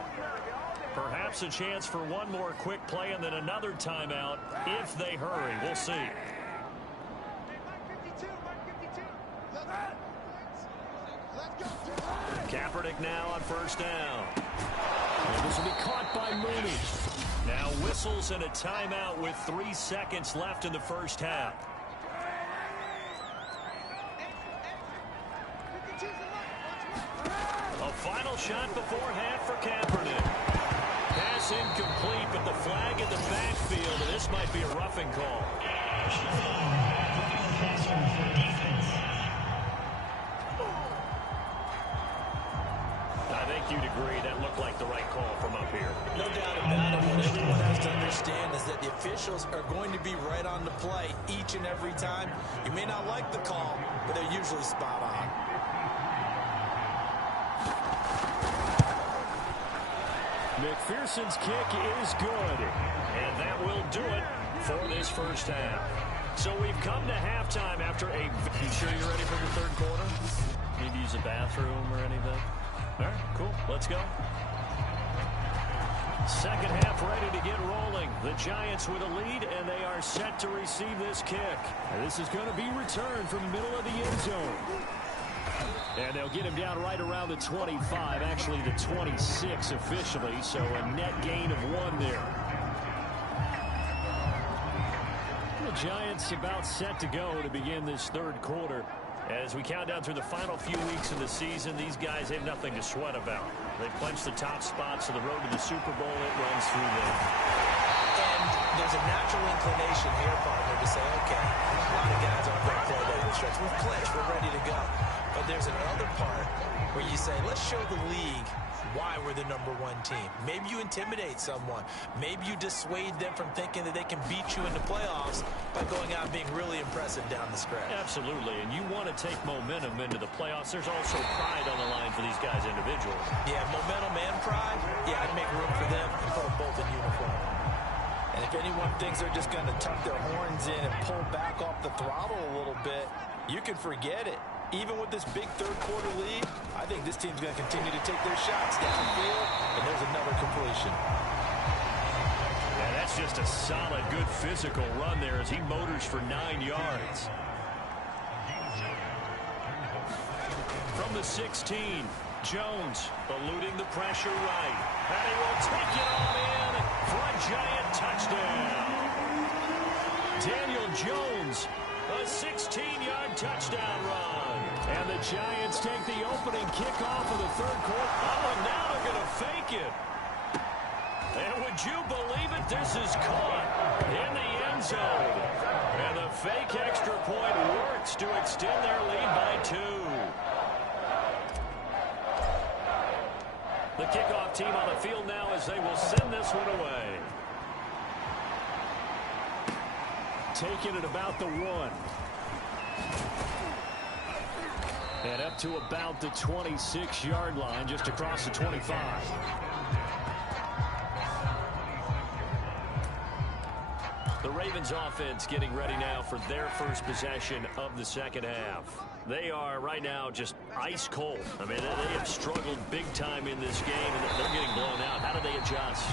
Perhaps a chance for one more quick play and then another timeout if they hurry. We'll see. Kaepernick now on 1st down. And this will be caught by Mooney. Now whistles and a timeout with 3 seconds left in the first half. A final shot before half for Kaepernick. Pass incomplete, but the flag in the backfield, and this might be a roughing call. I think you'd agree that looked like the right call from up here. No doubt about it. What everyone has to understand is that the officials are going to be right on the play each and every time. You may not like the call, but they're usually spot on. McPherson's kick is good. And that will do it for this first half. So we've come to halftime after a... You sure you're ready for the third quarter? Need to use a bathroom or anything? All right, cool. Let's go. Second half ready to get rolling. The Giants with a lead, and they are set to receive this kick. And this is going to be returned from the middle of the end zone. And they'll get him down right around the 25, actually the 26 officially, so a net gain of 1 there. The Giants about set to go to begin this third quarter. As we count down through the final few weeks of the season, these guys have nothing to sweat about. They clinched the top spots of the road to the Super Bowl. It runs through them. And there's a natural inclination here, partner, to say, okay, a lot of guys aren't going to play that in the stretch. We've clinched. We're ready to go. But there's another part where you say, let's show the league why we're the #1 team. Maybe you intimidate someone. Maybe you dissuade them from thinking that they can beat you in the playoffs by going out and being really impressive down the stretch. Absolutely, and you want to take momentum into the playoffs. There's also pride on the line for these guys individually. Yeah, momentum and pride. Yeah, I'd make room for them and put them both in uniform. And if anyone thinks they're just going to tuck their horns in and pull back off the throttle a little bit, you can forget it. Even with this big third-quarter lead, I think this team's going to continue to take their shots downfield, and there's another completion. Yeah, that's just a solid, good physical run there as he motors for 9 yards. From the 16, Jones eluding the pressure right. And he will take it on in for a giant touchdown. Daniel Jones, a 16-yard touchdown run. And the Giants take the opening kickoff of the third quarter. Oh, and now they're going to fake it. And would you believe it? This is caught in the end zone. And the fake extra point works to extend their lead by 2. The kickoff team on the field now as they will send this one away. Taking it about the 1. And up to about the 26-yard line, just across the 25. The Ravens offense getting ready now for their first possession of the second half. They are right now just ice cold. I mean, they have struggled big time in this game, and they're getting blown out. How do they adjust?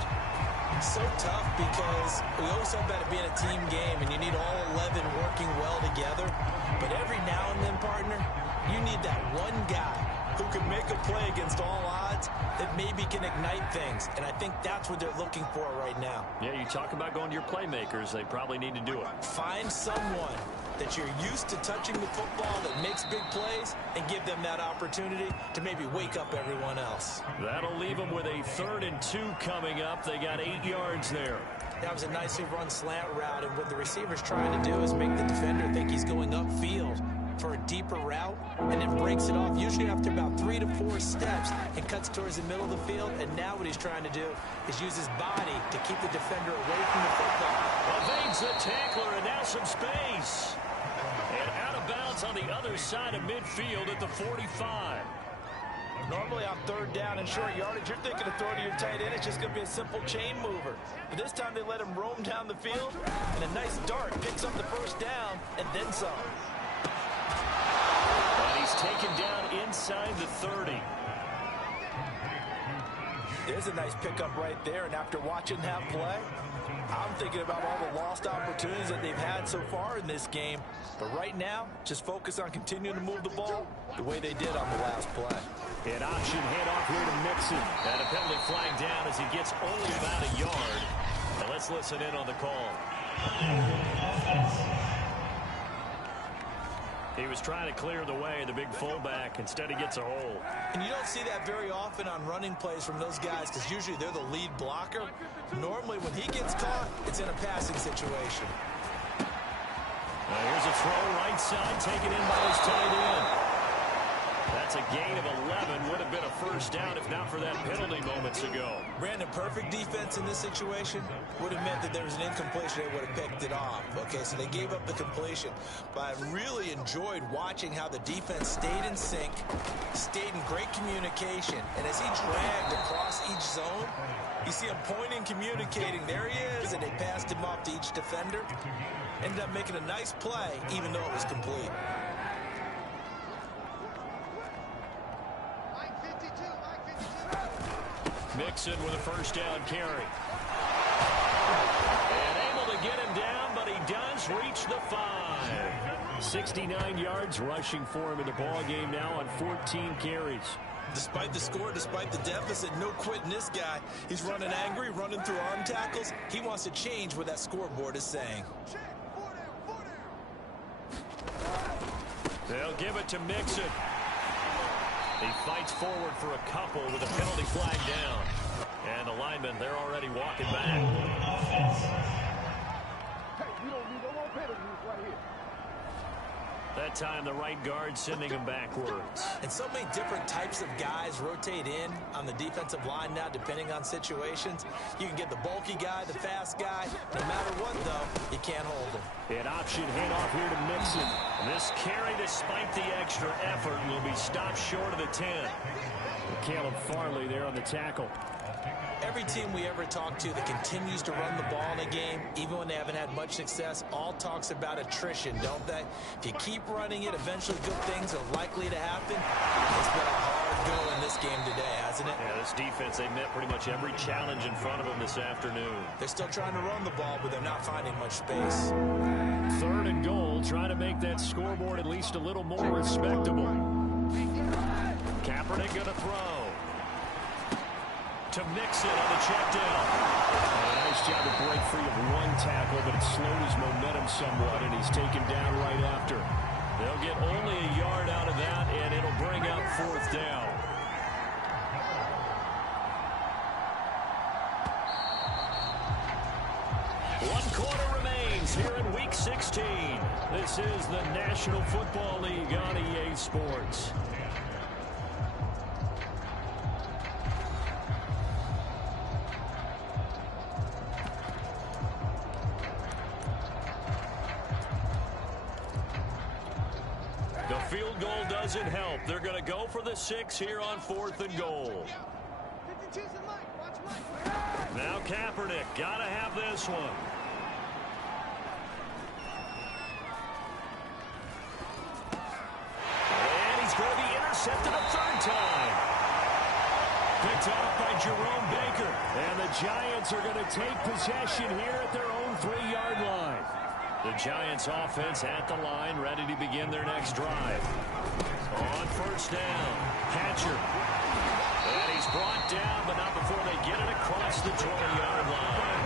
So tough because we always talk about it being a team game, and you need all 11 working well together. But every now and then, partner, you need that one guy who can make a play against all odds that maybe can ignite things. And I think that's what they're looking for right now. Yeah, you talk about going to your playmakers. They probably need to do it. Find someone that you're used to touching the football that makes big plays and give them that opportunity to maybe wake up everyone else. That'll leave them with a 3rd and 2 coming up. They got 8 yards there. That was a nicely run slant route, and what the receiver's trying to do is make the defender think he's going upfield for a deeper route, and then breaks it off usually after about 3 to 4 steps and cuts towards the middle of the field. And now what he's trying to do is use his body to keep the defender away from the football. Evades the tackler, and now some space. And out of bounds on the other side of midfield at the 45. Normally on 3rd down and short yardage, you're thinking of throwing to your tight end. It's just going to be a simple chain mover. But this time they let him roam down the field, and a nice dart picks up the first down and then some. And he's taken down inside the 30. There's a nice pickup right there, and after watching that play, I'm thinking about all the lost opportunities that they've had so far in this game. But right now, just focus on continuing to move the ball the way they did on the last play. An option handoff here to Mixon. And a penalty flag down as he gets only about a yard. Now let's listen in on the call. He was trying to clear the way, the big fullback. Instead, he gets a hole. And you don't see that very often on running plays from those guys because usually they're the lead blocker. Normally, when he gets caught, it's in a passing situation. Here's a throw right side, taken in by his tight end. That's a gain of 11. Would have been a first down if not for that penalty moments ago. Brandon, perfect defense in this situation would have meant that there was an incompletion. They would have picked it off. Okay, so they gave up the completion. But I really enjoyed watching how the defense stayed in sync, stayed in great communication. And as he dragged across each zone, you see him pointing, communicating. There he is, and they passed him off to each defender. Ended up making a nice play, even though it was complete. Mixon with a first down carry. And able to get him down, but he does reach the 5. 69 yards rushing for him in the ball game now on 14 carries. Despite the score, despite the deficit, no quitting this guy. He's running angry, running through arm tackles. He wants to change what that scoreboard is saying. They'll give it to Mixon. He fights forward for a couple with a penalty flag down. And the linemen, they're already walking back. That time the right guard sending him backwards. And so many different types of guys rotate in on the defensive line now, depending on situations. You can get the bulky guy, the fast guy. No matter what, though, you can't hold him. An option handoff here to Mixon. This carry, despite the extra effort, will be stopped short of the 10. Caleb Farley there on the tackle. Every team we ever talk to that continues to run the ball in a game, even when they haven't had much success, all talks about attrition, don't they? If you keep running it, eventually good things are likely to happen. It's been a hard go in this game today, hasn't it? Yeah, this defense, they met pretty much every challenge in front of them this afternoon. They're still trying to run the ball, but they're not finding much space. 3rd and goal, trying to make that scoreboard at least a little more respectable. Kaepernick going to throw. To Mixon on the check down. Nice job to break free of one tackle, but it slowed his momentum somewhat, and he's taken down right after. They'll get only a yard out of that, and it'll bring up 4th down. One quarter remains here in Week 16. This is the National Football League on EA Sports. Field goal doesn't help. They're going to go for the 6 here on 4th and goal. Now Kaepernick, got to have this one. And he's going to be intercepted a 3rd time. Picked off by Jerome Baker. And the Giants are going to take possession here at their own 3-yard line. The Giants offense at the line, ready to begin their next drive. On 1st down, Hatcher. And he's brought down, but not before they get it across the 20-yard line.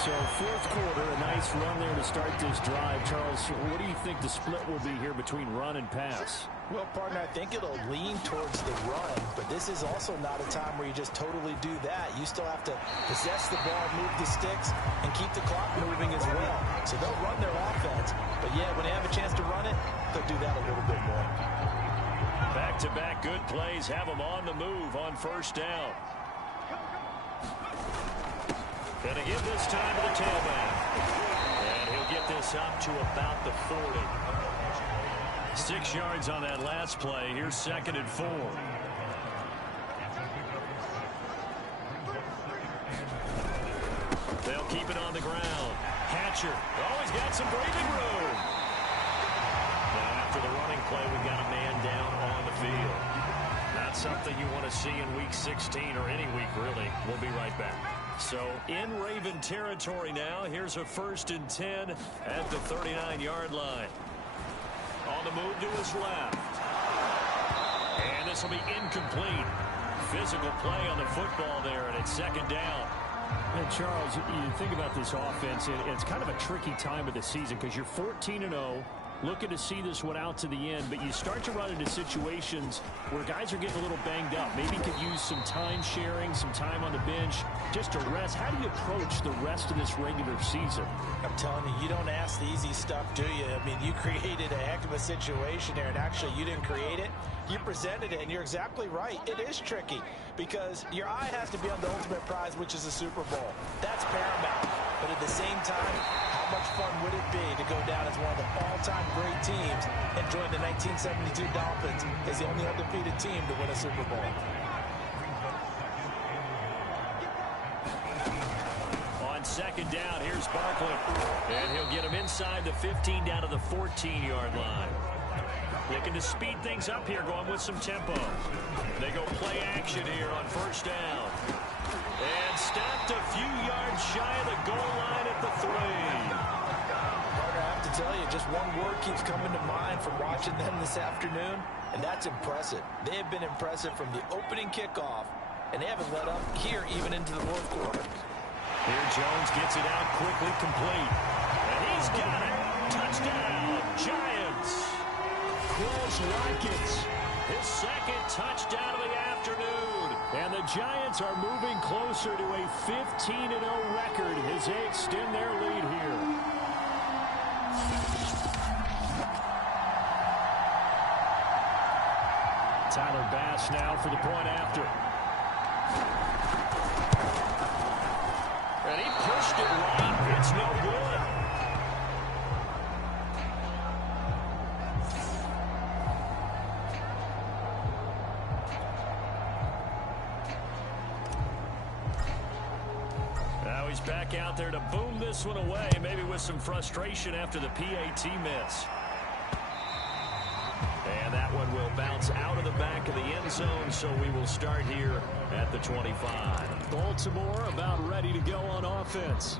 So 4th quarter, a nice run there to start this drive. Charles, what do you think the split will be here between run and pass? Well, partner, I think it'll lean towards the run, but this is also not a time where you just totally do that. You still have to possess the ball, move the sticks, and keep the clock moving as well. So they'll run their offense, but yeah, when they have a chance to run it, they'll do that a little bit more. Back-to-back good plays have them on the move on 1st down. Gonna give this time to the tailback. And he'll get this up to about the 40. 6 yards on that last play. Here's 2nd and 4. They'll keep it on the ground. Hatcher. Oh, he's got some breathing room. Now, after the running play, we've got a man down on the field. Not something you want to see in Week 16 or any week, really. We'll be right back. So, in Raven territory now. Here's a 1st and 10 at the 39-yard line. On the move to his left. And this will be incomplete. Physical play on the football there, and it's 2nd down. And Charles, you think about this offense, it's kind of a tricky time of the season because you're 14-0, looking to see this one out to the end, but you start to run into situations where guys are getting a little banged up. Maybe could use some time sharing, some time on the bench, just to rest. How do you approach the rest of this regular season? I'm telling you, you don't ask the easy stuff, do you? I mean, you created a heck of a situation there, and actually you didn't create it. You presented it, and you're exactly right. It is tricky because your eye has to be on the ultimate prize, which is the Super Bowl. That's paramount. But at the same time, how much fun would it be to go down as one of the all-time great teams and join the 1972 Dolphins as the only undefeated team to win a Super Bowl? On 2nd down, here's Barkley. And he'll get him inside the 15 down to the 14-yard line. Looking to speed things up here, going with some tempo. They go play action here on 1st down. And stopped a few yards shy of the goal line at the 3. Carter, I have to tell you, just one word keeps coming to mind from watching them this afternoon, and that's impressive. They have been impressive from the opening kickoff, and they haven't let up here even into the 4th quarter. Here Jones gets it out quickly, complete. And he's got it. Touchdown, Giants. Close Watkins. His 2nd touchdown of the afternoon. And the Giants are moving closer to a 15-0 record as they extend their lead here. Tyler Bass now for the point after. And he pushed it right. It's no good. Now he's back out there to boom this one away, maybe with some frustration after the PAT miss. And that one will bounce out of the back of the end zone, so we will start here at the 25. Baltimore about ready to go on offense.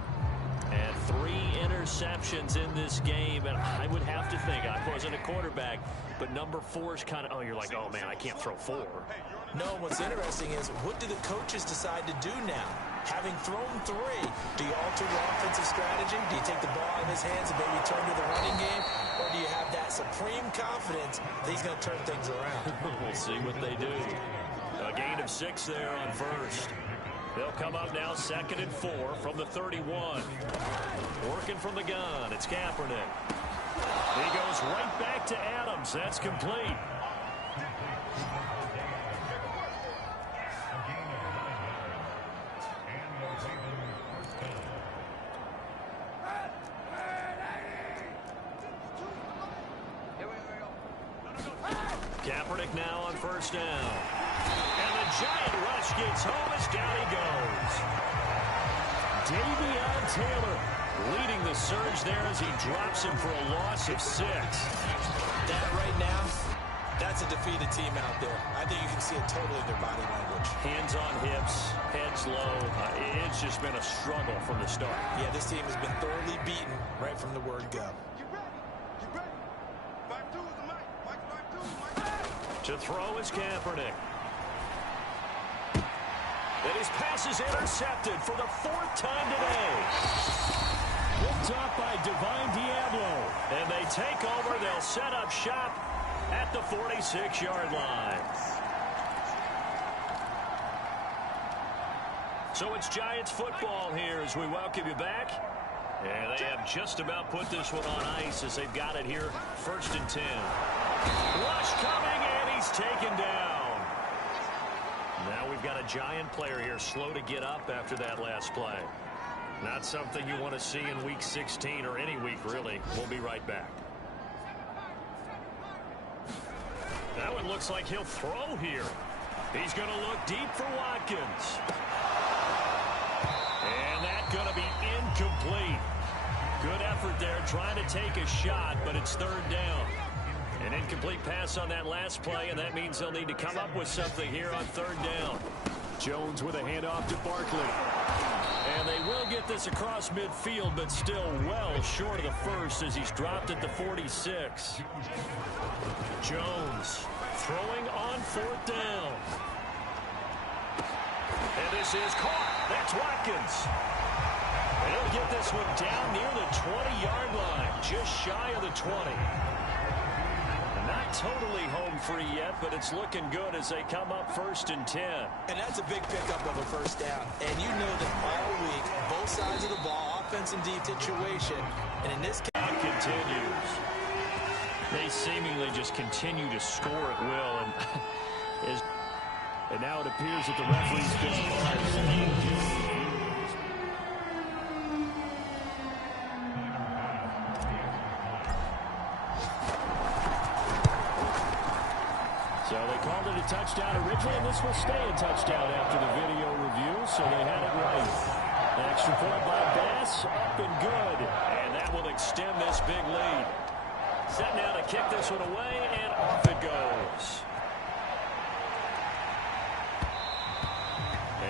And 3 interceptions in this game, and I would have to think, I wasn't a quarterback, but number 4 is kind of, oh, you're like, oh, man, I can't throw 4. No, what's interesting is, what do the coaches decide to do now? Having thrown 3, do you alter your offensive strategy? Do you take the ball out of his hands and maybe turn to the running game? Or do you have that supreme confidence that he's going to turn things around? We'll see what they do. A gain of 6 there on first. They'll come up now 2nd and 4 from the 31. Working from the gun, it's Kaepernick. He goes right back to Adams. That's complete. Kaepernick now on first down. And the giant rush gets home as down he goes. Davion Taylor leading the surge there as he drops him for a loss of 6. That right now, that's a defeated team out there. I think you can see it totally in their body language. Hands on hips, heads low. It's just been a struggle from the start. Yeah, this team has been thoroughly beaten right from the word go. To throw is Kaepernick. And his pass is intercepted for the 4th time today. Picked up by Divine Diablo. And they take over. They'll set up shop at the 46-yard line. So it's Giants football here as we welcome you back. And they have just about put this one on ice as they've got it here. 1st and 10. Rush coming, and he's taken down. Now we've got a Giant player here slow to get up after that last play. Not something you want to see in Week 16 or any week, really. We'll be right back. That one looks like he'll throw here. He's going to look deep for Watkins. And that's going to be incomplete. Good effort there trying to take a shot, but it's 3rd down. An incomplete pass on that last play, and that means they'll need to come up with something here on 3rd down. Jones with a handoff to Barkley. And they will get this across midfield, but still well short of the first as he's dropped at the 46. Jones throwing on 4th down. And this is caught. That's Watkins. And he'll get this one down near the 20-yard line, just shy of the 20. Not totally home free yet, but it's looking good as they come up 1st and 10. And that's a big pickup of a 1st down. And you know that all week, both sides of the ball, offense and defense situation. And in this case, continues. They seemingly just continue to score at will. And now it appears that the referee's been called. So they called it a touchdown originally, and this will stay a touchdown after the video review, so they had it right. An extra point by Bass, up and good. And that will extend this big lead. Set now to kick this one away, and off it goes.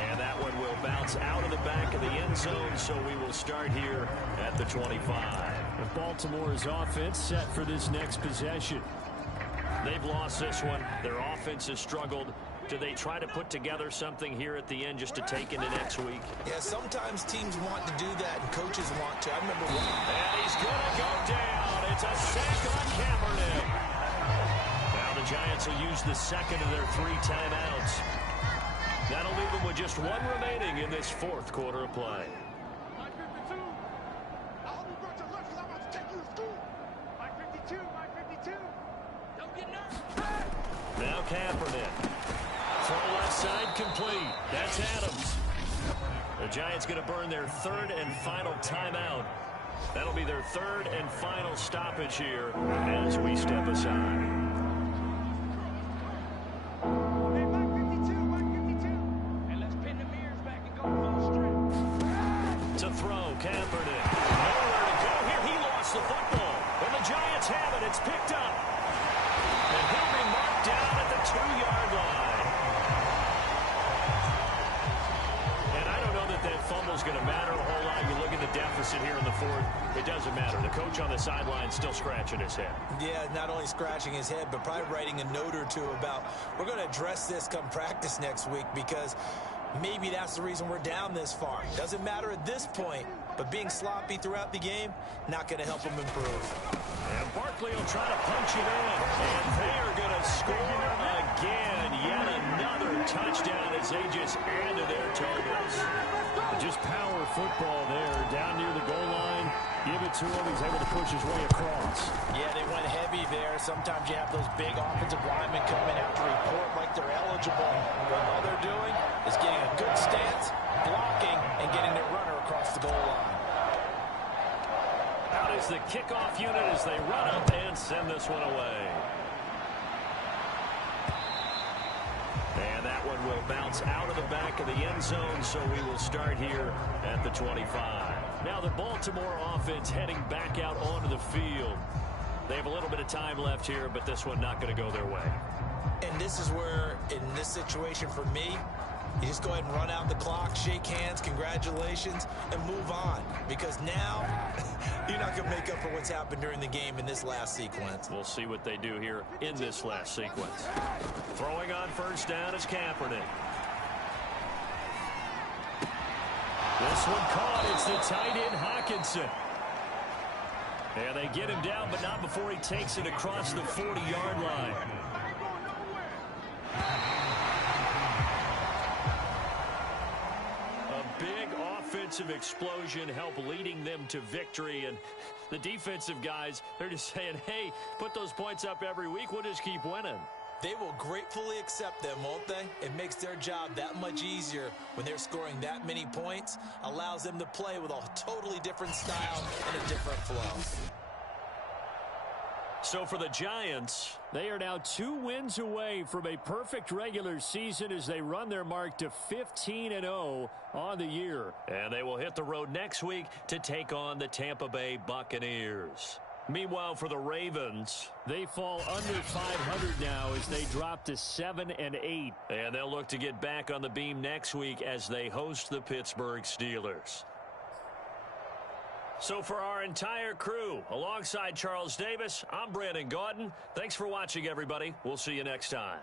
And that one will bounce out of the back of the end zone, so we will start here at the 25. Baltimore's offense set for this next possession. They've lost this one. Their offense has struggled. Do they try to put together something here at the end just to take into next week? Yeah, sometimes teams want to do that and coaches want to. I remember one. And he's going to go down. It's a sack on Kaepernick. Now the Giants will use the 2nd of their 3 timeouts. That'll leave them with just 1 remaining in this 4th quarter of play. Now Kaepernick. Throw left side complete. That's Adams. The Giants going to burn their third and final timeout. That'll be their third and final stoppage here as we step aside. To throw, Kaepernick. Nowhere to go here. He lost the football. And the Giants have it. It's picked up. And he'll be marked down at the 2-yard line. And I don't know that that fumble's going to matter a whole lot. You look at the deficit here in the fourth. It doesn't matter. The coach on the sideline still scratching his head. Yeah, not only scratching his head, but probably writing a note or two about we're going to address this come practice next week because maybe that's the reason we're down this far. Doesn't matter at this point, but being sloppy throughout the game, not going to help them improve. And Barkley will try to punch it in. And they are going to score again. Yet another touchdown as they just add to their totals. Just power football there. Down near the goal line. Give it to him. He's able to push his way across. Yeah, they went heavy there. Sometimes you have those big offensive linemen come in after report like they're eligible. But all they're doing is getting a good stance, blocking, and getting their runner across the goal line. Out is the kickoff unit as they run up and send this one away. And that one will bounce out of the back of the end zone, so we will start here at the 25. Now the Baltimore offense heading back out onto the field. They have a little bit of time left here, but this one not going to go their way. And this is where, in this situation for me, you just go ahead and run out the clock, shake hands, congratulations, and move on. Because now, you're not going to make up for what's happened during the game in this last sequence. We'll see what they do here in this last sequence. Throwing on first down is Kaepernick. This one caught. It's the tight end, Hockenson. And they get him down, but not before he takes it across the 40-yard line. Big offensive explosion help leading them to victory. And the defensive guys, they're just saying, hey, put those points up every week. We'll just keep winning. They will gratefully accept them, won't they? It makes their job that much easier when they're scoring that many points. Allows them to play with a totally different style and a different flow. So for the Giants, they are now 2 wins away from a perfect regular season as they run their mark to 15-0 on the year. And they will hit the road next week to take on the Tampa Bay Buccaneers. Meanwhile, for the Ravens, they fall under 500 now as they drop to 7-8. And they'll look to get back on the beam next week as they host the Pittsburgh Steelers. So for our entire crew, alongside Charles Davis, I'm Brandon Gaudin. Thanks for watching, everybody. We'll see you next time.